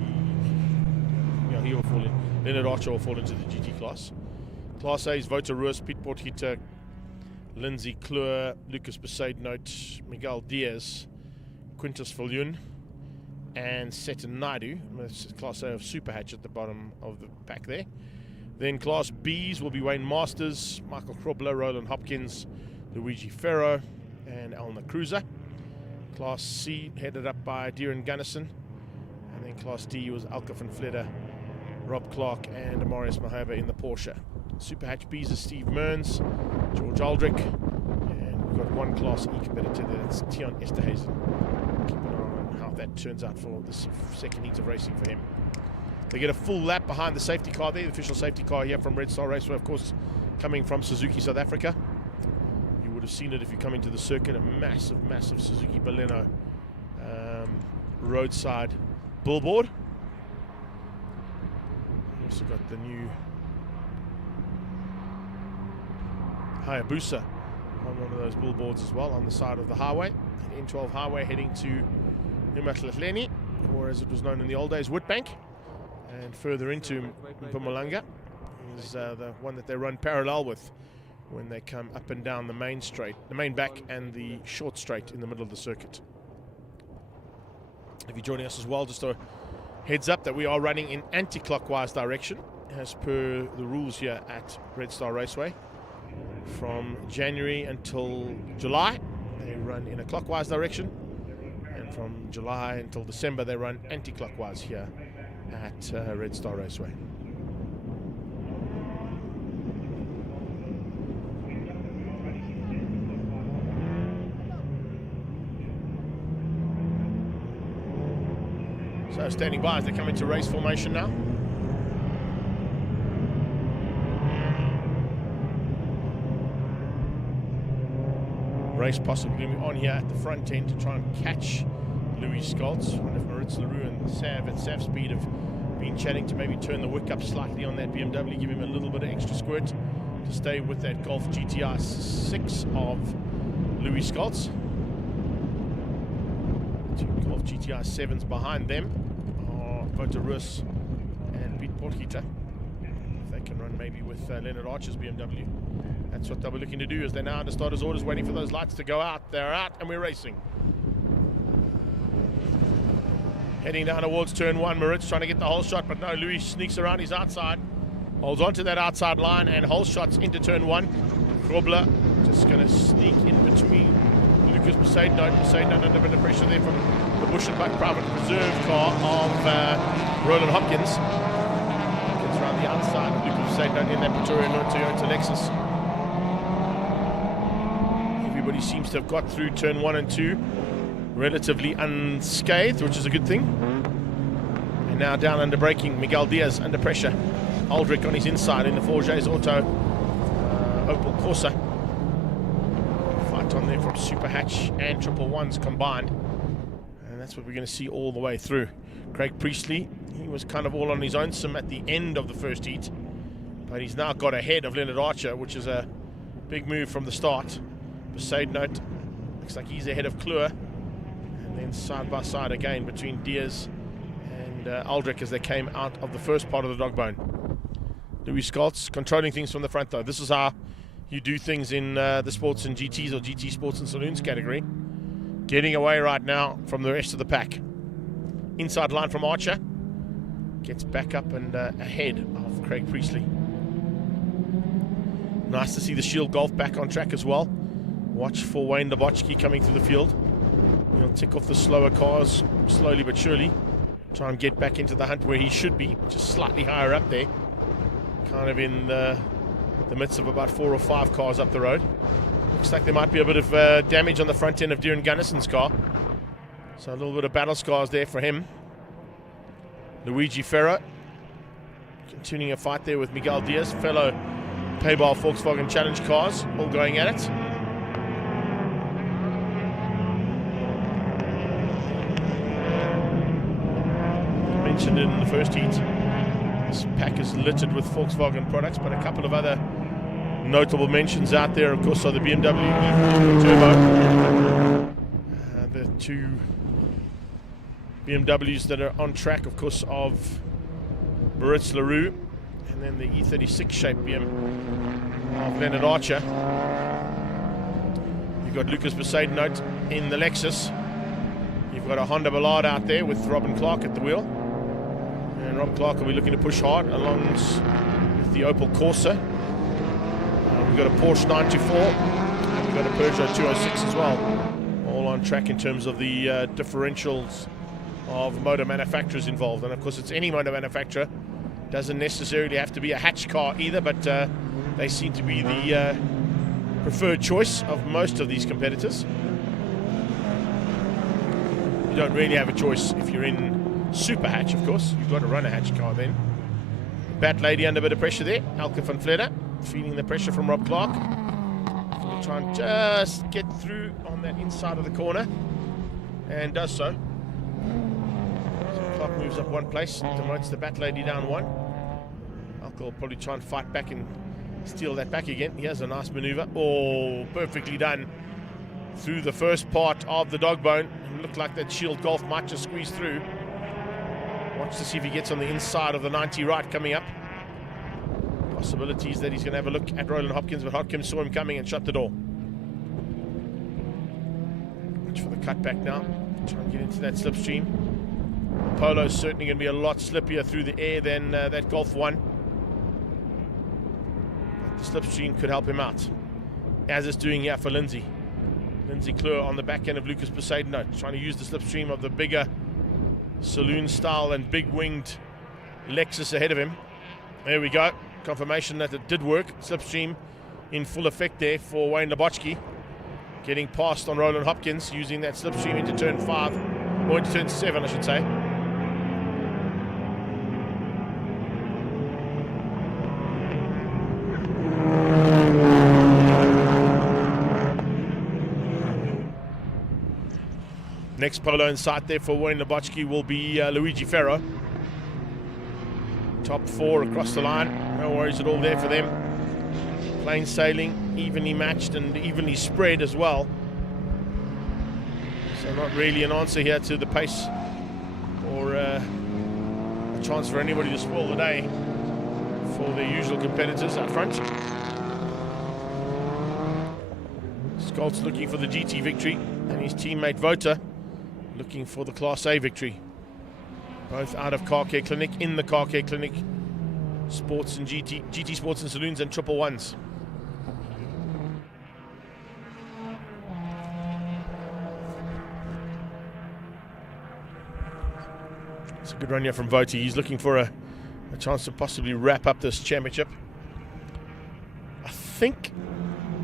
yeah, he will fall in. Leonard Archer will fall into the GT class. Class A is Wouter Roos, Piet Potgieter, Lindsay Kleur, Lucas Besaidnout, Miguel Diaz, Quintus Viljoen, and Seton Naidu. That's Class A of SuperHatch at the bottom of the pack there. Then Class Bs will be Wayne Masters, Michael Krobler, Roland Hopkins, Luigi Ferro, and Elna Cruiser. Class C headed up by Darren Gunnison. And then Class D was Alka van Vledder, Rob Clark, and Amarius Mahaba in the Porsche. SuperHatch Bs is Steve Mearns, George Aldrich, and we've got one Class E competitor there, that's Tion Esterhazen. Keep an eye on how that turns out for this second heat of racing for him. They get a full lap behind the safety car there, the official safety car here from Red Star Raceway, of course, coming from Suzuki South Africa. You would have seen it if you come into the circuit, a massive, massive Suzuki Baleno roadside billboard. We've also got the new Hayabusa on one of those billboards as well on the side of the highway, the N12 highway heading to Umatlatleni, or as it was known in the old days, Witbank. And further into Mpumalanga is the one that they run parallel with when they come up and down the main straight, the main back and the short straight in the middle of the circuit. If you're joining us as well, just a heads up that we are running in anti-clockwise direction as per the rules here at Red Star Raceway. From January until July, they run in a clockwise direction, and from July until December, they run anti-clockwise here at Red Star Raceway. So standing by as they come into race formation now. Race possibly on here at the front end to try and catch Louis Scholz. One of Moritz Leroux and Sav at Sav Speed have been chatting to maybe turn the wick up slightly on that BMW, give him a little bit of extra squirt to stay with that Golf GTI 6 of Louis Scholz. Two Golf GTI 7s behind them are Wouter Roos and Piet Potgieter. If they can run maybe with Leonard Archer's BMW. That's what they were looking to do, as they're now under starters orders, waiting for those lights to go out. They're out, and we're racing. Heading down towards turn one, Moritz trying to get the whole shot, but no, Louis sneaks around his outside. Holds onto that outside line, and whole shots into turn one. Krobler just going to sneak in between Lucas Besaidnout. Besaidnout under a bit of pressure there from the Bush and Buck private reserve car of Roland Hopkins. Gets around the outside of Lucas Besaidnout in that Pretoria Toyota Lexus. Everybody seems to have got through turn 1 and 2 relatively unscathed, which is a good thing. And now down under braking, Miguel Diaz under pressure. Aldrich on his inside in the Forges Auto Opel Corsa. Fight on there from SuperHatch and 111s combined. And that's what we're going to see all the way through. Craig Priestley, he was kind of all on his own sim at the end of the first heat. But he's now got ahead of Leonard Archer, which is a big move from the start. Besaidnout looks like he's ahead of Kleur, and then side by side again between Diaz and Aldrich as they came out of the first part of the dog bone. Louis Scholz controlling things from the front though. This is how you do things in the sports and GTs or GT sports and saloons category. Getting away right now from the rest of the pack. Inside line from Archer. Gets back up and ahead of Craig Priestley. Nice to see the Shield Golf back on track as well. Watch for Wayne Dabochki coming through the field. He'll tick off the slower cars slowly but surely. Try and get back into the hunt where he should be, just slightly higher up there. Kind of in the midst of about 4 or 5 cars up the road. Looks like there might be a bit of damage on the front end of Darren Gunnison's car. So a little bit of battle scars there for him. Luigi Ferro continuing a fight there with Miguel Diaz, fellow PABAR Volkswagen Challenge cars, all going at it. Mentioned in the first heat, this pack is littered with Volkswagen products, but a couple of other Notable mentions out there, of course, are the BMW E Turbo. The two BMWs that are on track, of course, of Red Star Raceway, and then the E36 shape BM of Leonard Archer. You've got Lucas Besaidenote in the Lexus. You've got a Honda Ballard out there with Robin Clark at the wheel. And Rob Clark will be looking to push hard along with the Opel Corsa. We've got a Porsche 924. And we've got a Peugeot 206 as well. All on track in terms of the differentials of motor manufacturers involved. And of course, it's any motor manufacturer. Doesn't necessarily have to be a hatch car either, but they seem to be the preferred choice of most of these competitors. You don't really have a choice if you're in SuperHatch, of course. You've got to run a hatch car then. Bat Lady under a bit of pressure there. Elke van Vletter feeling the pressure from Rob Clark. Going to try and just get through on that inside of the corner, and does so. Clark moves up one place, demotes the Bat Lady down one. Elke will probably try and fight back and steal that back again. Here's a nice maneuver. Oh, perfectly done through the first part of the dog bone. It looked like that Shield Golf might just squeeze through. Watch to see if he gets on the inside of the 90 right coming up. Possibilities that he's going to have a look at Roland Hopkins, but Hopkins saw him coming and shut the door. Watch for the cutback now. Try and get into that slipstream. Polo's certainly going to be a lot slippier through the air than that Golf 1. But the slipstream could help him out, as it's doing here for Lindsay. Lindsay Kleur on the back end of Lucas Besaidenote, trying to use the slipstream of the bigger Saloon style and big winged Lexus ahead of him. There we go. Confirmation that it did work. Slipstream in full effect there for Wayne Lubri. Getting past on Roland Hopkins, using that slipstream into turn 5, or into turn 7, I should say. Next polo in sight there for Wayne Lubri will be Luigi Ferro. Top 4 across the line. No worries at all there for them. Plain sailing, evenly matched and evenly spread as well. So not really an answer here to the pace or a chance for anybody to spoil the day for the usual competitors up front. Scholz looking for the GT victory, and his teammate Vota looking for the Class A victory. Both out of Car Care Clinic, in the Car Care Clinic, Sports and GT Sports and Saloons and Triple Ones. It's a good run here from Voti. He's looking for a chance to possibly wrap up this championship. I think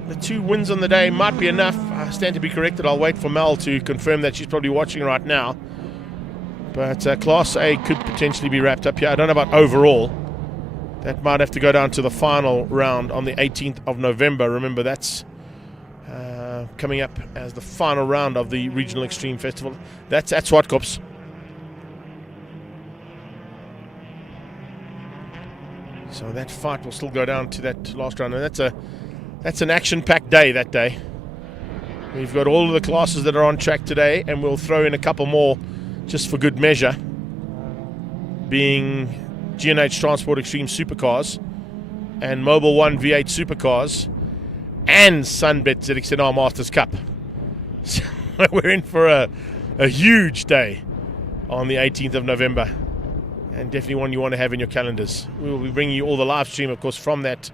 the 2 wins on the day might be enough. I stand to be corrected. I'll wait for Mel to confirm that. She's probably watching right now. But Class A could potentially be wrapped up here. I don't know about overall. That might have to go down to the final round on the 18th of November. Remember, that's coming up as the final round of the Regional Extreme Festival. That's at Swartkops. So that fight will still go down to that last round. And that's an action-packed day that day. We've got all of the classes that are on track today, and we'll throw in a couple more just for good measure, being G&H Transport Extreme Supercars and Mobile 1 V8 Supercars and Sunbet ZXNR Masters Cup. So we're in for a huge day on the 18th of November, and definitely one you want to have in your calendars. We will be bringing you all the live stream, of course, from that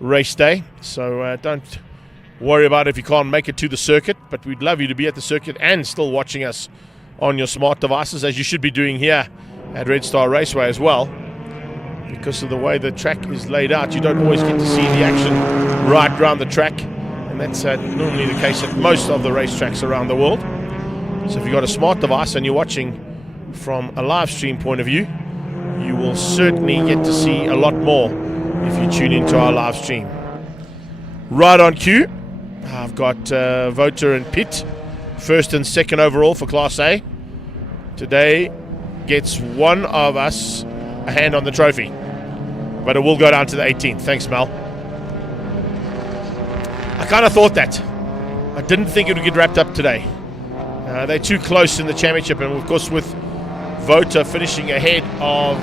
race day. So don't worry about it if you can't make it to the circuit, but we'd love you to be at the circuit and still watching us on your smart devices, as you should be doing here at Red Star Raceway as well. Because of the way the track is laid out, you don't always get to see the action right around the track, and that's normally the case at most of the racetracks around the world. So if you've got a smart device and you're watching from a live stream point of view, you will certainly get to see a lot more if you tune into our live stream. Right on cue, I've got Vota and Pitt, first and second overall for Class A. Today gets one of us a hand on the trophy. but it will go down to the 18th. Thanks, Mel. I kind of thought that. I didn't think it would get wrapped up today. They're too close in the championship, and of course with Vota finishing ahead of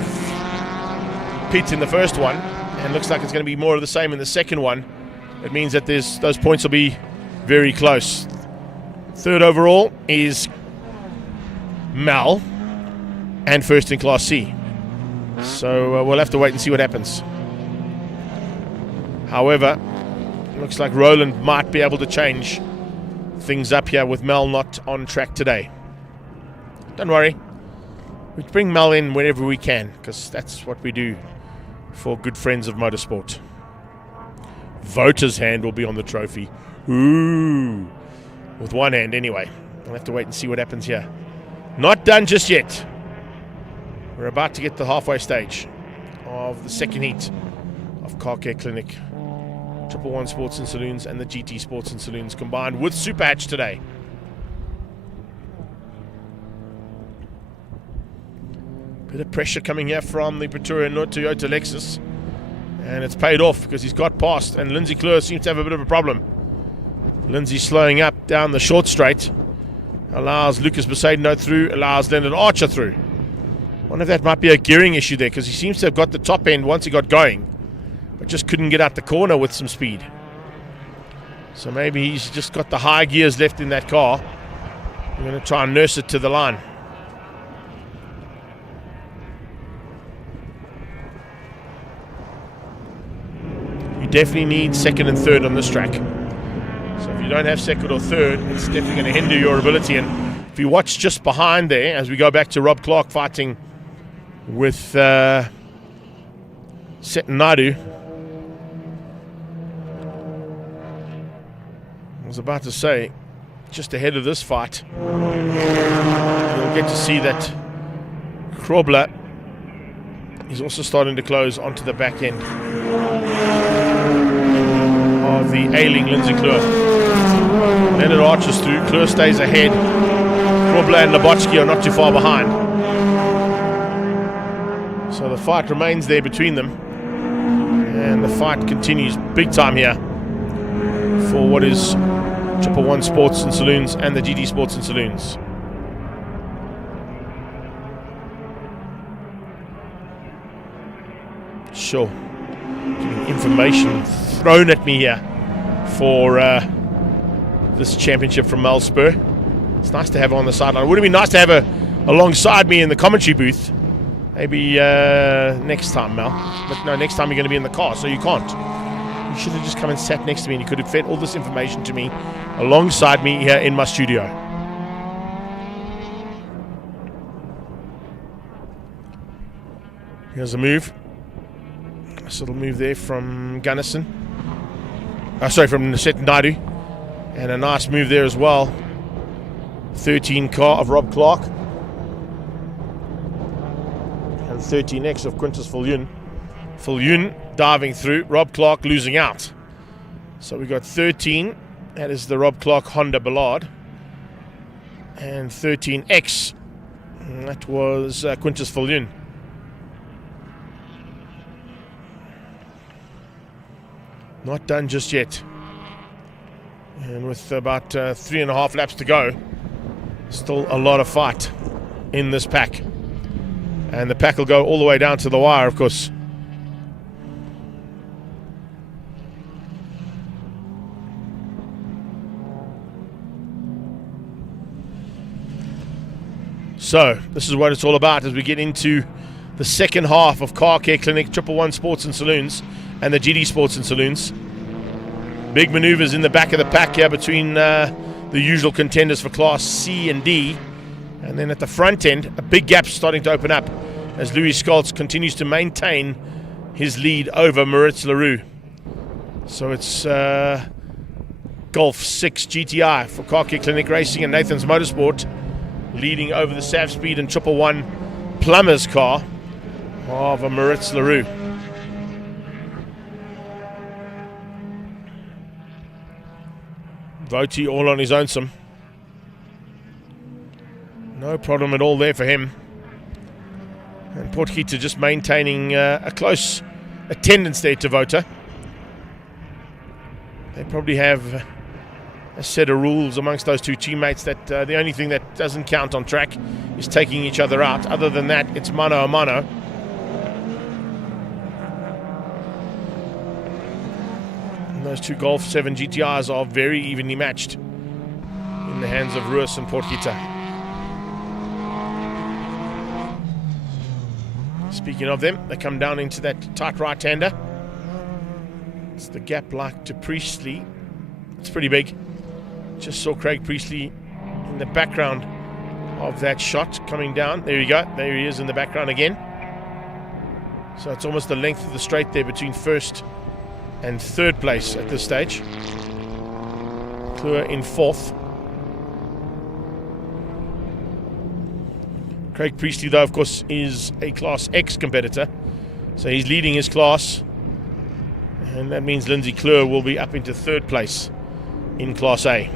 Pete in the first one, and looks like it's going to be more of the same in the second one, it means that those points will be very close. Third overall is Mel, and first in Class C. So we'll have to wait and see what happens. However, it looks like Roland might be able to change things up here with Mel not on track today. Don't worry. We bring Mel in whenever we can, because that's what we do for good friends of motorsport. Vota's hand will be on the trophy. Ooh. With one hand anyway. We'll have to wait and see what happens here. Not done just yet. We're about to get to the halfway stage of the second heat of Car Care Clinic. 111 Sports and Saloons and the GT Sports and Saloons combined with SuperHatch today. Bit of pressure coming here from the Pretoria Toyota Lexus, and it's paid off because he's got past, and Lindsay Kleur seems to have a bit of a problem. Lindsay slowing up down the short straight, allows Lucas Besaidno through, allows Leonard Archer through. I wonder if that might be a gearing issue there, because he seems to have got the top end once he got going, but just couldn't get out the corner with some speed. So maybe he's just got the high gears left in that car. We're going to try and nurse it to the line. You definitely need second and third on this track. So if you don't have second or third, it's definitely going to hinder your ability. And if you watch just behind there, as we go back to Rob Clark fighting with Set Naidu, I was about to say, just ahead of this fight, you'll get to see that Krobler is also starting to close onto the back end of the ailing Lindsay Kleur. Leonard Archer's through, Kleur stays ahead. Krobler and Labotsky are not too far behind. So the fight remains there between them. And the fight continues big time here for what is 111 Sports and Saloons and the GT Sports and Saloons. Sure. Getting information thrown at me here for this championship from Mel Spur. It's nice to have her on the sideline. It would have been nice to have her alongside me in the commentary booth. Maybe next time, Mel. But no, next time you're going to be in the car, so you can't. You should have just come and sat next to me, and you could have fed all this information to me alongside me here in my studio. Here's a move. A subtle move there from Gunnison. From Set Naidu. And a nice move there as well. 13 car of Rob Clark. And 13X of Quintus Viljoen. Viljoen diving through, Rob Clark losing out. So we got 13, that is the Rob Clark Honda Ballard. And 13X, that was Quintus Viljoen. Not done just yet. And with about 3.5 laps to go, still a lot of fight in this pack. And the pack will go all the way down to the wire, of course. So, this is what it's all about as we get into the second half of Car Care Clinic, 111 Sports and Saloons, and the GT Sports and Saloons. Big maneuvers in the back of the pack here between the usual contenders for Class C and D. And then at the front end, a big gap starting to open up as Louis Scholz continues to maintain his lead over Moritz Leroux. So it's Golf 6 GTI for Car Care Clinic Racing and Nathan's Motorsport, leading over the Sav Speed and 111 Plumbers car of a Moritz Leroux. Voti all on his own some. No problem at all there for him. And Potgieter just maintaining a close attendance there to Vota. They probably have a set of rules amongst those two teammates that the only thing that doesn't count on track is taking each other out. Other than that, it's mano a mano. And those two Golf 7 GTRs are very evenly matched in the hands of Ruiz and Portgita. Speaking of them, they come down into that tight right-hander. It's the gap like to Priestley. It's pretty big. Just saw Craig Priestley in the background of that shot coming down. There you go. There he is in the background again. So it's almost the length of the straight there between first and third place at this stage. Kleur in fourth. Craig Priestley, though, of course, is a Class X competitor. So he's leading his class. And that means Lindsay Kleur will be up into third place in Class A.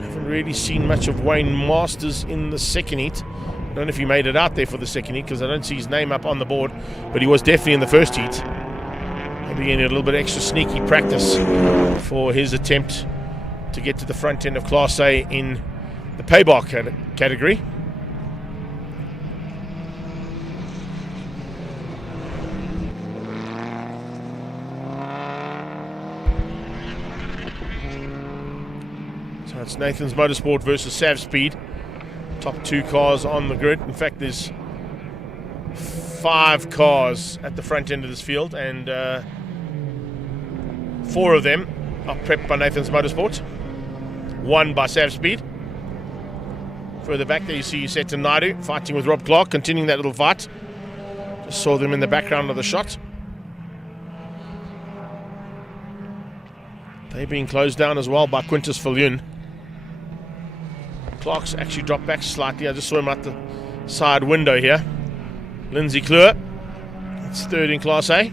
Haven't really seen much of Wayne Masters in the second heat. I don't know if he made it out there for the second heat because I don't see his name up on the board, but he was definitely in the first heat. Maybe getting a little bit extra sneaky practice for his attempt to get to the front end of Class A in the PABAR category. So it's Nathan's Motorsport versus Sav Speed. Top two cars on the grid. In fact, there's 5 cars at the front end of this field, and 4 of them are prepped by Nathan's Motorsport. 1 by Sav Speed. Further back there you see Seta Naidu fighting with Rob Clark, continuing that little fight. Just saw them in the background of the shot. They're being closed down as well by Quintus Viljoen. Clark's actually dropped back slightly. I just saw him out the side window here. Lindsay Kleur, it's third in Class A.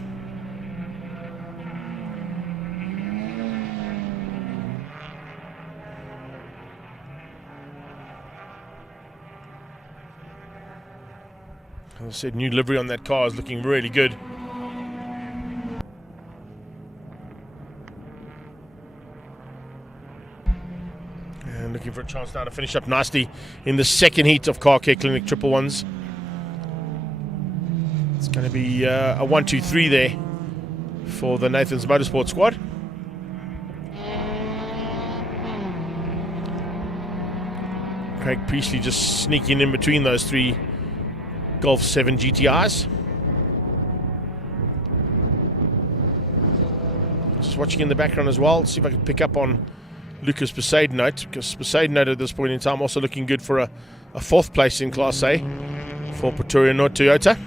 As I said, new livery on that car is looking really good. And looking for a chance now to finish up nicely in the second heat of Car Care Clinic Triple Ones. It's going to be a 1-2-3 there for the Nathan's Motorsport squad. Craig Priestley just sneaking in between those 3 Golf 7 GTRs. Just watching in the background as well. See if I can pick up on Lucas Besaidnote, because Besaidnote at this point in time also looking good for a 4th place in Class A for Pretoria North Toyota.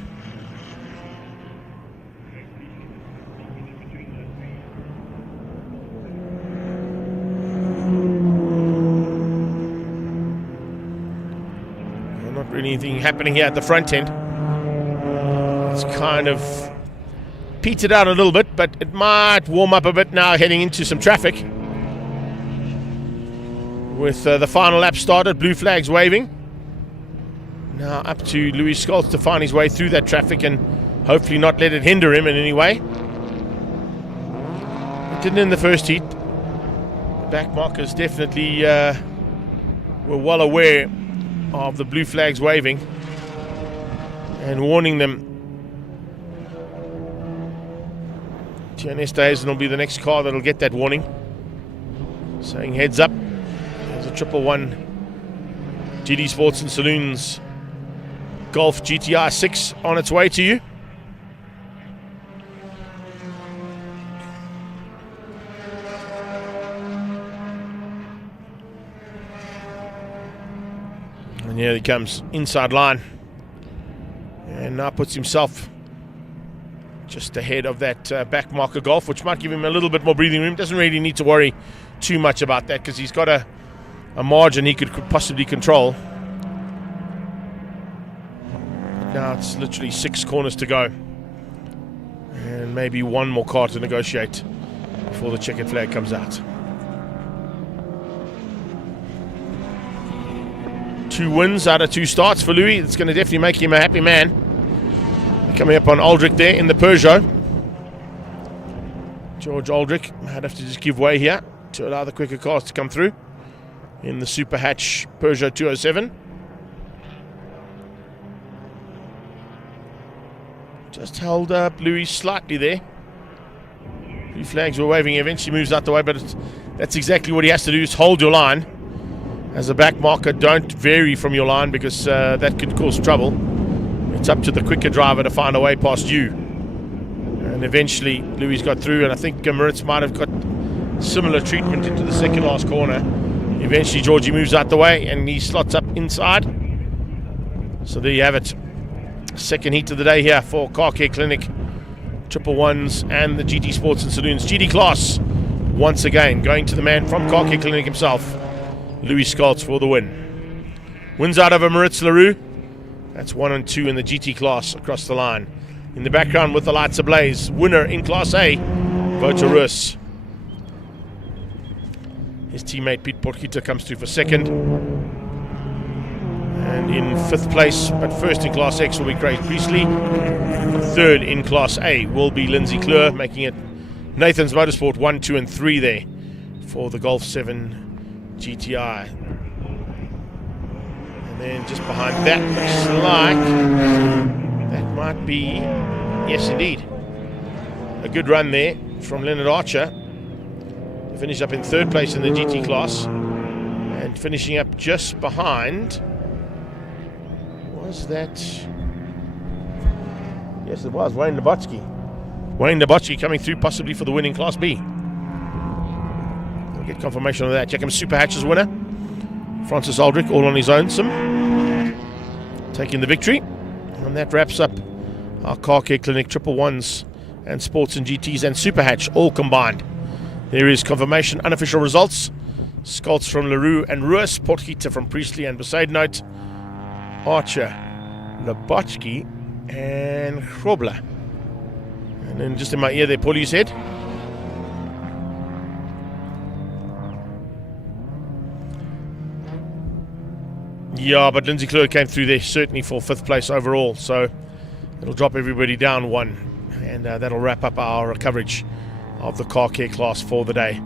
Not really anything happening here at the front end. It's kind of petered out a little bit, but it might warm up a bit now heading into some traffic. With the final lap started, blue flags waving. Now up to Louis Scholz to find his way through that traffic and hopefully not let it hinder him in any way. It didn't in the first heat. The back markers definitely were well aware of the blue flags waving and warning them. Tianesta Hazen will be the next car that'll get that warning, saying heads up. There's a 111 GD Sports and Saloons Golf GTR 6 on its way to you. And here he comes, inside line. And now puts himself just ahead of that back marker Golf, which might give him a little bit more breathing room. Doesn't really need to worry too much about that because he's got a margin he could possibly control. Now it's literally 6 corners to go. And maybe one more car to negotiate before the checkered flag comes out. 2 wins out of 2 starts for Louis. It's going to definitely make him a happy man. Coming up on Aldrich there in the Peugeot. George Aldrich might have to just give way here to allow the quicker cars to come through in the SuperHatch Peugeot 207. Just held up Louis slightly there. Blue flags were waving. He eventually moves out the way, but that's exactly what he has to do, is hold your line. As a back marker, don't vary from your line, because that could cause trouble. It's up to the quicker driver to find a way past you. And eventually Louis got through, and I think Moritz might have got similar treatment into the second last corner. Eventually Georgie moves out the way and he slots up inside. So there you have it. Second heat of the day here for Car Care Clinic, 111s and the GT Sports and Saloons GT class. Once again going to the man from Car Care Clinic himself, Louis Scholz, for the win. Wins out over Moritz Leroux. That's 1 and 2 in the GT class across the line. In the background with the lights ablaze, winner in Class A, Wouter Roos. His teammate Piet Potgieter comes through for second. And in 5th place, but first in Class X, will be Craig Priestley. Third in Class A will be Lindsay Kleur, making it Nathan's Motorsport 1, 2 and 3 there for the Golf 7 GTI. And then just behind that, looks like that might be, yes indeed, a good run there from Leonard Archer. Finish up in 3rd place in the GT class, and finishing up just behind, was that, yes it was, Wayne Nabotsky. Wayne Nabotsky coming through possibly for the win in Class B. We'll get confirmation of that. Check him, SuperHatch's winner, Francis Aldrich, all on his own, taking the victory. And that wraps up our Car Care Clinic 111s and Sports and GTs and SuperHatch all combined. There is confirmation, unofficial results. Scholz from Leroux and Roos, Potgieter from Priestley and Besaidnout, Archer, Nabotsky and Grobler. And then just in my ear there, Paul, you said? Yeah, but Lindsay Kleur came through there certainly for 5th place overall, so it'll drop everybody down 1, and that'll wrap up our coverage of the car care class for the day.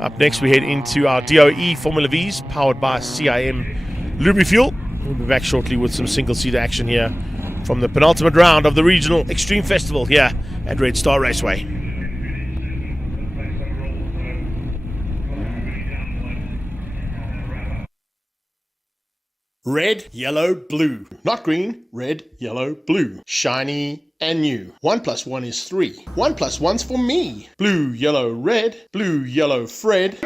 Up next we head into our DOE Formula Vees, powered by CIM Lubri Fuel. We'll be back shortly with some single-seater action here from the penultimate round of the Regional Extreme Festival here at Red Star Raceway. Red, yellow, blue. Not green, red, yellow, blue. Shiny and new. 1 + 1 is 3. 1 + 1's for me. Blue, yellow, red. Blue, yellow, Fred.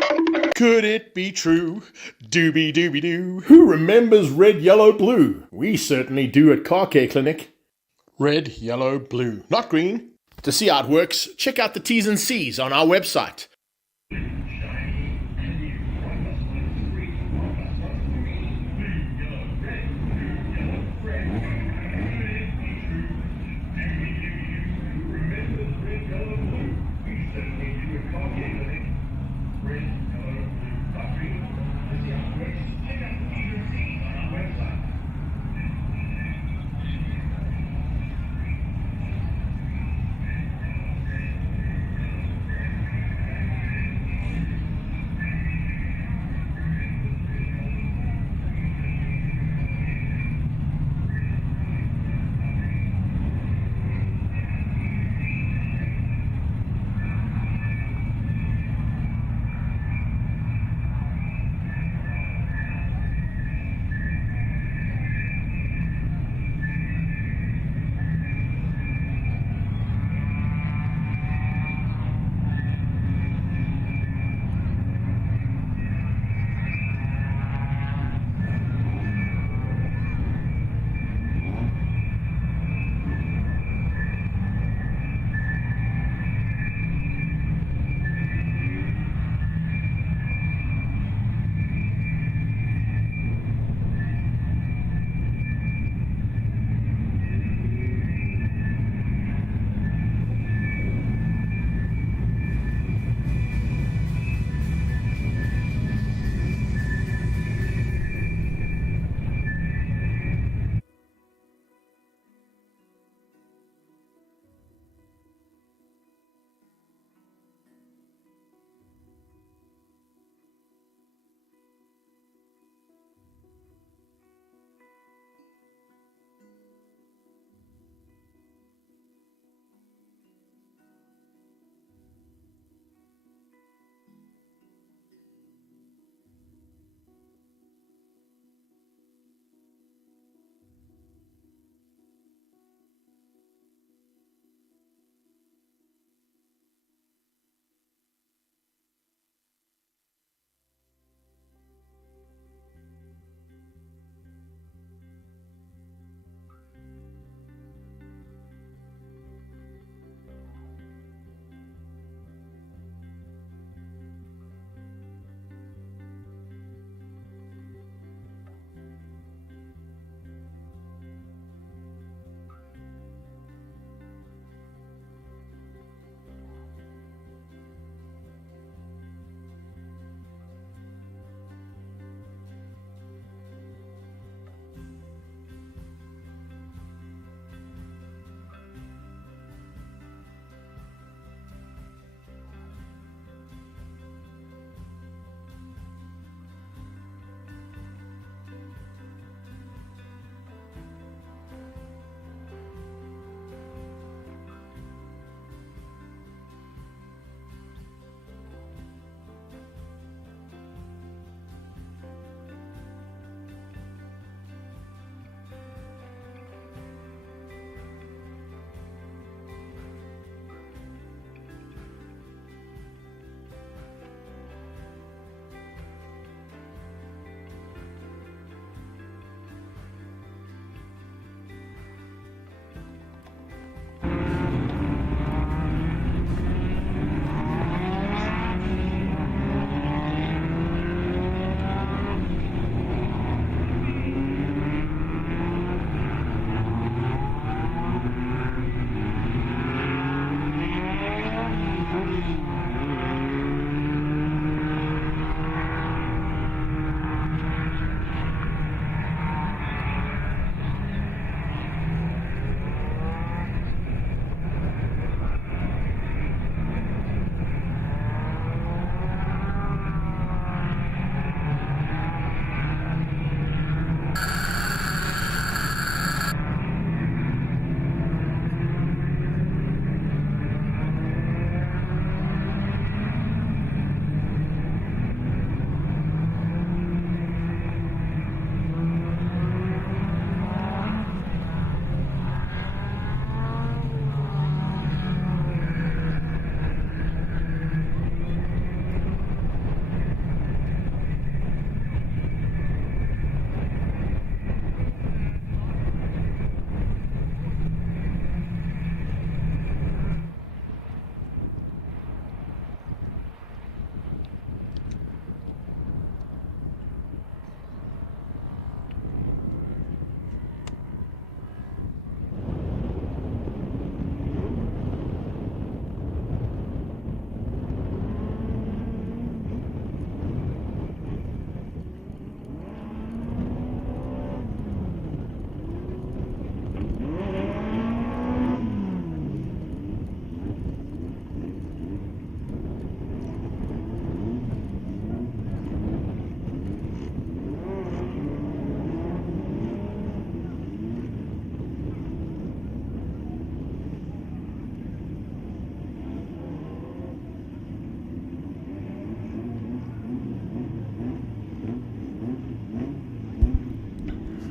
Could it be true? Doobie doobie doo. Who remembers red, yellow, blue? We certainly do at Car Care Clinic. Red, yellow, blue. Not green. To see how it works, check out the T's and C's on our website.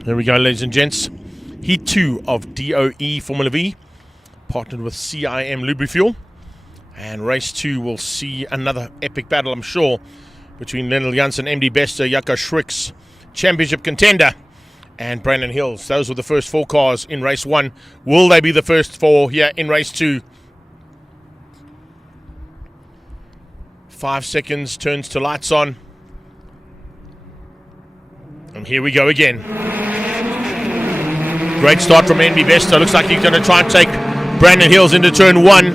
There we go, ladies and gents. Heat 2 of DOE Formula Vee, partnered with CIM Lubri Fuel. And race 2 will see another epic battle, I'm sure, between Lennell Janssen, MD Bester, Jaco Schricks, championship contender, and Brandon Hills. Those were the first 4 cars in race 1. Will they be the first 4 here in race 2? 5 seconds, turns to lights on. And here we go again. Great start from MD Bester. Looks like he's going to try and take Brandon Hills into turn 1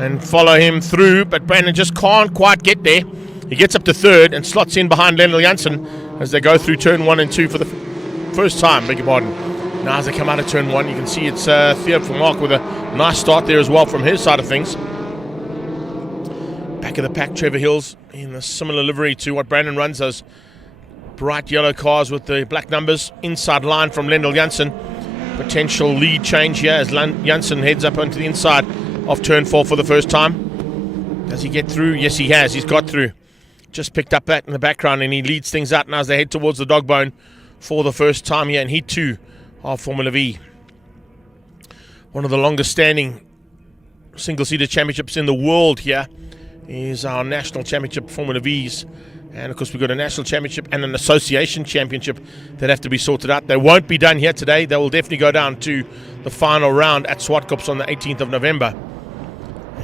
and follow him through, but Brandon just can't quite get there. He gets up to 3rd and slots in behind Lennell Janssen as they go through turn 1 and 2 for the first time, beg your pardon. Now as they come out of turn 1, you can see it's Theo Vermaak with a nice start there as well from his side of things. Back of the pack, Trevor Hills in a similar livery to what Brandon runs, those bright yellow cars with the black numbers. Inside line from Lennell Janssen. Potential lead change here as Janssen heads up onto the inside of turn 4 for the first time. Does he get through? Yes, he has. He's got through. Just picked up that in the background, and he leads things out now as they head towards the dog bone for the first time here in Heat 2 of Formula Vee. One of the longest standing single-seater championships in the world here is our national championship Formula V's. And of course we've got a national championship and an association championship that have to be sorted out. They won't be done here today. They will definitely go down to the final round at Swartkops on the 18th of November.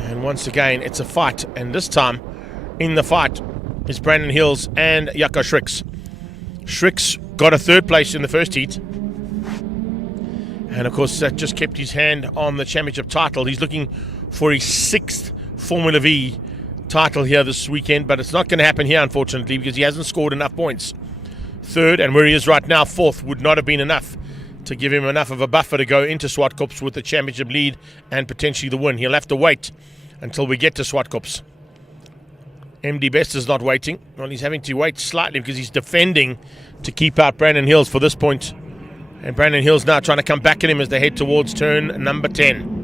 And once again, it's a fight. And this time in the fight is Brandon Hills and Jaco Schricks. Schricks got a 3rd place in the first heat. And of course that just kept his hand on the championship title. He's looking for his 6th Formula V title here this weekend, but it's not going to happen here, unfortunately, because he hasn't scored enough points. 3rd, and where he is right now, 4th, would not have been enough to give him enough of a buffer to go into Swartkops with the championship lead and potentially the win. He'll have to wait until we get to Swartkops. MD Best is not waiting. Well, he's having to wait slightly because he's defending to keep out Brandon Hills for this point. And Brandon Hills now trying to come back at him as they head towards turn number 10.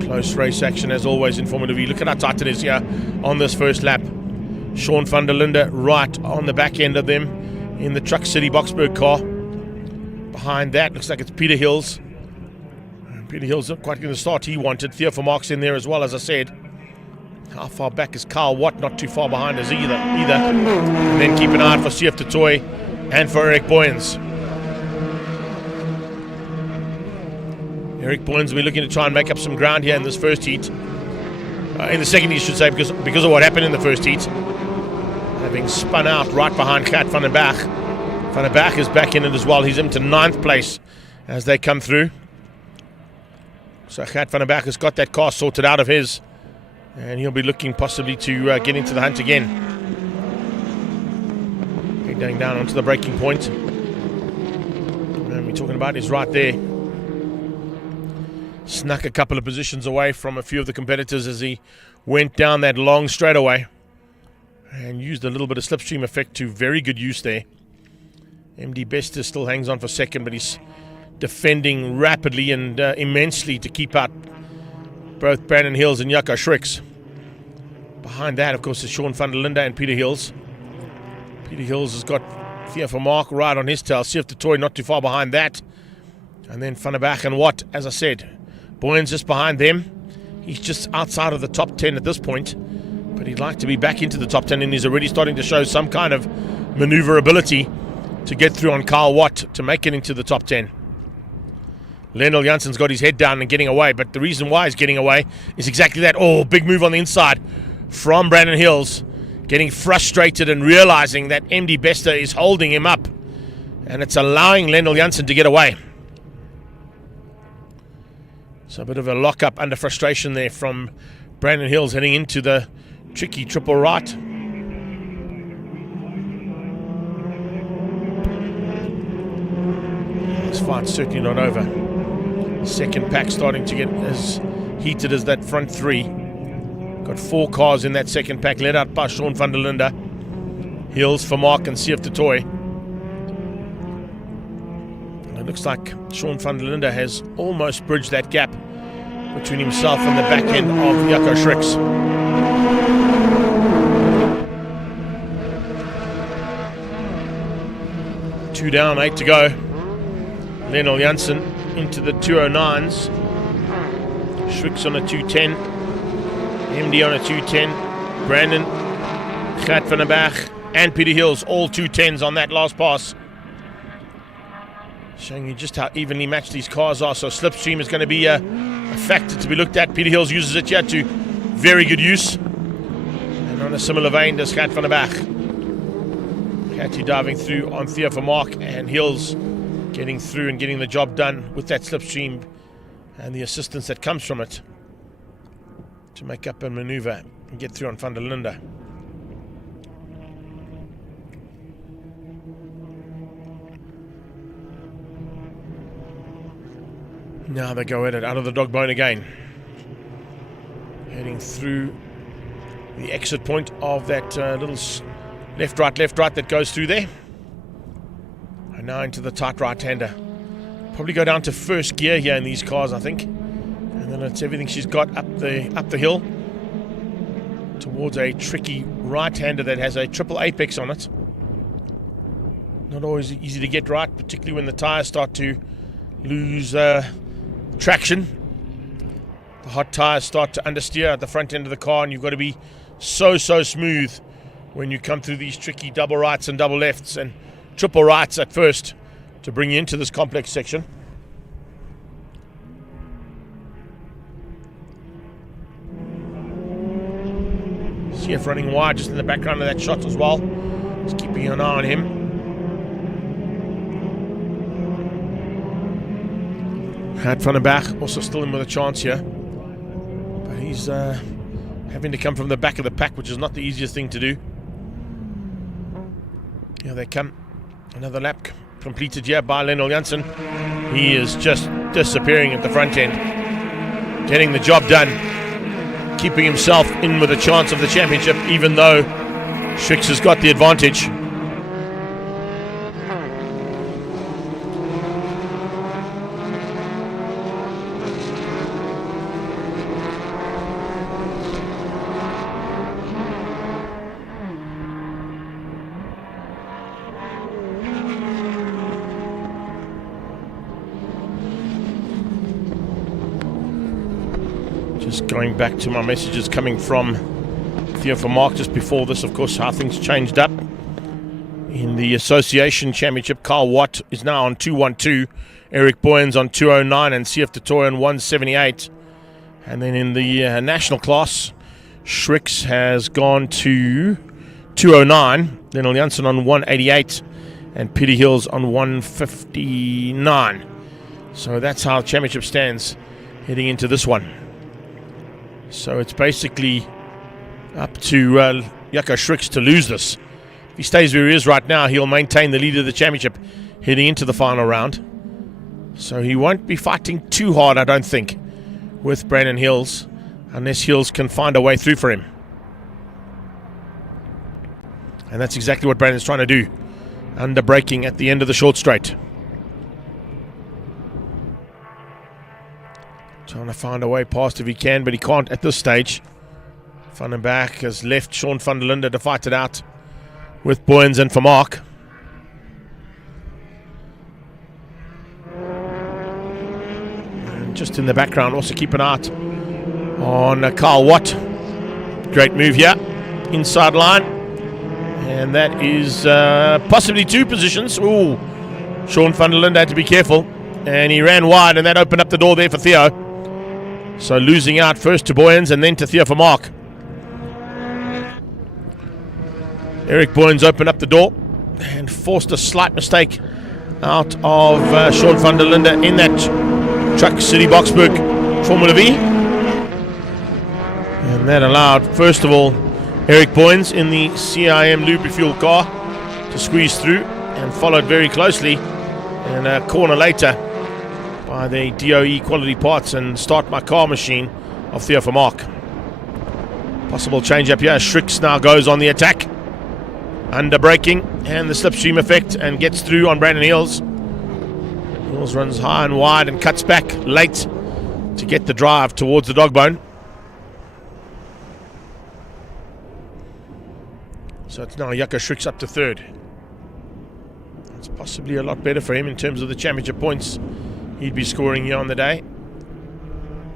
Close race action as always in Formula V. Look at how tight it is here on this first lap. Sean van der Linde right on the back end of them in the Truck City Boxburg car. Behind that looks like it's Peter Hills. Peter Hills not quite going to start he wanted. Theo Vermaak's in there as well, as I said. How far back is Kyle Watt? Not too far behind us either. And then keep an eye out for CF Toy and for Eric Boyens. Eric Boyens will be looking to try and make up some ground here in this first heat. In the second heat, I should say, because of what happened in the first heat. Having spun out right behind Gert van den Berg. Van den Berg is back in it as well. He's into 9th place as they come through. So Gert van den Berg has got that car sorted out of his. And he'll be looking possibly to get into the hunt again. Going down onto the braking point. The man we're talking about is right there. Snuck a couple of positions away from a few of the competitors as he went down that long straightaway and used a little bit of slipstream effect to very good use there. MD Bester still hangs on for 2nd, but he's defending rapidly and immensely to keep out both Brandon Hills and Jaco Schricks. Behind that, of course, is Sean van der Linde and Peter Hills. Peter Hills has got Theo Vermaak right on his tail. CF Toy not too far behind that. And then Van der Berg and Watt, as I said. Boyens just behind them. He's just outside of the top 10 at this point. But he'd like to be back into the top 10, and he's already starting to show some kind of maneuverability to get through on Kyle Watt to make it into the top 10. Lennell Janssen's got his head down and getting away, but the reason why he's getting away is exactly that. Oh, big move on the inside from Brandon Hills. Getting frustrated and realizing that MD Bester is holding him up. And it's allowing Lennell Janssen to get away. So a bit of a lock-up under frustration there from Brandon Hills heading into the tricky triple right. This fight's certainly not over. Second pack starting to get as heated as that front 3. Got 4 cars in that second pack, led out by Sean van der Linde. Hills, Vermaak and CF Toy. It looks like Sean van der Linde has almost bridged that gap between himself and the back end of Jaco Schricks. 2 down, 8 to go. Lionel Janssen into the 209s. Schricks on a 210. MD on a 210. Brandon, Gert van der Berg, and Peter Hills, all 210s on that last pass. Showing you just how evenly matched these cars are. So slipstream is going to be a factor to be looked at. Peter Hills uses it here to very good use. And on a similar vein does Gert van der Berg. Catty diving through on Theo Vermaak, and Hills getting through and getting the job done with that slipstream and the assistance that comes from it to make up a maneuver and get through on Van der Linde. Now they go at it out of the dog bone again. Heading through the exit point of that little left, right that goes through there. And now into the tight right-hander. Probably go down to first gear here in these cars, I think. And then it's everything she's got up the hill towards a tricky right-hander that has a triple apex on it. Not always easy to get right, particularly when the tires start to lose traction. The hot tires start to understeer at the front end of the car, and you've got to be so smooth when you come through these tricky double rights and double lefts and triple rights at first to bring you into this complex section. CF running wide just in the background of that shot as well. Just keeping an eye on him. Gert van der Berg also still in with a chance here. But he's having to come from the back of the pack, which is not the easiest thing to do. Here they come. Another lap completed here by Lionel Janssen. He is just disappearing at the front end. Getting the job done. Keeping himself in with a chance of the championship, even though Schricks has got the advantage. Just going back to my messages coming from Theo Vermaak just before this, of course, how things changed up. In the Association Championship, Carl Watt is now on 212, Eric Boyens on 209, and CF Tatoya on 178. And then in the national class, Schricks has gone to 209, Lionel Janssen on 188, and Peter Hills on 159. So that's how the championship stands heading into this one. So it's basically up to Jaco Schricks to lose this. If he stays where he is right now, he'll maintain the lead of the championship heading into the final round. So he won't be fighting too hard, I don't think, with Brandon Hills, unless Hills can find a way through for him. And that's exactly what Brandon's trying to do, under braking at the end of the short straight. Trying to find a way past if he can, but he can't at this stage. Van der Berg has left Sean van der Linde to fight it out with Boyens and Vermaak. And just in the background, also keep an eye out on Carl Watt. Great move here, inside line. And that is possibly two positions. Ooh, Sean van der Linde had to be careful. And he ran wide, and that opened up the door there for Theo. So losing out first to Boyens and then to Theo Vermaak. Eric Boyens opened up the door and forced a slight mistake out of Sean van der Linde in that Truck City Boksburg Formula Vee. And that allowed, first of all, Eric Boyens in the CIM Lubri Fuel car to squeeze through, and followed very closely in a corner later by the DOE Quality Parts and Start My Car machine of Theo Vermaak. Possible change up here. Schricks now goes on the attack. Under braking and the slipstream effect, and gets through on Brandon Hills. Hills runs high and wide and cuts back late to get the drive towards the dog bone. So it's now Jaco Schricks up to third. It's possibly a lot better for him in terms of the championship points he'd be scoring here on the day.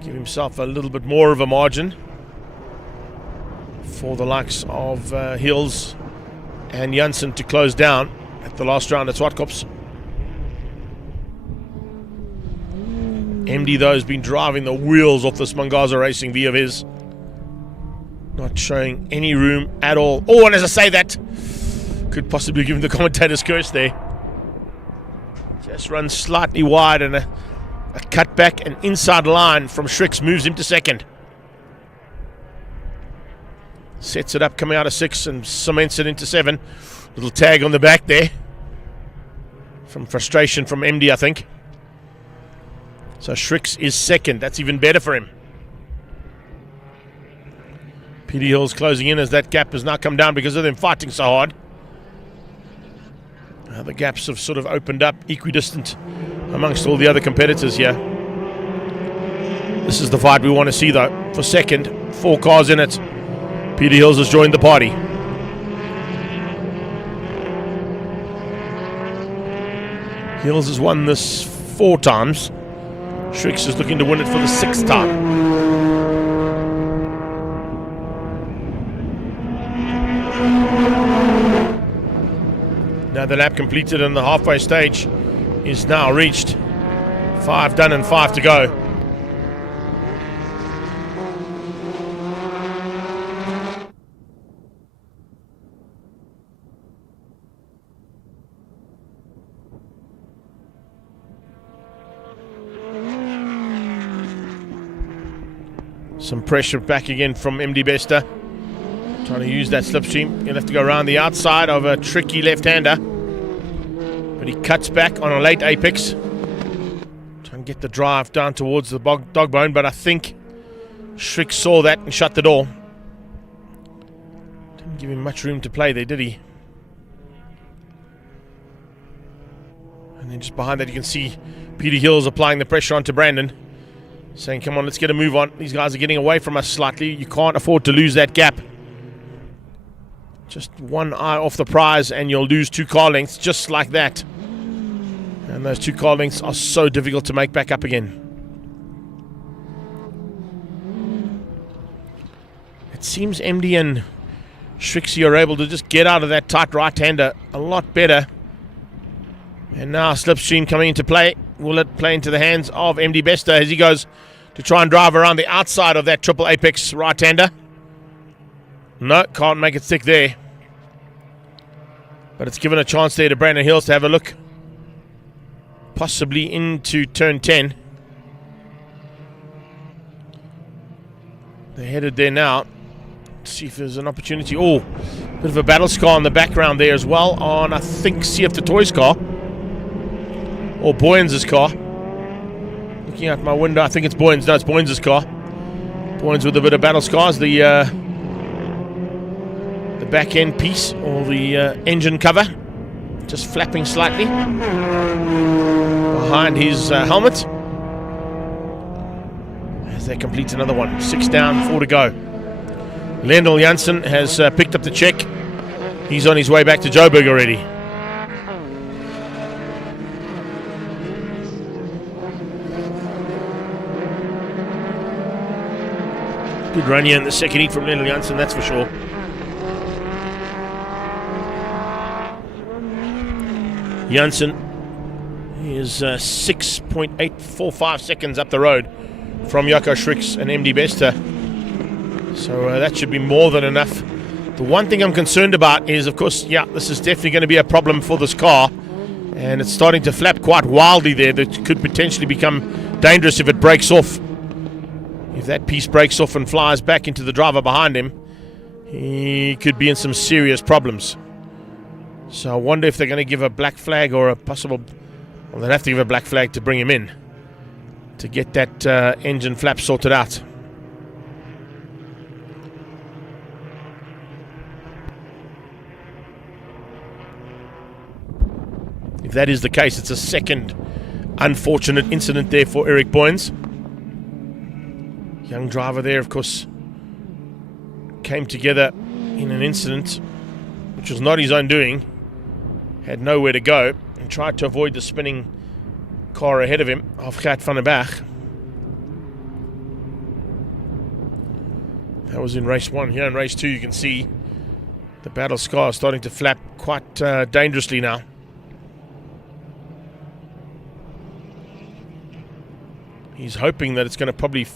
Give himself a little bit more of a margin for the likes of Hills and Janssen to close down at the last round at Swartkops. MD, though, has been driving the wheels off this Mangaza Racing V of his. Not showing any room at all. Oh, and as I say that, could possibly give him the commentator's curse there. Just runs slightly wide, and a cutback and inside line from Schricks moves him to second. Sets it up coming out of 6 and cements it into 7. Little tag on the back there. From frustration from MD, I think. So Schricks is second. That's even better for him. PD Hill's closing in as that gap has now come down because of them fighting so hard. The gaps have sort of opened up equidistant amongst all the other competitors here. This is the fight we want to see, though. For second, 4 cars in it. PD Hills has joined the party. Hills has won this 4 times. Schricks is looking to win it for the 6th time. Now the lap completed and the halfway stage is now reached. 5 done and 5 to go. Some pressure back again from MD Bester. Trying to use that slipstream. He'll have to go around the outside of a tricky left-hander. But he cuts back on a late apex. Trying to get the drive down towards the dog bone, but I think Schrick saw that and shut the door. Didn't give him much room to play there, did he? And then just behind that you can see Peter Hills applying the pressure onto Brandon. Saying, come on, let's get a move on. These guys are getting away from us slightly. You can't afford to lose that gap. Just one eye off the prize and you'll lose 2 car lengths just like that. And those 2 car lengths are so difficult to make back up again. It seems MD and Shrixie are able to just get out of that tight right-hander a lot better. And now slipstream coming into play. Will it play into the hands of MD Bester as he goes to try and drive around the outside of that triple apex right-hander? No, can't make it stick there. But it's given a chance there to Brandon Hills to have a look. Possibly into turn 10. They're headed there now. Let's see if there's an opportunity. Oh, bit of a battle scar in the background there as well on, I think, CF the Toys car. Or Boyens' car. Looking out my window, I think it's Boyens. No, it's Boyens' car. Boyens with a bit of battle scars. The back end piece or the engine cover just flapping slightly behind his helmet. As they complete another one. 6 down, 4 to go. Lendl Janssen has picked up the check. He's on his way back to Joburg already. Good run here in the second heat from Lendl Janssen, that's for sure. Janssen is 6.845 seconds up the road from Jaco Schricks and MD Bester. So that should be more than enough. The one thing I'm concerned about is, of course, this is definitely going to be a problem for this car. And it's starting to flap quite wildly there. That could potentially become dangerous if it breaks off. If that piece breaks off and flies back into the driver behind him, he could be in some serious problems. So I wonder if they're going to give a black flag or a possible... Well, they'll have to give a black flag to bring him in to get that engine flap sorted out. If that is the case, it's a second unfortunate incident there for Eric Boyens. Young driver there, of course, came together in an incident which was not his own doing. Had nowhere to go. and tried to avoid the spinning car ahead of him, of Gert van der Berg. That was in race 1. Here in race 2 you can see the battle scar starting to flap quite dangerously now. He's hoping that it's going to probably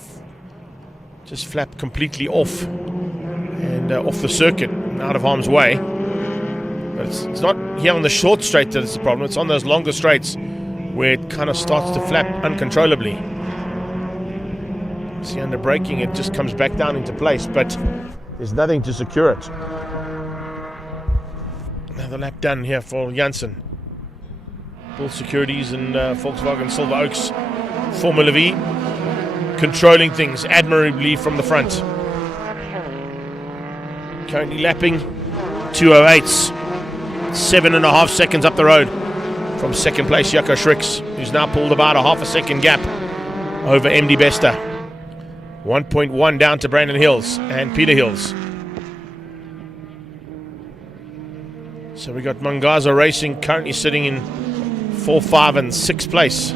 just flap completely off and off the circuit and out of harm's way. But it's not here on the short straight that it's the problem. It's on those longer straights where it kind of starts to flap uncontrollably. See, under braking it just comes back down into place, but there's nothing to secure it. Another lap done here for Janssen. Bull Securities and Volkswagen Silver Oaks Formula Vee controlling things admirably from the front. Currently lapping 2:08s, 7.5 seconds up the road from second place Jaco Schricks, who's now pulled about a half a second gap over MD Bester. 1.1 down to Brandon Hills and Peter Hills. So we got Mangaza Racing currently sitting in 4, 5 and 6th place.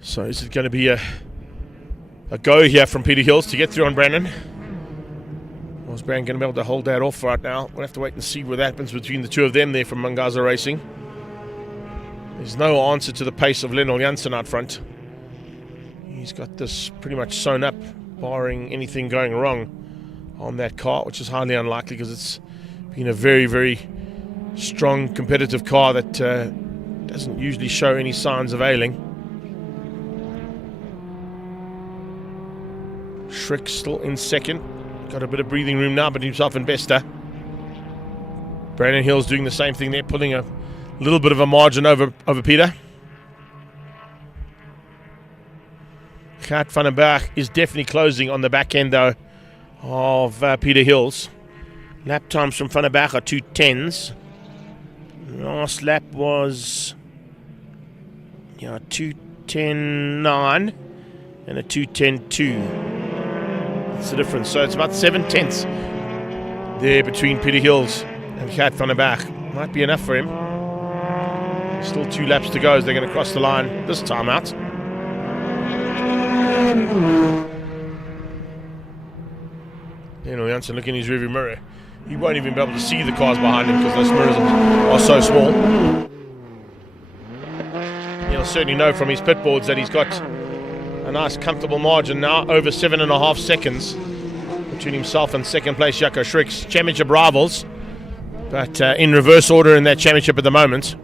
So is it going to be a go here from Peter Hills to get through on Brandon? Or is Brandon going to be able to hold that off right now? We'll have to wait and see what happens between the two of them there from Mangaza Racing. There's no answer to the pace of Lionel Janssen out front. He's got this pretty much sewn up, barring anything going wrong on that car, which is highly unlikely because it's been a very, very strong competitive car that doesn't usually show any signs of ailing. Schrick still in second. Got a bit of breathing room now, but himself and Bester. Brandon Hill's doing the same thing there, pulling a little bit of a margin over Peter. Gert van den Berg is definitely closing on the back end though of Peter Hills. Lap times from van den Berg are 2:10s. Last lap was 2:10.9 and a 2:10.2. That's the difference. So it's about 7/10 there between Peter Hills and Gert van den Berg. Might be enough for him. Still 2 laps to go as they're going to cross the line this time out. Lionel Janssen looking in his rearview mirror. He won't even be able to see the cars behind him because those mirrors are so small. He'll certainly know from his pit boards that he's got a nice comfortable margin now, over 7.5 seconds between himself and second place Jaco Schricks. Championship rivals, but in reverse order in that championship at the moment.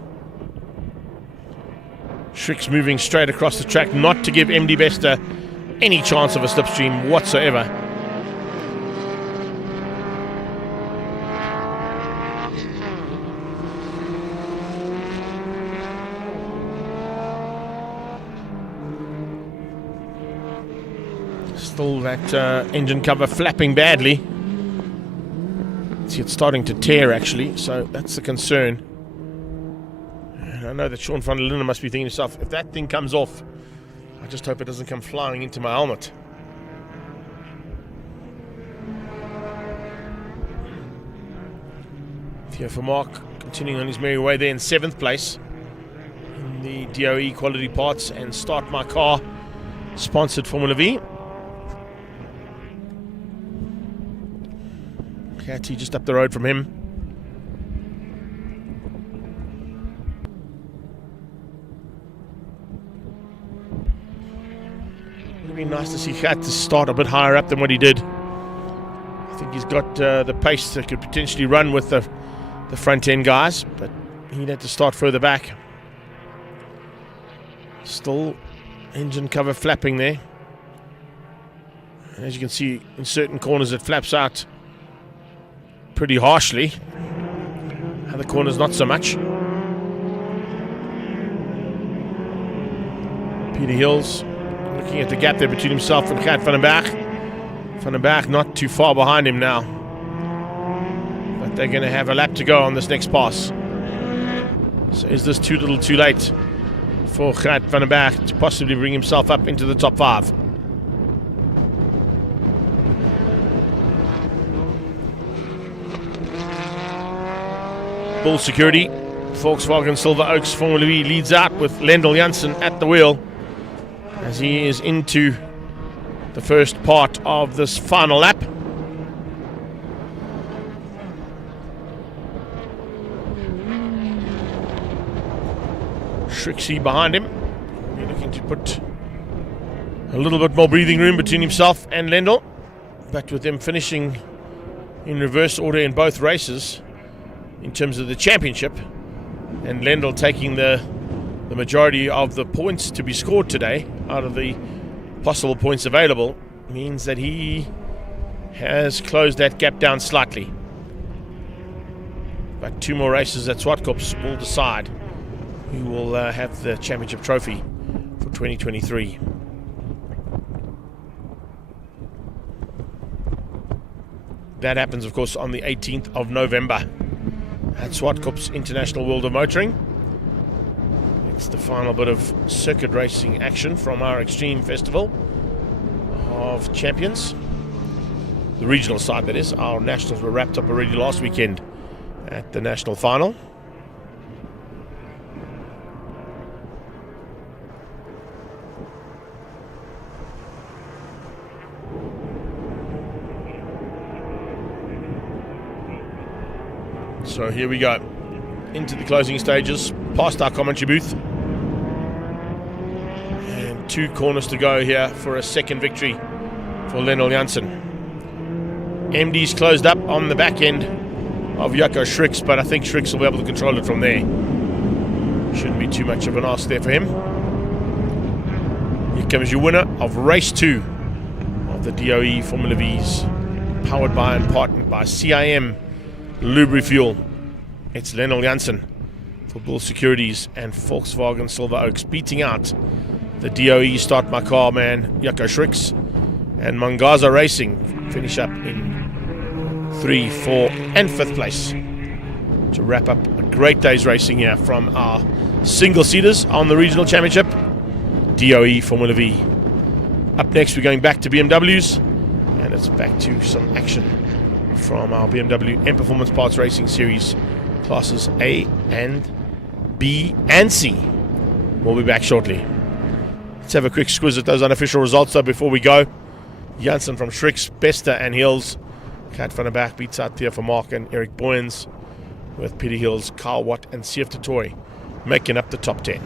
Schricks moving straight across the track, not to give MD Bester any chance of a slipstream whatsoever. Still that engine cover flapping badly. See, it's starting to tear actually, so that's the concern. And I know that Sean van der Linden must be thinking to himself, if that thing comes off, I just hope it doesn't come flying into my helmet. Theo Vermaak continuing on his merry way there in 7th place in the DOE Quality Parts and Start My Car sponsored Formula Vee. Catty just up the road from him. It would be nice to see Cat to start a bit higher up than what he did. I think he's got the pace that could potentially run with the front end guys, but he'd have to start further back. Still engine cover flapping there. As you can see, in certain corners it flaps out pretty harshly. Other corners not so much. Peter Hills looking at the gap there between himself and Gert van den Berg. Van den Berg not too far behind him now. But they're going to have a lap to go on this next pass. So is this too little too late for Gert van den Berg to possibly bring himself up into the top 5. Bull Security, Volkswagen Silver Oaks Formula Vee leads out with Lendl Janssen at the wheel as he is into the first part of this final lap. Shrixie behind him. We're looking to put a little bit more breathing room between himself and Lendl, but with them finishing in reverse order in both races in terms of the championship, and Lendl taking the majority of the points to be scored today out of the possible points available, means that he has closed that gap down slightly. But 2 more races at Zwartkops will decide who will have the championship trophy for 2023. That happens, of course, on the 18th of November at Zwartkops International World of Motoring. It's the final bit of circuit racing action from our Extreme Festival of Champions. The regional side, that is. Our nationals were wrapped up already last weekend at the national final. So here we go, into the closing stages, past our commentary booth. And 2 corners to go here for a second victory for Lendl Janssen. MD's closed up on the back end of Jaco Schrix, but I think Schrix will be able to control it from there. Shouldn't be too much of an ask there for him. Here comes your winner of race 2 of the DOE Formula Vees, powered by and partnered by CIM Lubri Fuel. It's Lendl Janssen for Bull Securities and Volkswagen Silver Oaks, beating out the DOE Start My Car man Jaco Schrix, and Mangaza Racing finish up in 3, 4 and 5th place to wrap up a great day's racing here from our single-seaters on the regional championship, DOE Formula Vee. Up next, we're going back to BMWs, and it's back to some action from our BMW M Performance Parts Racing Series classes A and B and C. We'll be back shortly. Let's have a quick squiz at those unofficial results though before we go. Janssen from Schrix, Bester and Hills. Gert van den Berg beats out Theo van Mark and Eric Boyens, with Peter Hills, Carl Watt and Sief de Toy making up the top 10.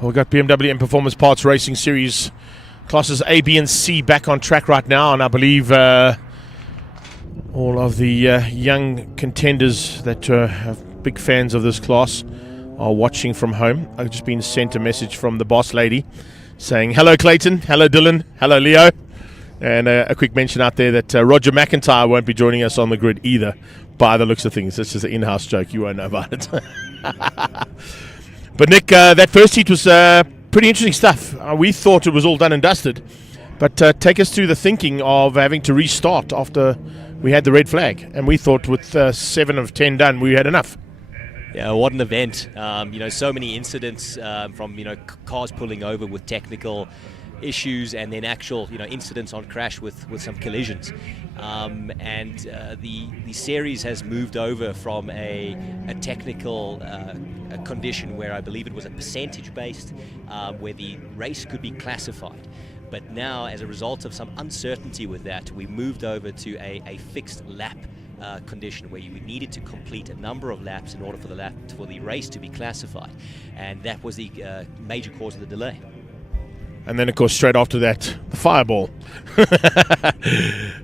We've got BMW M Performance Parts Racing Series classes A, B, and C back on track right now, and I believe all of the young contenders that are big fans of this class are watching from home. I've just been sent a message from the boss lady saying, hello Clayton, hello Dylan, hello Leo, and a quick mention out there that Roger McIntyre won't be joining us on the grid either, by the looks of things. It's just an in-house joke, you won't know about it. But Nick, that first heat was pretty interesting stuff. We thought it was all done and dusted, but take us through the thinking of having to restart after we had the red flag, and we thought with 7 of 10 done we had enough. Yeah, what an event. So many incidents from, cars pulling over with technical issues, and then actual, incidents on crash with some collisions. The series has moved over from a technical a condition where I believe it was a percentage based, where the race could be classified. But now, as a result of some uncertainty with that, we moved over to a fixed lap condition where you needed to complete a number of laps in order for the race to be classified, and that was the major cause of the delay. And then, of course, straight after that, the fireball.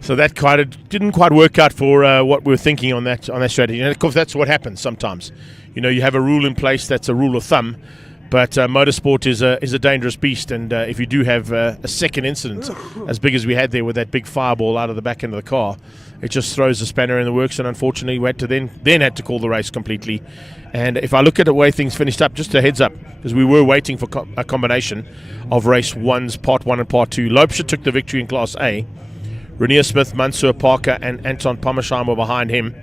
So that didn't quite work out for what we were thinking on that strategy. And of course, that's what happens sometimes. You have a rule in place that's a rule of thumb, but motorsport is a dangerous beast. And if you do have a second incident as big as we had there with that big fireball out of the back end of the car, it just throws a spanner in the works. And unfortunately, we had to then had to call the race completely. And if I look at the way things finished up, just a heads up, because we were waiting for a combination of race 1's Part 1 and Part 2. Lubri took the victory in Class A. Renier Smith, Mansour Parker, and Anton Pommersheim were behind him.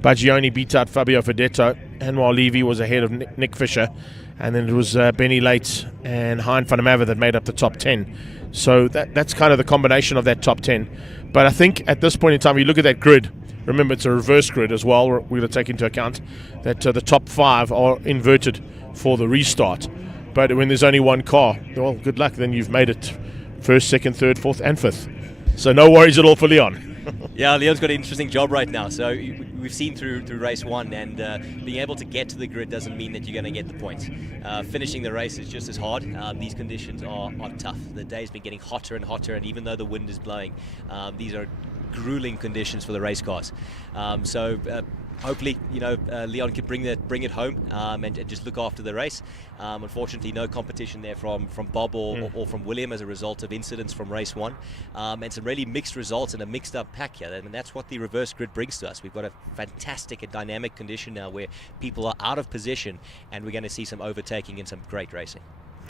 Bagioni beat out Fabio Fedetto. Anwar Levy was ahead of Nick Fisher. And then it was Benny Late and Hein van der Merwe that made up the top 10. So that's kind of the combination of that top 10. But I think at this point in time, you look at that grid, remember it's a reverse grid as well. We're going to take into account that the top 5 are inverted for the restart. But when there's only one car, well, good luck. Then you've made it first, second, third, fourth, and fifth. So no worries at all for Leon. Yeah, Leon's got an interesting job right now. So we've seen through race 1, and being able to get to the grid doesn't mean that you're going to get the points. Finishing the race is just as hard. These conditions are tough. The day's been getting hotter and hotter, and even though the wind is blowing, these are grueling conditions for the race cars. Hopefully, Leon can bring it home and just look after the race. Unfortunately, no competition there from Bob or from William as a result of incidents from race 1, and some really mixed results and a mixed up pack here. And that's what the reverse grid brings to us. We've got a fantastic and dynamic condition now where people are out of position, and we're going to see some overtaking and some great racing.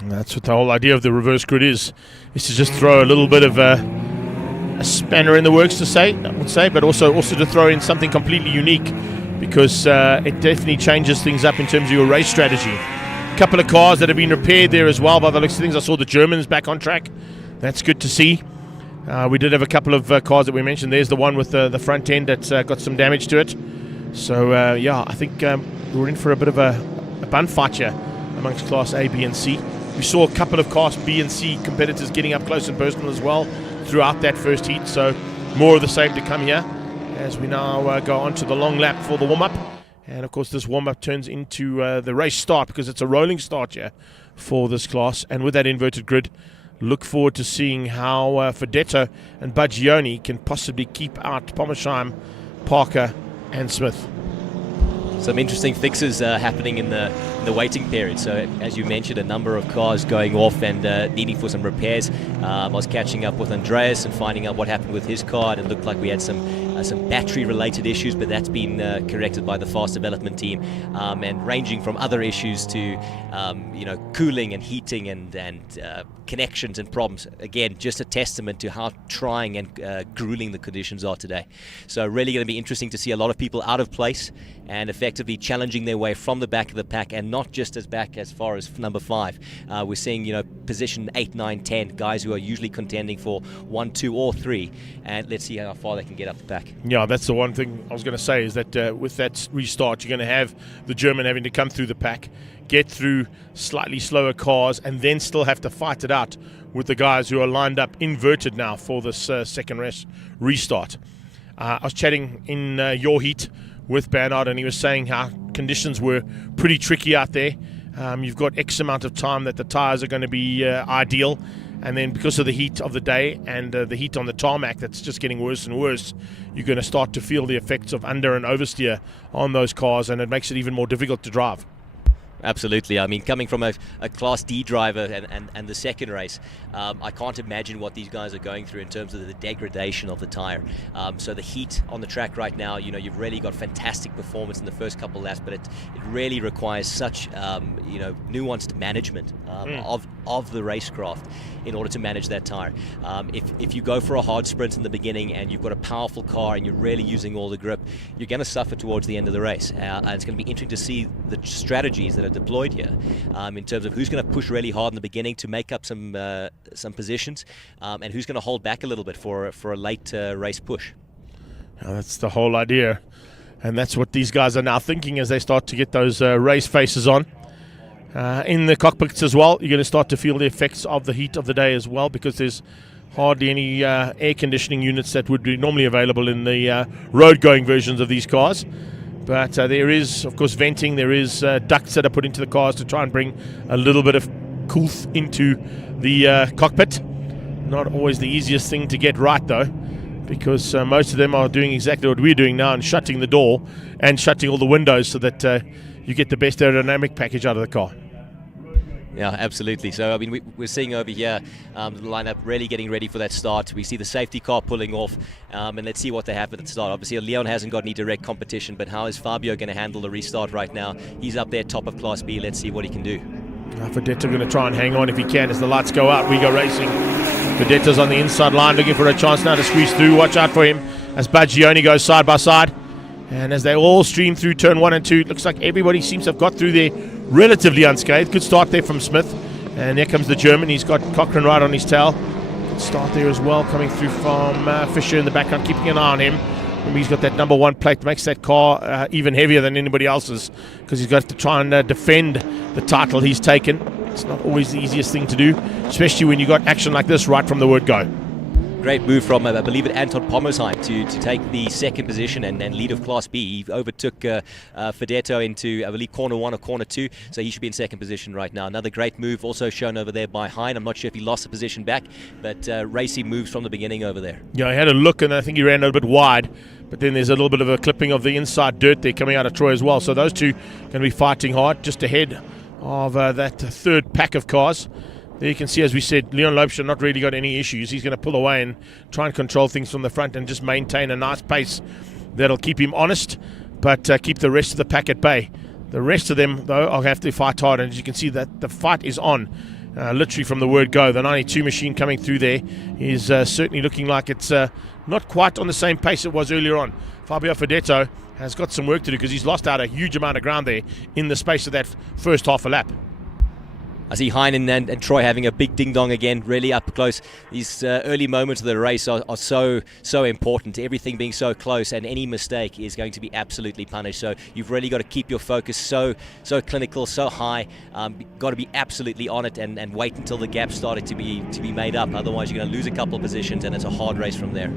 And that's what the whole idea of the reverse grid is to just throw a little bit of a spanner in the works, I would say, but also to throw in something completely unique, because it definitely changes things up in terms of your race strategy. A couple of cars that have been repaired there as well by the looks of things. I saw the Germans back on track. That's good to see. We did have a couple of cars that we mentioned. There's the one with the front end that's got some damage to it. So I think we're in for a bit of a bun fight here amongst Class A, B and C. We saw a couple of Class B and C competitors getting up close and personal as well throughout that first heat, so more of the same to come here as we now go on to the long lap for the warm-up. And of course this warm-up turns into the race start, because it's a rolling start here for this class. And with that inverted grid, look forward to seeing how Fedetto and Bagioni can possibly keep out Pommersheim, Parker and Smith. Some interesting fixes happening in the waiting period. So as you mentioned, a number of cars going off and needing for some repairs. I was catching up with Andreas and finding out what happened with his car, and it looked like we had some battery related issues, but that's been corrected by the fast development team, and ranging from other issues to cooling and heating and connections and problems. Again, just a testament to how trying and grueling the conditions are today. So really going to be interesting to see a lot of people out of place and effectively challenging their way from the back of the pack, and not just as back as far as number 5. We're seeing position 8, 9, 10 guys who are usually contending for 1, 2 or 3, and let's see how far they can get up the pack. Yeah, that's the one thing I was going to say, is that with that restart you're going to have the German having to come through the pack, get through slightly slower cars, and then still have to fight it out with the guys who are lined up inverted now for this second race restart. I was chatting in your heat with Bernard, and he was saying how conditions were pretty tricky out there. You've got X amount of time that the tyres are going to be ideal, and then because of the heat of the day and the heat on the tarmac that's just getting worse and worse, you're going to start to feel the effects of under and oversteer on those cars, and it makes it even more difficult to drive. Absolutely. I mean, coming from a Class D driver and the second race, I can't imagine what these guys are going through in terms of the degradation of the tire. So the heat on the track right now, you've really got fantastic performance in the first couple laps, but it really requires such nuanced management of the racecraft in order to manage that tire. If you go for a hard sprint in the beginning and you've got a powerful car and you're really using all the grip, you're going to suffer towards the end of the race. And it's going to be interesting to see the strategies that are deployed here in terms of who's going to push really hard in the beginning to make up some positions, and who's going to hold back a little bit for a late race push. That's the whole idea, and that's what these guys are now thinking as they start to get those race faces on. In the cockpits as well, you're going to start to feel the effects of the heat of the day as well, because there's hardly any air conditioning units that would be normally available in the road-going versions of these cars. But there is, of course, venting. There is ducts that are put into the cars to try and bring a little bit of coolth into the cockpit. Not always the easiest thing to get right, though, because most of them are doing exactly what we're doing now and shutting the door and shutting all the windows so that you get the best aerodynamic package out of the car. Yeah, absolutely. So, I mean, we're seeing over here the lineup really getting ready for that start. We see the safety car pulling off, and let's see what they have at the start. Obviously, Leon hasn't got any direct competition, but how is Fabio going to handle the restart right now? He's up there, top of Class B. Let's see what he can do. Vedetta going to try and hang on if he can. As the lights go out, we go racing. Vedetta's on the inside line, looking for a chance now to squeeze through. Watch out for him as Baggioni goes side by side. And as they all stream through turn 1 and 2, it looks like everybody seems to have got through there relatively unscathed. Good start there from Smith. And there comes the German. He's got Cochran right on his tail. Good start there as well, coming through from Fisher in the background, keeping an eye on him. And he's got that number 1 plate, makes that car even heavier than anybody else's, because he's got to try and defend the title he's taken. It's not always the easiest thing to do, especially when you got action like this right from the word go. Great move from, I believe, Anton Pommersheim to take the second position and lead of Class B. He overtook Fedetto into, I believe, corner 1 or corner 2, so he should be in second position right now. Another great move also shown over there by Hein. I'm not sure if he lost the position back, but racy moves from the beginning over there. Yeah, I had a look, and I think he ran a little bit wide, but then there's a little bit of a clipping of the inside dirt there coming out of Troy as well. So those two going to be fighting hard just ahead of that third pack of cars. There you can see, as we said, Leon Lopesha not really got any issues. He's going to pull away and try and control things from the front and just maintain a nice pace that'll keep him honest, but keep the rest of the pack at bay. The rest of them, though, will have to fight hard, and as you can see, that the fight is on, literally from the word go. The 92 machine coming through there is certainly looking like it's not quite on the same pace it was earlier on. Fabio Fedetto has got some work to do because he's lost out a huge amount of ground there in the space of that first half a lap. I see Heinen and Troy having a big ding-dong again, really up close. These early moments of the race are so important, everything being so close, and any mistake is going to be absolutely punished. So you've really got to keep your focus so clinical, so high. Got to be absolutely on it and wait until the gap started to be made up. Otherwise, you're going to lose a couple of positions, and it's a hard race from there.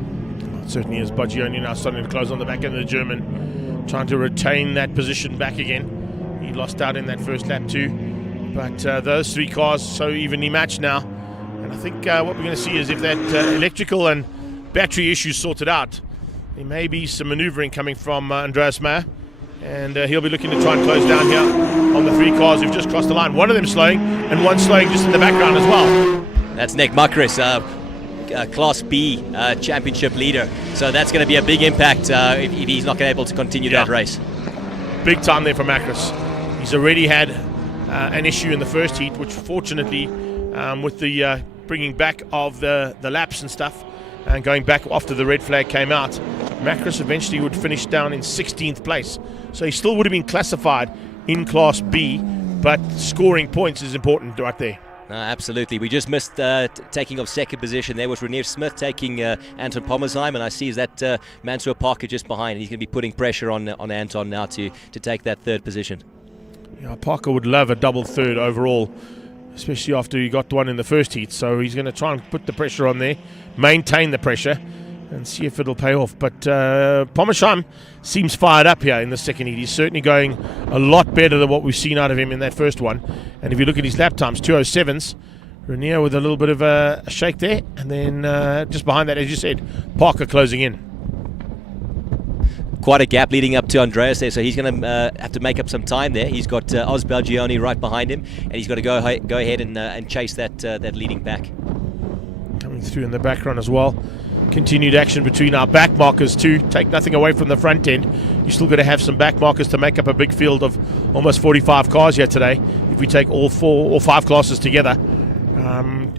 It certainly is. Baggioni now starting to close on the back end of the German, trying to retain that position back again. He lost out in that first lap too. But those three cars so evenly matched now, and I think what we're going to see is if that electrical and battery issues sorted out, there may be some manoeuvring coming from Andreas Meyer, and he'll be looking to try and close down here on the three cars who've just crossed the line. One of them slowing, and one slowing just in the background as well. That's Nick Makris, Class B championship leader, so that's going to be a big impact if he's not able to continue that race. Big time there for Makris. He's already had an issue in the first heat, which fortunately with the bringing back of the laps and stuff and going back after the red flag came out, Makris eventually would finish down in 16th place, so he still would have been classified in Class B, but scoring points is important right there. Absolutely. We just missed taking off second position. There was Renier Smith taking Anton Pommersheim, and I see is that Mansour Parker just behind. He's going to be putting pressure on Anton now to take that third position. Yeah, Parker would love a double third overall, especially after he got one in the first heat. So he's going to try and put the pressure on there, maintain the pressure, and see if it'll pay off. But Pommersheim seems fired up here in the second heat. He's certainly going a lot better than what we've seen out of him in that first one. And if you look at his lap times, 2:07s. Renier with a little bit of a shake there, and then just behind that, as you said, Parker closing in. Quite a gap leading up to Andreas there, so he's going to have to make up some time there. He's got Oz Belgioni right behind him, and he's got to go ahead and chase that leading back. Coming through in the background as well. Continued action between our back markers too. Take nothing away from the front end. You still got to have some back markers to make up a big field of almost 45 cars here today. If we take all 5 classes together.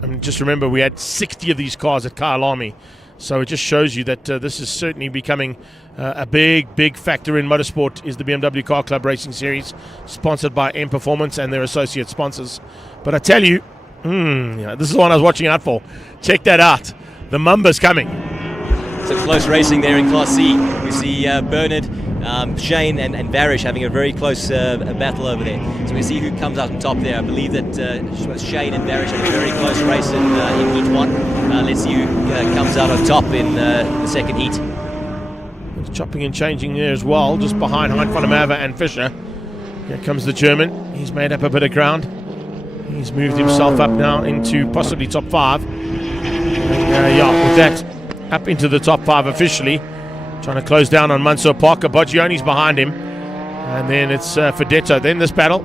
And just remember, we had 60 of these cars at Kyalami. So it just shows you that this is certainly becoming a big factor in motorsport, is the BMW Car Club Racing Series, sponsored by M Performance and their associate sponsors. But I tell you, this is the one I was watching out for. Check that out. The Mamba's coming. Some close racing there in Class C. We see Bernard, Shane and Varish having a very close battle over there. So we see who comes out on top there. I believe that Shane and Varish had a very close race in Heat 1. Let's see who comes out on top in the second heat. Chopping and changing there as well, just behind Hein van der Merwe and Fischer. Here comes the German. He's made up a bit of ground. He's moved himself up now into possibly top 5. With that, up into the top 5 officially. Trying to close down on Mansour Parker. Boggioni's behind him. And then it's Fedetto. Then this battle.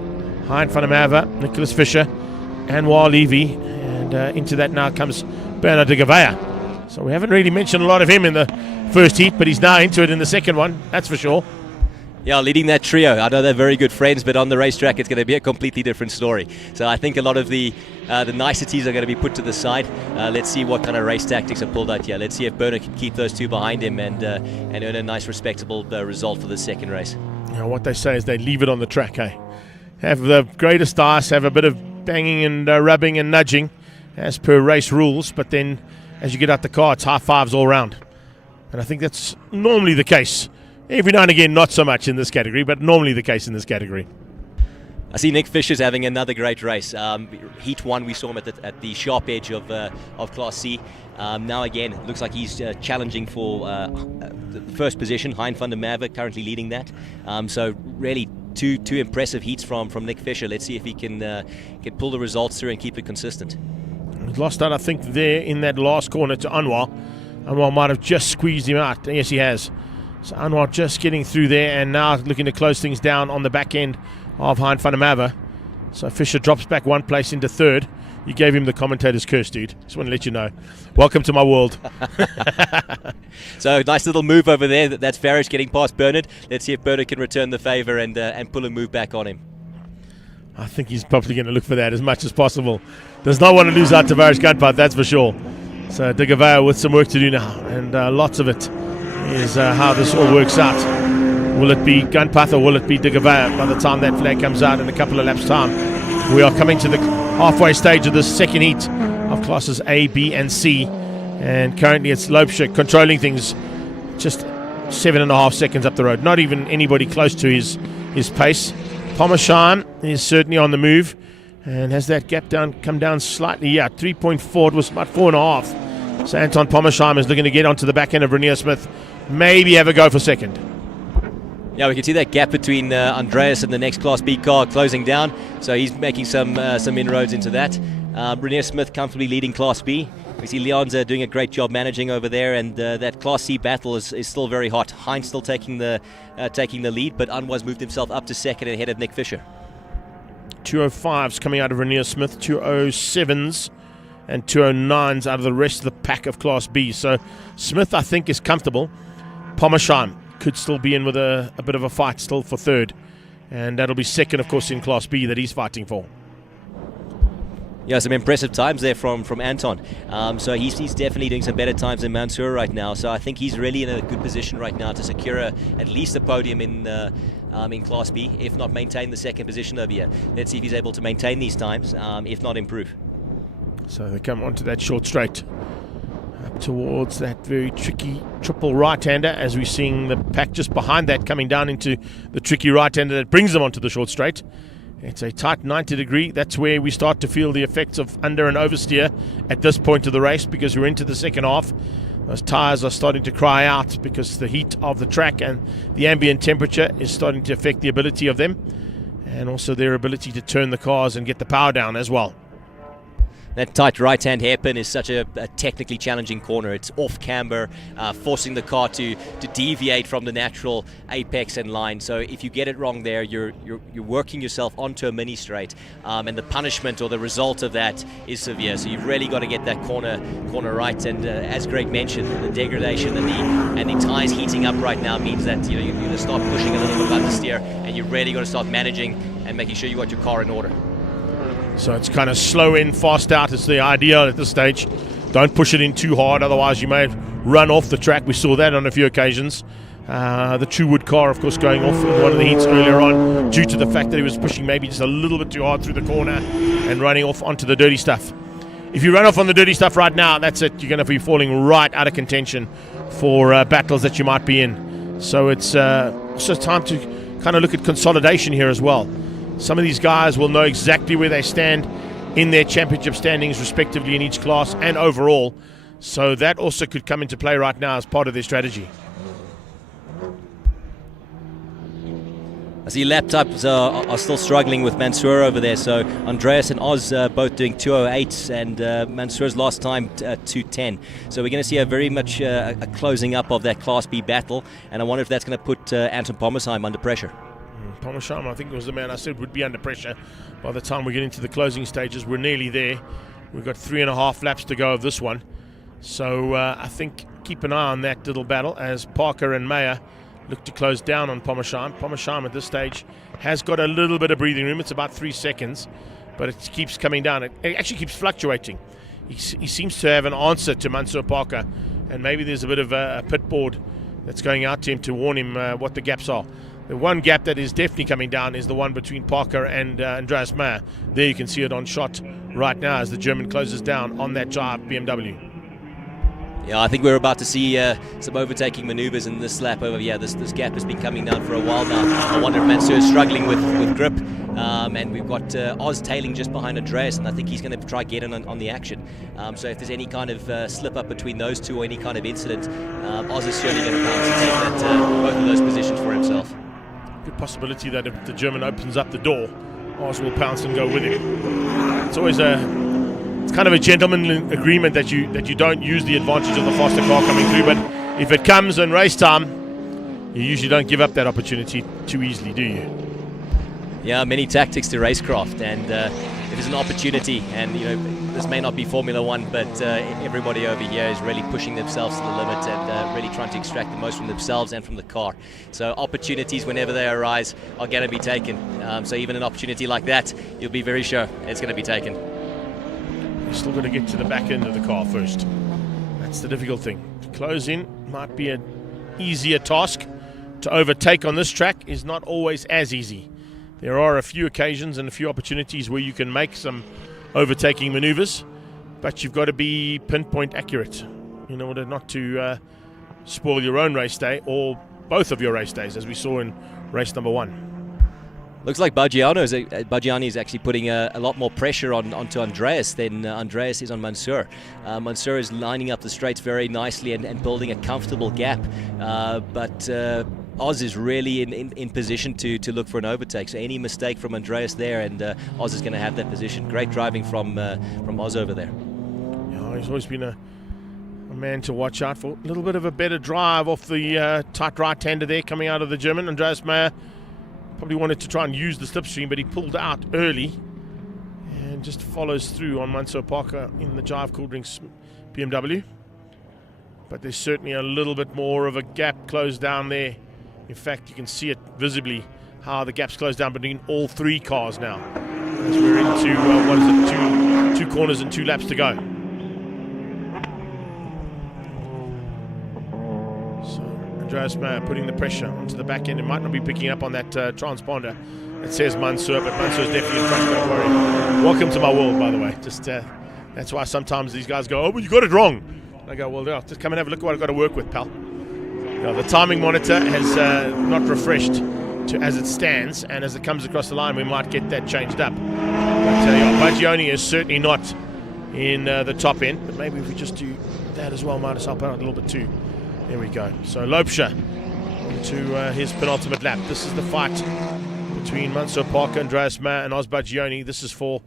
Hein van der Merwe, Nicholas Fischer, Anwar Levy. And into that now comes Bernard de Gavea. So we haven't really mentioned a lot of him in the first heat, but he's now into it in the second one, that's for sure. Yeah, leading that trio. I know they're very good friends, but on the racetrack it's going to be a completely different story. So I think a lot of the niceties are going to be put to the side. Let's see what kind of race tactics are pulled out here. Let's see if Bernard can keep those two behind him and earn a nice, respectable result for the second race. What they say is they leave it on the track, eh? Have the greatest ice, have a bit of banging and rubbing and nudging as per race rules, but then as you get out the car, it's high fives all round. And I think that's normally the case. Every now and again, not so much in this category, but normally the case in this category. I see Nick Fisher's having another great race. Heat 1, we saw him at the sharp edge of Class C. Now again, it looks like he's challenging for the first position. Hein van der Merwe currently leading that. So really two impressive heats from Nick Fisher. Let's see if he can pull the results through and keep it consistent. He's lost out, I think, there in that last corner to Anwar. Anwar might have just squeezed him out. Yes, he has. So Anwar just getting through there and now looking to close things down on the back end of Hein van der Merwe. So Fisher drops back one place into third. You gave him the commentator's curse, dude. Just want to let you know. Welcome to my world. So nice little move over there. That's Varish getting past Bernard. Let's see if Bernard can return the favour and pull a move back on him. I think he's probably going to look for that as much as possible. Does not want to lose out to Varish Gunpath, that's for sure. So De Gavea with some work to do now, and lots of it is how this all works out. Will it be Gunpath or will it be De Gavea by the time that flag comes out in a couple of laps' time? We are coming to the halfway stage of the second heat of classes A, B, and C, and currently it's Lubri controlling things just 7.5 seconds up the road. Not even anybody close to his pace. Pommersheim is certainly on the move. And has that gap come down slightly? Yeah, 3.4. It was about 4.5. So Anton Pommersheim is looking to get onto the back end of Renier Smith. Maybe have a go for second. Yeah, we can see that gap between Andreas and the next Class B car closing down. So he's making some inroads into that. Renier Smith comfortably leading Class B. We see Leon's doing a great job managing over there, and that Class C battle is still very hot. Heinz still taking the lead, but Anwar's moved himself up to second ahead of Nick Fisher. 205s coming out of Renier Smith, 207s and 209s out of the rest of the pack of Class B. So Smith, I think, is comfortable. Pommersheim could still be in with a bit of a fight still for third. And that'll be second, of course, in Class B that he's fighting for. Yeah, some impressive times there from Anton. So he's definitely doing some better times than Mansour right now. So I think he's really in a good position right now to secure at least a podium in Class B, if not maintain the second position over here. Let's see if he's able to maintain these times, if not improve. So they come onto that short straight, up towards that very tricky triple right-hander, as we're seeing the pack just behind that coming down into the tricky right-hander that brings them onto the short straight. It's a tight 90 degree. That's where we start to feel the effects of under and oversteer at this point of the race, because we're into the second half. Those tyres are starting to cry out because the heat of the track and the ambient temperature is starting to affect the ability of them, and also their ability to turn the cars and get the power down as well. That tight right-hand hairpin is such a technically challenging corner. It's off camber, forcing the car to deviate from the natural apex and line. So if you get it wrong there, you're working yourself onto a mini straight, and the punishment or the result of that is severe. So you've really got to get that corner right. And as Greg mentioned, the degradation and the tires heating up right now means that you're going to start pushing a little bit about the steer, and you're really got to start managing and making sure you got your car in order. So it's kind of slow in, fast out. It's the ideal at this stage. Don't push it in too hard, otherwise you may run off the track. We saw that on a few occasions. The True Wood car, of course, going off in one of the heats earlier on due to the fact that he was pushing maybe just a little bit too hard through the corner and running off onto the dirty stuff. If you run off on the dirty stuff right now, that's it. You're going to be falling right out of contention for battles that you might be in. So it's also time to kind of look at consolidation here as well. Some of these guys will know exactly where they stand in their championship standings respectively in each class and overall. So that also could come into play right now as part of their strategy. I see laptops are still struggling with Mansour over there. So Andreas and Oz both doing 2:08, and Mansour's last time 2:10. So we're going to see a very much a closing up of that Class B battle. And I wonder if that's going to put Anton Pommersheim under pressure. Pommersheim, I think, was the man I said would be under pressure by the time we get into the closing stages. We're nearly there. We've got 3.5 laps to go of this one. So I think keep an eye on that little battle as Parker and Meyer look to close down on Pommersheim. Pommersheim at this stage has got a little bit of breathing room. It's about 3 seconds, but it keeps coming down. It actually keeps fluctuating. He seems to have an answer to Mansour Parker, and maybe there's a bit of a pit board that's going out to him to warn him what the gaps are. The one gap that is definitely coming down is the one between Parker and Andreas Meyer. There you can see it on shot right now as the German closes down on that drive BMW. Yeah, I think we're about to see some overtaking maneuvers in this lap over here. This gap has been coming down for a while now. I wonder if Mansour is struggling with grip. And we've got Oz tailing just behind Andreas, and I think he's going to try get in on the action. So if there's any kind of slip up between those two or any kind of incident, Oz is certainly going to pounce and take both of those positions for himself. Good possibility that if the German opens up the door, Oz will pounce and go with him. It's always it's kind of a gentlemanly agreement that you don't use the advantage of the faster car coming through, but if it comes in race time, you usually don't give up that opportunity too easily, do you? Yeah, many tactics to racecraft, and if there's an opportunity, and this may not be Formula One, but everybody over here is really pushing themselves to the limit and really trying to extract the most from themselves and from the car. So opportunities, whenever they arise, are going to be taken. So even an opportunity like that, you'll be very sure it's going to be taken. You've still got to get to the back end of the car first. That's the difficult thing. To close in might be an easier task. To overtake on this track is not always as easy. There are a few occasions and a few opportunities where you can make some overtaking maneuvers, but you've got to be pinpoint accurate in order not to spoil your own race day or both of your race days, as we saw in race number 1. Looks like Baggiani is actually putting a lot more pressure onto Andreas than Andreas is on Mansour. Mansour is lining up the straights very nicely and building a comfortable gap, but Oz is really in position to look for an overtake. So any mistake from Andreas there, and Oz is going to have that position. Great driving from Oz over there. Yeah, he's always been a man to watch out for. A little bit of a better drive off the tight right-hander there coming out of the German. Andreas Meyer probably wanted to try and use the slipstream, but he pulled out early and just follows through on Mansour Parker in the Jive Cool Drinks BMW. But there's certainly a little bit more of a gap closed down there. In fact, you can see it visibly how the gap's closed down between all 3 cars now. As we're into, two corners and 2 laps to go. So Andreas Meyer putting the pressure onto the back end. It might not be picking up on that transponder. It says Mansour, but Mansour's definitely in front, don't worry. Welcome to my world, by the way. Just that's why sometimes these guys go, oh, but you got it wrong. And I go, well, yeah, just come and have a look at what I've got to work with, pal. The timing monitor has not refreshed to as it stands, and as it comes across the line, we might get that changed up. But Baggiani is certainly not in the top end, but maybe if we just do that as well might just help out a little bit too. There we go. So Lubri to his penultimate lap. This is the fight between Mansour Parker, Andreas Mayer and Ozbagioni. This is for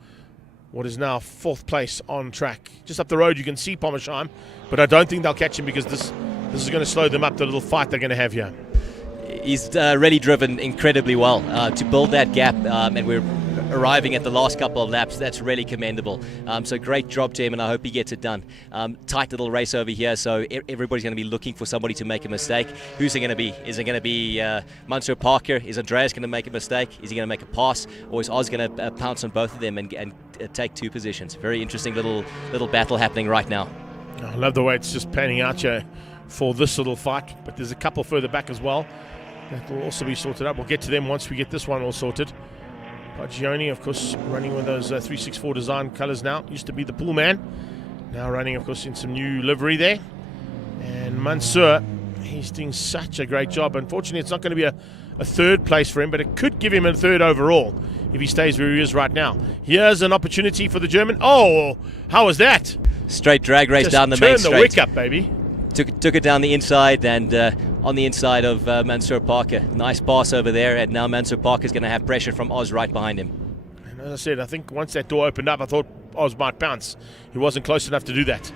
what is now 4th place on track. Just up the road you can see Pommersheim, but I don't think they'll catch him because this is going to slow them up, the little fight they're going to have here. He's really driven incredibly well to build that gap, and we're arriving at the last couple of laps. That's really commendable. So great job to him, and I hope he gets it done. Tight little race over here, so everybody's going to be looking for somebody to make a mistake. Who's it going to be? Is it going to be Mansour Parker? Is Andreas going to make a mistake? Is he going to make a pass? Or is Oz going to pounce on both of them and take 2 positions? Very interesting little battle happening right now. I love the way it's just panning out here for this little fight, but there's a couple further back as well that will also be sorted out. We'll get to them once we get this one all sorted. Gioni, of course, running with those 364 design colours now. Used to be the pool man. Now running, of course, in some new livery there. And Mansour, he's doing such a great job. Unfortunately, it's not going to be a 3rd place for him, but it could give him a 3rd overall if he stays where he is right now. Here's an opportunity for the German. Oh, how was that? Straight drag race Just down the main straight. Turn the wick up, baby. Took it down the inside and on the inside of Mansour Parker. Nice pass over there, and now Mansour Parker's going to have pressure from Oz right behind him. And as I said, I think once that door opened up, I thought Oz might bounce. He wasn't close enough to do that.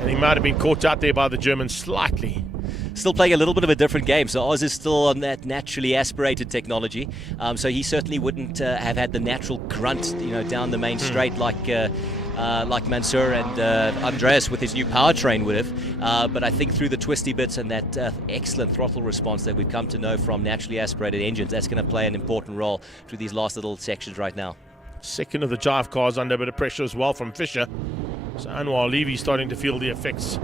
And he might have been caught out there by the Germans slightly. Still playing a little bit of a different game. So Oz is still on that naturally aspirated technology. So he certainly wouldn't have had the natural grunt, down the main straight like Mansour and Andreas with his new powertrain would have. But I think through the twisty bits and that excellent throttle response that we've come to know from naturally aspirated engines, that's going to play an important role through these last little sections right now. Second of the jive cars under a bit of pressure as well from Fisher. So Anwar Levy starting to feel the effects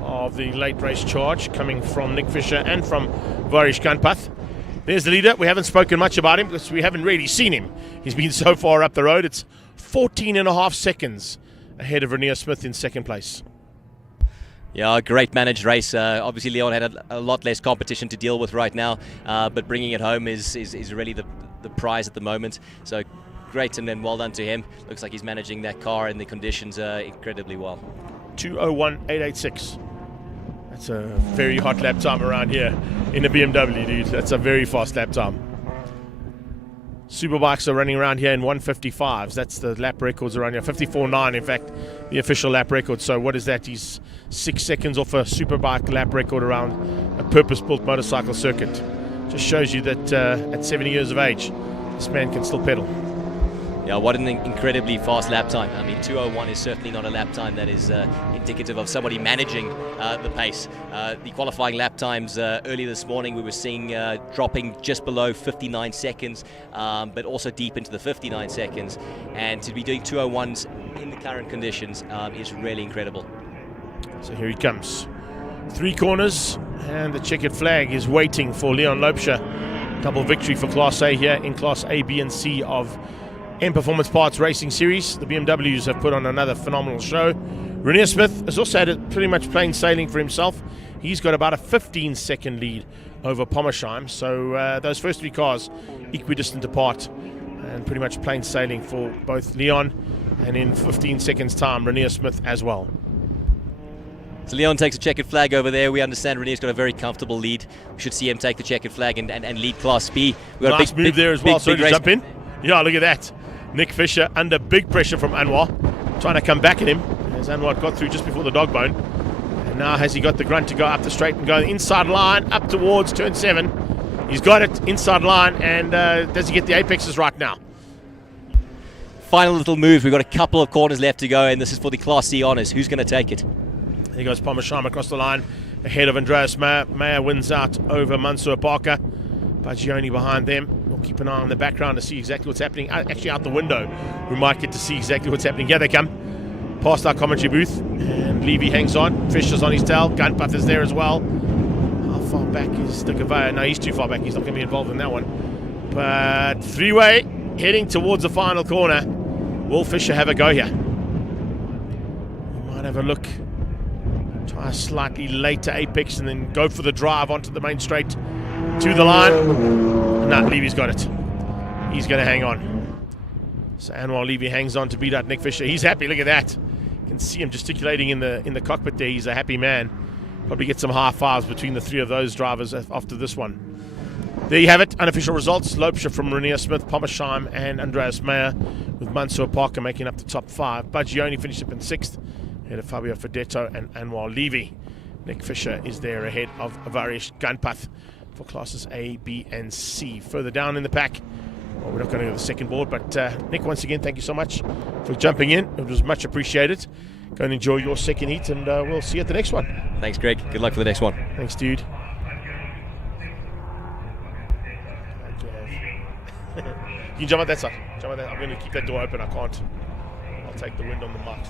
of the late race charge coming from Nick Fisher and from Varish Kanpath. There's the leader. We haven't spoken much about him because we haven't really seen him. He's been so far up the road. It's 14.5 seconds ahead of Renier Smith in 2nd place. Yeah, great managed race. Obviously, Leon had a lot less competition to deal with right now, but bringing it home is really the prize at the moment. So great, and then well done to him. Looks like he's managing that car and the conditions incredibly well. 2:01.886. That's a very hot lap time around here in the BMW, dude. That's a very fast lap time. Superbikes are running around here in 1:55s. That's the lap records around here. 54.9, in fact, the official lap record. So what is that? He's 6 seconds off a Superbike lap record around a purpose-built motorcycle circuit. Just shows you that at 70 years of age, this man can still pedal. Yeah, what an incredibly fast lap time. I mean, 2:01 is certainly not a lap time that is indicative of somebody managing the pace. The qualifying lap times early this morning we were seeing dropping just below 59 seconds, but also deep into the 59 seconds. And to be doing 2:01s in the current conditions is really incredible. So here he comes. 3 corners, and the checkered flag is waiting for Leon Lubri. Double victory for Class A here in Class A, B and C of M Performance Parts Racing Series. The BMWs have put on another phenomenal show. Renier Smith has also had it pretty much plain sailing for himself. He's got about a 15-second lead over Pommersheim. So those first 3 cars equidistant apart and pretty much plain sailing for both Leon and in 15 seconds time Renier Smith as well. So Leon takes a checkered flag over there. We understand Renier's got a very comfortable lead. We should see him take the checkered flag and lead Class B. We've got nice a big move there as well. So to jump in. Yeah, look at that. Nick Fisher under big pressure from Anwar, trying to come back at him as Anwar got through just before the dog bone. And now has he got the grunt to go up the straight and go inside line up towards turn 7. He's got it inside line, and does he get the apexes right now? Final little move. We've got a couple of corners left to go, and this is for the Class C honours. Who's going to take it? Here goes Pommersheim across the line ahead of Andreas Mayer. Mayer wins out over Mansour Parker. Bagioni behind them. We'll keep an eye on the background to see exactly what's happening. Actually, out the window, we might get to see exactly what's happening. Here they come. Past our commentary booth. And Levy hangs on. Fisher's on his tail. Gunpath is there as well. How far back is the Gavaya? No, he's too far back. He's not going to be involved in that one. But 3-way heading towards the final corner. Will Fisher have a go here? We might have a look. Try a slightly later apex and then go for the drive onto the main straight. To the line. No, Levy's got it. He's going to hang on. So Anwar Levy hangs on to beat out Nick Fisher. He's happy. Look at that. You can see him gesticulating in the cockpit there. He's a happy man. Probably get some high fives between the three of those drivers after this one. There you have it. Unofficial results. Lopesha from Renier Smith, Pommersheim, and Andreas Meyer, with Mansour Parker making up the top 5. Baggioni finished up in 6th, ahead of Fabio Fedetto and Anwar Levy. Nick Fisher is there ahead of Avarish Ganpath for classes A, B, and C. Further down in the pack, well, we're not going to go to the second board, but Nick, once again, thank you so much for jumping in. It was much appreciated. Go and enjoy your second heat, and we'll see you at the next one. Thanks, Greg. Good luck for the next one. Thanks, dude. You can jump on that side. Jump on that. I'm going to keep that door open. I can't. I'll take the wind on the mics.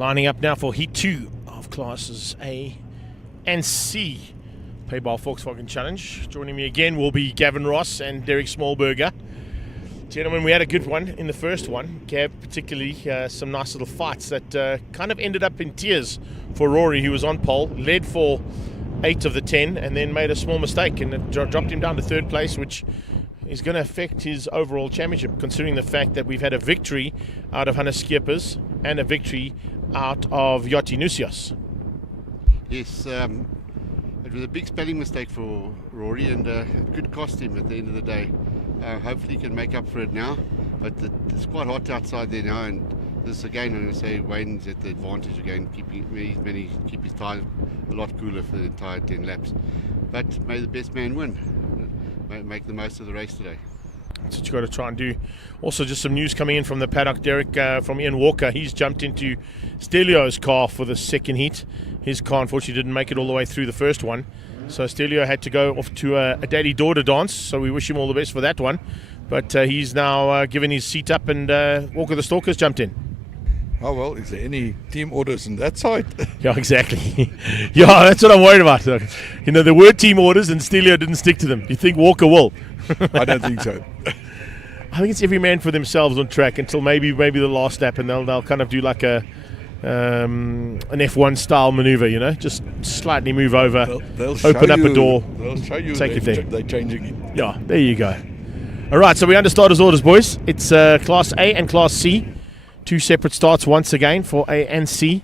Lining up now for Heat 2 of Classes A and C. PABAR Volkswagen Challenge. Joining me again will be Gavin Ross and Derek Smallberger. Gentlemen, we had a good one in the first one. Gav, particularly some nice little fights that kind of ended up in tears for Rory, who was on pole, led for 8 of the 10, and then made a small mistake, and it dropped him down to 3rd place, which is going to affect his overall championship, considering the fact that we've had a victory out of Hannes Skippers and a victory out of Yotti Nusios. Yes, it was a big spelling mistake for Rory, and it could cost him at the end of the day. Hopefully he can make up for it now, but it's quite hot outside there now, and this again, I'm going to say Wayne's at the advantage again, keep his tyres a lot cooler for the entire 10 laps. But may the best man win, make the most of the race today. That's what you've got to try and do. Also, just some news coming in from the paddock, Derek, from Ian Walker. He's jumped into Stelio's car for the second heat. His car, unfortunately, didn't make it all the way through the first one. So Stelio had to go off to a daddy-daughter dance, so we wish him all the best for that one. But he's now given his seat up, and Walker the Stalker's jumped in. Oh, well, is there any team orders on that side? Yeah, exactly. Yeah, that's what I'm worried about. You know, there were team orders, and Stelio didn't stick to them. Do you think Walker will? I don't think so. I think it's every man for themselves on track until maybe the last lap, and they'll kind of do like an F1 style maneuver, you know, just slightly move over, They'll open up a door, They'll show you take it there. They're changing it. Yeah, there you go. All right, so we're under starters orders, boys. It's Class A and Class C. 2 separate starts once again for A and C.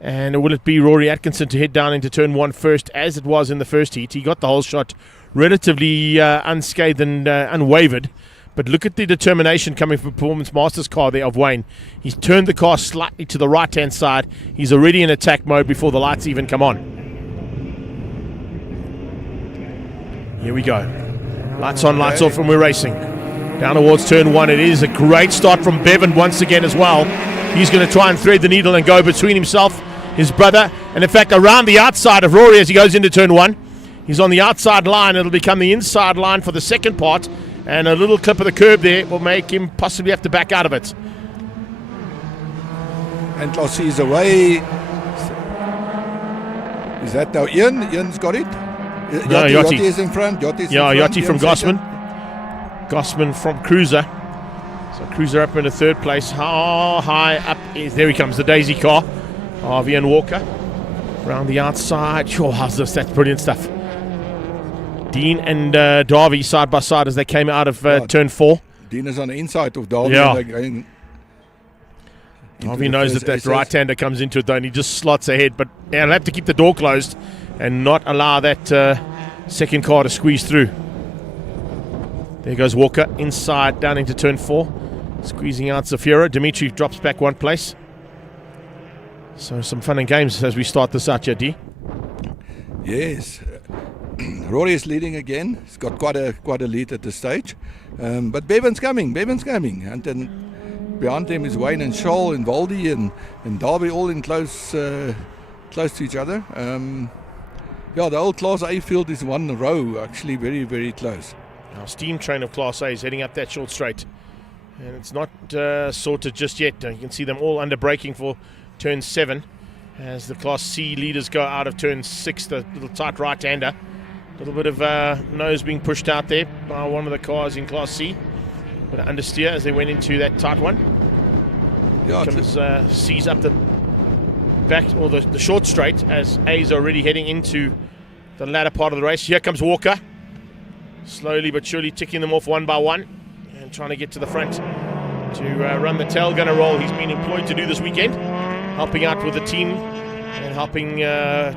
And will it be Rory Atkinson to head down into turn 1 first, as it was in the first heat? He got the whole shot relatively unscathed and unwavered. But look at the determination coming from Performance Masters car there of Wayne. He's turned the car slightly to the right-hand side. He's already in attack mode before the lights even come on. Here we go. Lights on, lights off, and we're racing. Down towards turn 1. It is a great start from Bevan once again as well. He's going to try and thread the needle and go between himself, his brother, and in fact around the outside of Rory as he goes into turn 1. He's on the outside line. It'll become the inside line for the second part. And a little clip of the curb there will make him possibly have to back out of it. And Class is away. Is that now Ian? Ian's got it? No, Yotti. Yotti is in front. Yotti from Gossman. Gossman from Cruiser. So Cruiser up into 3rd place. How high up is... There he comes, the Daisy car of Ian Walker. Around the outside. Sure, how's this? That's brilliant stuff. Dean and Darby side by side as they came out of turn 4. Dean is on the inside of Darby. Yeah. Darby knows that right-hander comes into it though, and he just slots ahead. But he'll have to keep the door closed and not allow that second car to squeeze through. There goes Walker inside down into turn 4. Squeezing out Zafira. Dimitri drops back 1 place. So some fun and games as we start this out here, D. Yes. Rory is leading again. He's got quite a lead at this stage. But Bevan's coming. And then behind him is Wayne and Scholl and Valdi and Darby all in close to each other. The whole Class A field is 1 row, actually very, very close. Our steam train of Class A is heading up that short straight. And it's not sorted just yet. You can see them all under braking for turn 7 as the Class C leaders go out of turn 6, the little tight right-hander. A little bit of nose being pushed out there by one of the cars in Class C. But understeer as they went into that tight one. Yeah, comes C's up the back, or the short straight, as A's already heading into the latter part of the race. Here comes Walker. Slowly but surely ticking them off one by one and trying to get to the front to run the tail gunner role he's been employed to do this weekend, helping out with the team and helping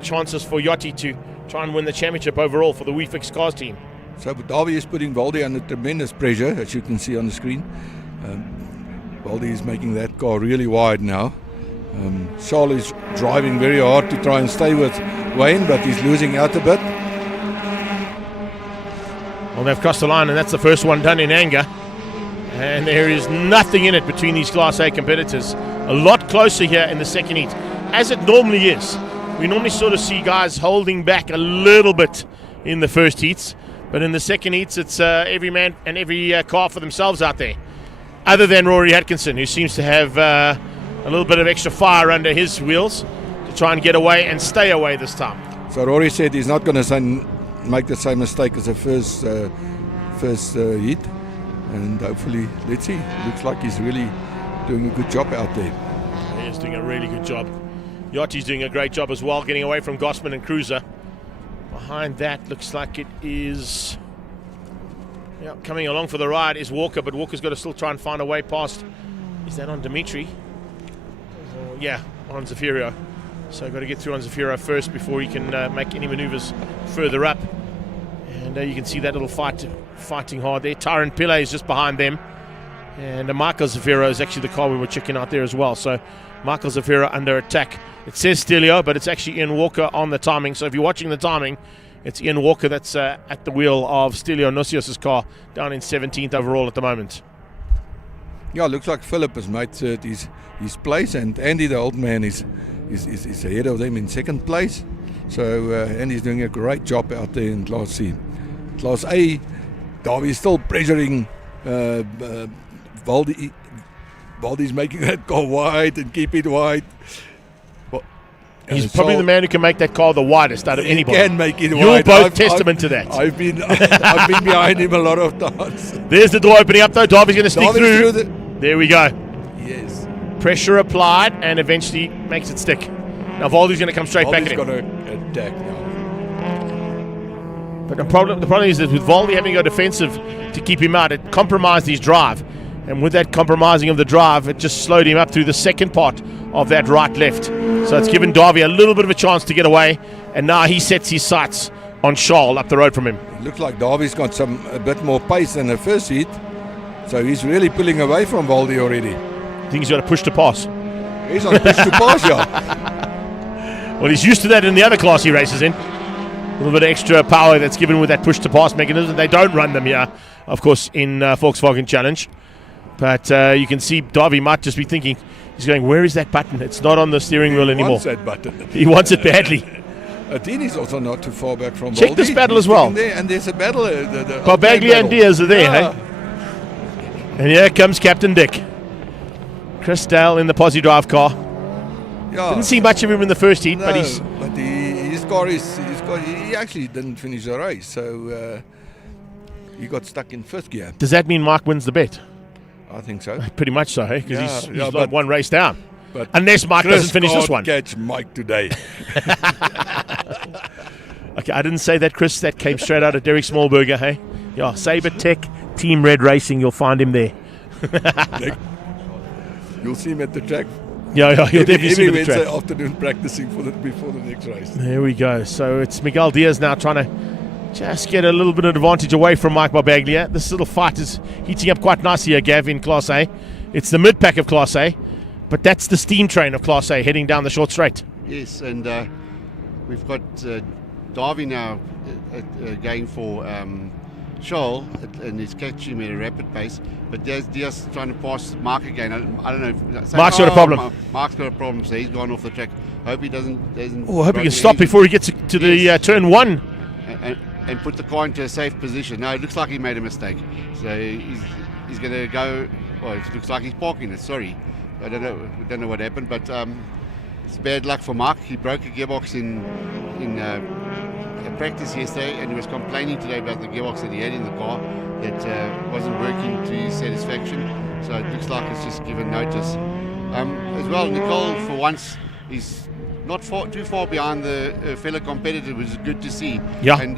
chances for Yotti to try and win the championship overall for the WeFix Cars team. So Darby is putting Valdi under tremendous pressure, as you can see on the screen. Valdi is making that car really wide now. Charles is driving very hard to try and stay with Wayne, but he's losing out a bit. Well, they've crossed the line, and that's the first one done in anger. And there is nothing in it between these Class A competitors. A lot closer here in the second heat, as it normally is. We normally sort of see guys holding back a little bit in the first heats, but in the second heats, it's every man and every car for themselves out there. Other than Rory Atkinson, who seems to have a little bit of extra fire under his wheels to try and get away and stay away this time. So Rory said he's not going to make the same mistake as the first heat, and hopefully, let's see. Looks like he's really doing a good job out there. He is doing a really good job. Yachty's doing a great job as well, getting away from Gossman and Cruiser. Behind that, looks like it is... Yeah, coming along for the ride is Walker, but Walker's got to still try and find a way past. Is that on Dimitri? Yeah, on Zafiro. So got to get through on Zafiro first before he can make any maneuvers further up. And you can see that little fighting hard there. Tyron Pillay is just behind them. And Michael Zafiro is actually the car we were checking out there as well. So Michael Zafiro under attack. It says Stelio, but it's actually Ian Walker on the timing. So if you're watching the timing, it's Ian Walker that's at the wheel of Stelio Nosios' car, down in 17th overall at the moment. Yeah, looks like Philip has made his place, and Andy, the old man, is ahead of them in second place. So Andy's doing a great job out there in Class C. Class A, Darby is still pressuring Valdi. Valdi's making that car wide and keep it wide. He's probably the man who can make that car the widest out of anybody. He can make it You're wide. both testament to that. I've been behind him a lot of times. There's the door opening up though. Darby's going to sneak through. There we go. Yes. Pressure applied and eventually makes it stick. Now Valdi's going to come straight back at him. Valdi's going to attack now. But the problem is that with Valdi having to go defensive to keep him out, it compromised his drive. And with that compromising of the drive, it just slowed him up through the second part of that right-left. So it's given Darby a little bit of a chance to get away, and now he sets his sights on Charles up the road from him. It looks like Darby's got a bit more pace than the first heat, so he's really pulling away from Valdi already. I think he's got a push to pass. He's on push to pass, yeah. Well, he's used to that in the other class he races in. A little bit of extra power that's given with that push to pass mechanism. They don't run them here, of course, in Volkswagen Challenge. But you can see Darby might just be thinking, he's going, where is that button? It's not on the steering wheel anymore. He wants that button. He wants it badly. Adini's also not too far back from Check Valdi. this battle as well. There, and there's a battle. Barbaglia and Diaz are there, yeah. hey? And here comes Captain Dick. Chris Dale in the Posse Drive car. Yeah. Didn't see much of him in the first heat, No, but his car he actually didn't finish the race, so he got stuck in first gear. does that mean Mark wins the bet? I think so. Pretty much so, hey? Because he's but like one race down. But Unless Mark Chris doesn't finish this can't one. catch Mike today. Okay, I didn't say that, Chris. That came straight out of Derek Smallberger, hey? Yeah, Sabre Tech, Team Red Racing, you'll find him there. You'll see him at the track. Yeah, you'll definitely see him at the Wednesday track. afternoon practicing before the next race. There we go. So it's Miguel Diaz now trying to just get a little bit of advantage away from Mike Barbaglia. This little fight is heating up quite nicely here, Gav, in Class A. It's the mid-pack of Class A, but that's the steam train of Class A heading down the short straight. Yes, and we've got Darby now going for Charles, and he's catching him at a rapid pace. But Diaz trying to pass Mark again. I don't know. Mark's got a problem. Mark's got a problem, so he's gone off the track. Hope he doesn't. Oh, I hope he can stop before he gets to the turn one. And put the car into a safe position. No, it looks like he made a mistake. So he's going to go. Well, it looks like he's parking it. Sorry, I don't know what happened, but it's bad luck for Mark. He broke a gearbox in practice yesterday, and he was complaining today about the gearbox that he had in the car that wasn't working to his satisfaction. So it looks like it's just given notice. As well, Nicole for once is not too far behind the fellow competitor, which is good to see. Yeah. And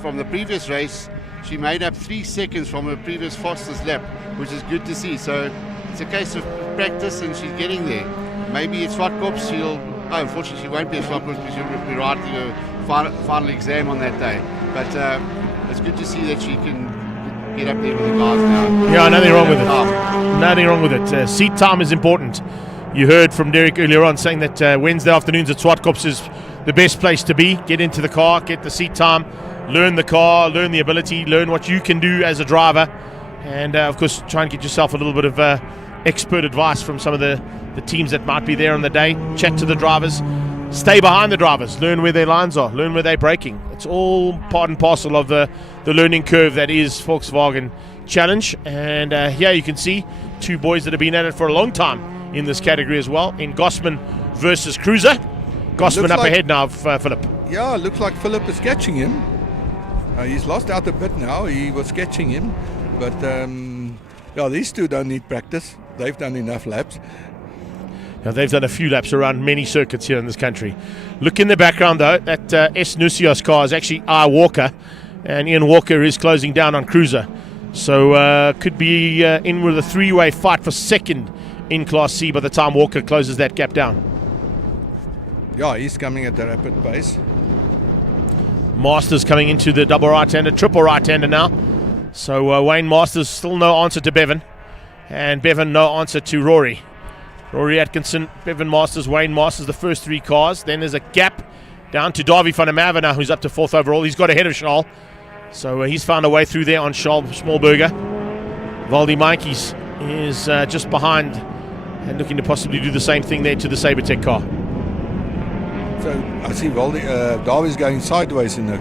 from the previous race, she made up 3 seconds from her previous fastest lap, which is good to see. So it's a case of practice, and she's getting there. Maybe at Swartkops unfortunately she won't be at Swartkops because she'll be right to the final exam on that day. But it's good to see that she can get up there with the guys now. Yeah, nothing wrong with it. Nothing wrong with it. Seat time is important. You heard from Derek earlier on saying that Wednesday afternoons at Swartkops is the best place to be. Get into the car, get the seat time, learn the car, learn the ability, learn what you can do as a driver, and of course try and get yourself a little bit of expert advice from some of the teams that might be there on the day. Chat to the drivers, stay behind the drivers, learn where their lines are, learn where they're braking. It's all part and parcel of the learning curve that is Volkswagen Challenge. And here you can see two boys that have been at it for a long time in this category as well, in Gossman versus Cruiser. Gossman up ahead now of Philip. Yeah, looks like Philip is catching him. He's lost out a bit now. He was catching him. But, yeah, these two don't need practice. They've done enough laps. Now, they've done a few laps around many circuits here in this country. Look in the background, though. That S. Nusios car is actually I. Walker. And Ian Walker is closing down on Cruiser. So could be in with a three-way fight for second in Class C by the time Walker closes that gap down. Yeah, he's coming at a rapid pace. Masters coming into the double right-hander, triple right-hander now. So Wayne Masters, still no answer to Bevan. And Bevan, no answer to Rory. Rory Atkinson, Bevan Masters, Wayne Masters, the first three cars. Then there's a gap down to Davy van der Merwe now, who's up to fourth overall. He's got ahead of Charles. So he's found a way through there on Charles Smallberger. Valdi Mikes is just behind and looking to possibly do the same thing there to the Sabertech car. So I see Davi's going sideways in the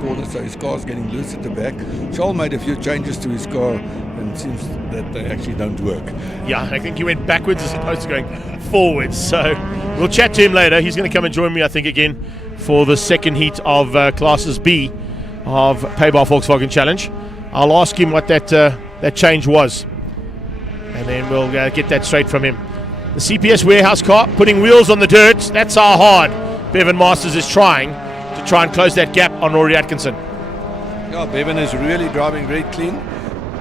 corner, so his car's getting loose at the back. Charles made a few changes to his car, and it seems that they actually don't work. Yeah, I think he went backwards as opposed to going forwards. So we'll chat to him later. He's going to come and join me, I think, again for the second heat of Classes B of PABAR Volkswagen Challenge. I'll ask him what that change was, and then we'll get that straight from him. The CPS warehouse car putting wheels on the dirt. That's how hard Bevan Masters is trying and close that gap on Rory Atkinson. Yeah, Bevan is really driving very clean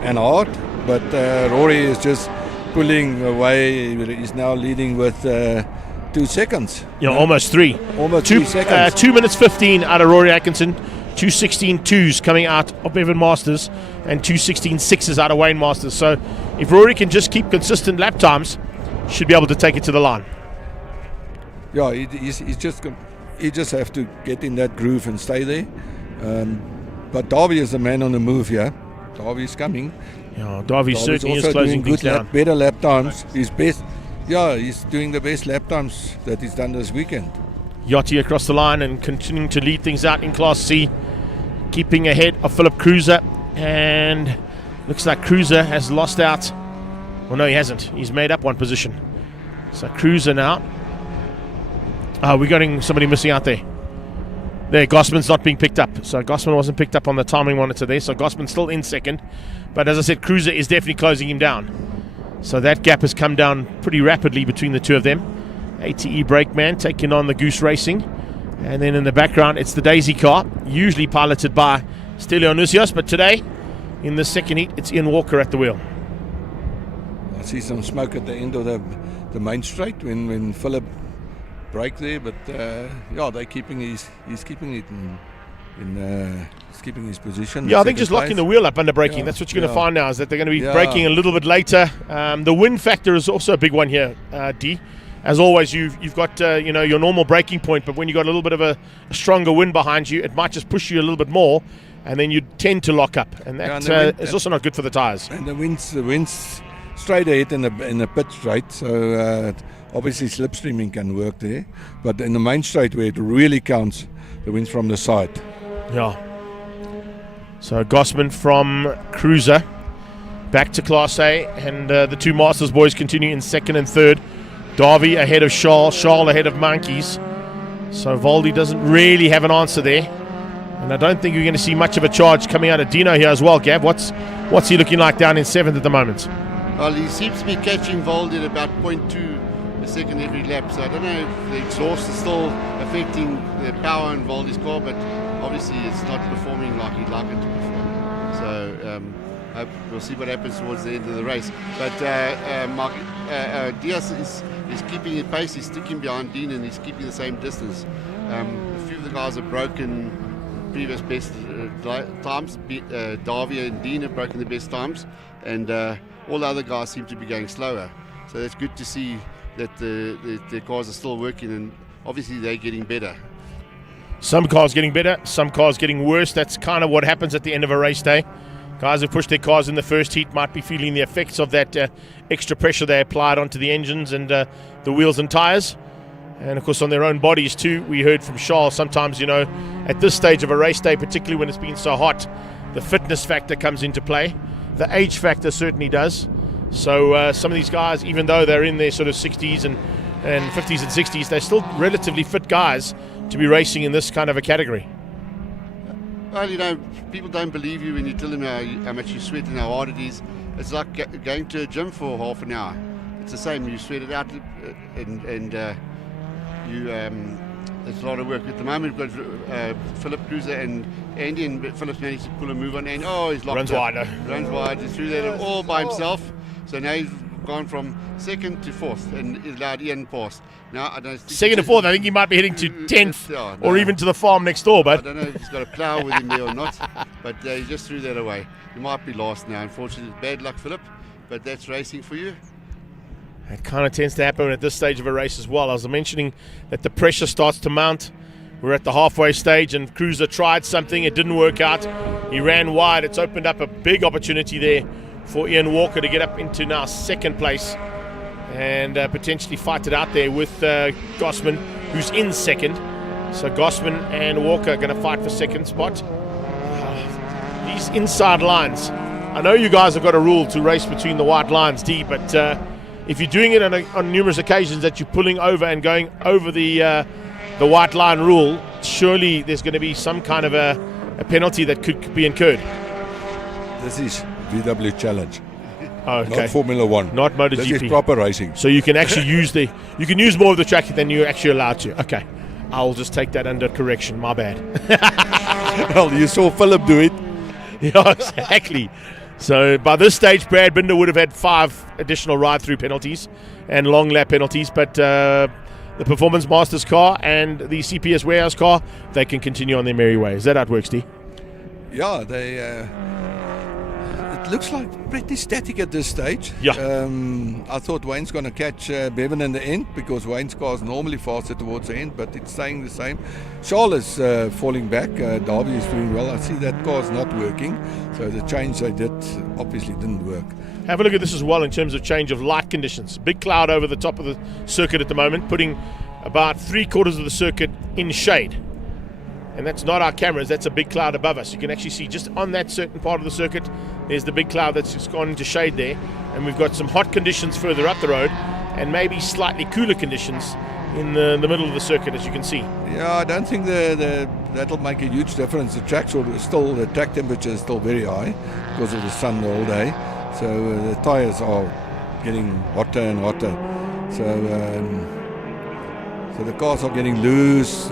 and hard, but Rory is just pulling away. He's now leading with 2 seconds. Yeah, almost 3. Almost 3 seconds. 2 minutes 15 out of Rory Atkinson. 2:16.2s coming out of Bevan Masters and 2:16.6s out of Wayne Masters. So if Rory can just keep consistent lap times, should be able to take it to the line. Yeah, he just have to get in that groove and stay there. But Davy is the man on the move here. Davy is coming. Yeah, Davy certainly is closing things down. Better lap times. He's best. Yeah, he's doing the best lap times that he's done this weekend. Yachty across the line and continuing to lead things out in Class C, keeping ahead of Philip Cruiser, and looks like Cruiser has lost out. Well, no, he hasn't. He's made up one position. So Cruiser now. We're getting somebody missing out there. There, Gossman's not being picked up. So Gossman wasn't picked up on the timing monitor there. So Gossman's still in second. But as I said, Cruiser is definitely closing him down. So that gap has come down pretty rapidly between the two of them. ATE Brakeman taking on the Goose Racing. And then in the background, it's the Daisy car, usually piloted by Stelio Nusios. But today, in the second heat, it's Ian Walker at the wheel. I see some smoke at the end of the main straight when Philip brake there, but yeah, they're keeping he's keeping it he's keeping his position. Yeah, I think just locking the wheel up under braking. That's what you're going to find now, is that they're going to be braking a little bit later. The wind factor is also a big one here, D. As always, you've got your normal braking point, but when you've got a little bit of a stronger wind behind you, it might just push you a little bit more, and then you tend to lock up, and that is also not good for the tires. And the wind's straight ahead in the pit straight, so obviously slipstreaming can work there, but in the main straight where it really counts, the wind's from the side. Yeah. So Gossman from Cruiser back to Class A, and the two Masters boys continue in second and third. Davy ahead of Charles ahead of Monkeys. So Valdi doesn't really have an answer there, and I don't think you're going to see much of a charge coming out of Dino here as well. Gav, what's he looking like down in seventh at the moment? Well, he seems to be catching Valdi at about 0.2 a second every lap, so I don't know if the exhaust is still affecting the power in Valdi's car, but obviously it's not performing like he'd like it to perform. So we'll see what happens towards the end of the race. But Diaz is keeping his pace, he's sticking behind Dean, and he's keeping the same distance. A few of the guys have broken previous best times. Davia and Dean have broken the best times, and all the other guys seem to be going slower. So that's good to see that the cars are still working, and obviously they're getting better. Some cars getting better, some cars getting worse. That's kind of what happens at the end of a race day. Guys who pushed their cars in the first heat might be feeling the effects of that extra pressure they applied onto the engines and the wheels and tires. And of course on their own bodies too. We heard from Charles, sometimes, at this stage of a race day, particularly when it's been so hot, the fitness factor comes into play. The age factor certainly does. So some of these guys, even though they're in their sort of 60s and 50s and 60s, they're still relatively fit guys to be racing in this kind of a category. Well, you know, people don't believe you when you tell them how much you sweat and how hard it is. It's like going to a gym for half an hour. It's the same. You sweat it out, and it's a lot of work. At the moment, we've got Philip Cruiser and Andy, and Philip's managed to pull a move on, and he's locked Runs up. wide. Runs wide. He threw that all by himself. So now he's gone from second to fourth, and he's allowed Ian past. Now I don't think Second to fourth, I think he might be heading to 10th or even to the farm next door. But I don't know if he's got a plough with him there or not, but he just threw that away. He might be last now. Unfortunately, bad luck, Philip, but that's racing for you. it kind of tends to happen at this stage of a race as well. I was mentioning that the pressure starts to mount. We're at the halfway stage, and Cruiser tried something. It didn't work out. He ran wide. It's opened up a big opportunity there for Ian Walker to get up into now second place and potentially fight it out there with Gossman, who's in second. So Gossman and Walker are going to fight for second spot. These inside lines. I know you guys have got a rule to race between the white lines, D, but if you're doing it on numerous occasions that you're pulling over and going over the white line rule, surely there's going to be some kind of a penalty that could be incurred. This is VW Challenge, Oh, okay. not Formula One. Not MotoGP. This is proper racing. So you can actually use more of the track than you're actually allowed to. Okay. I'll just take that under correction. My bad. Well, you saw Philip do it. Yeah, exactly. So by this stage, Brad Binder would have had 5 additional ride-through penalties and long lap penalties, but the Performance Masters car and the CPS Warehouse car, they can continue on their merry way. Is that how it works, D? Yeah, they. It looks like pretty static at this stage. Yeah. I thought Wayne's going to catch Bevan in the end, because Wayne's car is normally faster towards the end, but it's staying the same. Charles is falling back. Darby is doing well. I see that car's not working, so the change they did obviously didn't work. Have a look at this as well in terms of change of light conditions. Big cloud over the top of the circuit at the moment, putting about 3/4 of the circuit in shade. And that's not our cameras, that's a big cloud above us. You can actually see just on that certain part of the circuit, there's the big cloud that's just gone into shade there. And we've got some hot conditions further up the road, and maybe slightly cooler conditions in the middle of the circuit, as you can see. Yeah, I don't think that'll make a huge difference. The the track temperature is still very high because of the sun the whole day. So the tires are getting hotter and hotter. So the cars are getting loose.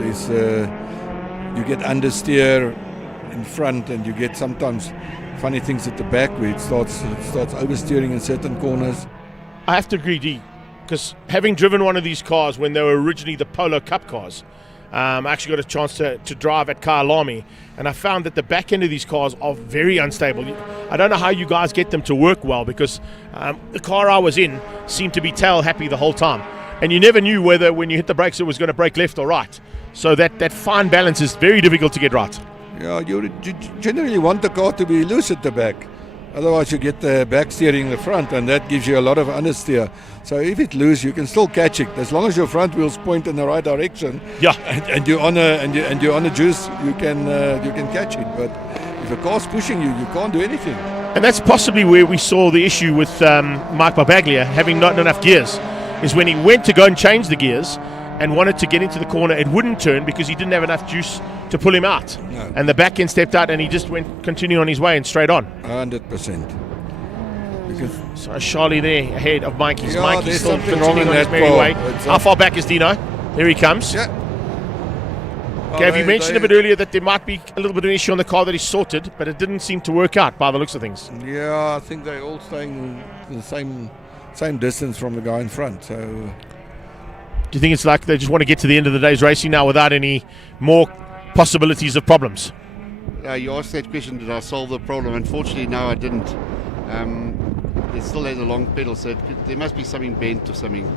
You get understeer in front, and you get sometimes funny things at the back where it starts oversteering in certain corners. I have to agree, D, because having driven one of these cars when they were originally the Polo Cup cars, I actually got a chance to drive at Kyalami, and I found that the back end of these cars are very unstable. I don't know how you guys get them to work well, because the car I was in seemed to be tail happy the whole time, and you never knew whether when you hit the brakes it was going to brake left or right. So that fine balance is very difficult to get right. Yeah, you generally want the car to be loose at the back. Otherwise you get the back steering in the front, and that gives you a lot of understeer. So if it's loose, you can still catch it as long as your front wheels point in the right direction. Yeah, and you're on a juice, you can catch it. But if a car's pushing you, you can't do anything. and that's possibly where we saw the issue with Mike Barbaglia having not enough gears. Is when he went to go and change the gears and wanted to get into the corner, it wouldn't turn because he didn't have enough juice to pull him out. No. And the back end stepped out, and he just continued on his way and straight on. 100%. Because So Charlie there ahead of Mikey's. Yeah, Mikey's there's still something wrong continuing in on his that merry car. way. It's How far back is Dino? There he comes. yeah. Gav, you mentioned a bit earlier that there might be a little bit of an issue on the car that he sorted, but it didn't seem to work out by the looks of things. Yeah, I think they're all staying the same distance from the guy in front. So Do you think it's like they just want to get to the end of the day's racing now without any more possibilities of problems? You asked that question, did I solve the problem? Unfortunately, no, I didn't. It still has a long pedal, so there must be something bent or something.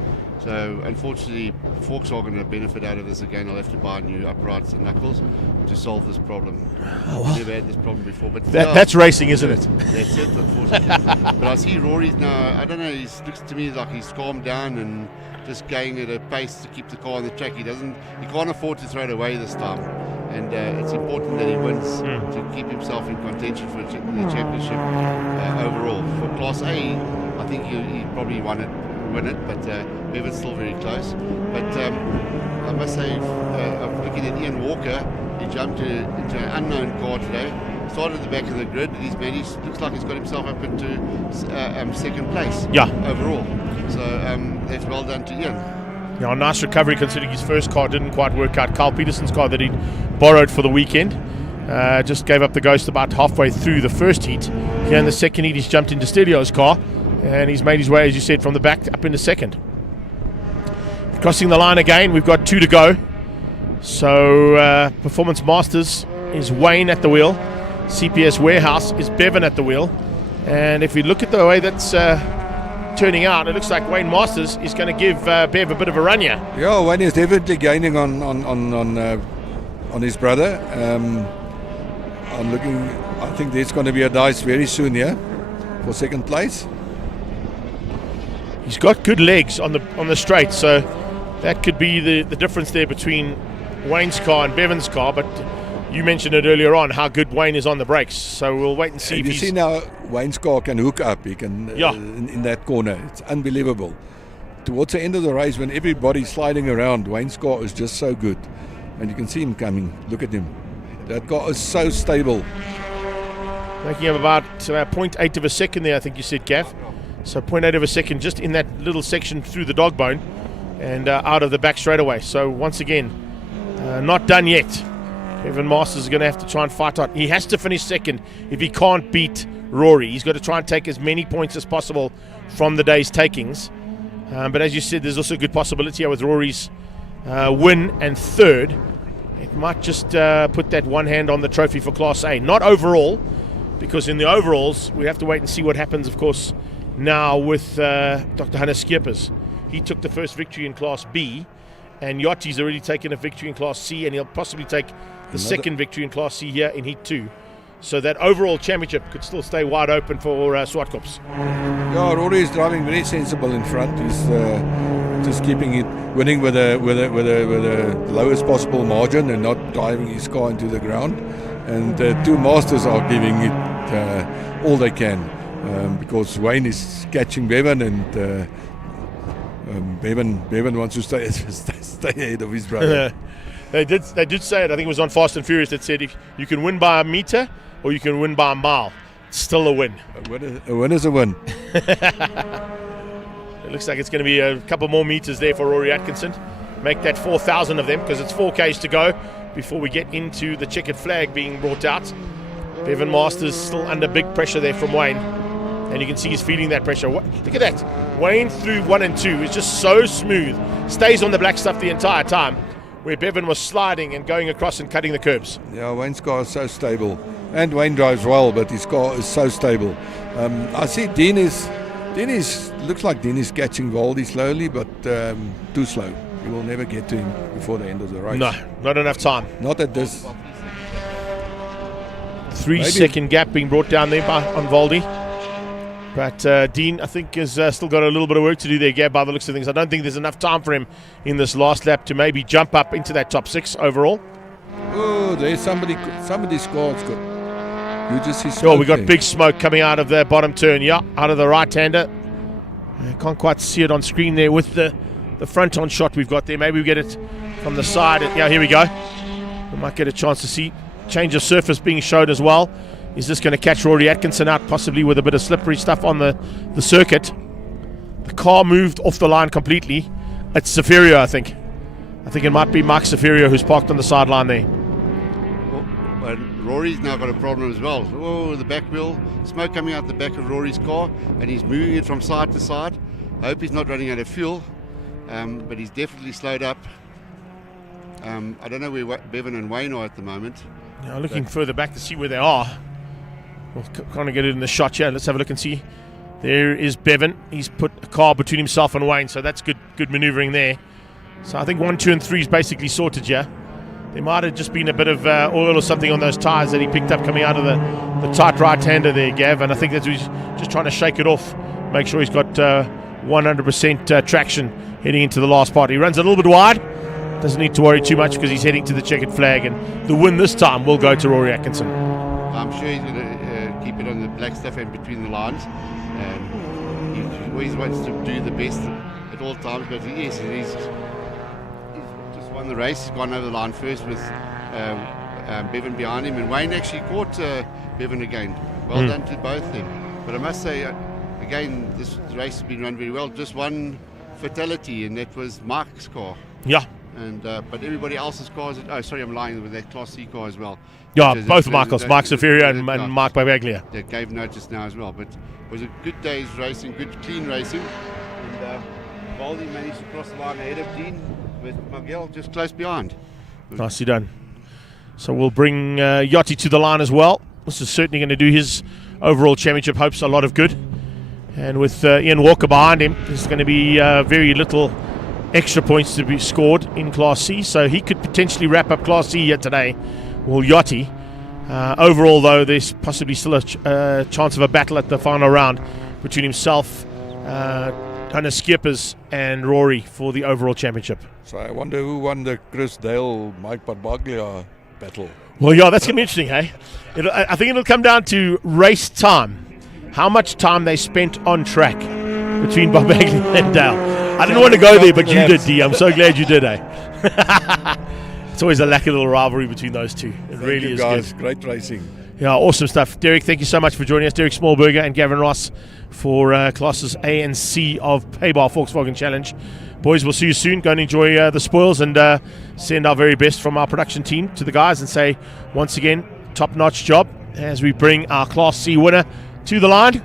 So unfortunately, Volkswagen will benefit out of this again. I'll have to buy new uprights and knuckles to solve this problem. I've never had this problem before. But That's racing, isn't it? That's it, unfortunately. But I see Rory's now, I don't know, he looks to me like he's calmed down and just going at a pace to keep the car on the track. He can't afford to throw it away this time. And it's important that he wins to keep himself in contention for the championship overall. For Class A, I think he probably win it, but Bevan's still very close. But I must say, looking at Ian Walker, he jumped into an unknown car today. Started at the back of the grid, and he's managed. Looks like he's got himself up into second place. Overall. So that's well done to Ian. Yeah, nice recovery considering his first car didn't quite work out. Carl Peterson's car that he'd borrowed for the weekend just gave up the ghost about halfway through the first heat. Here in the second heat, he's jumped into Stelios' car, and he's made his way, as you said, from the back up into second. Crossing the line again, we've got 2 to go. So Performance Masters is Wayne at the wheel. CPS Warehouse is Bevan at the wheel. And if we look at the way that's turning out, it looks like Wayne Masters is going to give Bev a bit of a run here. Yeah, Wayne is definitely gaining on his brother. I think there's going to be a dice very soon here for second place. He's got good legs on the straight, so that could be the difference there between Wayne's car and Bevan's car. But you mentioned it earlier on how good Wayne is on the brakes, so we'll wait and see. You see now Wayne's car can hook up. He can in that corner. It's unbelievable. Towards the end of the race, when everybody's sliding around, Wayne's car is just so good, and you can see him coming. Look at him. That car is so stable. Making up about 0.8 of a second there, I think you said, Gav. So 0.8 of a second just in that little section through the dog bone and out of the back straightaway. So once again, not done yet. Evan Masters is going to have to try and fight on. He has to finish second if he can't beat Rory. He's got to try and take as many points as possible from the day's takings. But as you said, there's also a good possibility here with Rory's win and third. It might just put that one hand on the trophy for Class A. Not overall, because in the overalls, we have to wait and see what happens, of course, now with Dr. Hannes Skeepers. He took the first victory in Class B, and Yotti's already taken a victory in Class C, and he'll possibly take the second victory in Class C here in Heat 2. So that overall championship could still stay wide open for Swartkops. Yeah, Rory is driving very sensible in front. He's just keeping it, winning with a lowest possible margin and not driving his car into the ground. And 2 Masters are giving it all they can because Wayne is catching Bevan, and Bevan wants to stay ahead of his brother. They did say it. I think it was on Fast and Furious that said if you can win by a meter or you can win by a mile, it's still a win. A win is a win. It looks like it's going to be a couple more meters there for Rory Atkinson. Make that 4,000 of them because it's 4Ks to go before we get into the checkered flag being brought out. Bevan Masters still under big pressure there from Wayne. And you can see he's feeling that pressure. Look at that. Wayne through 1 and 2 is just so smooth. Stays on the black stuff the entire time. Where Bevan was sliding and going across and cutting the curbs. Yeah, Wayne's car is so stable. And Wayne drives well, but his car is so stable. I see looks like Dean is catching Valdi slowly, but too slow. He will never get to him before the end of the race. No, not enough time. Not at this. 3-second gap being brought down there on Valdi. But Dean, I think, has still got a little bit of work to do there, Gab, by the looks of things. I don't think there's enough time for him in this last lap to maybe jump up into that top 6 overall. Oh, there's somebody scored. You just see smoke. Oh, we got big smoke coming out of the bottom turn. Yeah, out of the right-hander. I can't quite see it on screen there with the front-on shot we've got there. Maybe we get it from the side. Yeah, here we go. We might get a chance to see change of surface being showed as well. Is this going to catch Rory Atkinson out, possibly with a bit of slippery stuff on the circuit? The car moved off the line completely. It's Saferio, I think. I think it might be Mark Saferio who's parked on the sideline there. Well, Rory's now got a problem as well. Oh, the back wheel, smoke coming out the back of Rory's car, and he's moving it from side to side. I hope he's not running out of fuel, but he's definitely slowed up. I don't know where Bevan and Wayne are at the moment. Yeah, looking further back to see where they are. We'll kind of get it in the shot here. Let's have a look and see. There is Bevan. He's put a car between himself and Wayne, so that's good manoeuvring there. So I think 1, 2, and 3 is basically sorted here. There might have just been a bit of oil or something on those tyres that he picked up coming out of the tight right-hander there, Gav, and I think that he's just trying to shake it off, make sure he's got 100% traction heading into the last part. He runs a little bit wide. Doesn't need to worry too much because he's heading to the checkered flag, and the win this time will go to Rory Atkinson. I'm sure he's going to keep it on the black stuff and between the lines. he always wants to do the best at all times, but yes, he's just won the race. He's gone over the line first with Bevan behind him, and Wayne actually caught Bevan again. Well done to both of them. But I must say, again, this race has been run very well. Just one fatality, and that was Mark's car. Yeah. And but everybody else's cars. Oh, sorry, I'm lying with that Class C car as well. Yeah, both Michaels, Mark Safiria and Mark Babaglia. That gave notice now as well. But it was a good day's racing, good clean racing. And Baldy managed to cross the line ahead of Dean with Miguel just close behind. Nicely done. So we'll bring Yachty to the line as well. This is certainly going to do his overall championship hopes a lot of good. And with Ian Walker behind him, there's going to be very little extra points to be scored in Class C, so he could potentially wrap up Class C yet today. Well, Yachty. Overall, though, there's possibly still a chance of a battle at the final round between himself, Hunter Skippers, and Rory for the overall championship. So I wonder who won the Chris Dale Mike Barbaglia battle. Well, yeah, that's going to be interesting, hey? I think it'll come down to race time. How much time they spent on track between Barbaglia and Dale. I didn't want to go there, but you did, D. I'm so glad you did, eh? It's always a lucky little rivalry between those two. It really is guys. good. Great racing. Yeah, awesome stuff. Derek, thank you so much for joining us. Derek Smallberger and Gavin Ross for classes A and C of PABAR Volkswagen Challenge. Boys, we'll see you soon. Go and enjoy the spoils and send our very best from our production team to the guys and say, once again, top-notch job as we bring our Class C winner to the line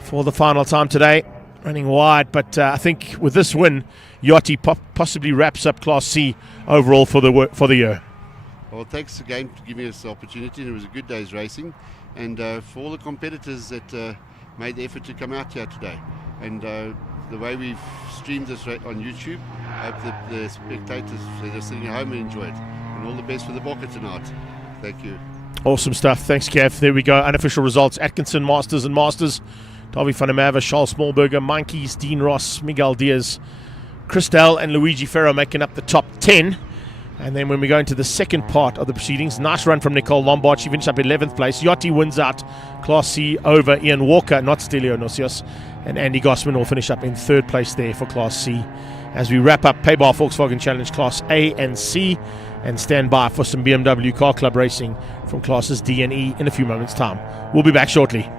for the final time today. Running wide, but I think with this win, Yachty possibly wraps up Class C overall for the year. Well, thanks again for giving us the opportunity. It was a good day's racing, and for all the competitors that made the effort to come out here today. And the way we've streamed this on YouTube, I hope that the spectators that are sitting at home enjoy it. And all the best for the Bokke tonight. Thank you. Awesome stuff. Thanks, Kev. There we go. Unofficial results. Atkinson, Masters and Masters. Davy van der Merwe, Charles Smallberger, Monkeys, Dean Ross, Miguel Diaz, Chris Dale and Luigi Ferro making up the top 10. And then when we go into the second part of the proceedings, nice run from Nicole Lombard. She finished up 11th place. Yachty wins out Class C over Ian Walker, not Stelio Nosios. And Andy Gossman will finish up in third place there for Class C. As we wrap up PABAR Volkswagen Challenge Class A and C and stand by for some BMW Car Club racing from Classes D and E in a few moments' time. We'll be back shortly.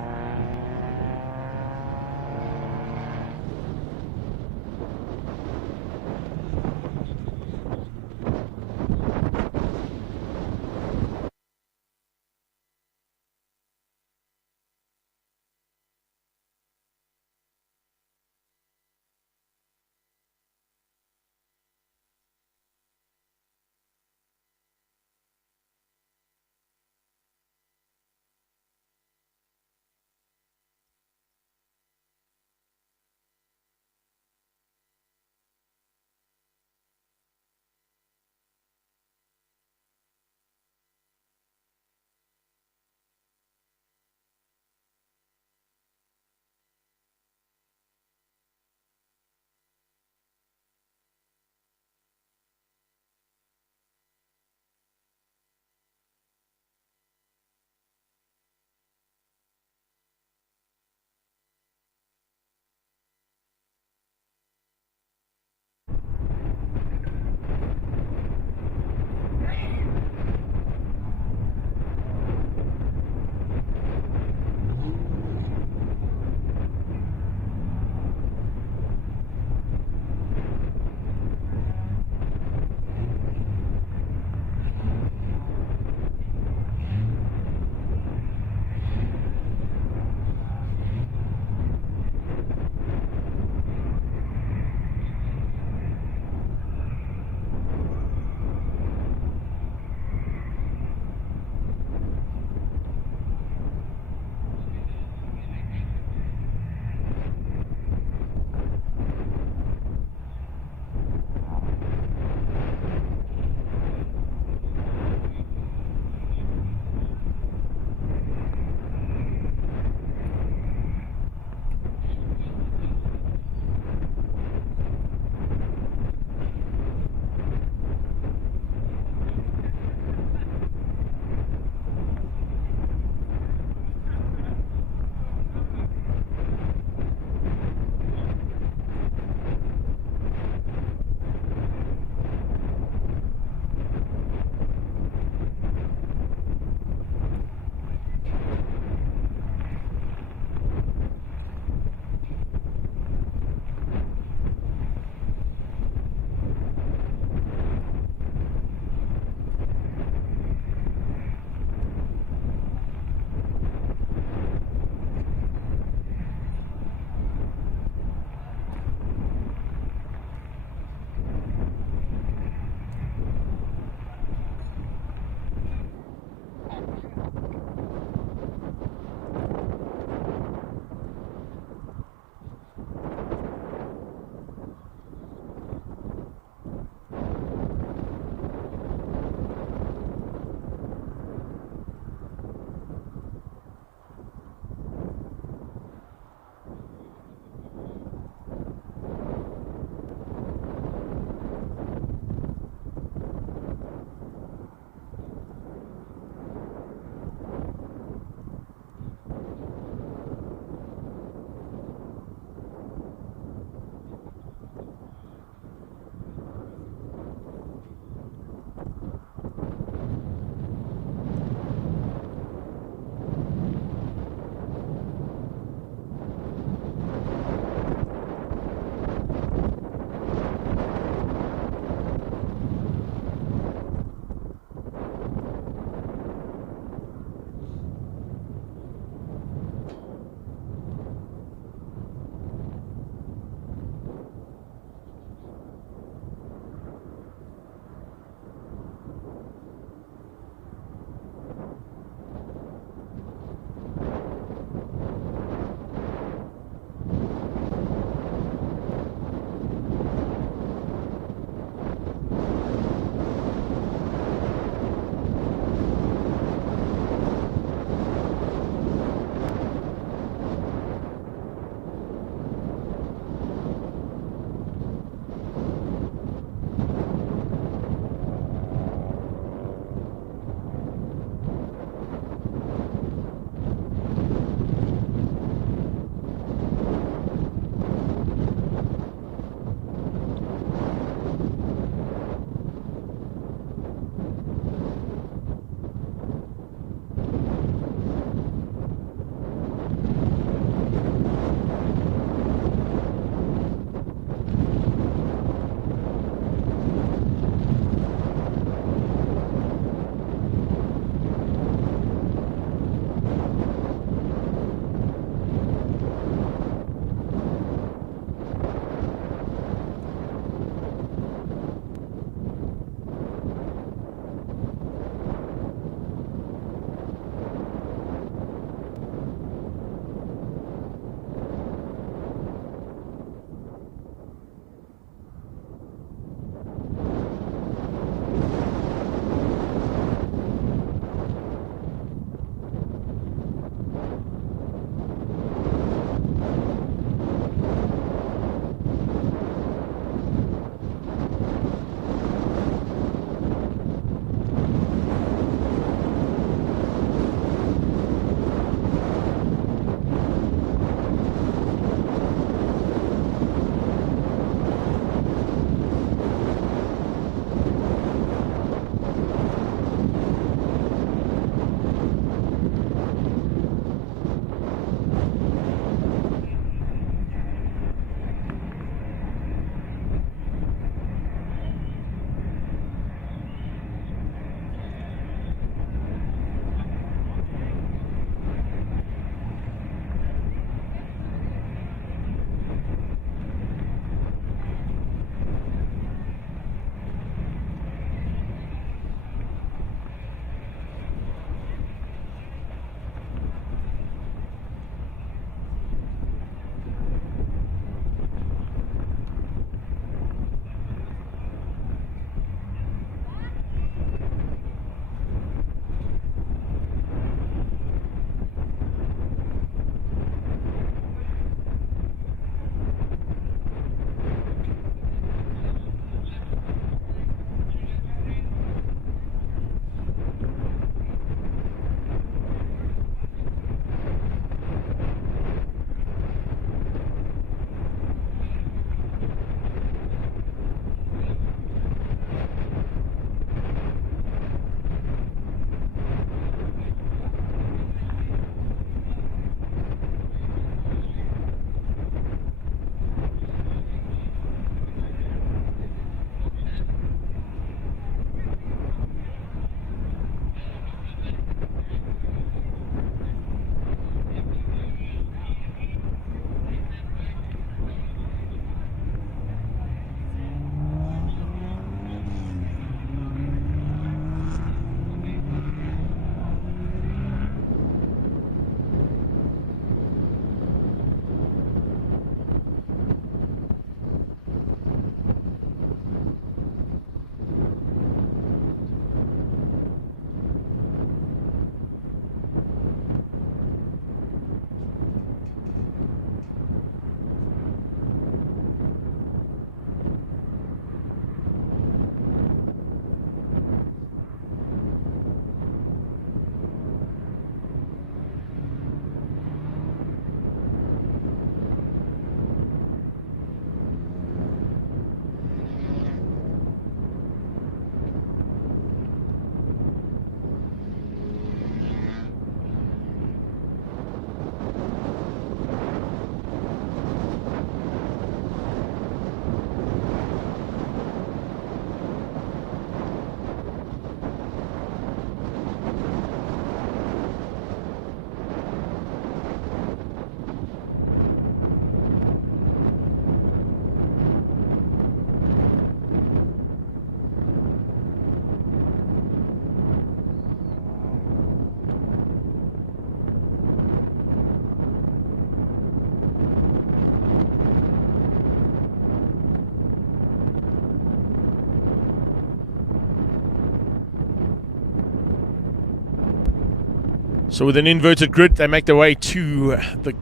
So with an inverted grid, they make their way to the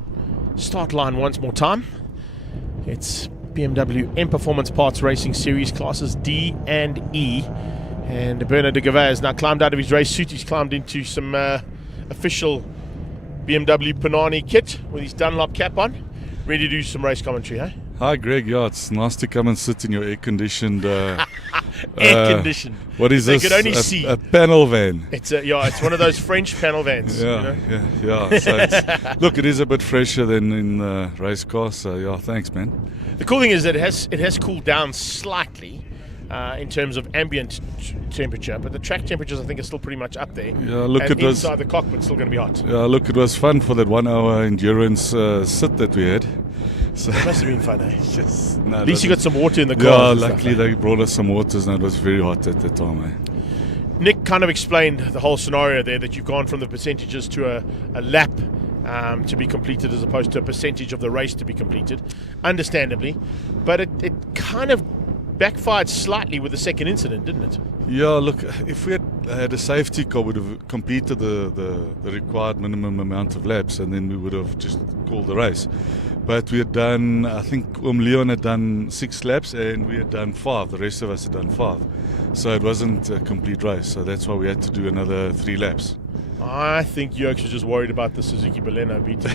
start line once more time. It's BMW M Performance Parts Racing Series classes D and E. And Bernard de Gavay has now climbed out of his race suit. He's climbed into some official BMW Panani kit with his Dunlop cap on. Ready to do some race commentary, huh? Hi, Greg. Yeah, it's nice to come and sit in your air-conditioned... air-conditioned. What is They this? could only see. A panel van. It's it's one of those French panel vans. Yeah, you know? yeah. So look, it is a bit fresher than in race car. So yeah, thanks, man. The cool thing is that it has cooled down slightly in terms of ambient temperature, but the track temperatures I think are still pretty much up there. Yeah, look, and it was inside the cockpit's still going to be hot. Yeah, look, it was fun for that 1 hour endurance sit that we had. So It must have been fun, eh? yes, no, At least you got some water in the car. Yeah, luckily they brought us some waters, and it was very hot at the time. Eh? Nick kind of explained the whole scenario there, that you've gone from the percentages to a lap to be completed as opposed to a percentage of the race to be completed, understandably. But it kind of backfired slightly with the second incident, didn't it? Yeah, look, if we had a safety car, we would have completed the required minimum amount of laps, and then we would have just called the race. But we had done, I think Leon had done 6 laps and we had done 5. The rest of us had done 5. So it wasn't a complete race. So that's why we had to do another 3 laps. I think Yerkes was just worried about the Suzuki Baleno beating.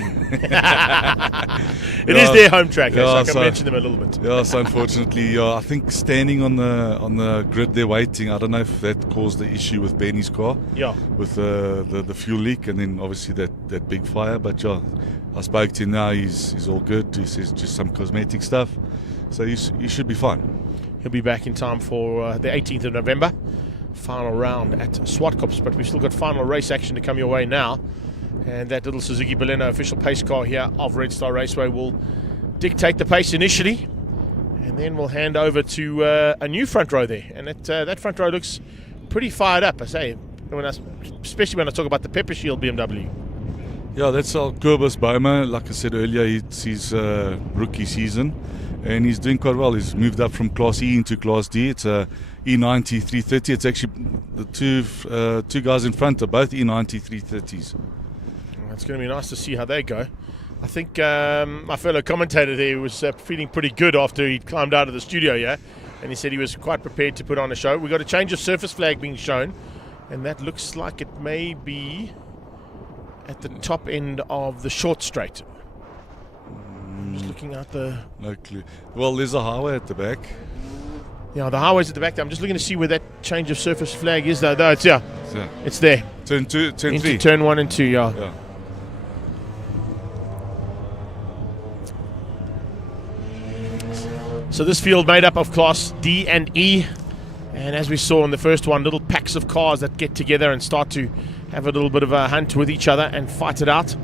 It is their home track, so I can mention them a little bit. Yeah, so unfortunately, I think standing on the grid there waiting, I don't know if that caused the issue with Benny's car. Yeah. With the fuel leak, and then obviously that big fire. But yeah, I spoke to him now. He's all good. He says just some cosmetic stuff, so he should be fine. He'll be back in time for the 18th of November. Final round at Swartkops, but we've still got final race action to come your way now, and that little Suzuki Baleno official pace car here of Red Star Raceway will dictate the pace initially, and then we'll hand over to a new front row there, and that front row looks pretty fired up, I say, especially when I talk about the Pepper Shield BMW. Yeah, that's our Kobus Boma. Like I said earlier, it's his rookie season, and he's doing quite well. He's moved up from Class E into Class D. It's a E90 330. It's actually the two guys in front are both E90 330s. It's going to be nice to see how they go. I think my fellow commentator there was feeling pretty good after he climbed out of the studio, yeah, and he said he was quite prepared to put on a show. We've got a change of surface flag being shown, and that looks like it may be at the top end of the short straight. Just looking out the... No clue. Well, there's a highway at the back. Yeah, the highway's at the back there. I'm just looking to see where that change of surface flag is, though. It's it's there. Turn 2, turn 3. Into turn 1 and 2, yeah. So this field made up of Class D and E, and as we saw in the first one, little packs of cars that get together and start to have a little bit of a hunt with each other and fight it out.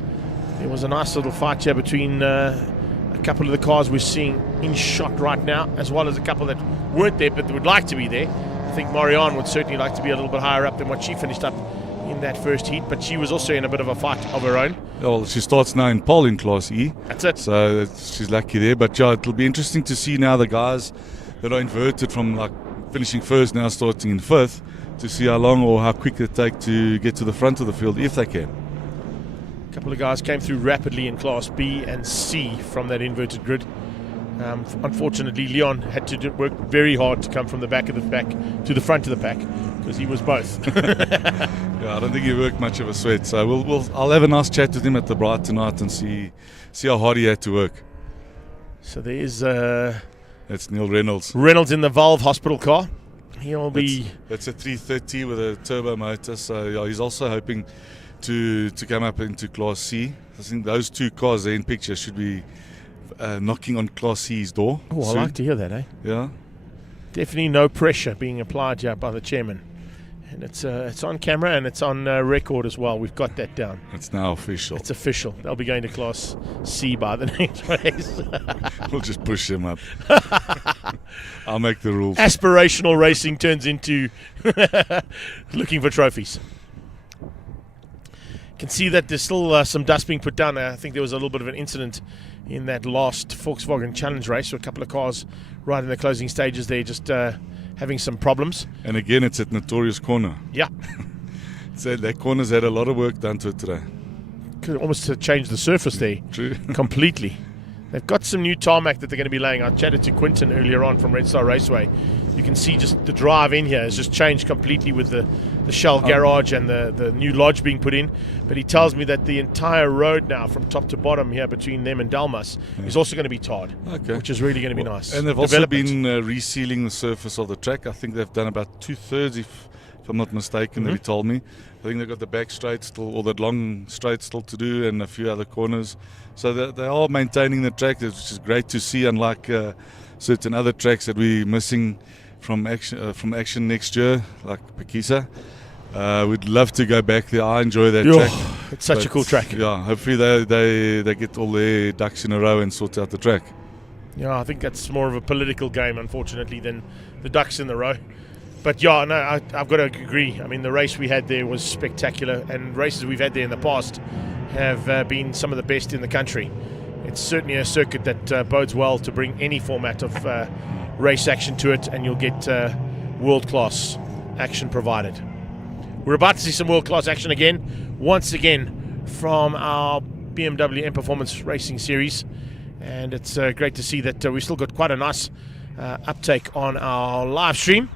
There was a nice little fight here between a couple of the cars we're seeing in shot right now, as well as a couple that weren't there but that would like to be there. I think Marianne would certainly like to be a little bit higher up than what she finished up in that first heat, but she was also in a bit of a fight of her own. Well, she starts now in pole in Class E. That's it. So she's lucky there. But yeah, it'll be interesting to see now the guys that are inverted from like finishing first now starting in 5th, to see how long or how quick they take to get to the front of the field, if they can. A couple of guys came through rapidly in Class B and C from that inverted grid. Unfortunately, Leon had to work very hard to come from the back of the pack to the front of the pack, because he was both. Yeah, I don't think he worked much of a sweat. So I'll have a nice chat with him at the Bright tonight and see how hard he had to work. So there is that's Neil Reynolds. Reynolds in the Valve hospital car. He'll be... That's a 330 with a turbo motor. So yeah, he's also hoping to come up into Class C. I think those two cars there in picture should be knocking on Class C's door. Oh, I like to hear that, eh? Yeah. Definitely no pressure being applied here by the chairman. And it's on camera and it's on record as well. We've got that down. It's now official. It's official. They'll be going to Class C by the next race. We'll just push him up. I'll make the rules. Aspirational racing turns into looking for trophies. Can see that there's still some dust being put down there. I think there was a little bit of an incident in that last Volkswagen Challenge race, where a couple of cars right in the closing stages there just having some problems. And again, it's at Notorious Corner. Yeah. that corner's had a lot of work done to it today. Could almost change the surface there. True. Completely. They've got some new tarmac that they're going to be laying. I chatted to Quinton earlier on from Red Star Raceway. You can see just the drive in here has just changed completely with the shell garage and the new lodge being put in. But he tells me that the entire road now from top to bottom here between them and Dalmas is also going to be tarred, which is really going to be nice. And they've also been resealing the surface of the track. I think they've done about 2/3, if I'm not mistaken, that he told me. I think they've got the back straight still, or that long straight still to do, and a few other corners. So they are maintaining the track, which is great to see, unlike certain other tracks that we're missing from action next year, like Pekisa. We'd love to go back there. I enjoy that track. It's such a cool track. Yeah, hopefully they get all their ducks in a row and sort out the track. Yeah, I think that's more of a political game, unfortunately, than the ducks in the row. But yeah, no, I've got to agree. I mean, the race we had there was spectacular, and races we've had there in the past have been some of the best in the country. It's certainly a circuit that bodes well to bring any format of race action to it, and you'll get world-class action provided. We're about to see some world-class action again, once again, from our BMW M Performance Racing Series, and it's great to see that we've still got quite a nice uptake on our live stream.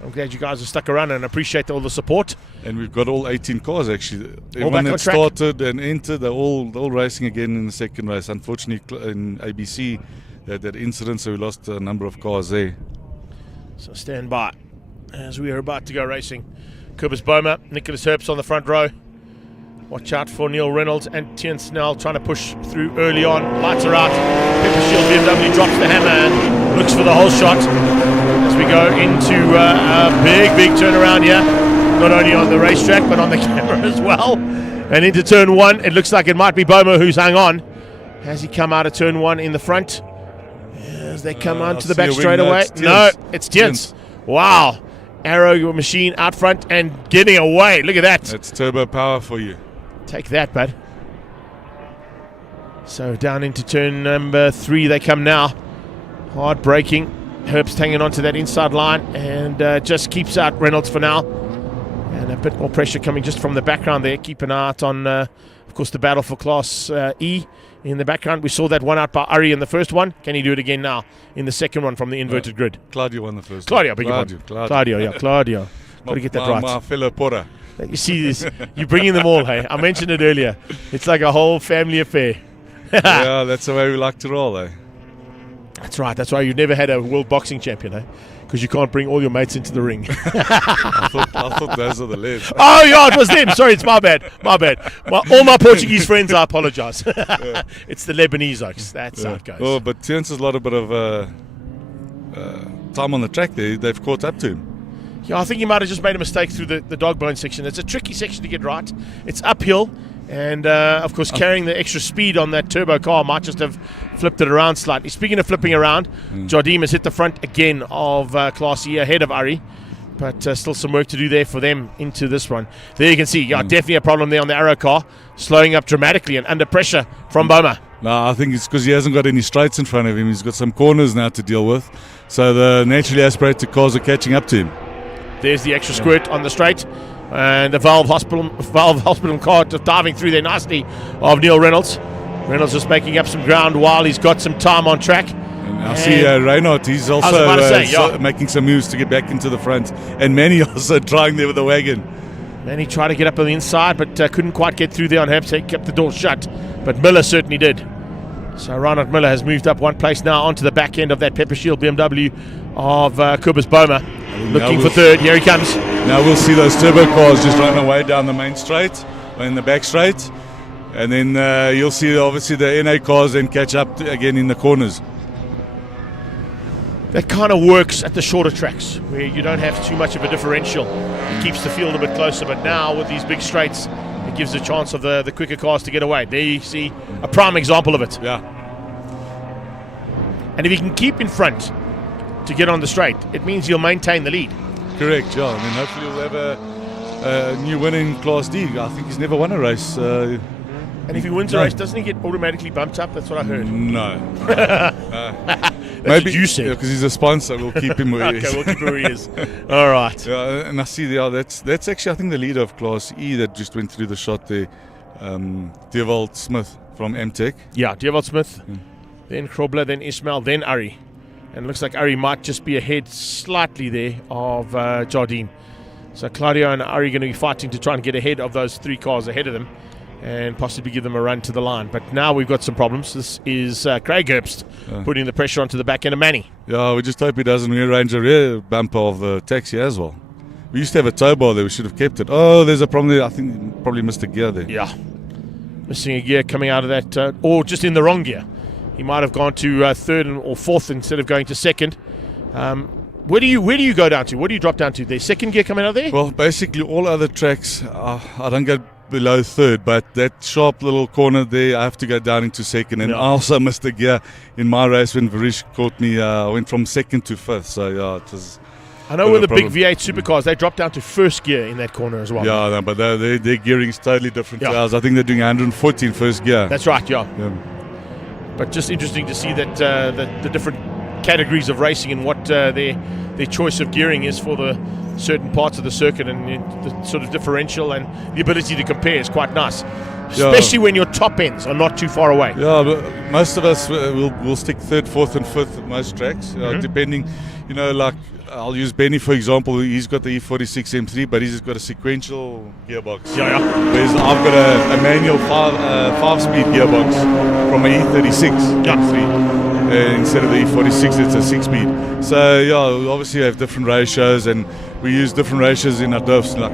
I'm glad you guys have stuck around and appreciate all the support. And we've got all 18 cars actually. All Everyone back on that track. started and entered, they're all racing again in the second race. Unfortunately, in ABC, that incident, so we lost a number of cars there. So stand by as we are about to go racing. Kobus Boma, Nicholas Herbst on the front row. Watch out for Neil Reynolds and Tien Snell trying to push through early on. Lights are out. Pepper Shield BMW drops the hammer and looks for the whole shot as we go into a big turnaround here. Not only on the racetrack but on the camera as well. And into turn one, it looks like it might be Boma who's hung on. Has he come out of turn one in the front? As they come onto the back straight away. No, it's Tiens. Wow. Arrow machine out front and getting away. Look at that. That's turbo power for you. Take that, bud. So down into turn number 3 they come now. Hard braking. Herbst hanging onto that inside line and just keeps out Reynolds for now. And a bit more pressure coming just from the background there. Keep an eye out on, of course, the battle for Class E in the background. We saw that one out by Ari in the first one. Can he do it again now in the second one from the inverted grid? Claudio won the first Claudio, one. beg your pardon. Claudio. Got to get that right. My fellow Porter. You see this? You're bringing them all, hey? I mentioned it earlier. It's like a whole family affair. Yeah, that's the way we like to roll, eh? That's right. That's why you've never had a world boxing champion, eh? Because you can't bring all your mates into the ring. I thought those are the lads. Oh, yeah, it was them. Sorry, it's my bad. All my Portuguese friends, I apologize. It's the Lebanese oaks. That's how it goes. Oh, but Tiens has a lot of bit of time on the track there. They've caught up to him. Yeah, I think he might have just made a mistake through the dog bone section. It's a tricky section to get right. It's uphill, and of course, carrying the extra speed on that turbo car might just have flipped it around slightly. Speaking of flipping around, Jardim has hit the front again of Class E ahead of Ari, but still some work to do there for them into this one. There you can see, definitely a problem there on the Arrow car, slowing up dramatically and under pressure from Boma. No, I think it's because he hasn't got any straights in front of him. He's got some corners now to deal with, so the naturally aspirated cars are catching up to him. There's the extra squirt on the straight. And the Valve Hospital car just diving through there nicely of Neil Reynolds. Reynolds just making up some ground while he's got some time on track. And I see Reinhardt, he's also making some moves to get back into the front. And Manny also trying there with the wagon. Manny tried to get up on the inside, but couldn't quite get through there on Herbst. He kept the door shut, but Miller certainly did. So Reinhardt Miller has moved up one place now onto the back end of that Pepper Shield BMW of Kobus Boma. Looking for third. Here he comes. Now we'll see those turbo cars just run away down the main straight, or in the back straight. And then you'll see obviously the NA cars then catch up again in the corners. That kind of works at the shorter tracks where you don't have too much of a differential. It keeps the field a bit closer, but now with these big straights, it gives a chance of the quicker cars to get away. There you see a prime example of it. Yeah. And if you can keep in front to get on the straight, it means you'll maintain the lead. Correct, yeah. I mean, hopefully we'll have a new winner in Class D. I think he's never won a race. And if he wins a race, doesn't he get automatically bumped up? That's what I heard. No. That's what you said. because he's a sponsor. We'll keep him where he Okay, is. we'll keep it where he is. All right. Yeah, and I see that's actually I think the leader of Class E that just went through the shot there, Dewald Smith from MTech. Yeah, Dewald Smith, then Krobler, then Ismail, then Ari. And it looks like Ari might just be ahead slightly there of Jardine. So Claudio and Ari going to be fighting to try and get ahead of those 3 cars ahead of them and possibly give them a run to the line. But now we've got some problems. This is Craig Herbst putting the pressure onto the back end of Manny. Yeah, we just hope he doesn't rearrange the rear bumper of the taxi as well. We used to have a tow bar there. We should have kept it. Oh, there's a problem there. I think he probably missed a gear there. Yeah. Missing a gear coming out of that, or just in the wrong gear. He might have gone to third or fourth instead of going to second. Where do you go down to? What do you drop down to? There's second gear coming out of there? Well, basically all other tracks, I don't go below third, but that sharp little corner there, I have to go down into second. And I also missed a gear in my race when Varish caught me. I went from second to fifth. So, yeah, it was... I know with the big V8 supercars, they drop down to first gear in that corner as well. Yeah, no, but their gearing is totally different to ours. I think they're doing 140 in first gear. That's right, yeah. But just interesting to see that the different categories of racing and what their choice of gearing is for the certain parts of the circuit, and the sort of differential and the ability to compare is quite nice. Especially when your top ends are not too far away. Yeah, but most of us will stick third, fourth, and fifth at most tracks, depending. Like I'll use Benny for example. He's got the E46 M3, but he's got a sequential gearbox. Whereas I've got a manual 5-speed gearbox from an E36 M3. Instead of the E46, it's a 6-speed. So we obviously have different ratios, and we use different ratios in our diffs. Like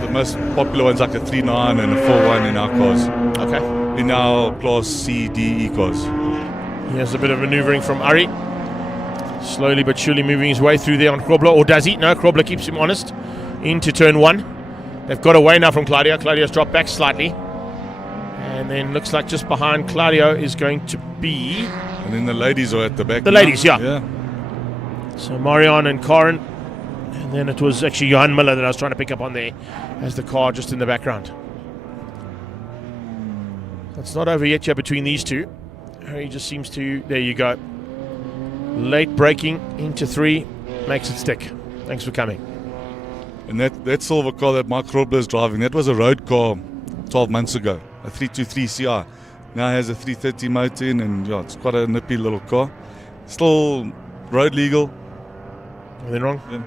the most popular ones, like a 3.9 and a 4.1 in our cars. Okay. In our Class C, D, E cars. Here's a bit of maneuvering from Ari. Slowly but surely moving his way through there on Krobler. Or does he? No, Krobler keeps him honest. Into turn 1. They've got away now from Claudio. Claudio's dropped back slightly. And then looks like just behind Claudio is going to be... And then the ladies are at the back. The ladies, yeah. So Marion and Karen. And then it was actually Johan Miller that I was trying to pick up on there as the car just in the background. It's not over yet between these two. He just seems to... There you go. Late braking into 3 makes it stick. Thanks for coming. And that silver car that Mike Krobler is driving, that was a road car 12 months ago, a 323 CR. Now it has a 330 motor in, and it's quite a nippy little car. Still road legal. Anything wrong? Yeah.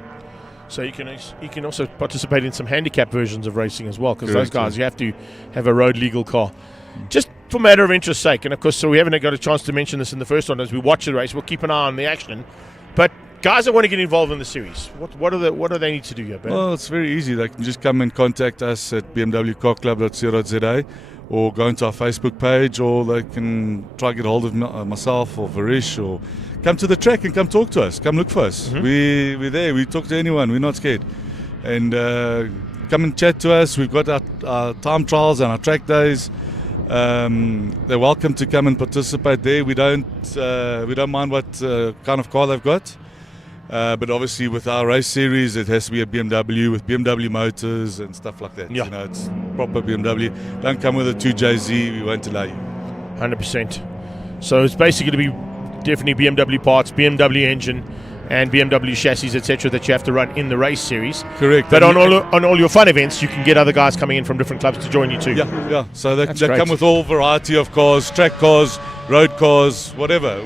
So you can also participate in some handicap versions of racing as well, because those guys, you have to have a road legal car. Just for matter of interest's sake, and of course, so we haven't got a chance to mention this in the first one as we watch the race. We'll keep an eye on the action. But guys that want to get involved in the series, what do they need to do here, Ben? Well, it's very easy. They can just come and contact us at bmwcarclub.co.za, or go into our Facebook page, or they can try to get hold of myself or Varish, or come to the track and come talk to us. Come look for us. We're there. We talk to anyone. We're not scared. And come and chat to us. We've got our time trials and our track days. They're welcome to come and participate there. We don't mind what kind of car they've got, but obviously with our race series, it has to be a BMW with BMW motors and stuff like that. It's proper BMW. Don't come with a 2JZ, we won't allow you. 100%. So it's basically going to be definitely BMW parts, BMW engine, and BMW chassis, etc., that you have to run in the race series. Correct. But on all your fun events, you can get other guys coming in from different clubs to join you too. Yeah. So they come with all variety of cars, track cars, road cars, whatever.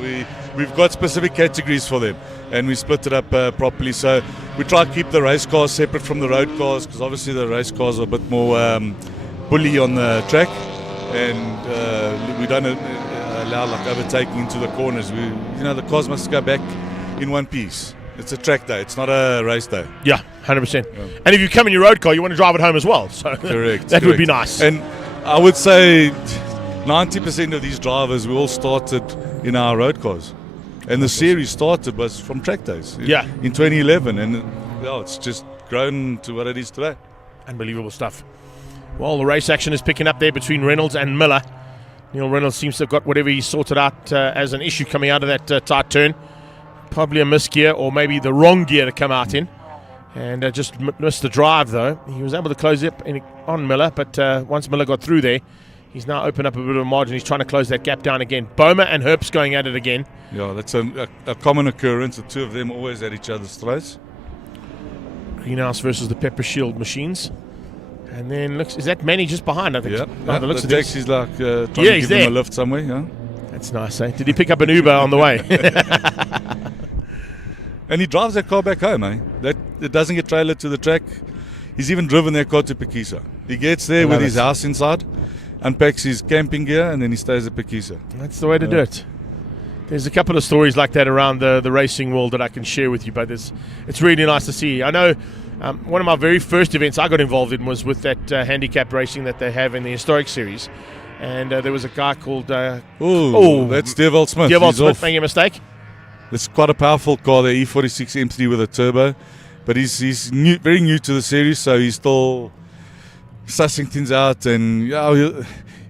We've got specific categories for them, and we split it up properly. So we try to keep the race cars separate from the road cars, because obviously the race cars are a bit more bully on the track, and we don't allow like overtaking into the corners. The cars must go back in one piece. It's a track day. It's not a race day. Yeah, 100%. And if you come in your road car, you want to drive it home as well. So correct. That would be nice. And I would say 90% of these drivers, we all started in our road cars. And the series started was from track days. In 2011. And it's just grown to what it is today. Unbelievable stuff. Well, the race action is picking up there between Reynolds and Miller. Neil Reynolds seems to have got whatever he sorted out as an issue coming out of that tight turn. Probably a misgear, or maybe the wrong gear to come out in, and just missed the drive though. He was able to close up on Miller, but once Miller got through there, He's now opened up a bit of a margin. He's trying to close that gap down again. Boma and Herbst going at it again. Yeah, that's a common occurrence. The two of them always at each other's throats. Greenhouse versus the Pepper Shield machines. And then is that Manny just behind? I think. Yeah, By the looks of this. He's like trying to give him a lift somewhere. Yeah, that's nice. Eh? Did he pick up an Uber on the way? And he drives that car back home. That it doesn't get trailered to the track. He's even driven that car to Pekisa. He gets there with his house inside, unpacks his camping gear, and then he stays at Pekisa. That's the way to do it. There's a couple of stories like that around the racing world that I can share with you, but it's really nice to see. I know one of my very first events I got involved in was with that handicap racing that they have in the historic series. And there was a guy called... that's Dewald Smith. Dewald Smith, making a mistake. It's quite a powerful car, the E46 M3 with a turbo. But he's very new to the series, so he's still sussing things out. And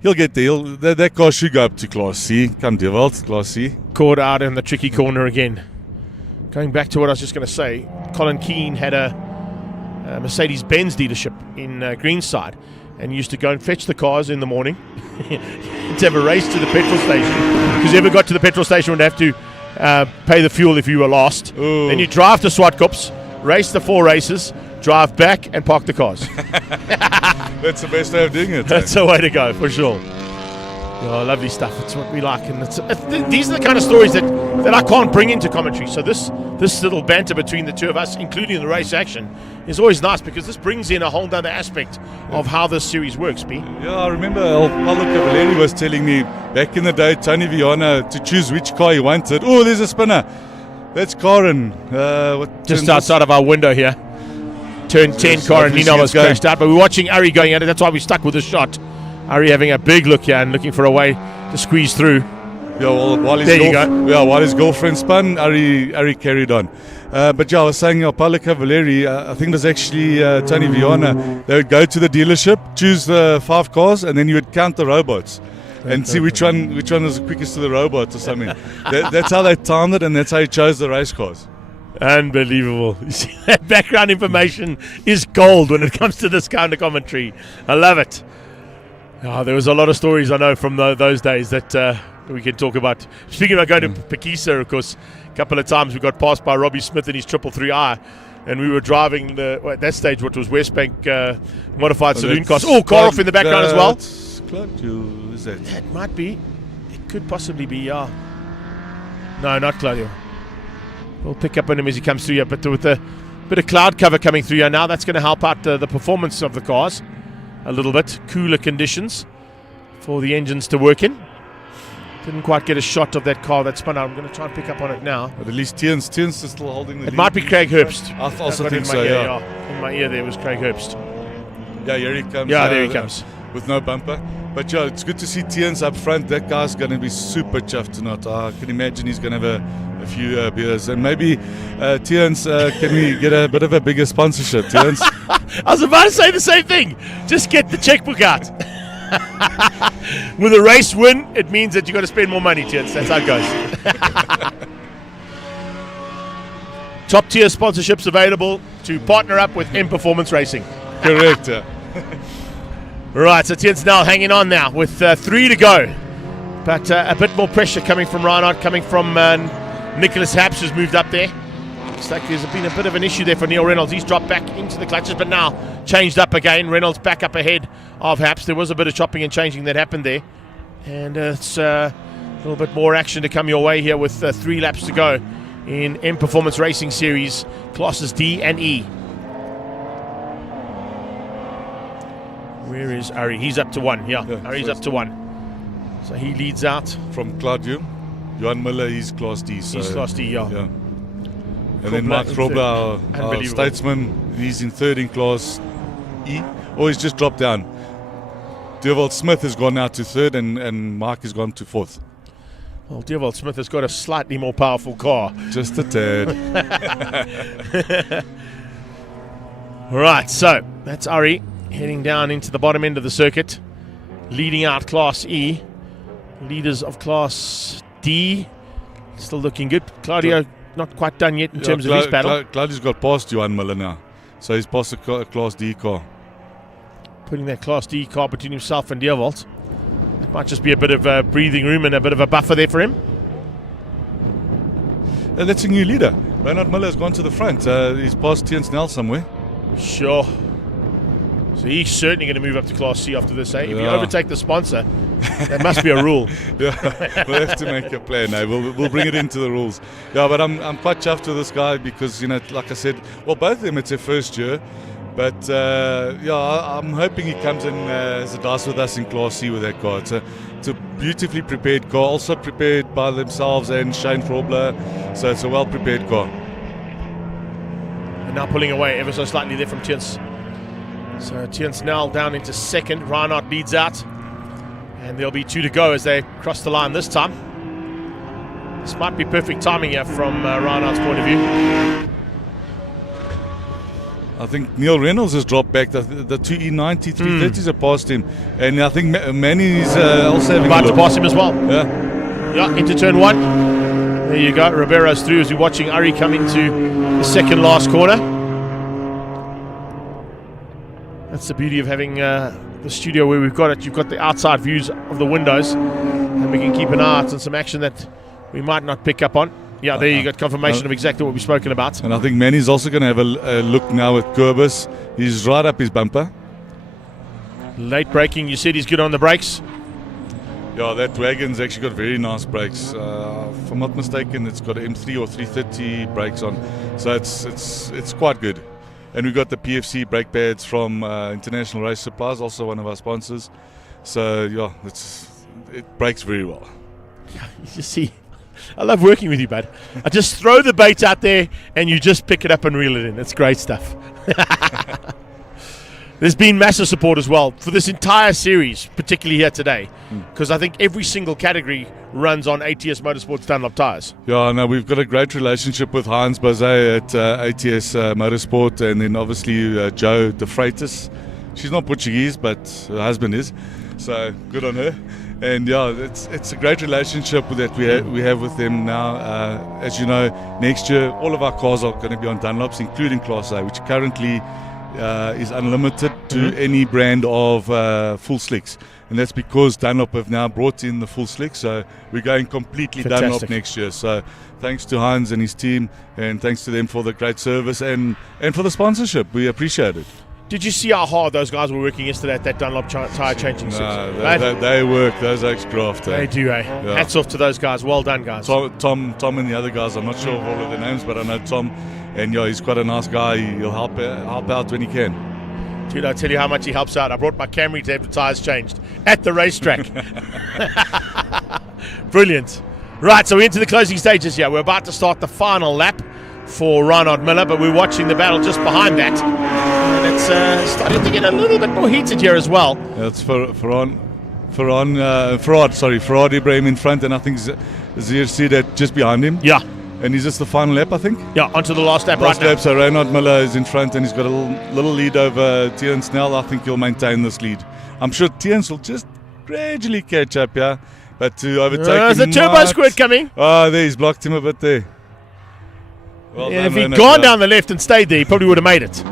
he'll get there. That car should go up to Class C. Come Dewald, Class C. Caught out in the tricky corner again. Going back to what I was just going to say, Colin Keane had a Mercedes-Benz dealership in Greenside and used to go and fetch the cars in the morning to have a race to the petrol station, because whoever got to the petrol station would have to pay the fuel if you were lost. Ooh. Then you drive to Swartkops, race the 4 races, drive back and park the cars. That's the best way of doing it. That's the way to go, for sure. Oh, lovely stuff. It's what we like, and these are the kind of stories that I can't bring into commentary. So this little banter between the two of us, including the race action, is always nice, because this brings in a whole other aspect of how this series works, B. Yeah, I remember Paulo Cavalieri was telling me back in the day, Tony Viana, to choose which car he wanted. Oh, there's a spinner. That's Karen. Just outside of our window here. Turn 10, Karen Nino was crashed out, but we're watching Ari going at it. That's why we stuck with the shot. Ari having a big look here and looking for a way to squeeze through. Yeah, well, while his girlfriend spun, Ari carried on. But yeah, I was saying, Paulo Cavalieri, I think it was actually Tony Viana. They would go to the dealership, choose the 5 cars, and then you would count the robots and see which one was the quickest to the robot or something. That's how they timed it, and that's how he chose the race cars. Unbelievable. You see, that background information is gold when it comes to this kind of commentary. I love it. Oh, there was a lot of stories I know from those days that we can talk about. Speaking about going to Pekisa, of course, a couple of times we got passed by Robbie Smith in his 333i, and we were driving at that stage what was Westbank modified saloon cars. Oh, car off in the background as well. Claudio, is that? That might be. It could possibly be, yeah. No, not Claudio. We'll pick up on him as he comes through here, but with a bit of cloud cover coming through here now, that's going to help out the performance of the cars a little bit. Cooler conditions for the engines to work in. Didn't quite get a shot of that car that spun out. I'm going to try and pick up on it now. But at least Tien's is still holding the lead. It might be Craig Herbst. I also think so, yeah. In my ear there was Craig Herbst. Yeah, here he comes. Yeah, there he comes. With no bumper. But yeah, it's good to see Tien's up front. That guy's going to be super chuffed tonight. I can imagine he's going to have a few beers. And maybe Tien's, can we get a bit of a bigger sponsorship, Tien's? I was about to say the same thing. Just get the checkbook out. With a race win, it means that you've got to spend more money, Tien's. That's how it goes. Top tier sponsorships available to partner up with M Performance Racing. Correct. Right, so Tien's now hanging on now with 3 to go. But a bit more pressure coming from Reinhardt, coming from Nicholas Haps, who's moved up there. Looks like there's been a bit of an issue there for Neil Reynolds. He's dropped back into the clutches, but now changed up again. Reynolds back up ahead of Haps. There was a bit of chopping and changing that happened there. And it's a little bit more action to come your way here with 3 laps to go in M Performance Racing Series, classes D and E. Where is Ari? He's up to 1. Yeah, Ari's up to 1. So he leads out. From Claudio. Johan Miller, he's Class D. So he's Class D, yeah. And then Mark Grobler, our statesman, he's in 3rd in Class E. Or he's just dropped down. Dewald Smith has gone out to 3rd, and Mark has gone to 4th. Well, Dewald Smith has got a slightly more powerful car. Just a tad. Right, so that's Ari heading down into the bottom end of the circuit, leading out Class E. Leaders of Class D still looking good. Claudio not quite done yet in terms of his battle. Claudio's got past Johan Miller now, so he's past a Class D car. Putting that Class D car between himself and Dewald. Might just be a bit of breathing room and a bit of a buffer there for him. That's a new leader. Reinhard Miller has gone to the front. He's passed Tian Snell somewhere. Sure. So he's certainly going to move up to Class C after this, eh? If you Yeah. overtake the sponsor, that must be a rule. Yeah, we'll have to make a plan. No, we'll bring it into the rules. Yeah, but I'm quite chuffed with this guy because, like I said, well, both of them, it's their first year. But, I'm hoping he comes in as a dice with us in Class C with that car. It's a beautifully prepared car, also prepared by themselves and Shane Frobler. So it's a well-prepared car. And now pulling away ever so slightly there from Tiens. So Tiens now down into second. Reinhardt leads out. And there'll be 2 to go as they cross the line this time. This might be perfect timing here from Reinhardt's point of view. I think Neil Reynolds has dropped back. The 2E90 330s have passed him. And I think Manny's also having About a to look. pass him as well. Yeah. Into turn 1. There you go. Ribero's through as we're watching Ari come into the second last corner. That's the beauty of having the studio where we've got it. You've got the outside views of the windows, and we can keep an eye out on some action that we might not pick up on. Yeah, there you got confirmation of exactly what we've spoken about. And I think Manny's also going to have a look now at Kurbis. He's right up his bumper. Late braking. You said he's good on the brakes. Yeah, that wagon's actually got very nice brakes. If I'm not mistaken, it's got an M3 or 330 brakes on, so it's quite good. And we've got the PFC brake pads from International Race Supplies, also one of our sponsors. So yeah, it brakes very well. You see, I love working with you, bud. I just throw the bait out there and you just pick it up and reel it in. It's great stuff. There's been massive support as well for this entire series, particularly here today, because I think every single category runs on ATS Motorsports Dunlop tyres. Yeah, no, we've got a great relationship with Heinz Bazet at ATS Motorsport, and then obviously Joe De Freitas. She's not Portuguese, but her husband is, so good on her. And yeah, it's a great relationship that we have with them now. As you know, next year all of our cars are going to be on Dunlops, including Class A, which currently is unlimited to any brand of full slicks. And that's because Dunlop have now brought in the full slick, so we're going completely Fantastic. Dunlop next year. So thanks to Heinz and his team, and thanks to them for the great service and for the sponsorship. We appreciate it. Did you see how hard those guys were working yesterday at that Dunlop tyre changing section? They work, those ex-graft. They do, eh? Yeah. Hats off to those guys. Well done, guys. Tom and the other guys, I'm not sure of all of their names, but I know Tom, and yeah, he's quite a nice guy. He'll help out when he can. Dude, I'll tell you how much he helps out. I brought my Camry to have the tyres changed at the racetrack. Brilliant. Right, so we're into the closing stages here. We're about to start the final lap for Reinhard Miller, but we're watching the battle just behind that. And it's starting to get a little bit more heated here as well. That's Farad Ibrahim in front, and I think Zir Sidat just behind him. Yeah. And is this the final lap, I think? Yeah, onto the last lap Last right lap, now. so Reinhard Miller is in front, and he's got a little lead over Tian Snell. I think he'll maintain this lead. I'm sure Tian will just gradually catch up, yeah. But to overtake him, There's a turbo squirt coming. Oh, there, he's blocked him a bit there. Well Yeah, done, if he'd Reinhard gone Miller. down the left and stayed there, he probably would have made it.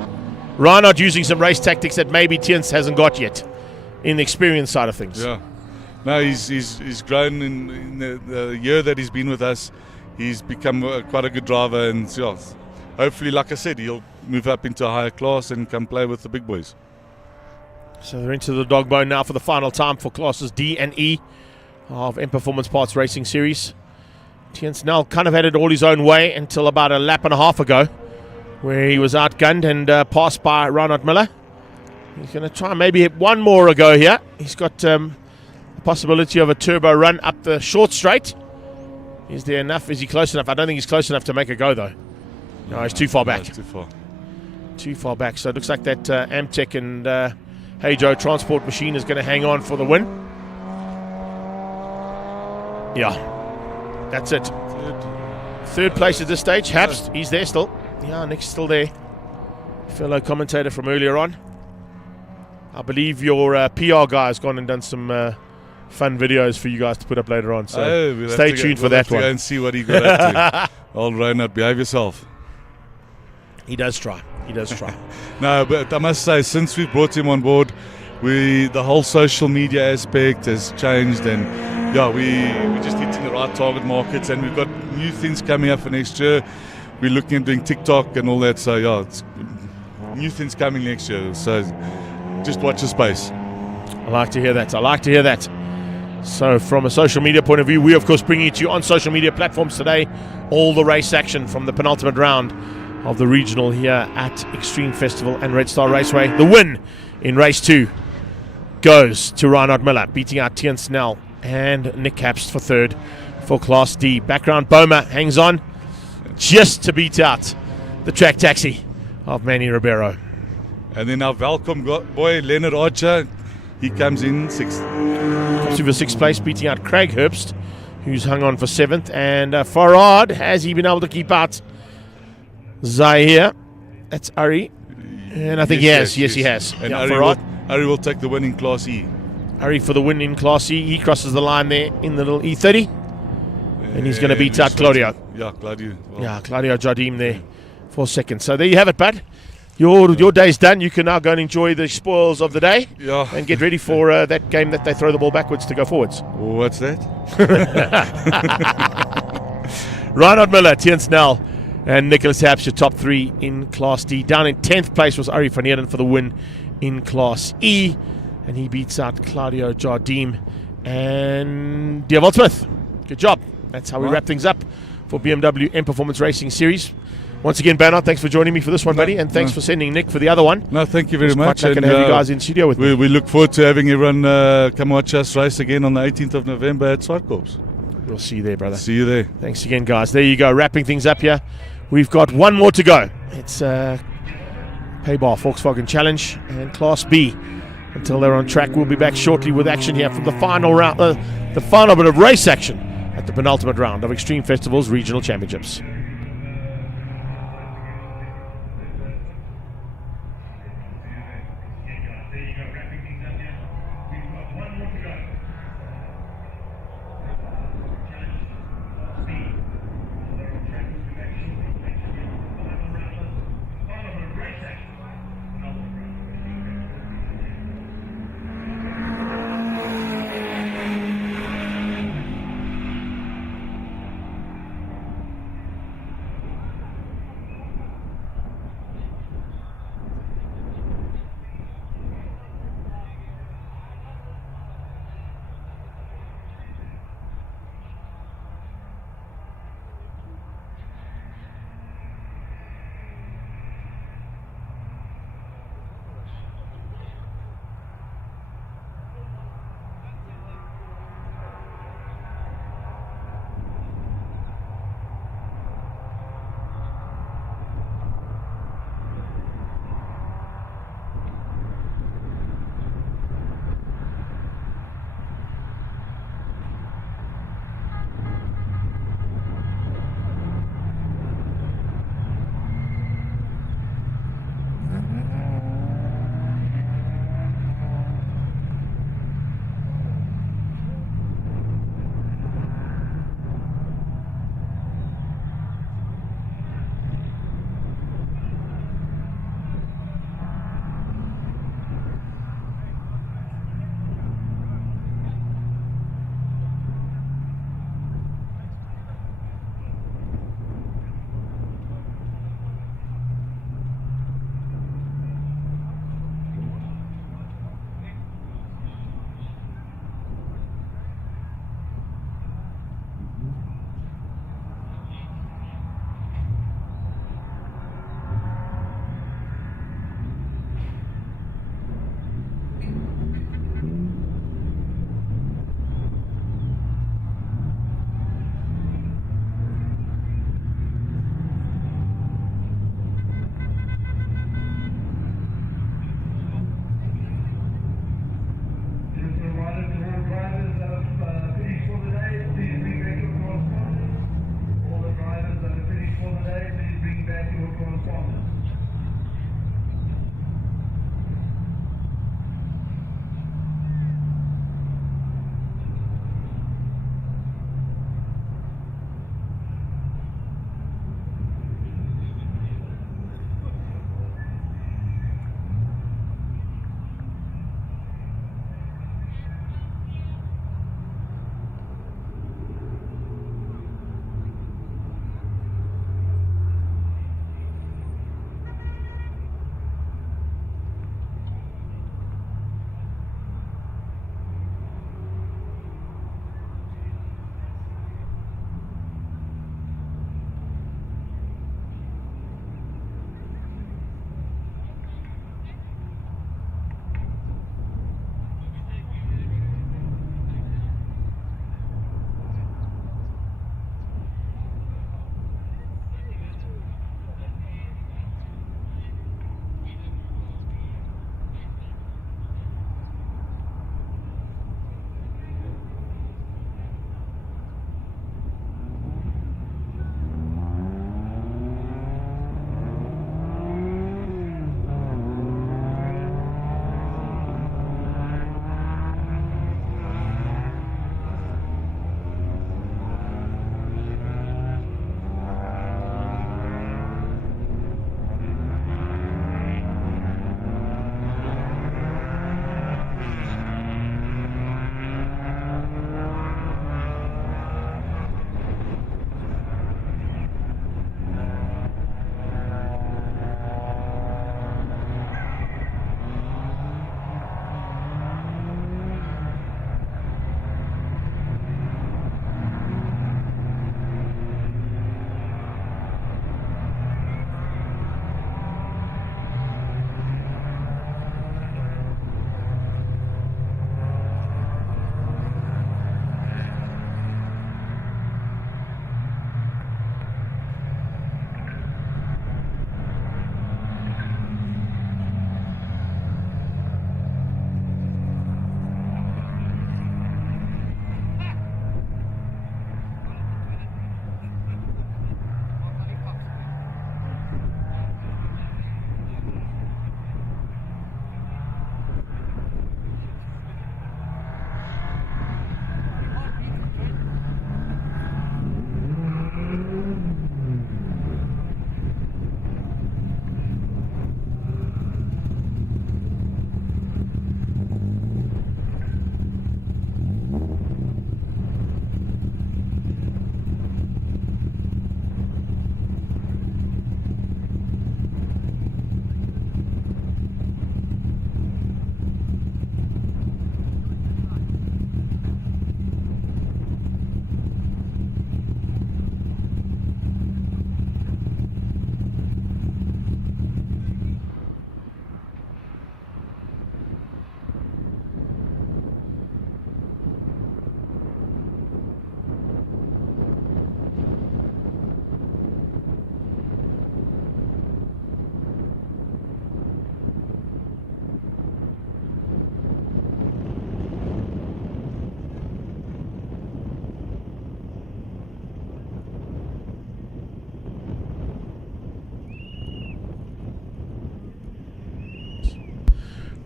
Reinhard using some race tactics that maybe Tiens hasn't got yet in the experience side of things. Yeah. No, he's grown in the year that he's been with us. He's become quite a good driver, and yeah, hopefully, like I said, he'll move up into a higher class and come play with the big boys. So they're into the dog bone now for the final time for classes D and E of M Performance Parts Racing Series. Tiens Snell kind of had it all his own way until about a lap and a half ago, where he was outgunned and passed by Reinhard Miller. He's going to try and maybe hit one more go here. He's got the possibility of a turbo run up the short straight. Is there enough? Is he close enough? I don't think he's close enough to make a go, though. No, he's too far back. Too far. Too far back. So it looks like that Amtech and Hey Joe transport machine is going to hang on for the win. Yeah, that's it. Third place at this stage. Haps, he's there still. Yeah, Nick's still there. Fellow commentator from earlier on. I believe your PR guy has gone and done some fun videos for you guys to put up later on. So we'll stay tuned for that we'll one. Go and see what he got up to. Old Reinhard, behave yourself. He does try. He does try. No, but I must say, since we brought him on board, the whole social media aspect has changed, and yeah, we're just hitting the right target markets, and we've got new things coming up for next year. We're looking at doing TikTok and all that, so yeah, it's new things coming next year, so just watch the space. I like to hear that. So from a social media point of view, we of course bringing it to you on social media platforms today. All the race action from the penultimate round of the regional here at Extreme Festival and Red Star Raceway. The win in race 2 goes to Reinhard Miller, beating out Tian Snell and Nick Capst for third for Class D. Background Boma hangs on just to beat out the track taxi of Manny Ribeiro. And then our Welcome boy, Leonard Archer, he comes in 6th. Comes through for 6th place, beating out Craig Herbst, who's hung on for 7th. And Farad, has he been able to keep out Zahir? That's Ari. And I think he has. Yes, he has. And yeah, Ari will take the win in Class E. Ari for the win in Class E. He crosses the line there in the little E30. And he's going to beat out Claudio. Yeah, Claudio. Well, yeah, Claudio Jardim there for 2nd. So there you have it, bud. Your day's done. You can now go and enjoy the spoils of the day. Yeah. And get ready for that game that they throw the ball backwards to go forwards. What's that? Reinhard Miller, Tian Snell, and Nicholas Haps, your top 3 in Class D. Down in 10th place was Ari van Heerden for the win in Class E. And he beats out Claudio Jardim and Deerwold Smith. Good job. That's how we wrap things up for BMW M Performance Racing Series. Once again, Bernard, thanks for joining me for this one, buddy, and thanks for sending Nick for the other one. No, thank you very much. Quite lucky to have you guys in studio with me. We look forward to having everyone come watch us race again on the 18th of November at Zwartkops. We'll see you there, brother. See you there. Thanks again, guys. There you go, wrapping things up here. We've got one more to go. It's PABAR Volkswagen Challenge and Class B. Until they're on track, we'll be back shortly with action here from the final round, the final bit of race action at the penultimate round of Extreme Festival's Regional Championships.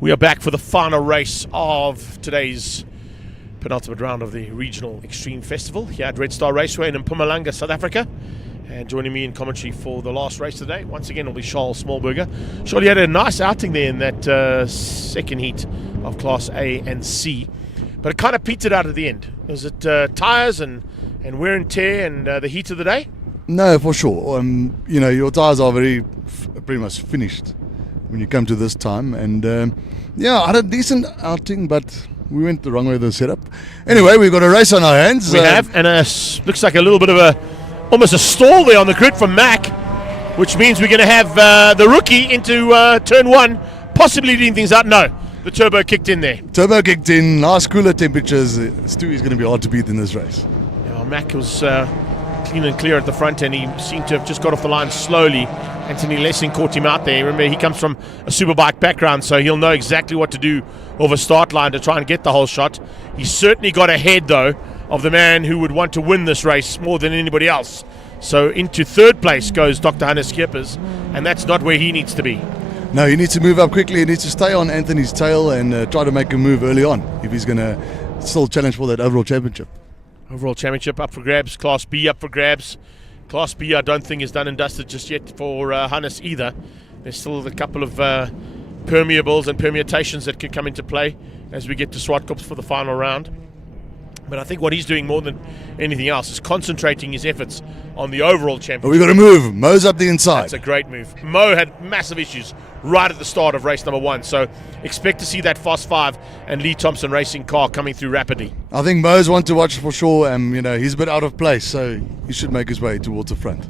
We are back for the final race of today's penultimate round of the Regional Extreme Festival here at Red Star Raceway in Mpumalanga, South Africa. And joining me in commentary for the last race today, once again, will be Charles Smallberger. Charles, you had a nice outing there in that second heat of Class A and C, but it kind of petered out at the end. Was it tyres and wear and tear and the heat of the day? No, for sure. Your tyres are pretty much finished when you come to this time. And I had a decent outing, but we went the wrong way with the setup. Anyway, we've got a race on our hands. We have, and looks like a little bit of almost a stall there on the grid from Mac, which means we're going to have the rookie into turn one, possibly leading things out. No, the turbo kicked in there. Turbo kicked in, nice cooler temperatures. Stewie's going to be hard to beat in this race. Mac was clean and clear at the front end. He seemed to have just got off the line slowly. Anthony Lessing caught him out there. Remember, he comes from a superbike background, so he'll know exactly what to do over start line to try and get the whole shot. He certainly got ahead, though, of the man who would want to win this race more than anybody else. So into third place goes Dr. Hannes Schippers, and that's not where he needs to be. No, he needs to move up quickly. He needs to stay on Anthony's tail and try to make a move early on if he's going to still challenge for that overall championship. Overall championship up for grabs, Class B up for grabs. Class B I don't think is done and dusted just yet for Hannes either. There's still a couple of permeables and permutations that could come into play as we get to Swartkops for the final round. But I think what he's doing more than anything else is concentrating his efforts on the overall championship. But we've got to move. Mo's up the inside. That's a great move. Mo had massive issues right at the start of race number one, so expect to see that Fast 5 and Lee Thompson racing car coming through rapidly. I think Mo's one to watch for sure. He's a bit out of place, so he should make his way towards the front.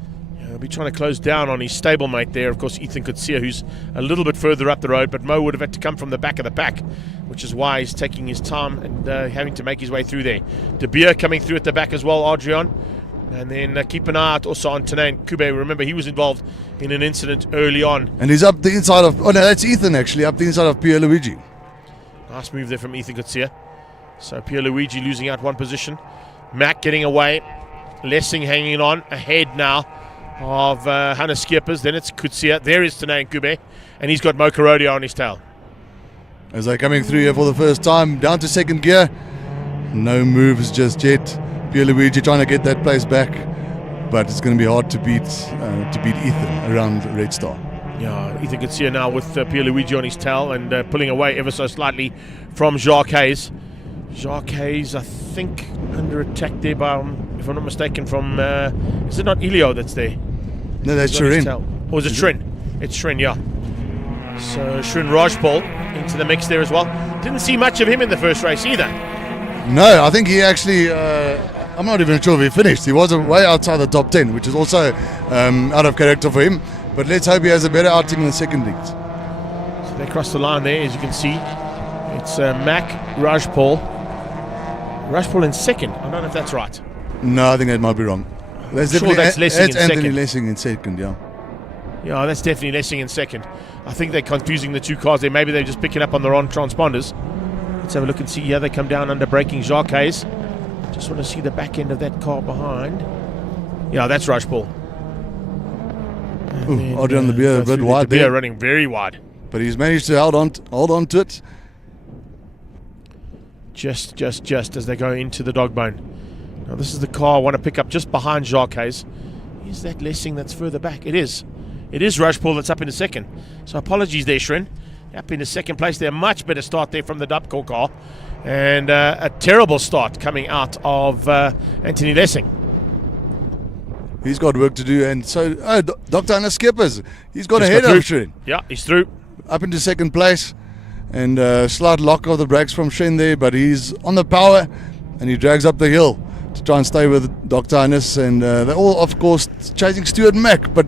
He'll be trying to close down on his stablemate there, of course, Ethan Kutsia, who's a little bit further up the road, but Mo would have had to come from the back of the pack, which is why he's taking his time and having to make his way through there. De Beer coming through at the back as well, Adrian. And then keep an eye out also on Tanane Kube. Remember, he was involved in an incident early on. And he's up the inside of... Oh, no, that's Ethan, actually, up the inside of Pierluigi. Nice move there from Ethan Kutsia. So Pierluigi losing out one position. Mac getting away. Lessing hanging on ahead now of Hannes Schippers. Then it's Kutsia. There is Tanane Kube. And he's got Mo Karodia on his tail. As they're coming through here for the first time, down to second gear. No moves just yet. Pierluigi trying to get that place back, but it's going to be hard to beat Ethan around Red Star. Yeah, Ethan Kutsia now with Pierluigi on his tail and pulling away ever so slightly from Jacques Hayes. Jacques Hayes, I think, under attack there by, if I'm not mistaken, from, is it not Elio that's there? No, that's Shirin. Or is it Shrin? It's Shrin, yeah. So Shrin Rajpal into the mix there as well. Didn't see much of him in the first race either. No, I think he actually, I'm not even sure if he finished. He was way outside the top 10, which is also out of character for him. But let's hope he has a better outing in the second league. So they cross the line there, as you can see. It's Mac, Rajpal. Rajpal in second. I don't know if that's right. No, I think that might be wrong. That's sure that's Lessing in Anthony second. Lessing in second, yeah. Yeah, that's definitely Lessing in second. I think they're confusing the two cars there. Maybe they're just picking up on the wrong transponders. Let's have a look and see. Yeah, they come down under braking Jacques Hayes. Just want to see the back end of that car behind. Yeah, that's Rajpal. Adrian De Beer a bit wide there. there. Running very wide. But he's managed to hold on to it. Just as they go into the dog bone. Now this is the car I want to pick up just behind Jacques Hayes. Is that Lessing that's further back? It is. It is Rajpal that's up into second. So apologies there, Shrin. Up into second place there. Much better start there from the Dubco car. And a terrible start coming out of Anthony Lessing. He's got work to do. And so, Dr. Hannes Schippers, he's got ahead of Shrin. Yeah, he's through. Up into second place. And slight lock of the brakes from Shrin there. But he's on the power. And he drags up the hill to try and stay with Dr. Hannes. And they're all, of course, chasing Stuart Mack. But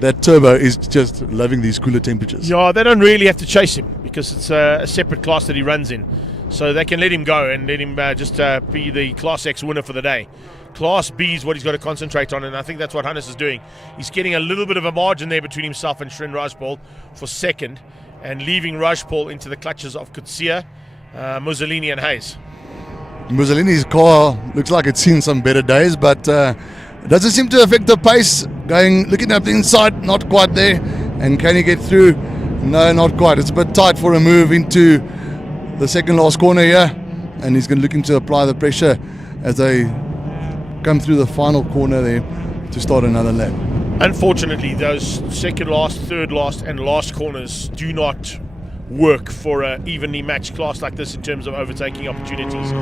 that turbo is just loving these cooler temperatures. Yeah, they don't really have to chase him because it's a separate class that he runs in. So they can let him go and let him just be the Class X winner for the day. Class B is what he's got to concentrate on, and I think that's what Hannes is doing. He's getting a little bit of a margin there between himself and Shrin Rajpal for second, and leaving Rajpal into the clutches of Kutsia, Mussolini and Hayes. Mussolini's car looks like it's seen some better days, but it doesn't seem to affect the pace. Looking up the inside, not quite there. And can he get through No, not quite. It's a bit tight for a move into the second last corner here, and he's going to looking to apply the pressure as they come through the final corner there to start another lap. Unfortunately, those second last, third last, and last corners do not work for an evenly matched class like this in terms of overtaking opportunities.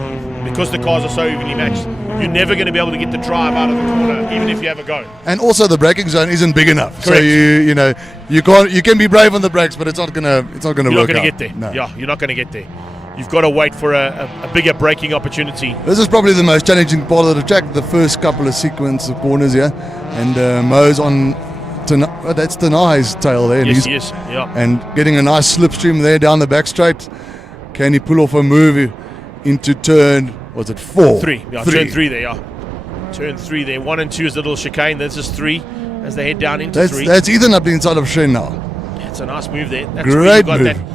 Because the cars are so evenly matched, you're never going to be able to get the drive out of the corner, even if you have a go. And also the braking zone isn't big enough. Correct. So you can be brave on the brakes, but it's not gonna work out. You're not going to get there. No. Yeah, you're not going to get there. You've got to wait for a bigger braking opportunity. This is probably the most challenging part of the track, the first couple of sequence of corners here. And Mo's on, that's Tanai's tail there. Yes, he is. Yeah. And getting a nice slipstream there down the back straight. Can he pull off a move into turn, was it 4? 3. Yeah, turn 3 there, yeah. Turn 3 there. 1 and 2 is a little chicane. This is 3 as they head down into 3. That's Ethan up the inside of Shen now. It's a nice move there. That's Great where you've got move. that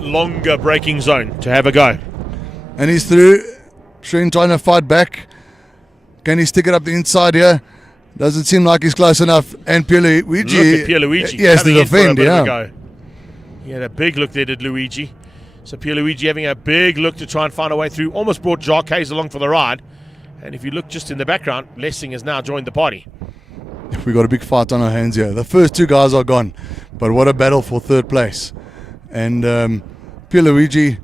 longer braking zone to have a go. And he's through. Shen trying to fight back. Can he stick it up the inside here? Doesn't seem like he's close enough. And Pierluigi. Look at Pierluigi. He has to coming in for a defend, bit of a yeah. go. He had a big look there, did Luigi. So Pierluigi having a big look to try and find a way through. Almost brought Jacques Hayes along for the ride. And if you look just in the background, Lessing has now joined the party. We got a big fight on our hands here. The first 2 guys are gone. But what a battle for third place. And Pierluigi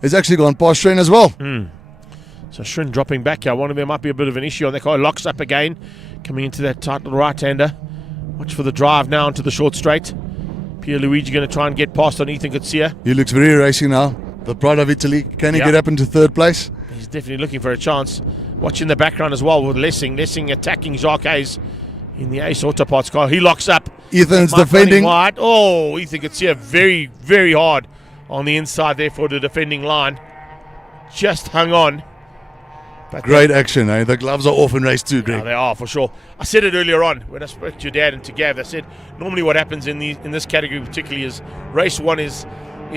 has actually gone past Shen as well. So Shren dropping back here. One of them might be a bit of an issue on that car. Locks up again, coming into that tight little right-hander. Watch for the drive now into the short straight. Pierluigi going to try and get past on Ethan Gutsia. He looks very racy now. The pride of Italy. Can he get up into third place? He's definitely looking for a chance. Watch in the background as well with Lessing. Lessing attacking Jacques Hayes in the Ace Auto Parts car. He locks up. Ethan's Mike running defending. wide. Oh, Ethan Gutsia very, very hard on the inside there for the defending line. Just hung on. But Great action, eh? The gloves are off in race 2, Greg. yeah, they are for sure. I said it earlier on when I spoke to your dad and to Gav. I said normally what happens in this category particularly is race 1 is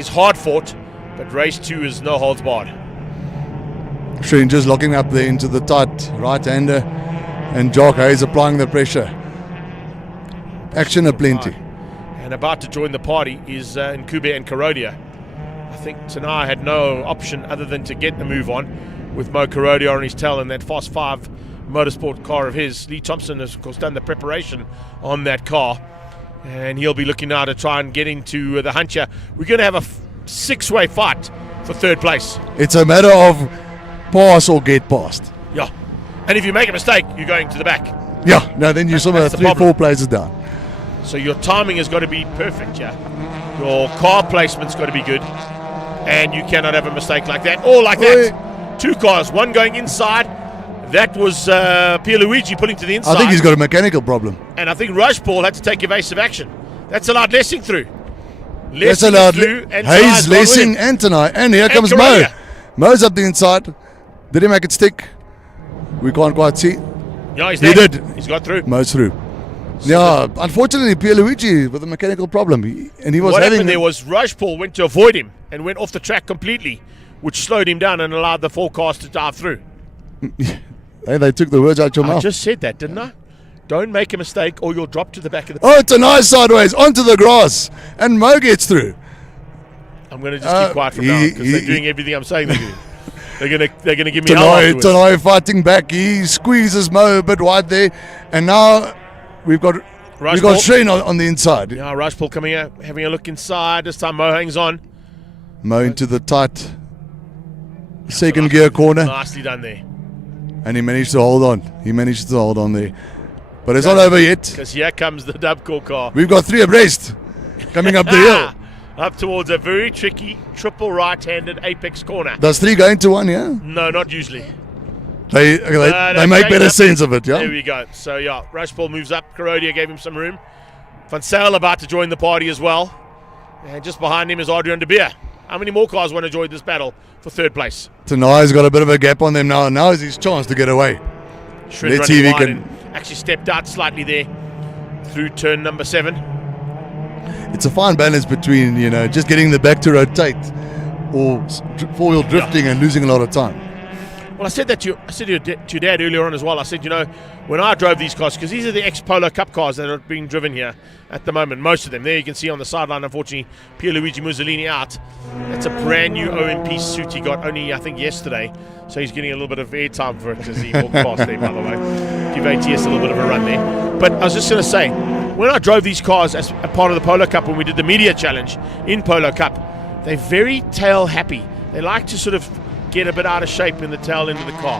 hard fought, but race 2 is no holds barred. Shen just locking up there into the tight right-hander, and Jacques Hayes applying the pressure. Action aplenty. And about to join the party is Nkube and Karodia. I think Tanai had no option other than to get the move on with Mo Karodia on his tail in that Fast 5 motorsport car of his. Lee Thompson has, of course, done the preparation on that car, and he'll be looking now to try and get into the hunt here. We're going to have a 6-way fight for third place. It's a matter of pass or get past. Yeah. And if you make a mistake, you're going to the back. Yeah, no, then you're somewhere That's the 3-4 places down. So your timing has got to be perfect, yeah. Your car placement's got to be good, and you cannot have a mistake like that or like that. 2 cars, one going inside. That was Pierluigi pulling to the inside. I think he's got a mechanical problem. And I think Rajpaul had to take evasive action. That's allowed Lessing through. That's Lessing allowed through, and Hayes, Tanai's gone with Lessing, him. and Tanai. And here comes Mo. Karodia. Mo's up the inside. Did he make it stick? We can't quite see. Yeah, he's He there. did. He's got through. Mo's through. Yeah, unfortunately, Pierluigi with a mechanical problem. And he was What having happened there was Rajpaul went to avoid him and went off the track completely, which slowed him down and allowed the 4 cars to dive through. Hey, they took the words out your I mouth. just said that, didn't I? Don't make a mistake or you'll drop to the back of the... Oh, it's a nice sideways onto the grass. And Mo gets through. I'm going to just keep quiet from now because they're doing everything I'm saying they're doing. They're gonna give me hell afterwards. Tanai fighting back. He squeezes Mo a bit wide there. And now we've got Shane on the inside. Yeah, Rajpaul coming out, having a look inside. This time Mo hangs on. Mo into the tight second gear corner. Nicely done there. And he managed to hold on. There. But it's not over yet. Because here comes the Dubco car. We've got 3 abreast coming up the hill. Up towards a very tricky triple right-handed apex corner. Does 3 go into 1, yeah? No, not usually. They make better sense of it, yeah? There we go. So, yeah, Rajpaul moves up. Karodia gave him some room. Van Sale about to join the party as well. And just behind him is Adrian de Beer. How many more cars want to join this battle for third place? Tanai's got a bit of a gap on them now. Now is his chance to get away. Shred Let's see if he running can. wide and actually stepped out slightly there through turn number 7. It's a fine balance between, just getting the back to rotate or 4-wheel drifting and losing a lot of time. Well, I said that to your dad earlier on as well. I said, when I drove these cars, because these are the ex-Polo Cup cars that are being driven here at the moment, most of them. There you can see on the sideline, unfortunately, Pierluigi Mussolini out. That's a brand new OMP suit he got only, I think, yesterday. So he's getting a little bit of airtime for it as he walked past there, by the way. Give ATS a little bit of a run there. But I was just going to say, when I drove these cars as a part of the Polo Cup, when we did the media challenge in Polo Cup, they're very tail happy. They like to sort of get a bit out of shape in the tail end of the car,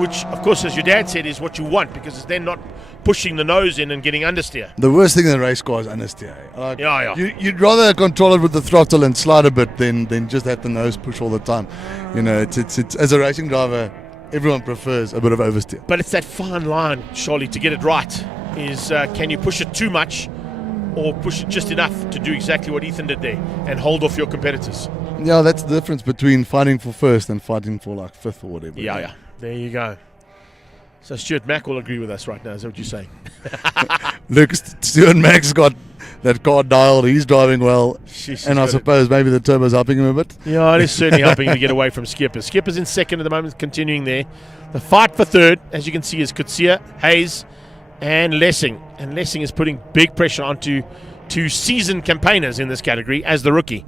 which, of course, as your dad said, is what you want, because it's then not pushing the nose in and getting understeer. The worst thing in a race car is understeer. Yeah. You'd rather control it with the throttle and slide a bit than just have the nose push all the time. It's as a racing driver, everyone prefers a bit of oversteer. But it's that fine line, Charlie, to get it right. Is can you push it too much, or push it just enough to do exactly what Ethan did there and hold off your competitors? Yeah, that's the difference between fighting for first and fighting for like fifth or whatever. Yeah. There you go. So Stuart Mack will agree with us right now. Is that what you're saying? Look, Stuart Mack's got that car dialed. He's driving well. And I suppose maybe the turbo's helping him a bit. Yeah, it is certainly helping him to get away from Skipper. Skipper's in second at the moment, continuing there. The fight for third, as you can see, is Kutsia, Hayes, and Lessing. And Lessing is putting big pressure onto two seasoned campaigners in this category as the rookie.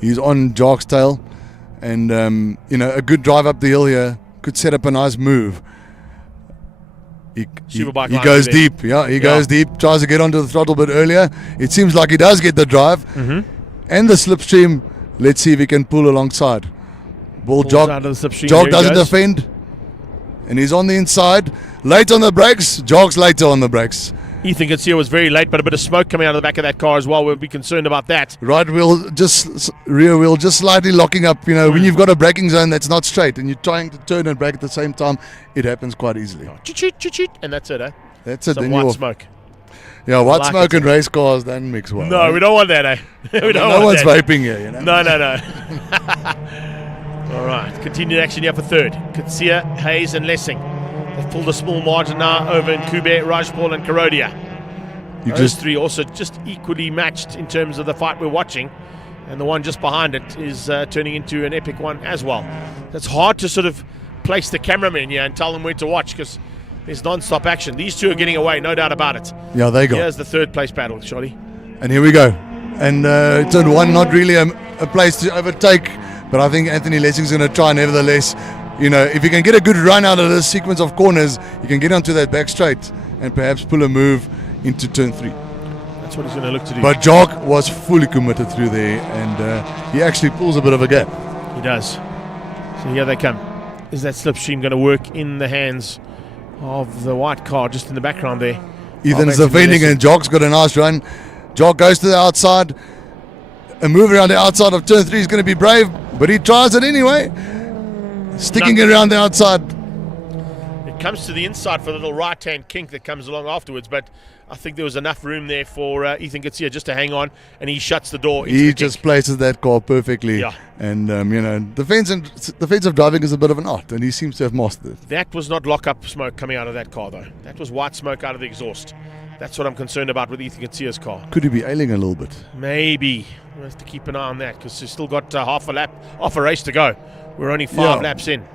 He's on Jock's tail, and a good drive up the hill here could set up a nice move. He goes deep. Yeah, he goes deep, tries to get onto the throttle a bit earlier. It seems like he does get the drive. Mm-hmm. And the slipstream, let's see if he can pull alongside. Jock doesn't defend, and he's on the inside. Late on the brakes, Jock's later on the brakes. Ethan Kutsia was very late, but a bit of smoke coming out of the back of that car as well. We'll be concerned about that. Right wheel, rear wheel, just slightly locking up. When you've got a braking zone that's not straight and you're trying to turn and brake at the same time, it happens quite easily. And that's it, eh? That's it. Some white smoke. Yeah, white smoke and race cars don't mix well. No, we don't want that, eh? No one's vaping here, No. All right, continued action here for third. Kutsia, Hayes, and Lessing. They've pulled a small margin now over in Kube, Rajpal, and Karodia. Those three also just equally matched in terms of the fight we're watching. And the one just behind it is turning into an epic one as well. It's hard to sort of place the cameraman here and tell them where to watch, because there's non-stop action. These two are getting away, no doubt about it. Yeah, they go. Here's the third place battle, Shotty. And here we go. And turn one, not really a place to overtake, but I think Anthony Lessing's going to try nevertheless. If you can get a good run out of this sequence of corners, you can get onto that back straight and perhaps pull a move into turn 3. That's what he's going to look to do. But Jock was fully committed through there, and he actually pulls a bit of a gap. He does. So here they come. Is that slipstream going to work in the hands of the white car just in the background there? Ethan's defending, and Jock's got a nice run. Jock goes to the outside. A move around the outside of turn 3 is going to be brave, but he tries it anyway. Sticking around the outside. It comes to the inside for a little right-hand kink that comes along afterwards, but I think there was enough room there for Ethan Kutsia just to hang on, and he shuts the door. He just places that car perfectly. Yeah. And, defensive driving is a bit of an art, and he seems to have mastered it. That was not lock-up smoke coming out of that car, though. That was white smoke out of the exhaust. That's what I'm concerned about with Ethan Kutsia's car. Could he be ailing a little bit? Maybe. We'll have to keep an eye on that, because he's still got half a race to go. We're only 5 laps in.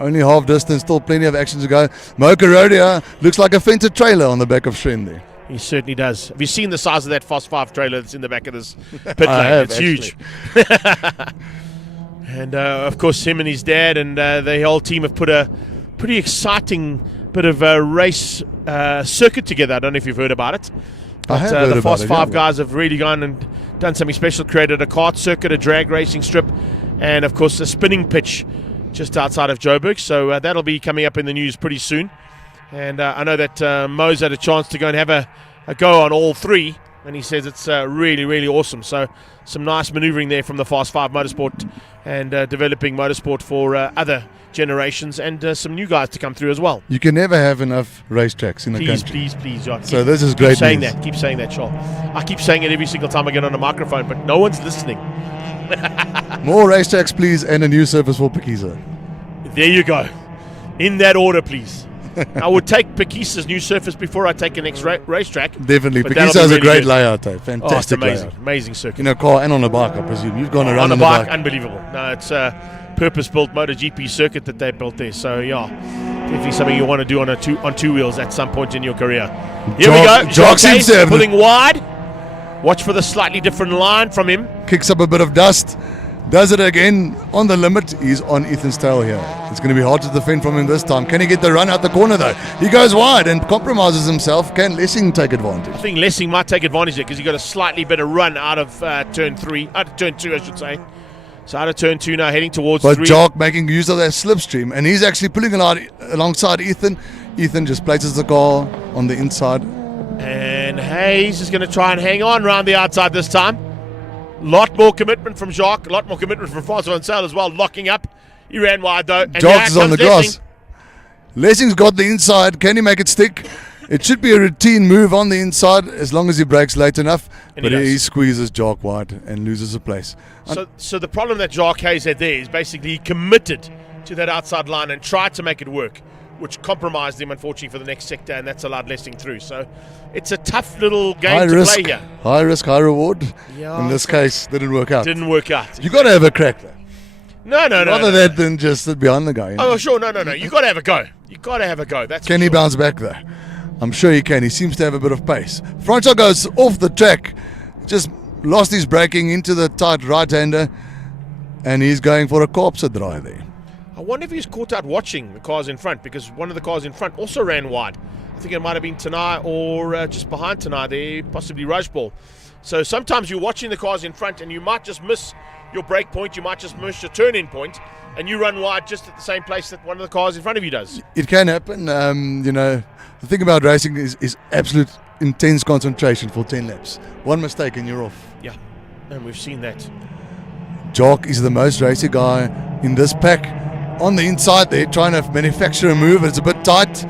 Only half distance, still plenty of action to go. Mocha Rodia looks like a fented trailer on the back of Shren there. He certainly does. Have you seen the size of that Fast 5 trailer that's in the back of this pit lane? It's huge. And, of course, him and his dad and the whole team have put a pretty exciting bit of a race circuit together. I don't know if you've heard about it. But the Fast 5 guys have really gone and done something special, created a kart circuit, a drag racing strip, and, of course, a spinning pitch just outside of Joburg. So that'll be coming up in the news pretty soon. And I know that Mo's had a chance to go and have a go on all 3, and he says it's really, really awesome. So some nice maneuvering there from the Fast 5 Motorsport, and developing motorsport for other generations, and some new guys to come through as well. You can never have enough racetracks in the country. Please, John. So this is great news. Keep saying that, Charles. I keep saying it every single time I get on a microphone, but no one's listening. More racetracks, please, and a new surface for Pekisa. There you go. In that order, please. I would take Pekisa's new surface before I take the next racetrack. Definitely. Pekisa has a great layout, fantastic it's amazing. layout. Amazing circuit. In a car and on a bike, I presume. You've gone around on a bike. Unbelievable. No, it's purpose-built MotoGP circuit that they built there. So yeah, definitely something you want to do on two wheels at some point in your career. Here we go. Jock seems to have pulling wide. Watch for the slightly different line from him. kicks up a bit of dust, does it again on the limit. He's on Ethan's tail here. It's going to be hard to defend from him this time. Can he get the run out the corner though? He goes wide and compromises himself. Can Lessing take advantage? I think Lessing might take advantage there because he got a slightly better run out of turn 2, I should say. So out of turn 2 now, heading towards 3. But Jock making use of that slipstream, and he's actually pulling alongside Ethan. Ethan just places the car on the inside. And Hayes is going to try and hang on around the outside this time. Lot more commitment from Jacques, a lot more commitment from Francois Van Zyl as well, locking up. He ran wide though. And Jacques is on the Lessing. grass. Lessing's got the inside. Can he make it stick? It should be a routine move on the inside as long as he brakes late enough. And but he he does. squeezes Jacques wide and loses a place. So the problem that Jacques Hayes had there is basically he committed to that outside line and tried to make it work, which compromised him, unfortunately, for the next sector, and that's allowed Lessing through. So it's a tough little game High to risk, play here. high risk, high reward. Yeah, In this case, didn't work out. Didn't work out. You got to have a crack though. No. Rather that than just sit behind the guy. You know? Oh, sure. No. You got to have a go. You got to have a go. That's Can for he sure. bounce back though? I'm sure he can. He seems to have a bit of pace. Francois goes off the track, just lost his braking into the tight right-hander, and he's going for a corpse dry there. I wonder if he's caught out watching the cars in front, because one of the cars in front also ran wide. I think it might have been Tanai or just behind Tanai there, possibly Rajball. So sometimes you're watching the cars in front and you might just miss your brake point, you might just miss your turn-in point, and you run wide just at the same place that one of the cars in front of you does. It can happen. The thing about racing is absolute intense concentration for 10 laps. One mistake and you're off. Yeah, and we've seen that. Jock is the most racy guy in this pack. On the inside, they're trying to manufacture a move. It's a bit tight,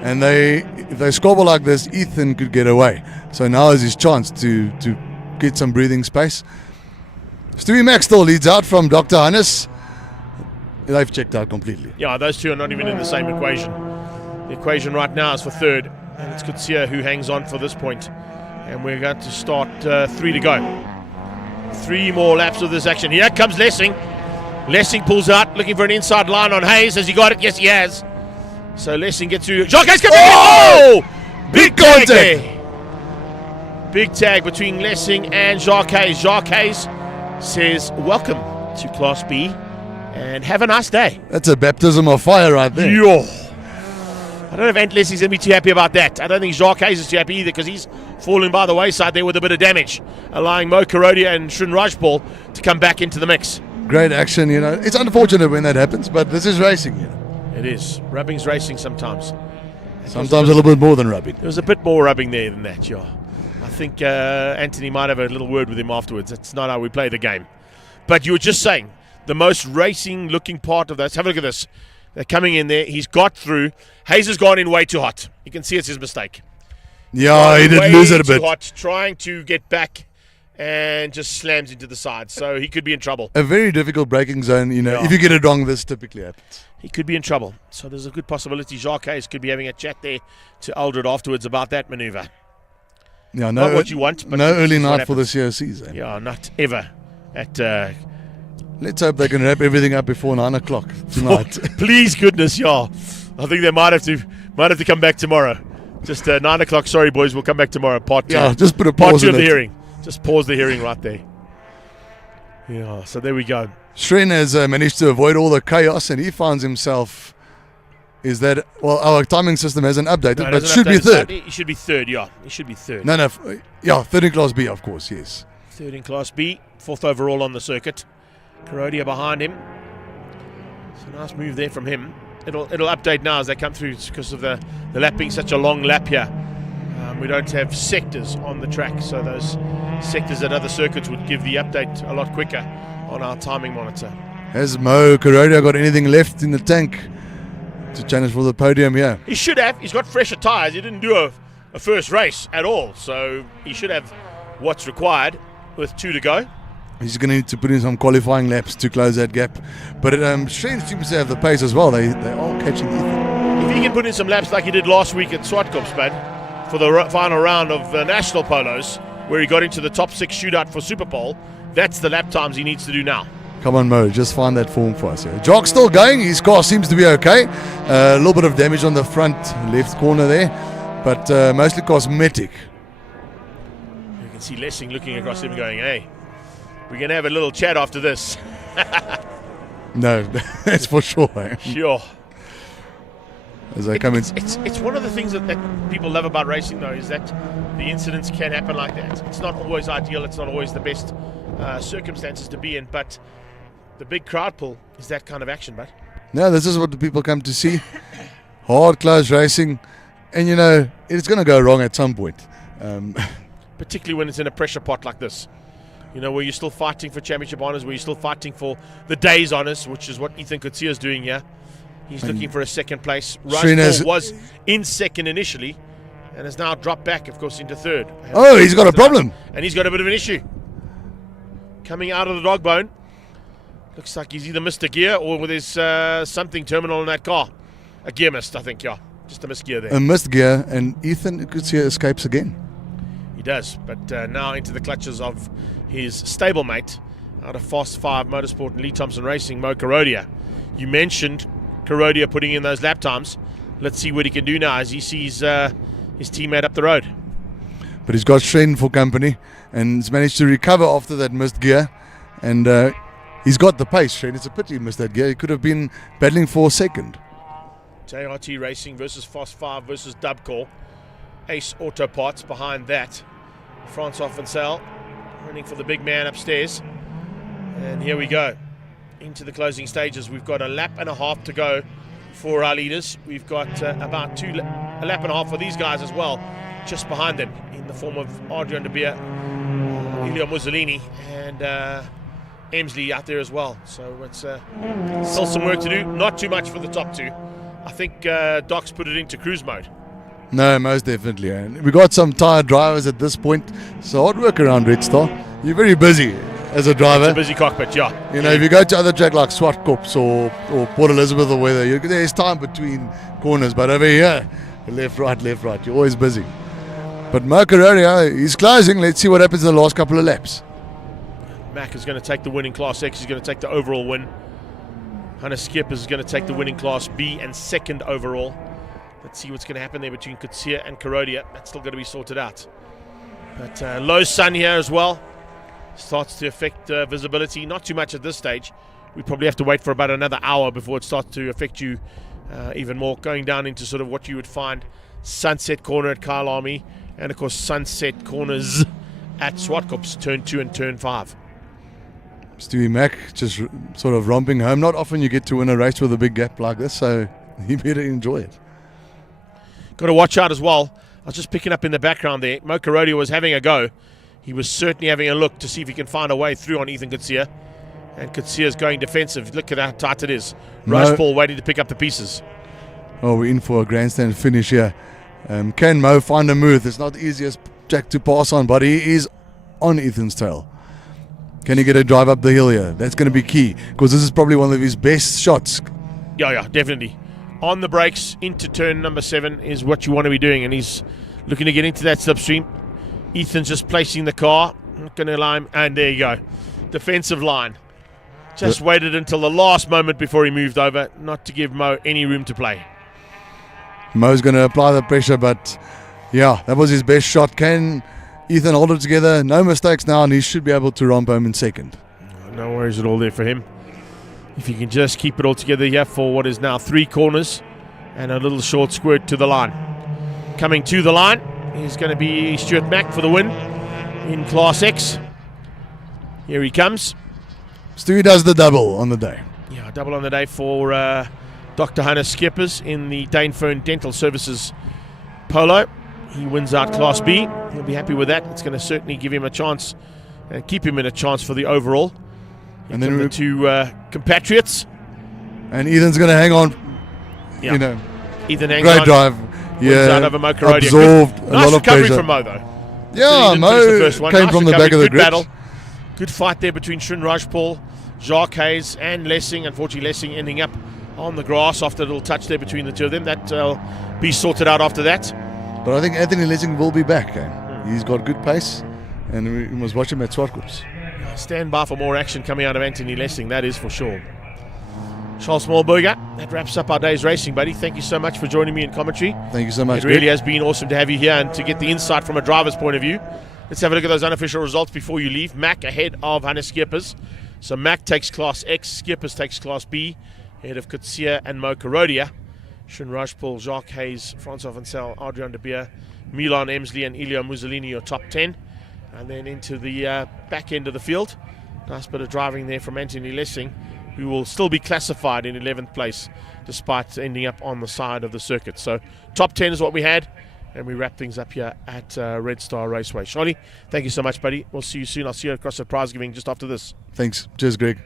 and if they squabble like this, Ethan could get away. So now is his chance to get some breathing space. Stewie Mack still leads out from Dr. Hannes. They've checked out completely. Yeah, those two are not even in the same equation. The equation right now is for third, and it's Kutsia who hangs on for this point. And we're going to start 3 to go. 3 more laps of this action. Here comes Lessing. Lessing pulls out, looking for an inside line on Hayes. Has he got it? Yes, he has. So Lessing gets through. Jacques Hayes comes in. Oh! Big tag there. Big tag between Lessing and Jacques Hayes. Jacques Hayes says, welcome to Class B and have a nice day. That's a baptism of fire right there. Yo. I don't know if Ant Lessing's going to be too happy about that. I don't think Jacques Hayes is too happy either because he's falling by the wayside there with a bit of damage, allowing Mo Karodia and Shin Rajpal to come back into the mix. Great action, It's unfortunate when that happens, but this is racing, It is. Rubbing's racing sometimes. Sometimes a little bit more than rubbing. There was a bit more rubbing there than that, yeah. I think Anthony might have a little word with him afterwards. That's not how we play the game. But you were just saying, the most racing-looking part of this. Have a look at this. They're coming in there. He's got through. Hayes has gone in way too hot. You can see it's his mistake. Yeah, he did lose it a bit. Way too hot, trying to get back and just slams into the side. So he could be in trouble. A very difficult braking zone, Yeah. If you get it wrong, this typically happens. He could be in trouble. So there's a good possibility Jacques Hayes could be having a chat there to Aldred afterwards about that maneuver. Yeah, Not what you want, but no this early is what night for the happens. COCs. Yeah, not ever at Let's hope they can wrap everything up before 9 o'clock tonight. please goodness, yeah. I think they might have to come back tomorrow. Just 9 o'clock. Sorry, boys, we'll come back tomorrow. Part 2. Yeah, just put a Part pause 2 in of the it. hearing. Just pause the hearing right there. Yeah, so there we go. Shren has managed to avoid all the chaos, and he finds himself. Our timing system hasn't updated, No, it but doesn't should be update. third. He should be third, yeah. He should be third. No, third in Class B, of course, yes. Third in Class B, 4th overall on the circuit. Karodia behind him. It's a nice move there from him. It'll update now as they come through because of the lap being such a long lap here. We don't have sectors on the track, so those sectors at other circuits would give the update a lot quicker on our timing monitor. Has Mo Karodia got anything left in the tank to challenge for the podium here? He should have. He's got fresher tyres. He didn't do a first race at all, so he should have what's required with 2 to go. He's going to need to put in some qualifying laps to close that gap. But Shren seems to have the pace as well. They are catching Ethan. If he can put in some laps like he did last week at Swartkopspad for the final round of National Polos, where he got into the top 6 shootout for Super Pole, that's the lap times he needs to do now. Come on, Mo, just find that form for us. Yeah. Jock's still going. His car seems to be okay. A little bit of damage on the front left corner there, but mostly cosmetic. You can see Lessing looking across him going, hey, we're going to have a little chat after this. No, that's for sure. Eh? Sure. As I come in. It's one of the things that people love about racing, though, is that the incidents can happen like that. It's not always ideal. It's not always the best circumstances to be in, but the big crowd pull is that kind of action, but No, this is what the people come to see. Hard, close racing. And, you know, it's going to go wrong at some point. particularly when it's in a pressure pot like this. You know, where you're still fighting for championship honours, where you're still fighting for the day's honours, which is what Ethan Kutsia is doing here. He's looking for a second place. Rushmore was in second initially and has now dropped back, of course, into third. Oh, he's got a problem. And he's got a bit of an issue. Coming out of the dog bone. Looks like he's either missed a gear or there's something terminal in that car. A gear missed, I think, yeah. Just a missed gear there. A missed gear, and Ethan Kutsia escapes again. He does, but now into the clutches of his stablemate out of Fast 5 Motorsport and Lee Thompson Racing, Mo Karodia. You mentioned Karodia putting in those lap times. Let's see what he can do now as he sees his teammate up the road. But he's got Shren for company and he's managed to recover after that missed gear. And he's got the pace, Shren. It's a pity he missed that gear. He could have been battling for second. JRT Racing versus Fast 5 versus Dubcore. Ace Auto Parts behind that. Francois Vincel running for the big man upstairs. And here we go. Into the closing stages. We've got a lap and a half to go for our leaders. We've got about a lap and a half for these guys as well, just behind them, in the form of Adrian de Beer, Elio Mussolini, and Emsley out there as well. So it's still some work to do. Not too much for the top two. I think Doc's put it into cruise mode. No, most definitely. And we got some tired drivers at this point. So hard work around Red Star. You're very busy as a driver. It's a busy cockpit, yeah. You know, if you go to other track like Swartkops or Port Elizabeth or whether there's time between corners, but over here, left, right, you're always busy. But Mo Karodia, he's closing. Let's see what happens in the last couple of laps. Mack is going to take the win in Class X. He's going to take the overall win. Hunter Skip is going to take the win in Class B and second overall. Let's see what's going to happen there between Kutsia and Karodia. That's still going to be sorted out. But low sun here as well. Starts to affect visibility. Not too much at this stage. We probably have to wait for about another hour before it starts to affect you even more. Going down into sort of what you would find Sunset Corner at Kyle Army, and of course Sunset Corners at Swartkops, turn 2 and turn 5. Stewie Mack just sort of romping home. Not often you get to win a race with a big gap like this, so he better enjoy it. Got to watch out as well. I was just picking up in the background there. Mo Karodia was having a go. He was certainly having a look to see if he can find a way through on Ethan Kutsia. And Kutsia's going defensive. Look at how tight it is. Rose Paul waiting to pick up the pieces. Oh, we're in for a grandstand finish here. Can Mo find a move? It's not the easiest track to pass on, but he is on Ethan's tail. Can he get a drive up the hill here? That's going to be key, because this is probably one of his best shots. Yeah, definitely. On the brakes into turn number 7 is what you want to be doing, and he's looking to get into that slipstream. Ethan's just placing the car. Not going to allow him, and there you go. Defensive line. Just waited until the last moment before he moved over, not to give Mo any room to play. Mo's going to apply the pressure, but yeah, that was his best shot. Can Ethan hold it together? No mistakes now, and he should be able to romp home in second. No worries at all there for him. If he can just keep it all together here for what is now 3 corners and a little short squirt to the line. Coming to the line is going to be Stuart Mack for the win in Class X. Here he comes. Stewie does the double on the day. Yeah, double on the day for Dr. Hunter Skippers in the Dane Fern Dental Services Polo. He wins out Class B. He'll be happy with that. It's going to certainly give him a chance and keep him in a chance for the overall. And then the 2 compatriots. And Ethan's going to hang on. Yeah. You know, Ethan hangs great on. drive. Yeah, out over Mo Karodia. Absorbed a nice lot of recovery pressure from Mo, though. Yeah, Mo came from the back of the grid. Battle. Good fight there between Shren Rajpaul, Jacques Hayes, and Lessing. Unfortunately, Lessing ending up on the grass after a little touch there between the two of them. That'll be sorted out after that. But I think Anthony Lessing will be back. He's got good pace, and we must watch him at Swartkops. Stand by for more action coming out of Anthony Lessing, that is for sure. Charles Smallberger, that wraps up our day's racing, buddy. Thank you so much for joining me in commentary. Thank you so much. It really has been awesome to have you here and to get the insight from a driver's point of view. Let's have a look at those unofficial results before you leave. Mac ahead of Hannes Skeepers. So Mac takes Class X, Skeepers takes Class B, ahead of Kutsia and Mo Karodia. Shin Rajpal, Jacques Hayes, Francois Vancel, Adrian de Beer, Milan Emsley and Ilya Mussolini, your top 10. And then into the back end of the field. Nice bit of driving there from Anthony Lessing, who will still be classified in 11th place despite ending up on the side of the circuit. So top 10 is what we had, and we wrap things up here at Red Star Raceway. Charlie, thank you so much, buddy. We'll see you soon. I'll see you across the prize giving just after this. Thanks. Cheers, Greg.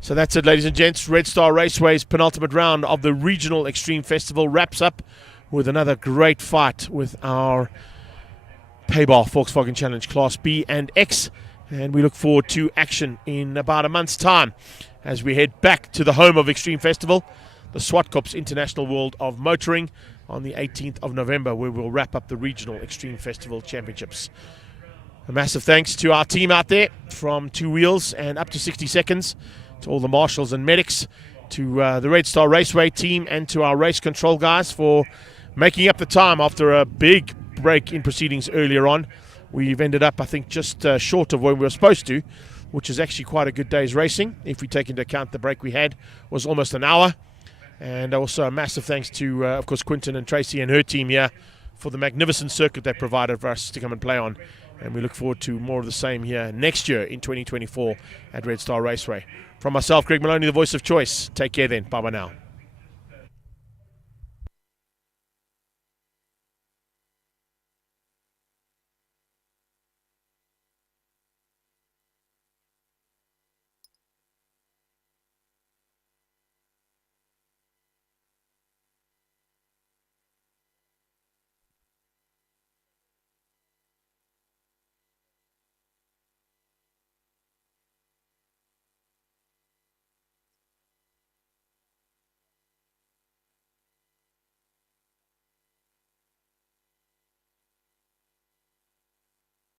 So that's it, ladies and gents. Red Star Raceway's penultimate round of the Regional Extreme Festival wraps up with another great fight with our PABAR Volkswagen Challenge Class B and X. And we look forward to action in about a month's time as we head back to the home of Extreme Festival, the Swartkops International World of Motoring, on the 18th of November, where we'll wrap up the Regional Extreme Festival Championships. A massive thanks to our team out there from 2 wheels and up to 60 seconds, to all the marshals and medics, to the Red Star Raceway team, and to our race control guys for making up the time after a big break in proceedings earlier on. We've ended up, I think, just short of where we were supposed to, which is actually quite a good day's racing. If we take into account the break we had was almost an hour. And also a massive thanks to, of course, Quinton and Tracy and her team here for the magnificent circuit they provided for us to come and play on. And we look forward to more of the same here next year in 2024 at Red Star Raceway. From myself, Greg Maloney, the voice of choice. Take care then. Bye-bye now.